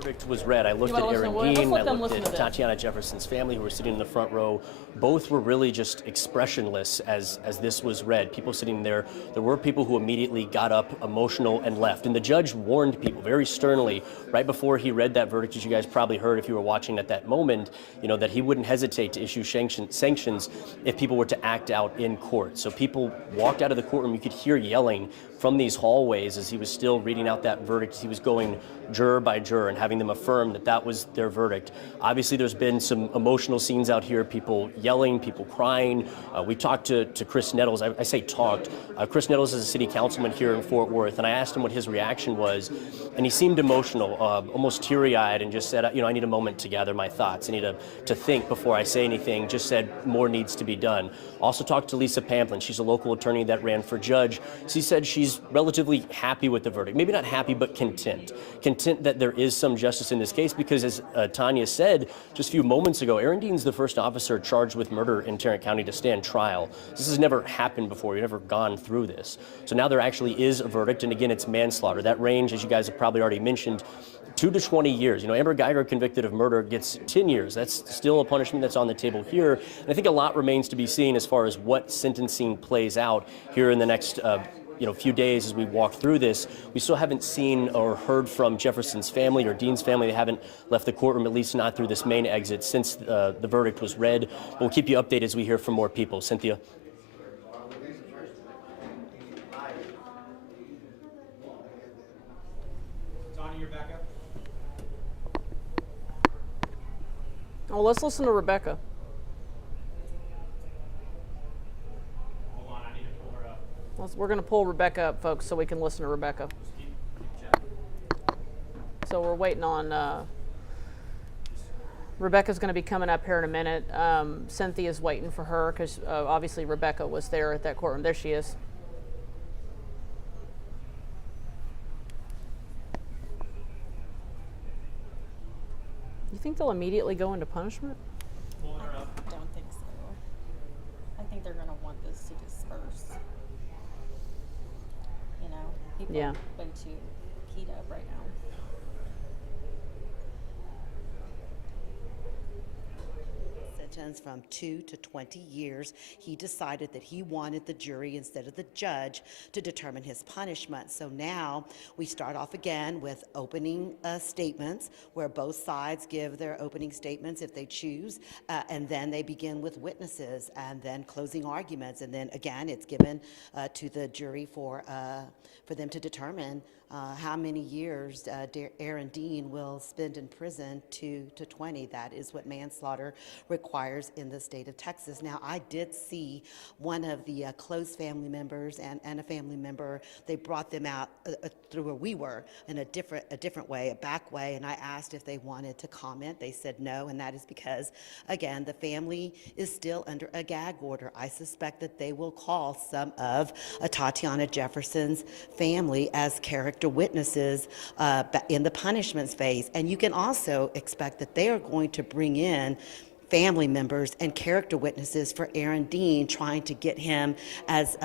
Verdict was read. I looked at Aaron Dean, I looked at Atatiana Jefferson's family who were sitting in the front row. Both were really just expressionless as this was read. People sitting there, there were people who immediately got up emotional and left. And the judge warned people very sternly right before he read that verdict, as you guys probably heard if you were watching at that moment, that he wouldn't hesitate to issue sanctions if people were to act out in court. So people walked out of the courtroom. You could hear yelling from these hallways as he was still reading out that verdict. He was going juror by juror and having them affirm that that was their verdict. Obviously, there's been some emotional scenes out here, people yelling, people crying. We talked to Chris Nettles. I say talked. Chris Nettles is a city councilman here in Fort Worth, and I asked him what his reaction was, and he seemed emotional, almost teary-eyed, and just said, I need a moment to gather my thoughts. I need to think before I say anything. Just said more needs to be done. Also talked to Lisa Pamplin. She's a local attorney that ran for judge. She said she's relatively happy with the verdict. Maybe not happy, but content. Content that there is some justice in this case because, as Tanya said just a few moments ago, Aaron Dean's the first officer charged with murder in Tarrant County to stand trial. This has never happened before. We've never gone through this. So now there actually is a verdict, and again, it's manslaughter. That range, as you guys have probably already mentioned, 2 to 20 years. Amber Geiger, convicted of murder, gets 10 years. That's still a punishment that's on the table here. And I think a lot remains to be seen as far as what sentencing plays out here in the next few days as we walk through this. We still haven't seen or heard from Jefferson's family or Dean's family. They haven't left the courtroom, at least not through this main exit, since the verdict was read. We'll keep you updated as we hear from more people. Cynthia. Tanya, you're back up. Oh, let's listen to Rebecca. Hold on, I need to pull her up. We're going to pull Rebecca up, folks, so we can listen to Rebecca. So we're waiting on Rebecca's going to be coming up here in a minute. Cynthia's waiting for her because obviously Rebecca was there at that courtroom. There she is. You think they'll immediately go into punishment? I don't think so. I think they're going to want this to disperse. You know, people Yeah. are way too keyed up right now. Sentence from 2 to 20 years. He decided that he wanted the jury instead of the judge to determine his punishment. So now we start off again with opening statements where both sides give their opening statements if they choose, and then they begin with witnesses and then closing arguments, and then again it's given to the jury for them to determine how many years Aaron Dean will spend in prison, 2 to 20. That is what manslaughter requires in the state of Texas. Now, I did see one of the close family members and a family member. They brought them out through where we were in a different way, a back way, and I asked if they wanted to comment. They said no, and that is because, again, the family is still under a gag order. I suspect that they will call some of Atatiana Jefferson's family as character witnesses in the punishments phase. And you can also expect that they are going to bring in family members and character witnesses for Aaron Dean, trying to get him as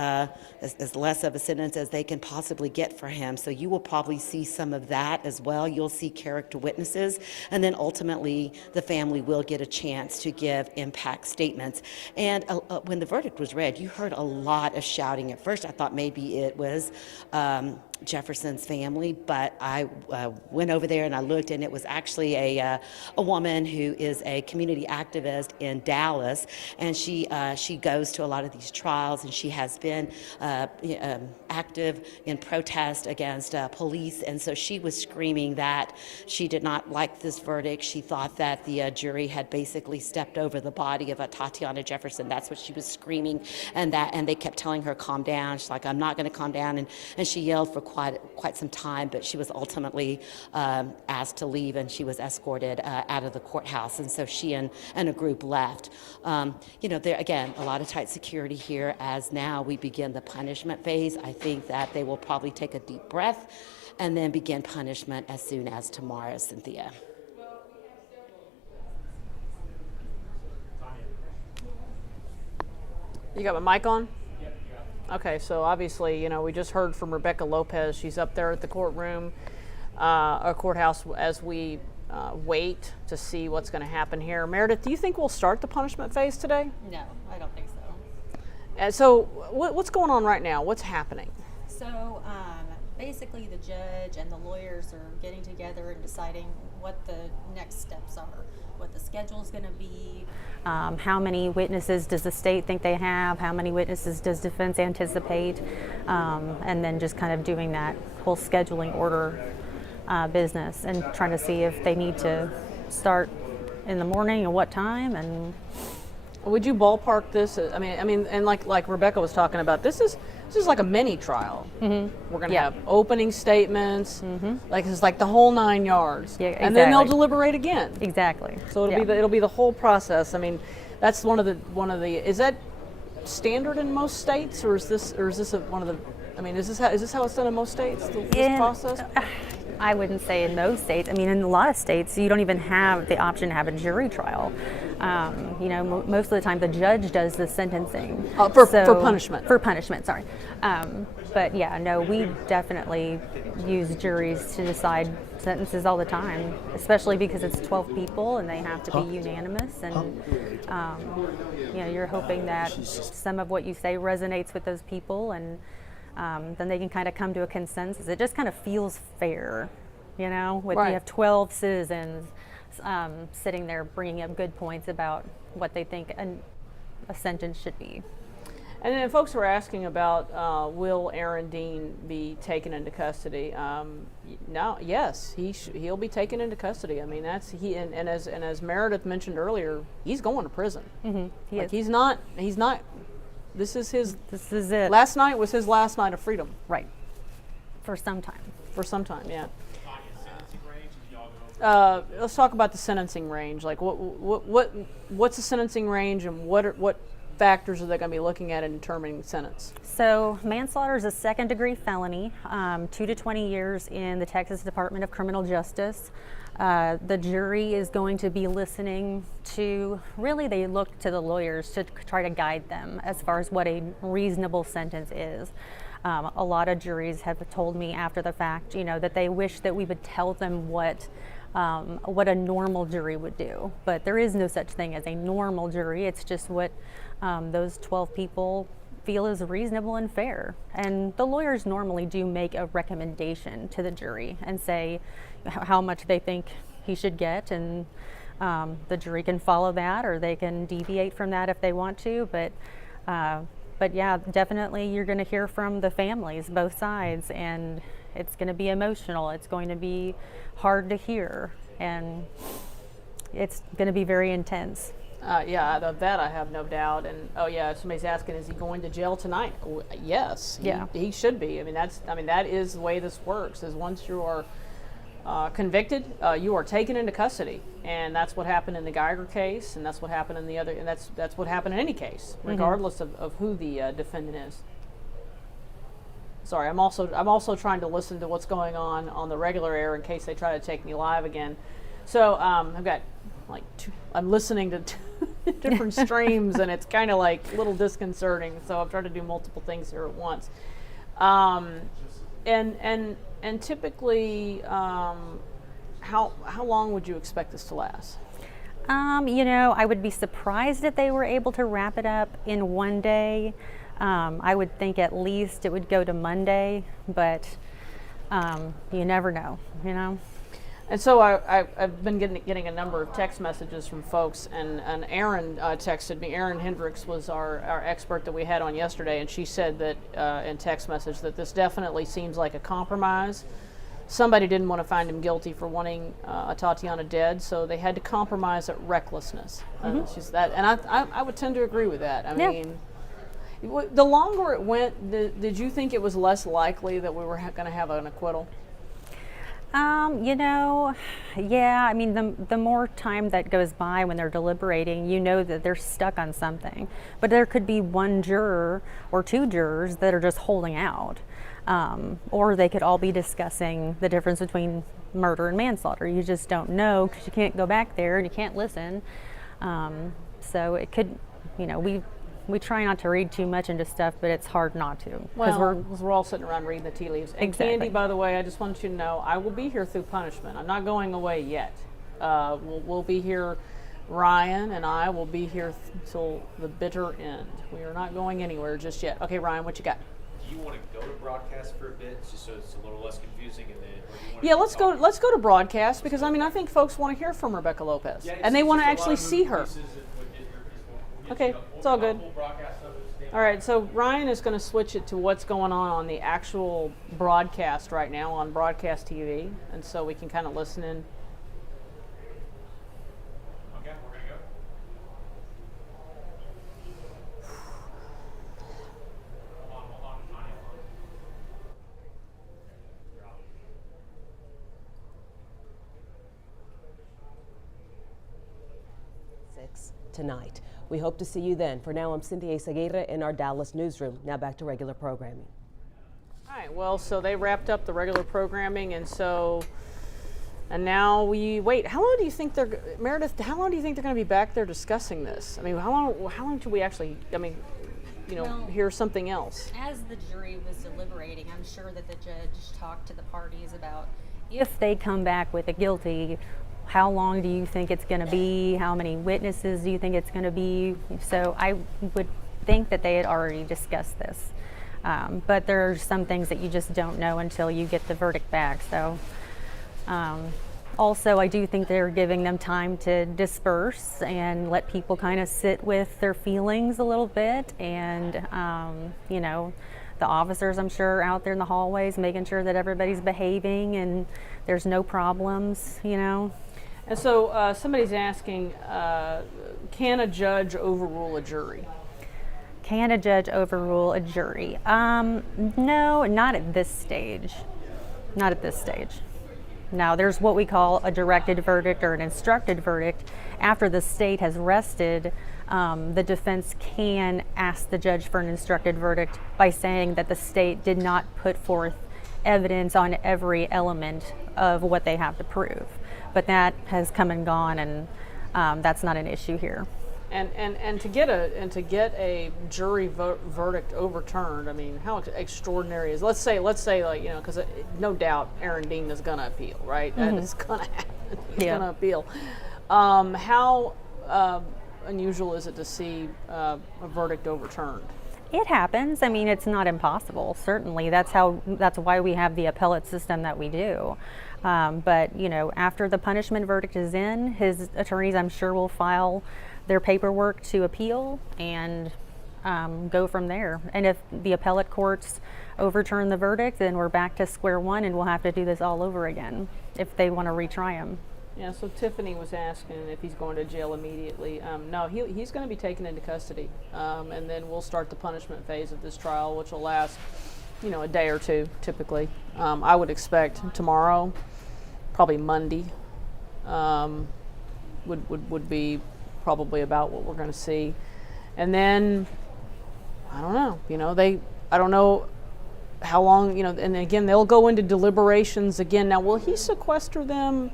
less of a sentence as they can possibly get for him. So you will probably see some of that as well. You'll see character witnesses, and then ultimately the family will get a chance to give impact statements. And when the verdict was read, you heard a lot of shouting. At first I thought maybe it was Jefferson's family, but I went over there and I looked, and it was actually a woman who is a community activist in Dallas, and she goes to a lot of these trials, and she has been active in protest against police, and so she was screaming that she did not like this verdict. She thought that the jury had basically stepped over the body of Atatiana Jefferson. That's what she was screaming, and they kept telling her, calm down. She's like, I'm not going to calm down, and she yelled for quite some time, but she was ultimately asked to leave, and she was escorted out of the courthouse, and so she and a group left. There again, a lot of tight security here as now we begin the punishment phase. I think that they will probably take a deep breath and then begin punishment as soon as tomorrow, Cynthia. You got my mic on? Okay, so obviously, we just heard from Rebecca Lopez. She's up there at the courtroom, or courthouse, as we wait to see what's going to happen here. Meredith, do you think we'll start the punishment phase today? No, I don't think so. And so what's going on right now? What's happening? So basically the judge and the lawyers are getting together and deciding what the next steps are, what the schedule is going to be. How many witnesses does the state think they have? How many witnesses does defense anticipate? And then just kind of doing that whole scheduling order business and trying to see if they need to start in the morning and what time. And would you ballpark this? I mean, and like Rebecca was talking about, this is like a mini trial. Mm-hmm. We're going to have opening statements, like it's like the whole 9 yards, and then they'll deliberate again. Exactly. So it'll be the whole process. I mean, that's one of the. Is that standard in most states, or is this one of the? I mean, is this how it's done in most states? This process. I wouldn't say in most states. I mean, in a lot of states, you don't even have the option to have a jury trial. Most of the time, the judge does the sentencing. For punishment. For punishment, sorry. But yeah, no, we definitely use juries to decide sentences all the time, especially because it's 12 people and they have to be unanimous. And, you're hoping that some of what you say resonates with those people, and then they can kind of come to a consensus. It just kind of feels fair, you have 12 citizens sitting there bringing up good points about what they think a sentence should be. And then folks were asking about will Aaron Dean be taken into custody? No, yes, he'll be taken into custody. I mean, that's and as Meredith mentioned earlier, he's going to prison. Mm-hmm. He's not this is his. This is it. Last night was his last night of freedom. Right. For some time. For some time, yeah. Let's talk about the sentencing range. Like, what's the sentencing range, and what factors are they going to be looking at in determining the sentence? So manslaughter is a second-degree felony, 2 to 20 years in the Texas Department of Criminal Justice. The jury is going to be listening to, really they look to the lawyers to try to guide them as far as what a reasonable sentence is. A lot of juries have told me after the fact, that they wish that we would tell them what a normal jury would do. But there is no such thing as a normal jury. It's just what those 12 people feel is reasonable and fair. And the lawyers normally do make a recommendation to the jury and say how much they think he should get, and the jury can follow that, or they can deviate from that if they want to. But yeah, definitely you're going to hear from the families, both sides, and it's going to be emotional. It's going to be hard to hear, and it's going to be very intense. Yeah, that I have no doubt. And somebody's asking, is he going to jail tonight? Yes. Yeah. He should be. That is the way this works. Is once you are convicted, you are taken into custody, and that's what happened in the Geiger case, and that's what happened in the other, and that's what happened in any case, regardless of who the defendant is. Sorry, I'm also trying to listen to what's going on the regular air in case they try to take me live again. So I've got I'm listening to different streams, and it's kind of like a little disconcerting. So I'm trying to do multiple things here at once. And typically, how long would you expect this to last? I would be surprised if they were able to wrap it up in one day. I would think at least it would go to Monday, but you never know, And so I've been getting a number of text messages from folks, and Erin texted me. Erin Hendricks was our expert that we had on yesterday, and she said that in text message that this definitely seems like a compromise. Somebody didn't want to find him guilty for wanting Atatiana dead, so they had to compromise at recklessness. She's that, and I would tend to agree with that. I mean, the longer it went, did you think it was less likely that we were going to have an acquittal? Yeah, the more time that goes by when they're deliberating, that they're stuck on something. But there could be one juror or two jurors that are just holding out. Or they could all be discussing the difference between murder and manslaughter. You just don't know because you can't go back there and you can't listen. So it could, we try not to read too much into stuff, but it's hard not to. Because we're all sitting around reading the tea leaves. And exactly. Candy, by the way, I just want you to know, I will be here through punishment. I'm not going away yet. We'll be here. Ryan and I will be here till the bitter end. We are not going anywhere just yet. Okay, Ryan, what you got? Do you want to go to broadcast for a bit, just so it's a little less confusing, and then? Yeah, let's go. Let's go to broadcast because I think folks want to hear from Rebecca Lopez, and they want to actually see her. Okay, it's all good. All right, so Ryan is going to switch it to what's going on the actual broadcast right now on broadcast TV, and so we can kind of listen in. Okay, we're going to go. Hold on, Tanya. Tonight. We hope to see you then. For now, I'm Cynthia Seguirre in our Dallas newsroom. Now back to regular programming. All right, well, so they wrapped up the regular programming, and now we wait. How long do you think Meredith, how long do you think they're going to be back there discussing this? How long do we actually, hear something else? As the jury was deliberating, I'm sure that the judge talked to the parties about if they come back with a guilty, how long do you think it's going to be? How many witnesses do you think it's going to be? So I would think that they had already discussed this. But there are some things that you just don't know until you get the verdict back. So also, I do think they're giving them time to disperse and let people kind of sit with their feelings a little bit. And, the officers, I'm sure, out there in the hallways, making sure that everybody's behaving and there's no problems, And so somebody's asking, can a judge overrule a jury? Can a judge overrule a jury? No, not at this stage. Not at this stage. Now, there's what we call a directed verdict or an instructed verdict. After the state has rested, the defense can ask the judge for an instructed verdict by saying that the state did not put forth evidence on every element of what they have to prove. But that has come and gone, and that's not an issue here. And to get a jury verdict overturned, I mean, how extraordinary is? Let's say, like, you know, because no doubt Aaron Dean is going to appeal, right? Mm-hmm. It's going to happen. He's going to appeal. How unusual is it to see a verdict overturned? It happens. I mean, it's not impossible. Certainly, that's why we have the appellate system that we do. But you know, after the punishment verdict is in, his attorneys, I'm sure, will file their paperwork to appeal and go from there. And if the appellate courts overturn the verdict, then we're back to square one, and we'll have to do this all over again if they want to retry him. Yeah, so Tiffany was asking if he's going to jail immediately. No, he's going to be taken into custody, and then we'll start the punishment phase of this trial, which will last, you know, a day or two typically. I would expect tomorrow, probably Monday, would be probably about what we're going to see, and then I don't know. You know, I don't know how long. You know, and again, they'll go into deliberations again. Now, will he sequester them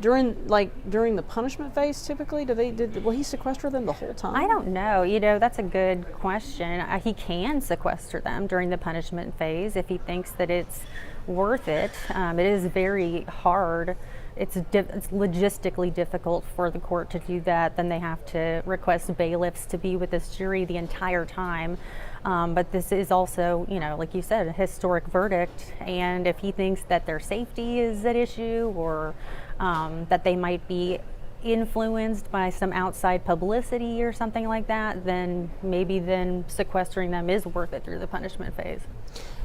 during the punishment phase? Typically, will he sequester them the whole time? I don't know. You know, that's a good question. He can sequester them during the punishment phase if he thinks that it's worth it. It is very hard. It's logistically difficult for the court to do that. Then they have to request bailiffs to be with this jury the entire time. But this is also, you know, like you said, a historic verdict. And if he thinks that their safety is at issue, or that they might be influenced by some outside publicity or something like that, then maybe sequestering them is worth it through the punishment phase.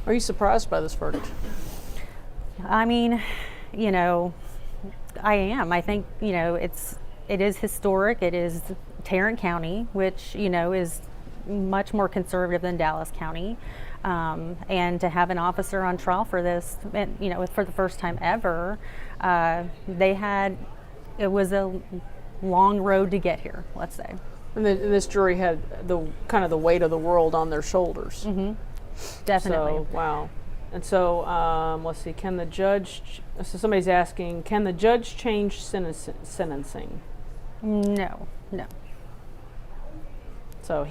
Are you surprised by this verdict? I mean, you know, I am. I think, you know, it is historic. It is Tarrant County, which, you know, is much more conservative than Dallas County. And to have an officer on trial for this, you know, for the first time ever, it was a long road to get here, let's say. And this jury had the kind of the weight of the world on their shoulders. Mm-hmm. Definitely. So, wow. And so, let's see, can the judge, so somebody's asking, can the judge change sentencing? No. So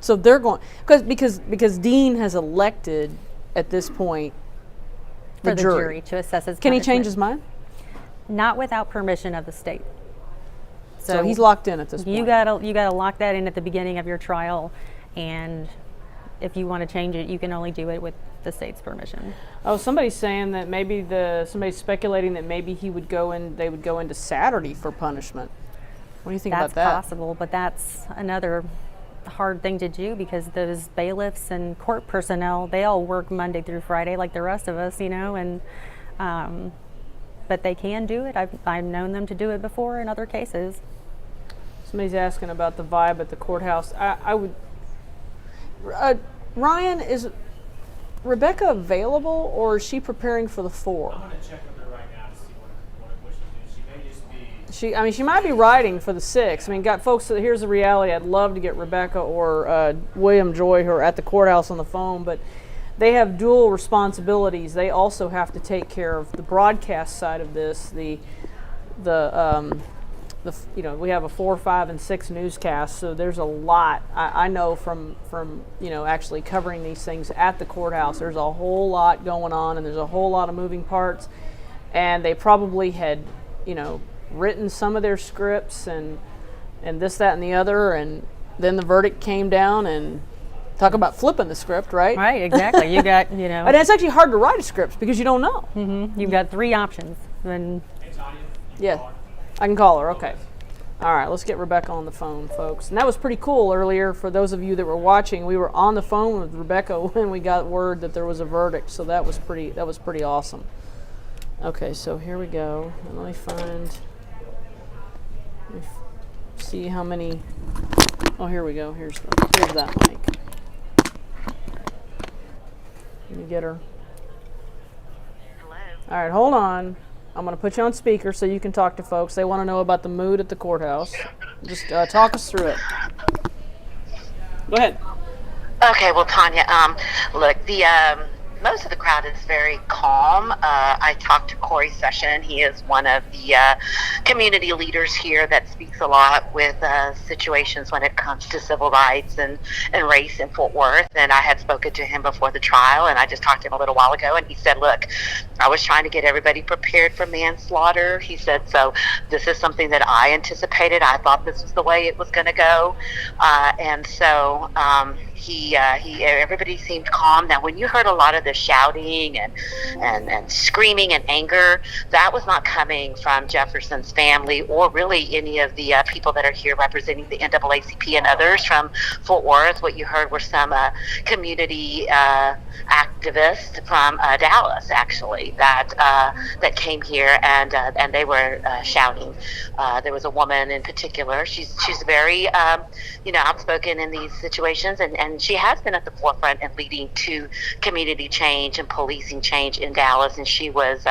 so they're going, because Dean has elected at this point for the jury to assess his punishment. Can he change his mind? Not without permission of the state. So he's locked in at this point. You gotta lock that in at the beginning of your trial, and if you want to change it, you can only do it with the state's permission. Oh, somebody's saying that somebody's speculating that maybe they would go into Saturday for punishment. What do you think about that? That's possible, but that's another hard thing to do because those bailiffs and court personnel, they all work Monday through Friday like the rest of us, you know, and but they can do it. I've known them to do it before in other cases. Somebody's asking about the vibe at the courthouse. I would. Ryan, is Rebecca available, or is she preparing for the 4? I'm going to check with her right now to see what she's doing. She may just be... She might be writing for the 6. I mean, folks, here's the reality. I'd love to get Rebecca or William Joy, who are at the courthouse, on the phone, but they have dual responsibilities. They also have to take care of the broadcast side of this, you know, we have a 4, 5, and 6 newscast, so there's a lot. I know from you know, actually covering these things at the courthouse, there's a whole lot going on, and there's a whole lot of moving parts, and they probably had, you know, written some of their scripts and this, that, and the other, and then the verdict came down, and talk about flipping the script, right? Right, exactly. You got, you know. And it's actually hard to write a script because you don't know. Mm-hmm. You've got 3 options. Yeah. I can call her, okay. All right, let's get Rebecca on the phone, folks. And that was pretty cool earlier. For those of you that were watching, we were on the phone with Rebecca when we got word that there was a verdict, so that was pretty awesome. Okay, so here we go. And let me see how many Oh, here we go. Here's that mic. Let me get her. Hello. All right, hold on. I'm going to put you on speaker so you can talk to folks. They want to know about the mood at the courthouse. Just talk us through it. Go ahead. Okay, well, Tanya, look, the most of the crowd is very calm. I talked to Corey Session. He is one of the community leaders here that speaks a lot with situations when it comes to civil rights and race in Fort Worth. And I had spoken to him before the trial, and I just talked to him a little while ago, and he said, look, I was trying to get everybody prepared for manslaughter. He said, so this is something that I anticipated. I thought this was the way it was going to go. And so everybody seemed calm. Now, when you heard a lot of the shouting and screaming and anger, that was not coming from Jefferson's family or really any of the people that are here representing the NAACP and others from Fort Worth. What you heard were some community activists from Dallas, actually, that came here and they were shouting. There was a woman in particular. She's very outspoken in these situations, and she has been at the forefront and leading to community change and policing change in Dallas. And she was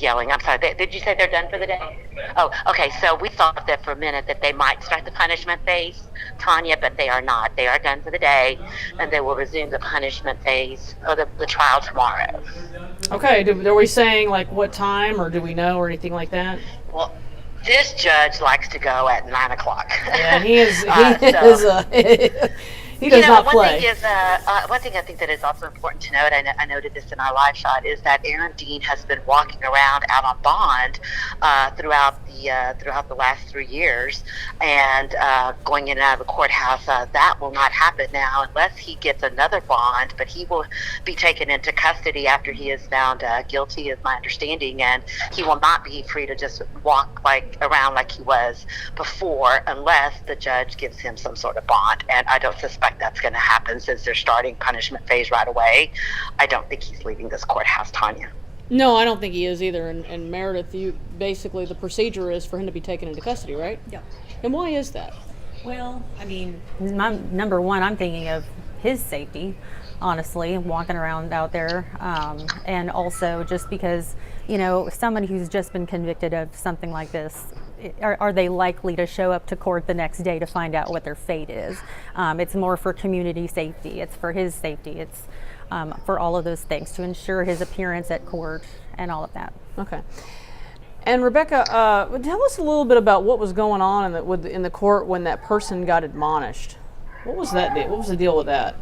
yelling. I'm sorry. Did you say they're done for the day? Oh, okay. So we thought that for a minute that they might start the punishment phase, Tanya, but they are not. They are done for the day, and they will resume the punishment phase or the trial tomorrow. Okay. Are we saying like what time, or do we know, or anything like that? Well, this judge likes to go at 9 o'clock. Yeah, he does not play. One thing I think that is also important to note, I noted this in our live shot, is that Aaron Dean has been walking around out on bond throughout the last 3 years, and going in and out of the courthouse. That will not happen now unless he gets another bond, but he will be taken into custody after he is found guilty, is my understanding, and he will not be free to just walk around like he was before unless the judge gives him some sort of bond, and I don't suspect that's going to happen since they're starting punishment phase right away. I don't think he's leaving this courthouse, Tanya. No, I don't think he is either. And Meredith, basically the procedure is for him to be taken into custody, right? Yep. And why is that? Well, I mean, number one, I'm thinking of his safety, honestly, walking around out there, and also just because, somebody who's just been convicted of something like this, are they likely to show up to court the next day to find out what their fate is? It's more for community safety. It's for his safety. It's for all of those things, to ensure his appearance at court and all of that. Okay. And Rebecca, tell us a little bit about what was going on in the court when that person got admonished. What was that deal? What was the deal with that?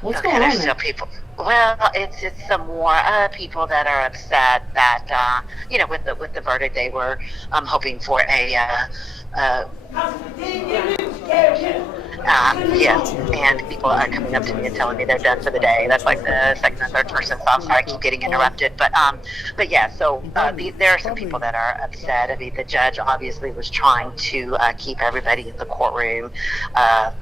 What's going on there? People. Well, it's some more people that are upset that with the verdict they were hoping for a and people are coming up to me and telling me they're done for the day. That's like the second or third person, so I'm sorry I keep getting interrupted. But yeah, so there are some people that are upset. I mean, the judge obviously was trying to keep everybody in the courtroom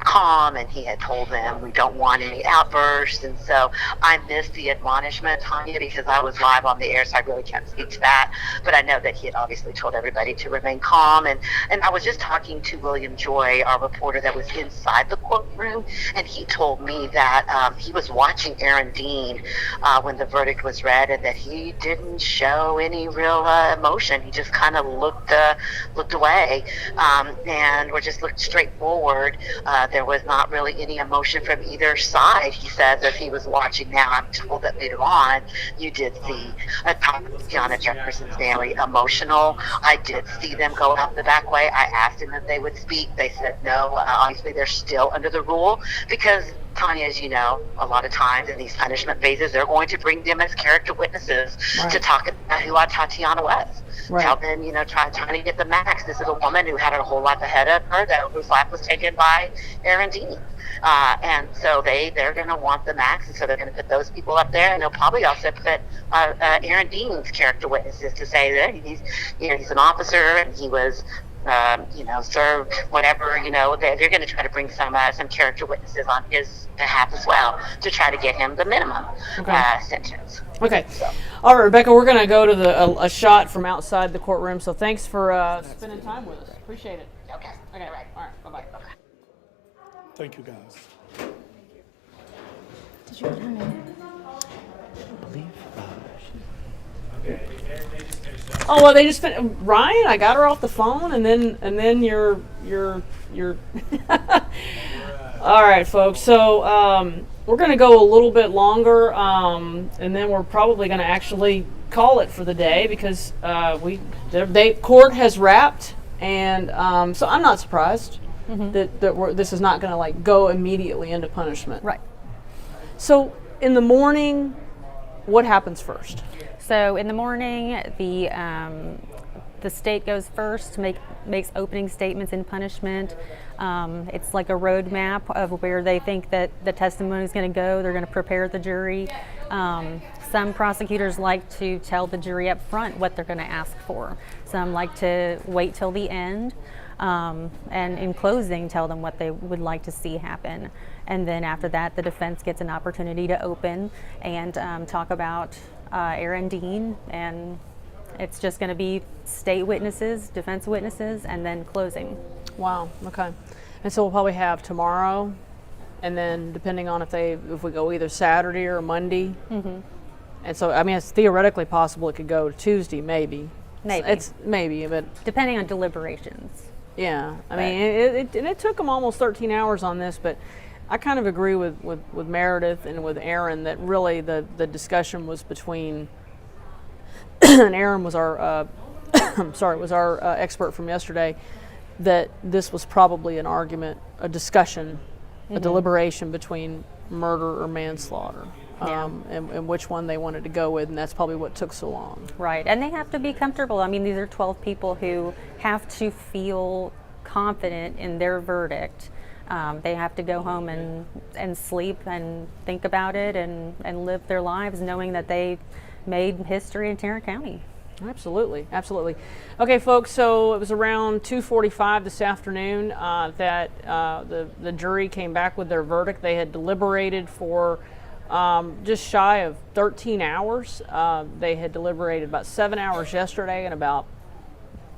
calm, and he had told them we don't want any outbursts. And so I missed the admonishment, Tanya, because I was live on the air, so I really can't speak to that. But I know that he had obviously told everybody to remain calm. And I was just talking to William Joy, our reporter that was inside the courtroom, and he told me that he was watching Aaron Dean when the verdict was read, and that he didn't show any real emotion. He just kind of looked away, and just looked straight forward. There was not really any emotion from either side. He says as he was watching. Now I'm told that later on you did see Atatiana Jefferson's family emotional. I did see them go out the back way. I asked them if they would speak. They said no. Obviously they're still under the rule because, Tanya, as you know, a lot of times in these punishment phases, they're going to bring them as character witnesses to talk about who Atatiana was. Right. Tell them, trying to get the max. This is a woman who had a whole life ahead of her, whose life was taken by Aaron Dean. And so they're going to want the max, and so they're going to put those people up there, and they'll probably also put Aaron Dean's character witnesses to say that he's an officer and he was served whatever, they're going to try to bring some character witnesses on his behalf as well to try to get him the minimum sentence. Okay. All right, Rebecca, we're going to go to a shot from outside the courtroom. So thanks for spending time with us. Appreciate it. Okay. Okay. All right. Bye-bye. Thank you, guys. Did you get her name? Oh well, they just Ryan. I got her off the phone, and then you're. All right, folks. So we're going to go a little bit longer, and then we're probably going to actually call it for the day because court has wrapped, and so I'm not surprised that this is not going to go immediately into punishment. Right. So in the morning, what happens first? So in the morning, the state goes first, makes opening statements in punishment. It's like a roadmap of where they think that the testimony is going to go. They're going to prepare the jury. Some prosecutors like to tell the jury up front what they're going to ask for. Some like to wait till the end, and in closing tell them what they would like to see happen. And then after that, the defense gets an opportunity to open and talk about Aaron Dean, and it's just going to be state witnesses, defense witnesses, and then closing. Wow. Okay. And so we'll probably have tomorrow, and then depending on if we go either Saturday or Monday. Mm-hmm. And so I mean, it's theoretically possible it could go to Tuesday, maybe. Maybe. It's maybe, but depending on deliberations. Yeah. I mean, it took them almost 13 hours on this, but I kind of agree with Meredith and with Aaron that really the discussion was between, and Aaron was our, expert from yesterday, that this was probably an argument, a discussion, a deliberation between murder or manslaughter, and which one they wanted to go with, and that's probably what took so long. Right, and they have to be comfortable. I mean, these are 12 people who have to feel confident in their verdict. They have to go home and sleep and think about it and live their lives knowing that they made history in Tarrant County. Absolutely, absolutely. Okay, folks, so it was around 2:45 this afternoon that the jury came back with their verdict. They had deliberated for just shy of 13 hours. They had deliberated about 7 hours yesterday and about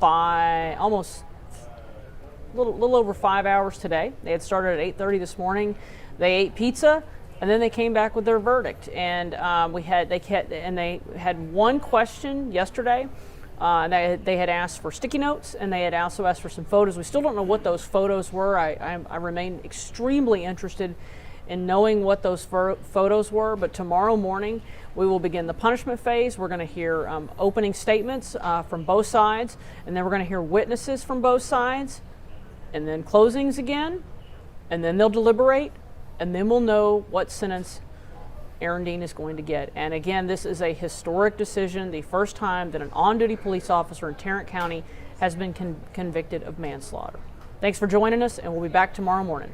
almost a little over 5 hours today. They had started at 8:30 this morning. They ate pizza, and then they came back with their verdict. And they had one question yesterday. They had asked for sticky notes, and they had also asked for some photos. We still don't know what those photos were. I remain extremely interested in knowing what those photos were. But tomorrow morning, we will begin the punishment phase. We're going to hear opening statements from both sides, and then we're going to hear witnesses from both sides, and then closings again, and then they'll deliberate, and then we'll know what sentence Aaron Dean is going to get. And again, this is a historic decision, the first time that an on-duty police officer in Tarrant County has been convicted of manslaughter. Thanks for joining us, and we'll be back tomorrow morning.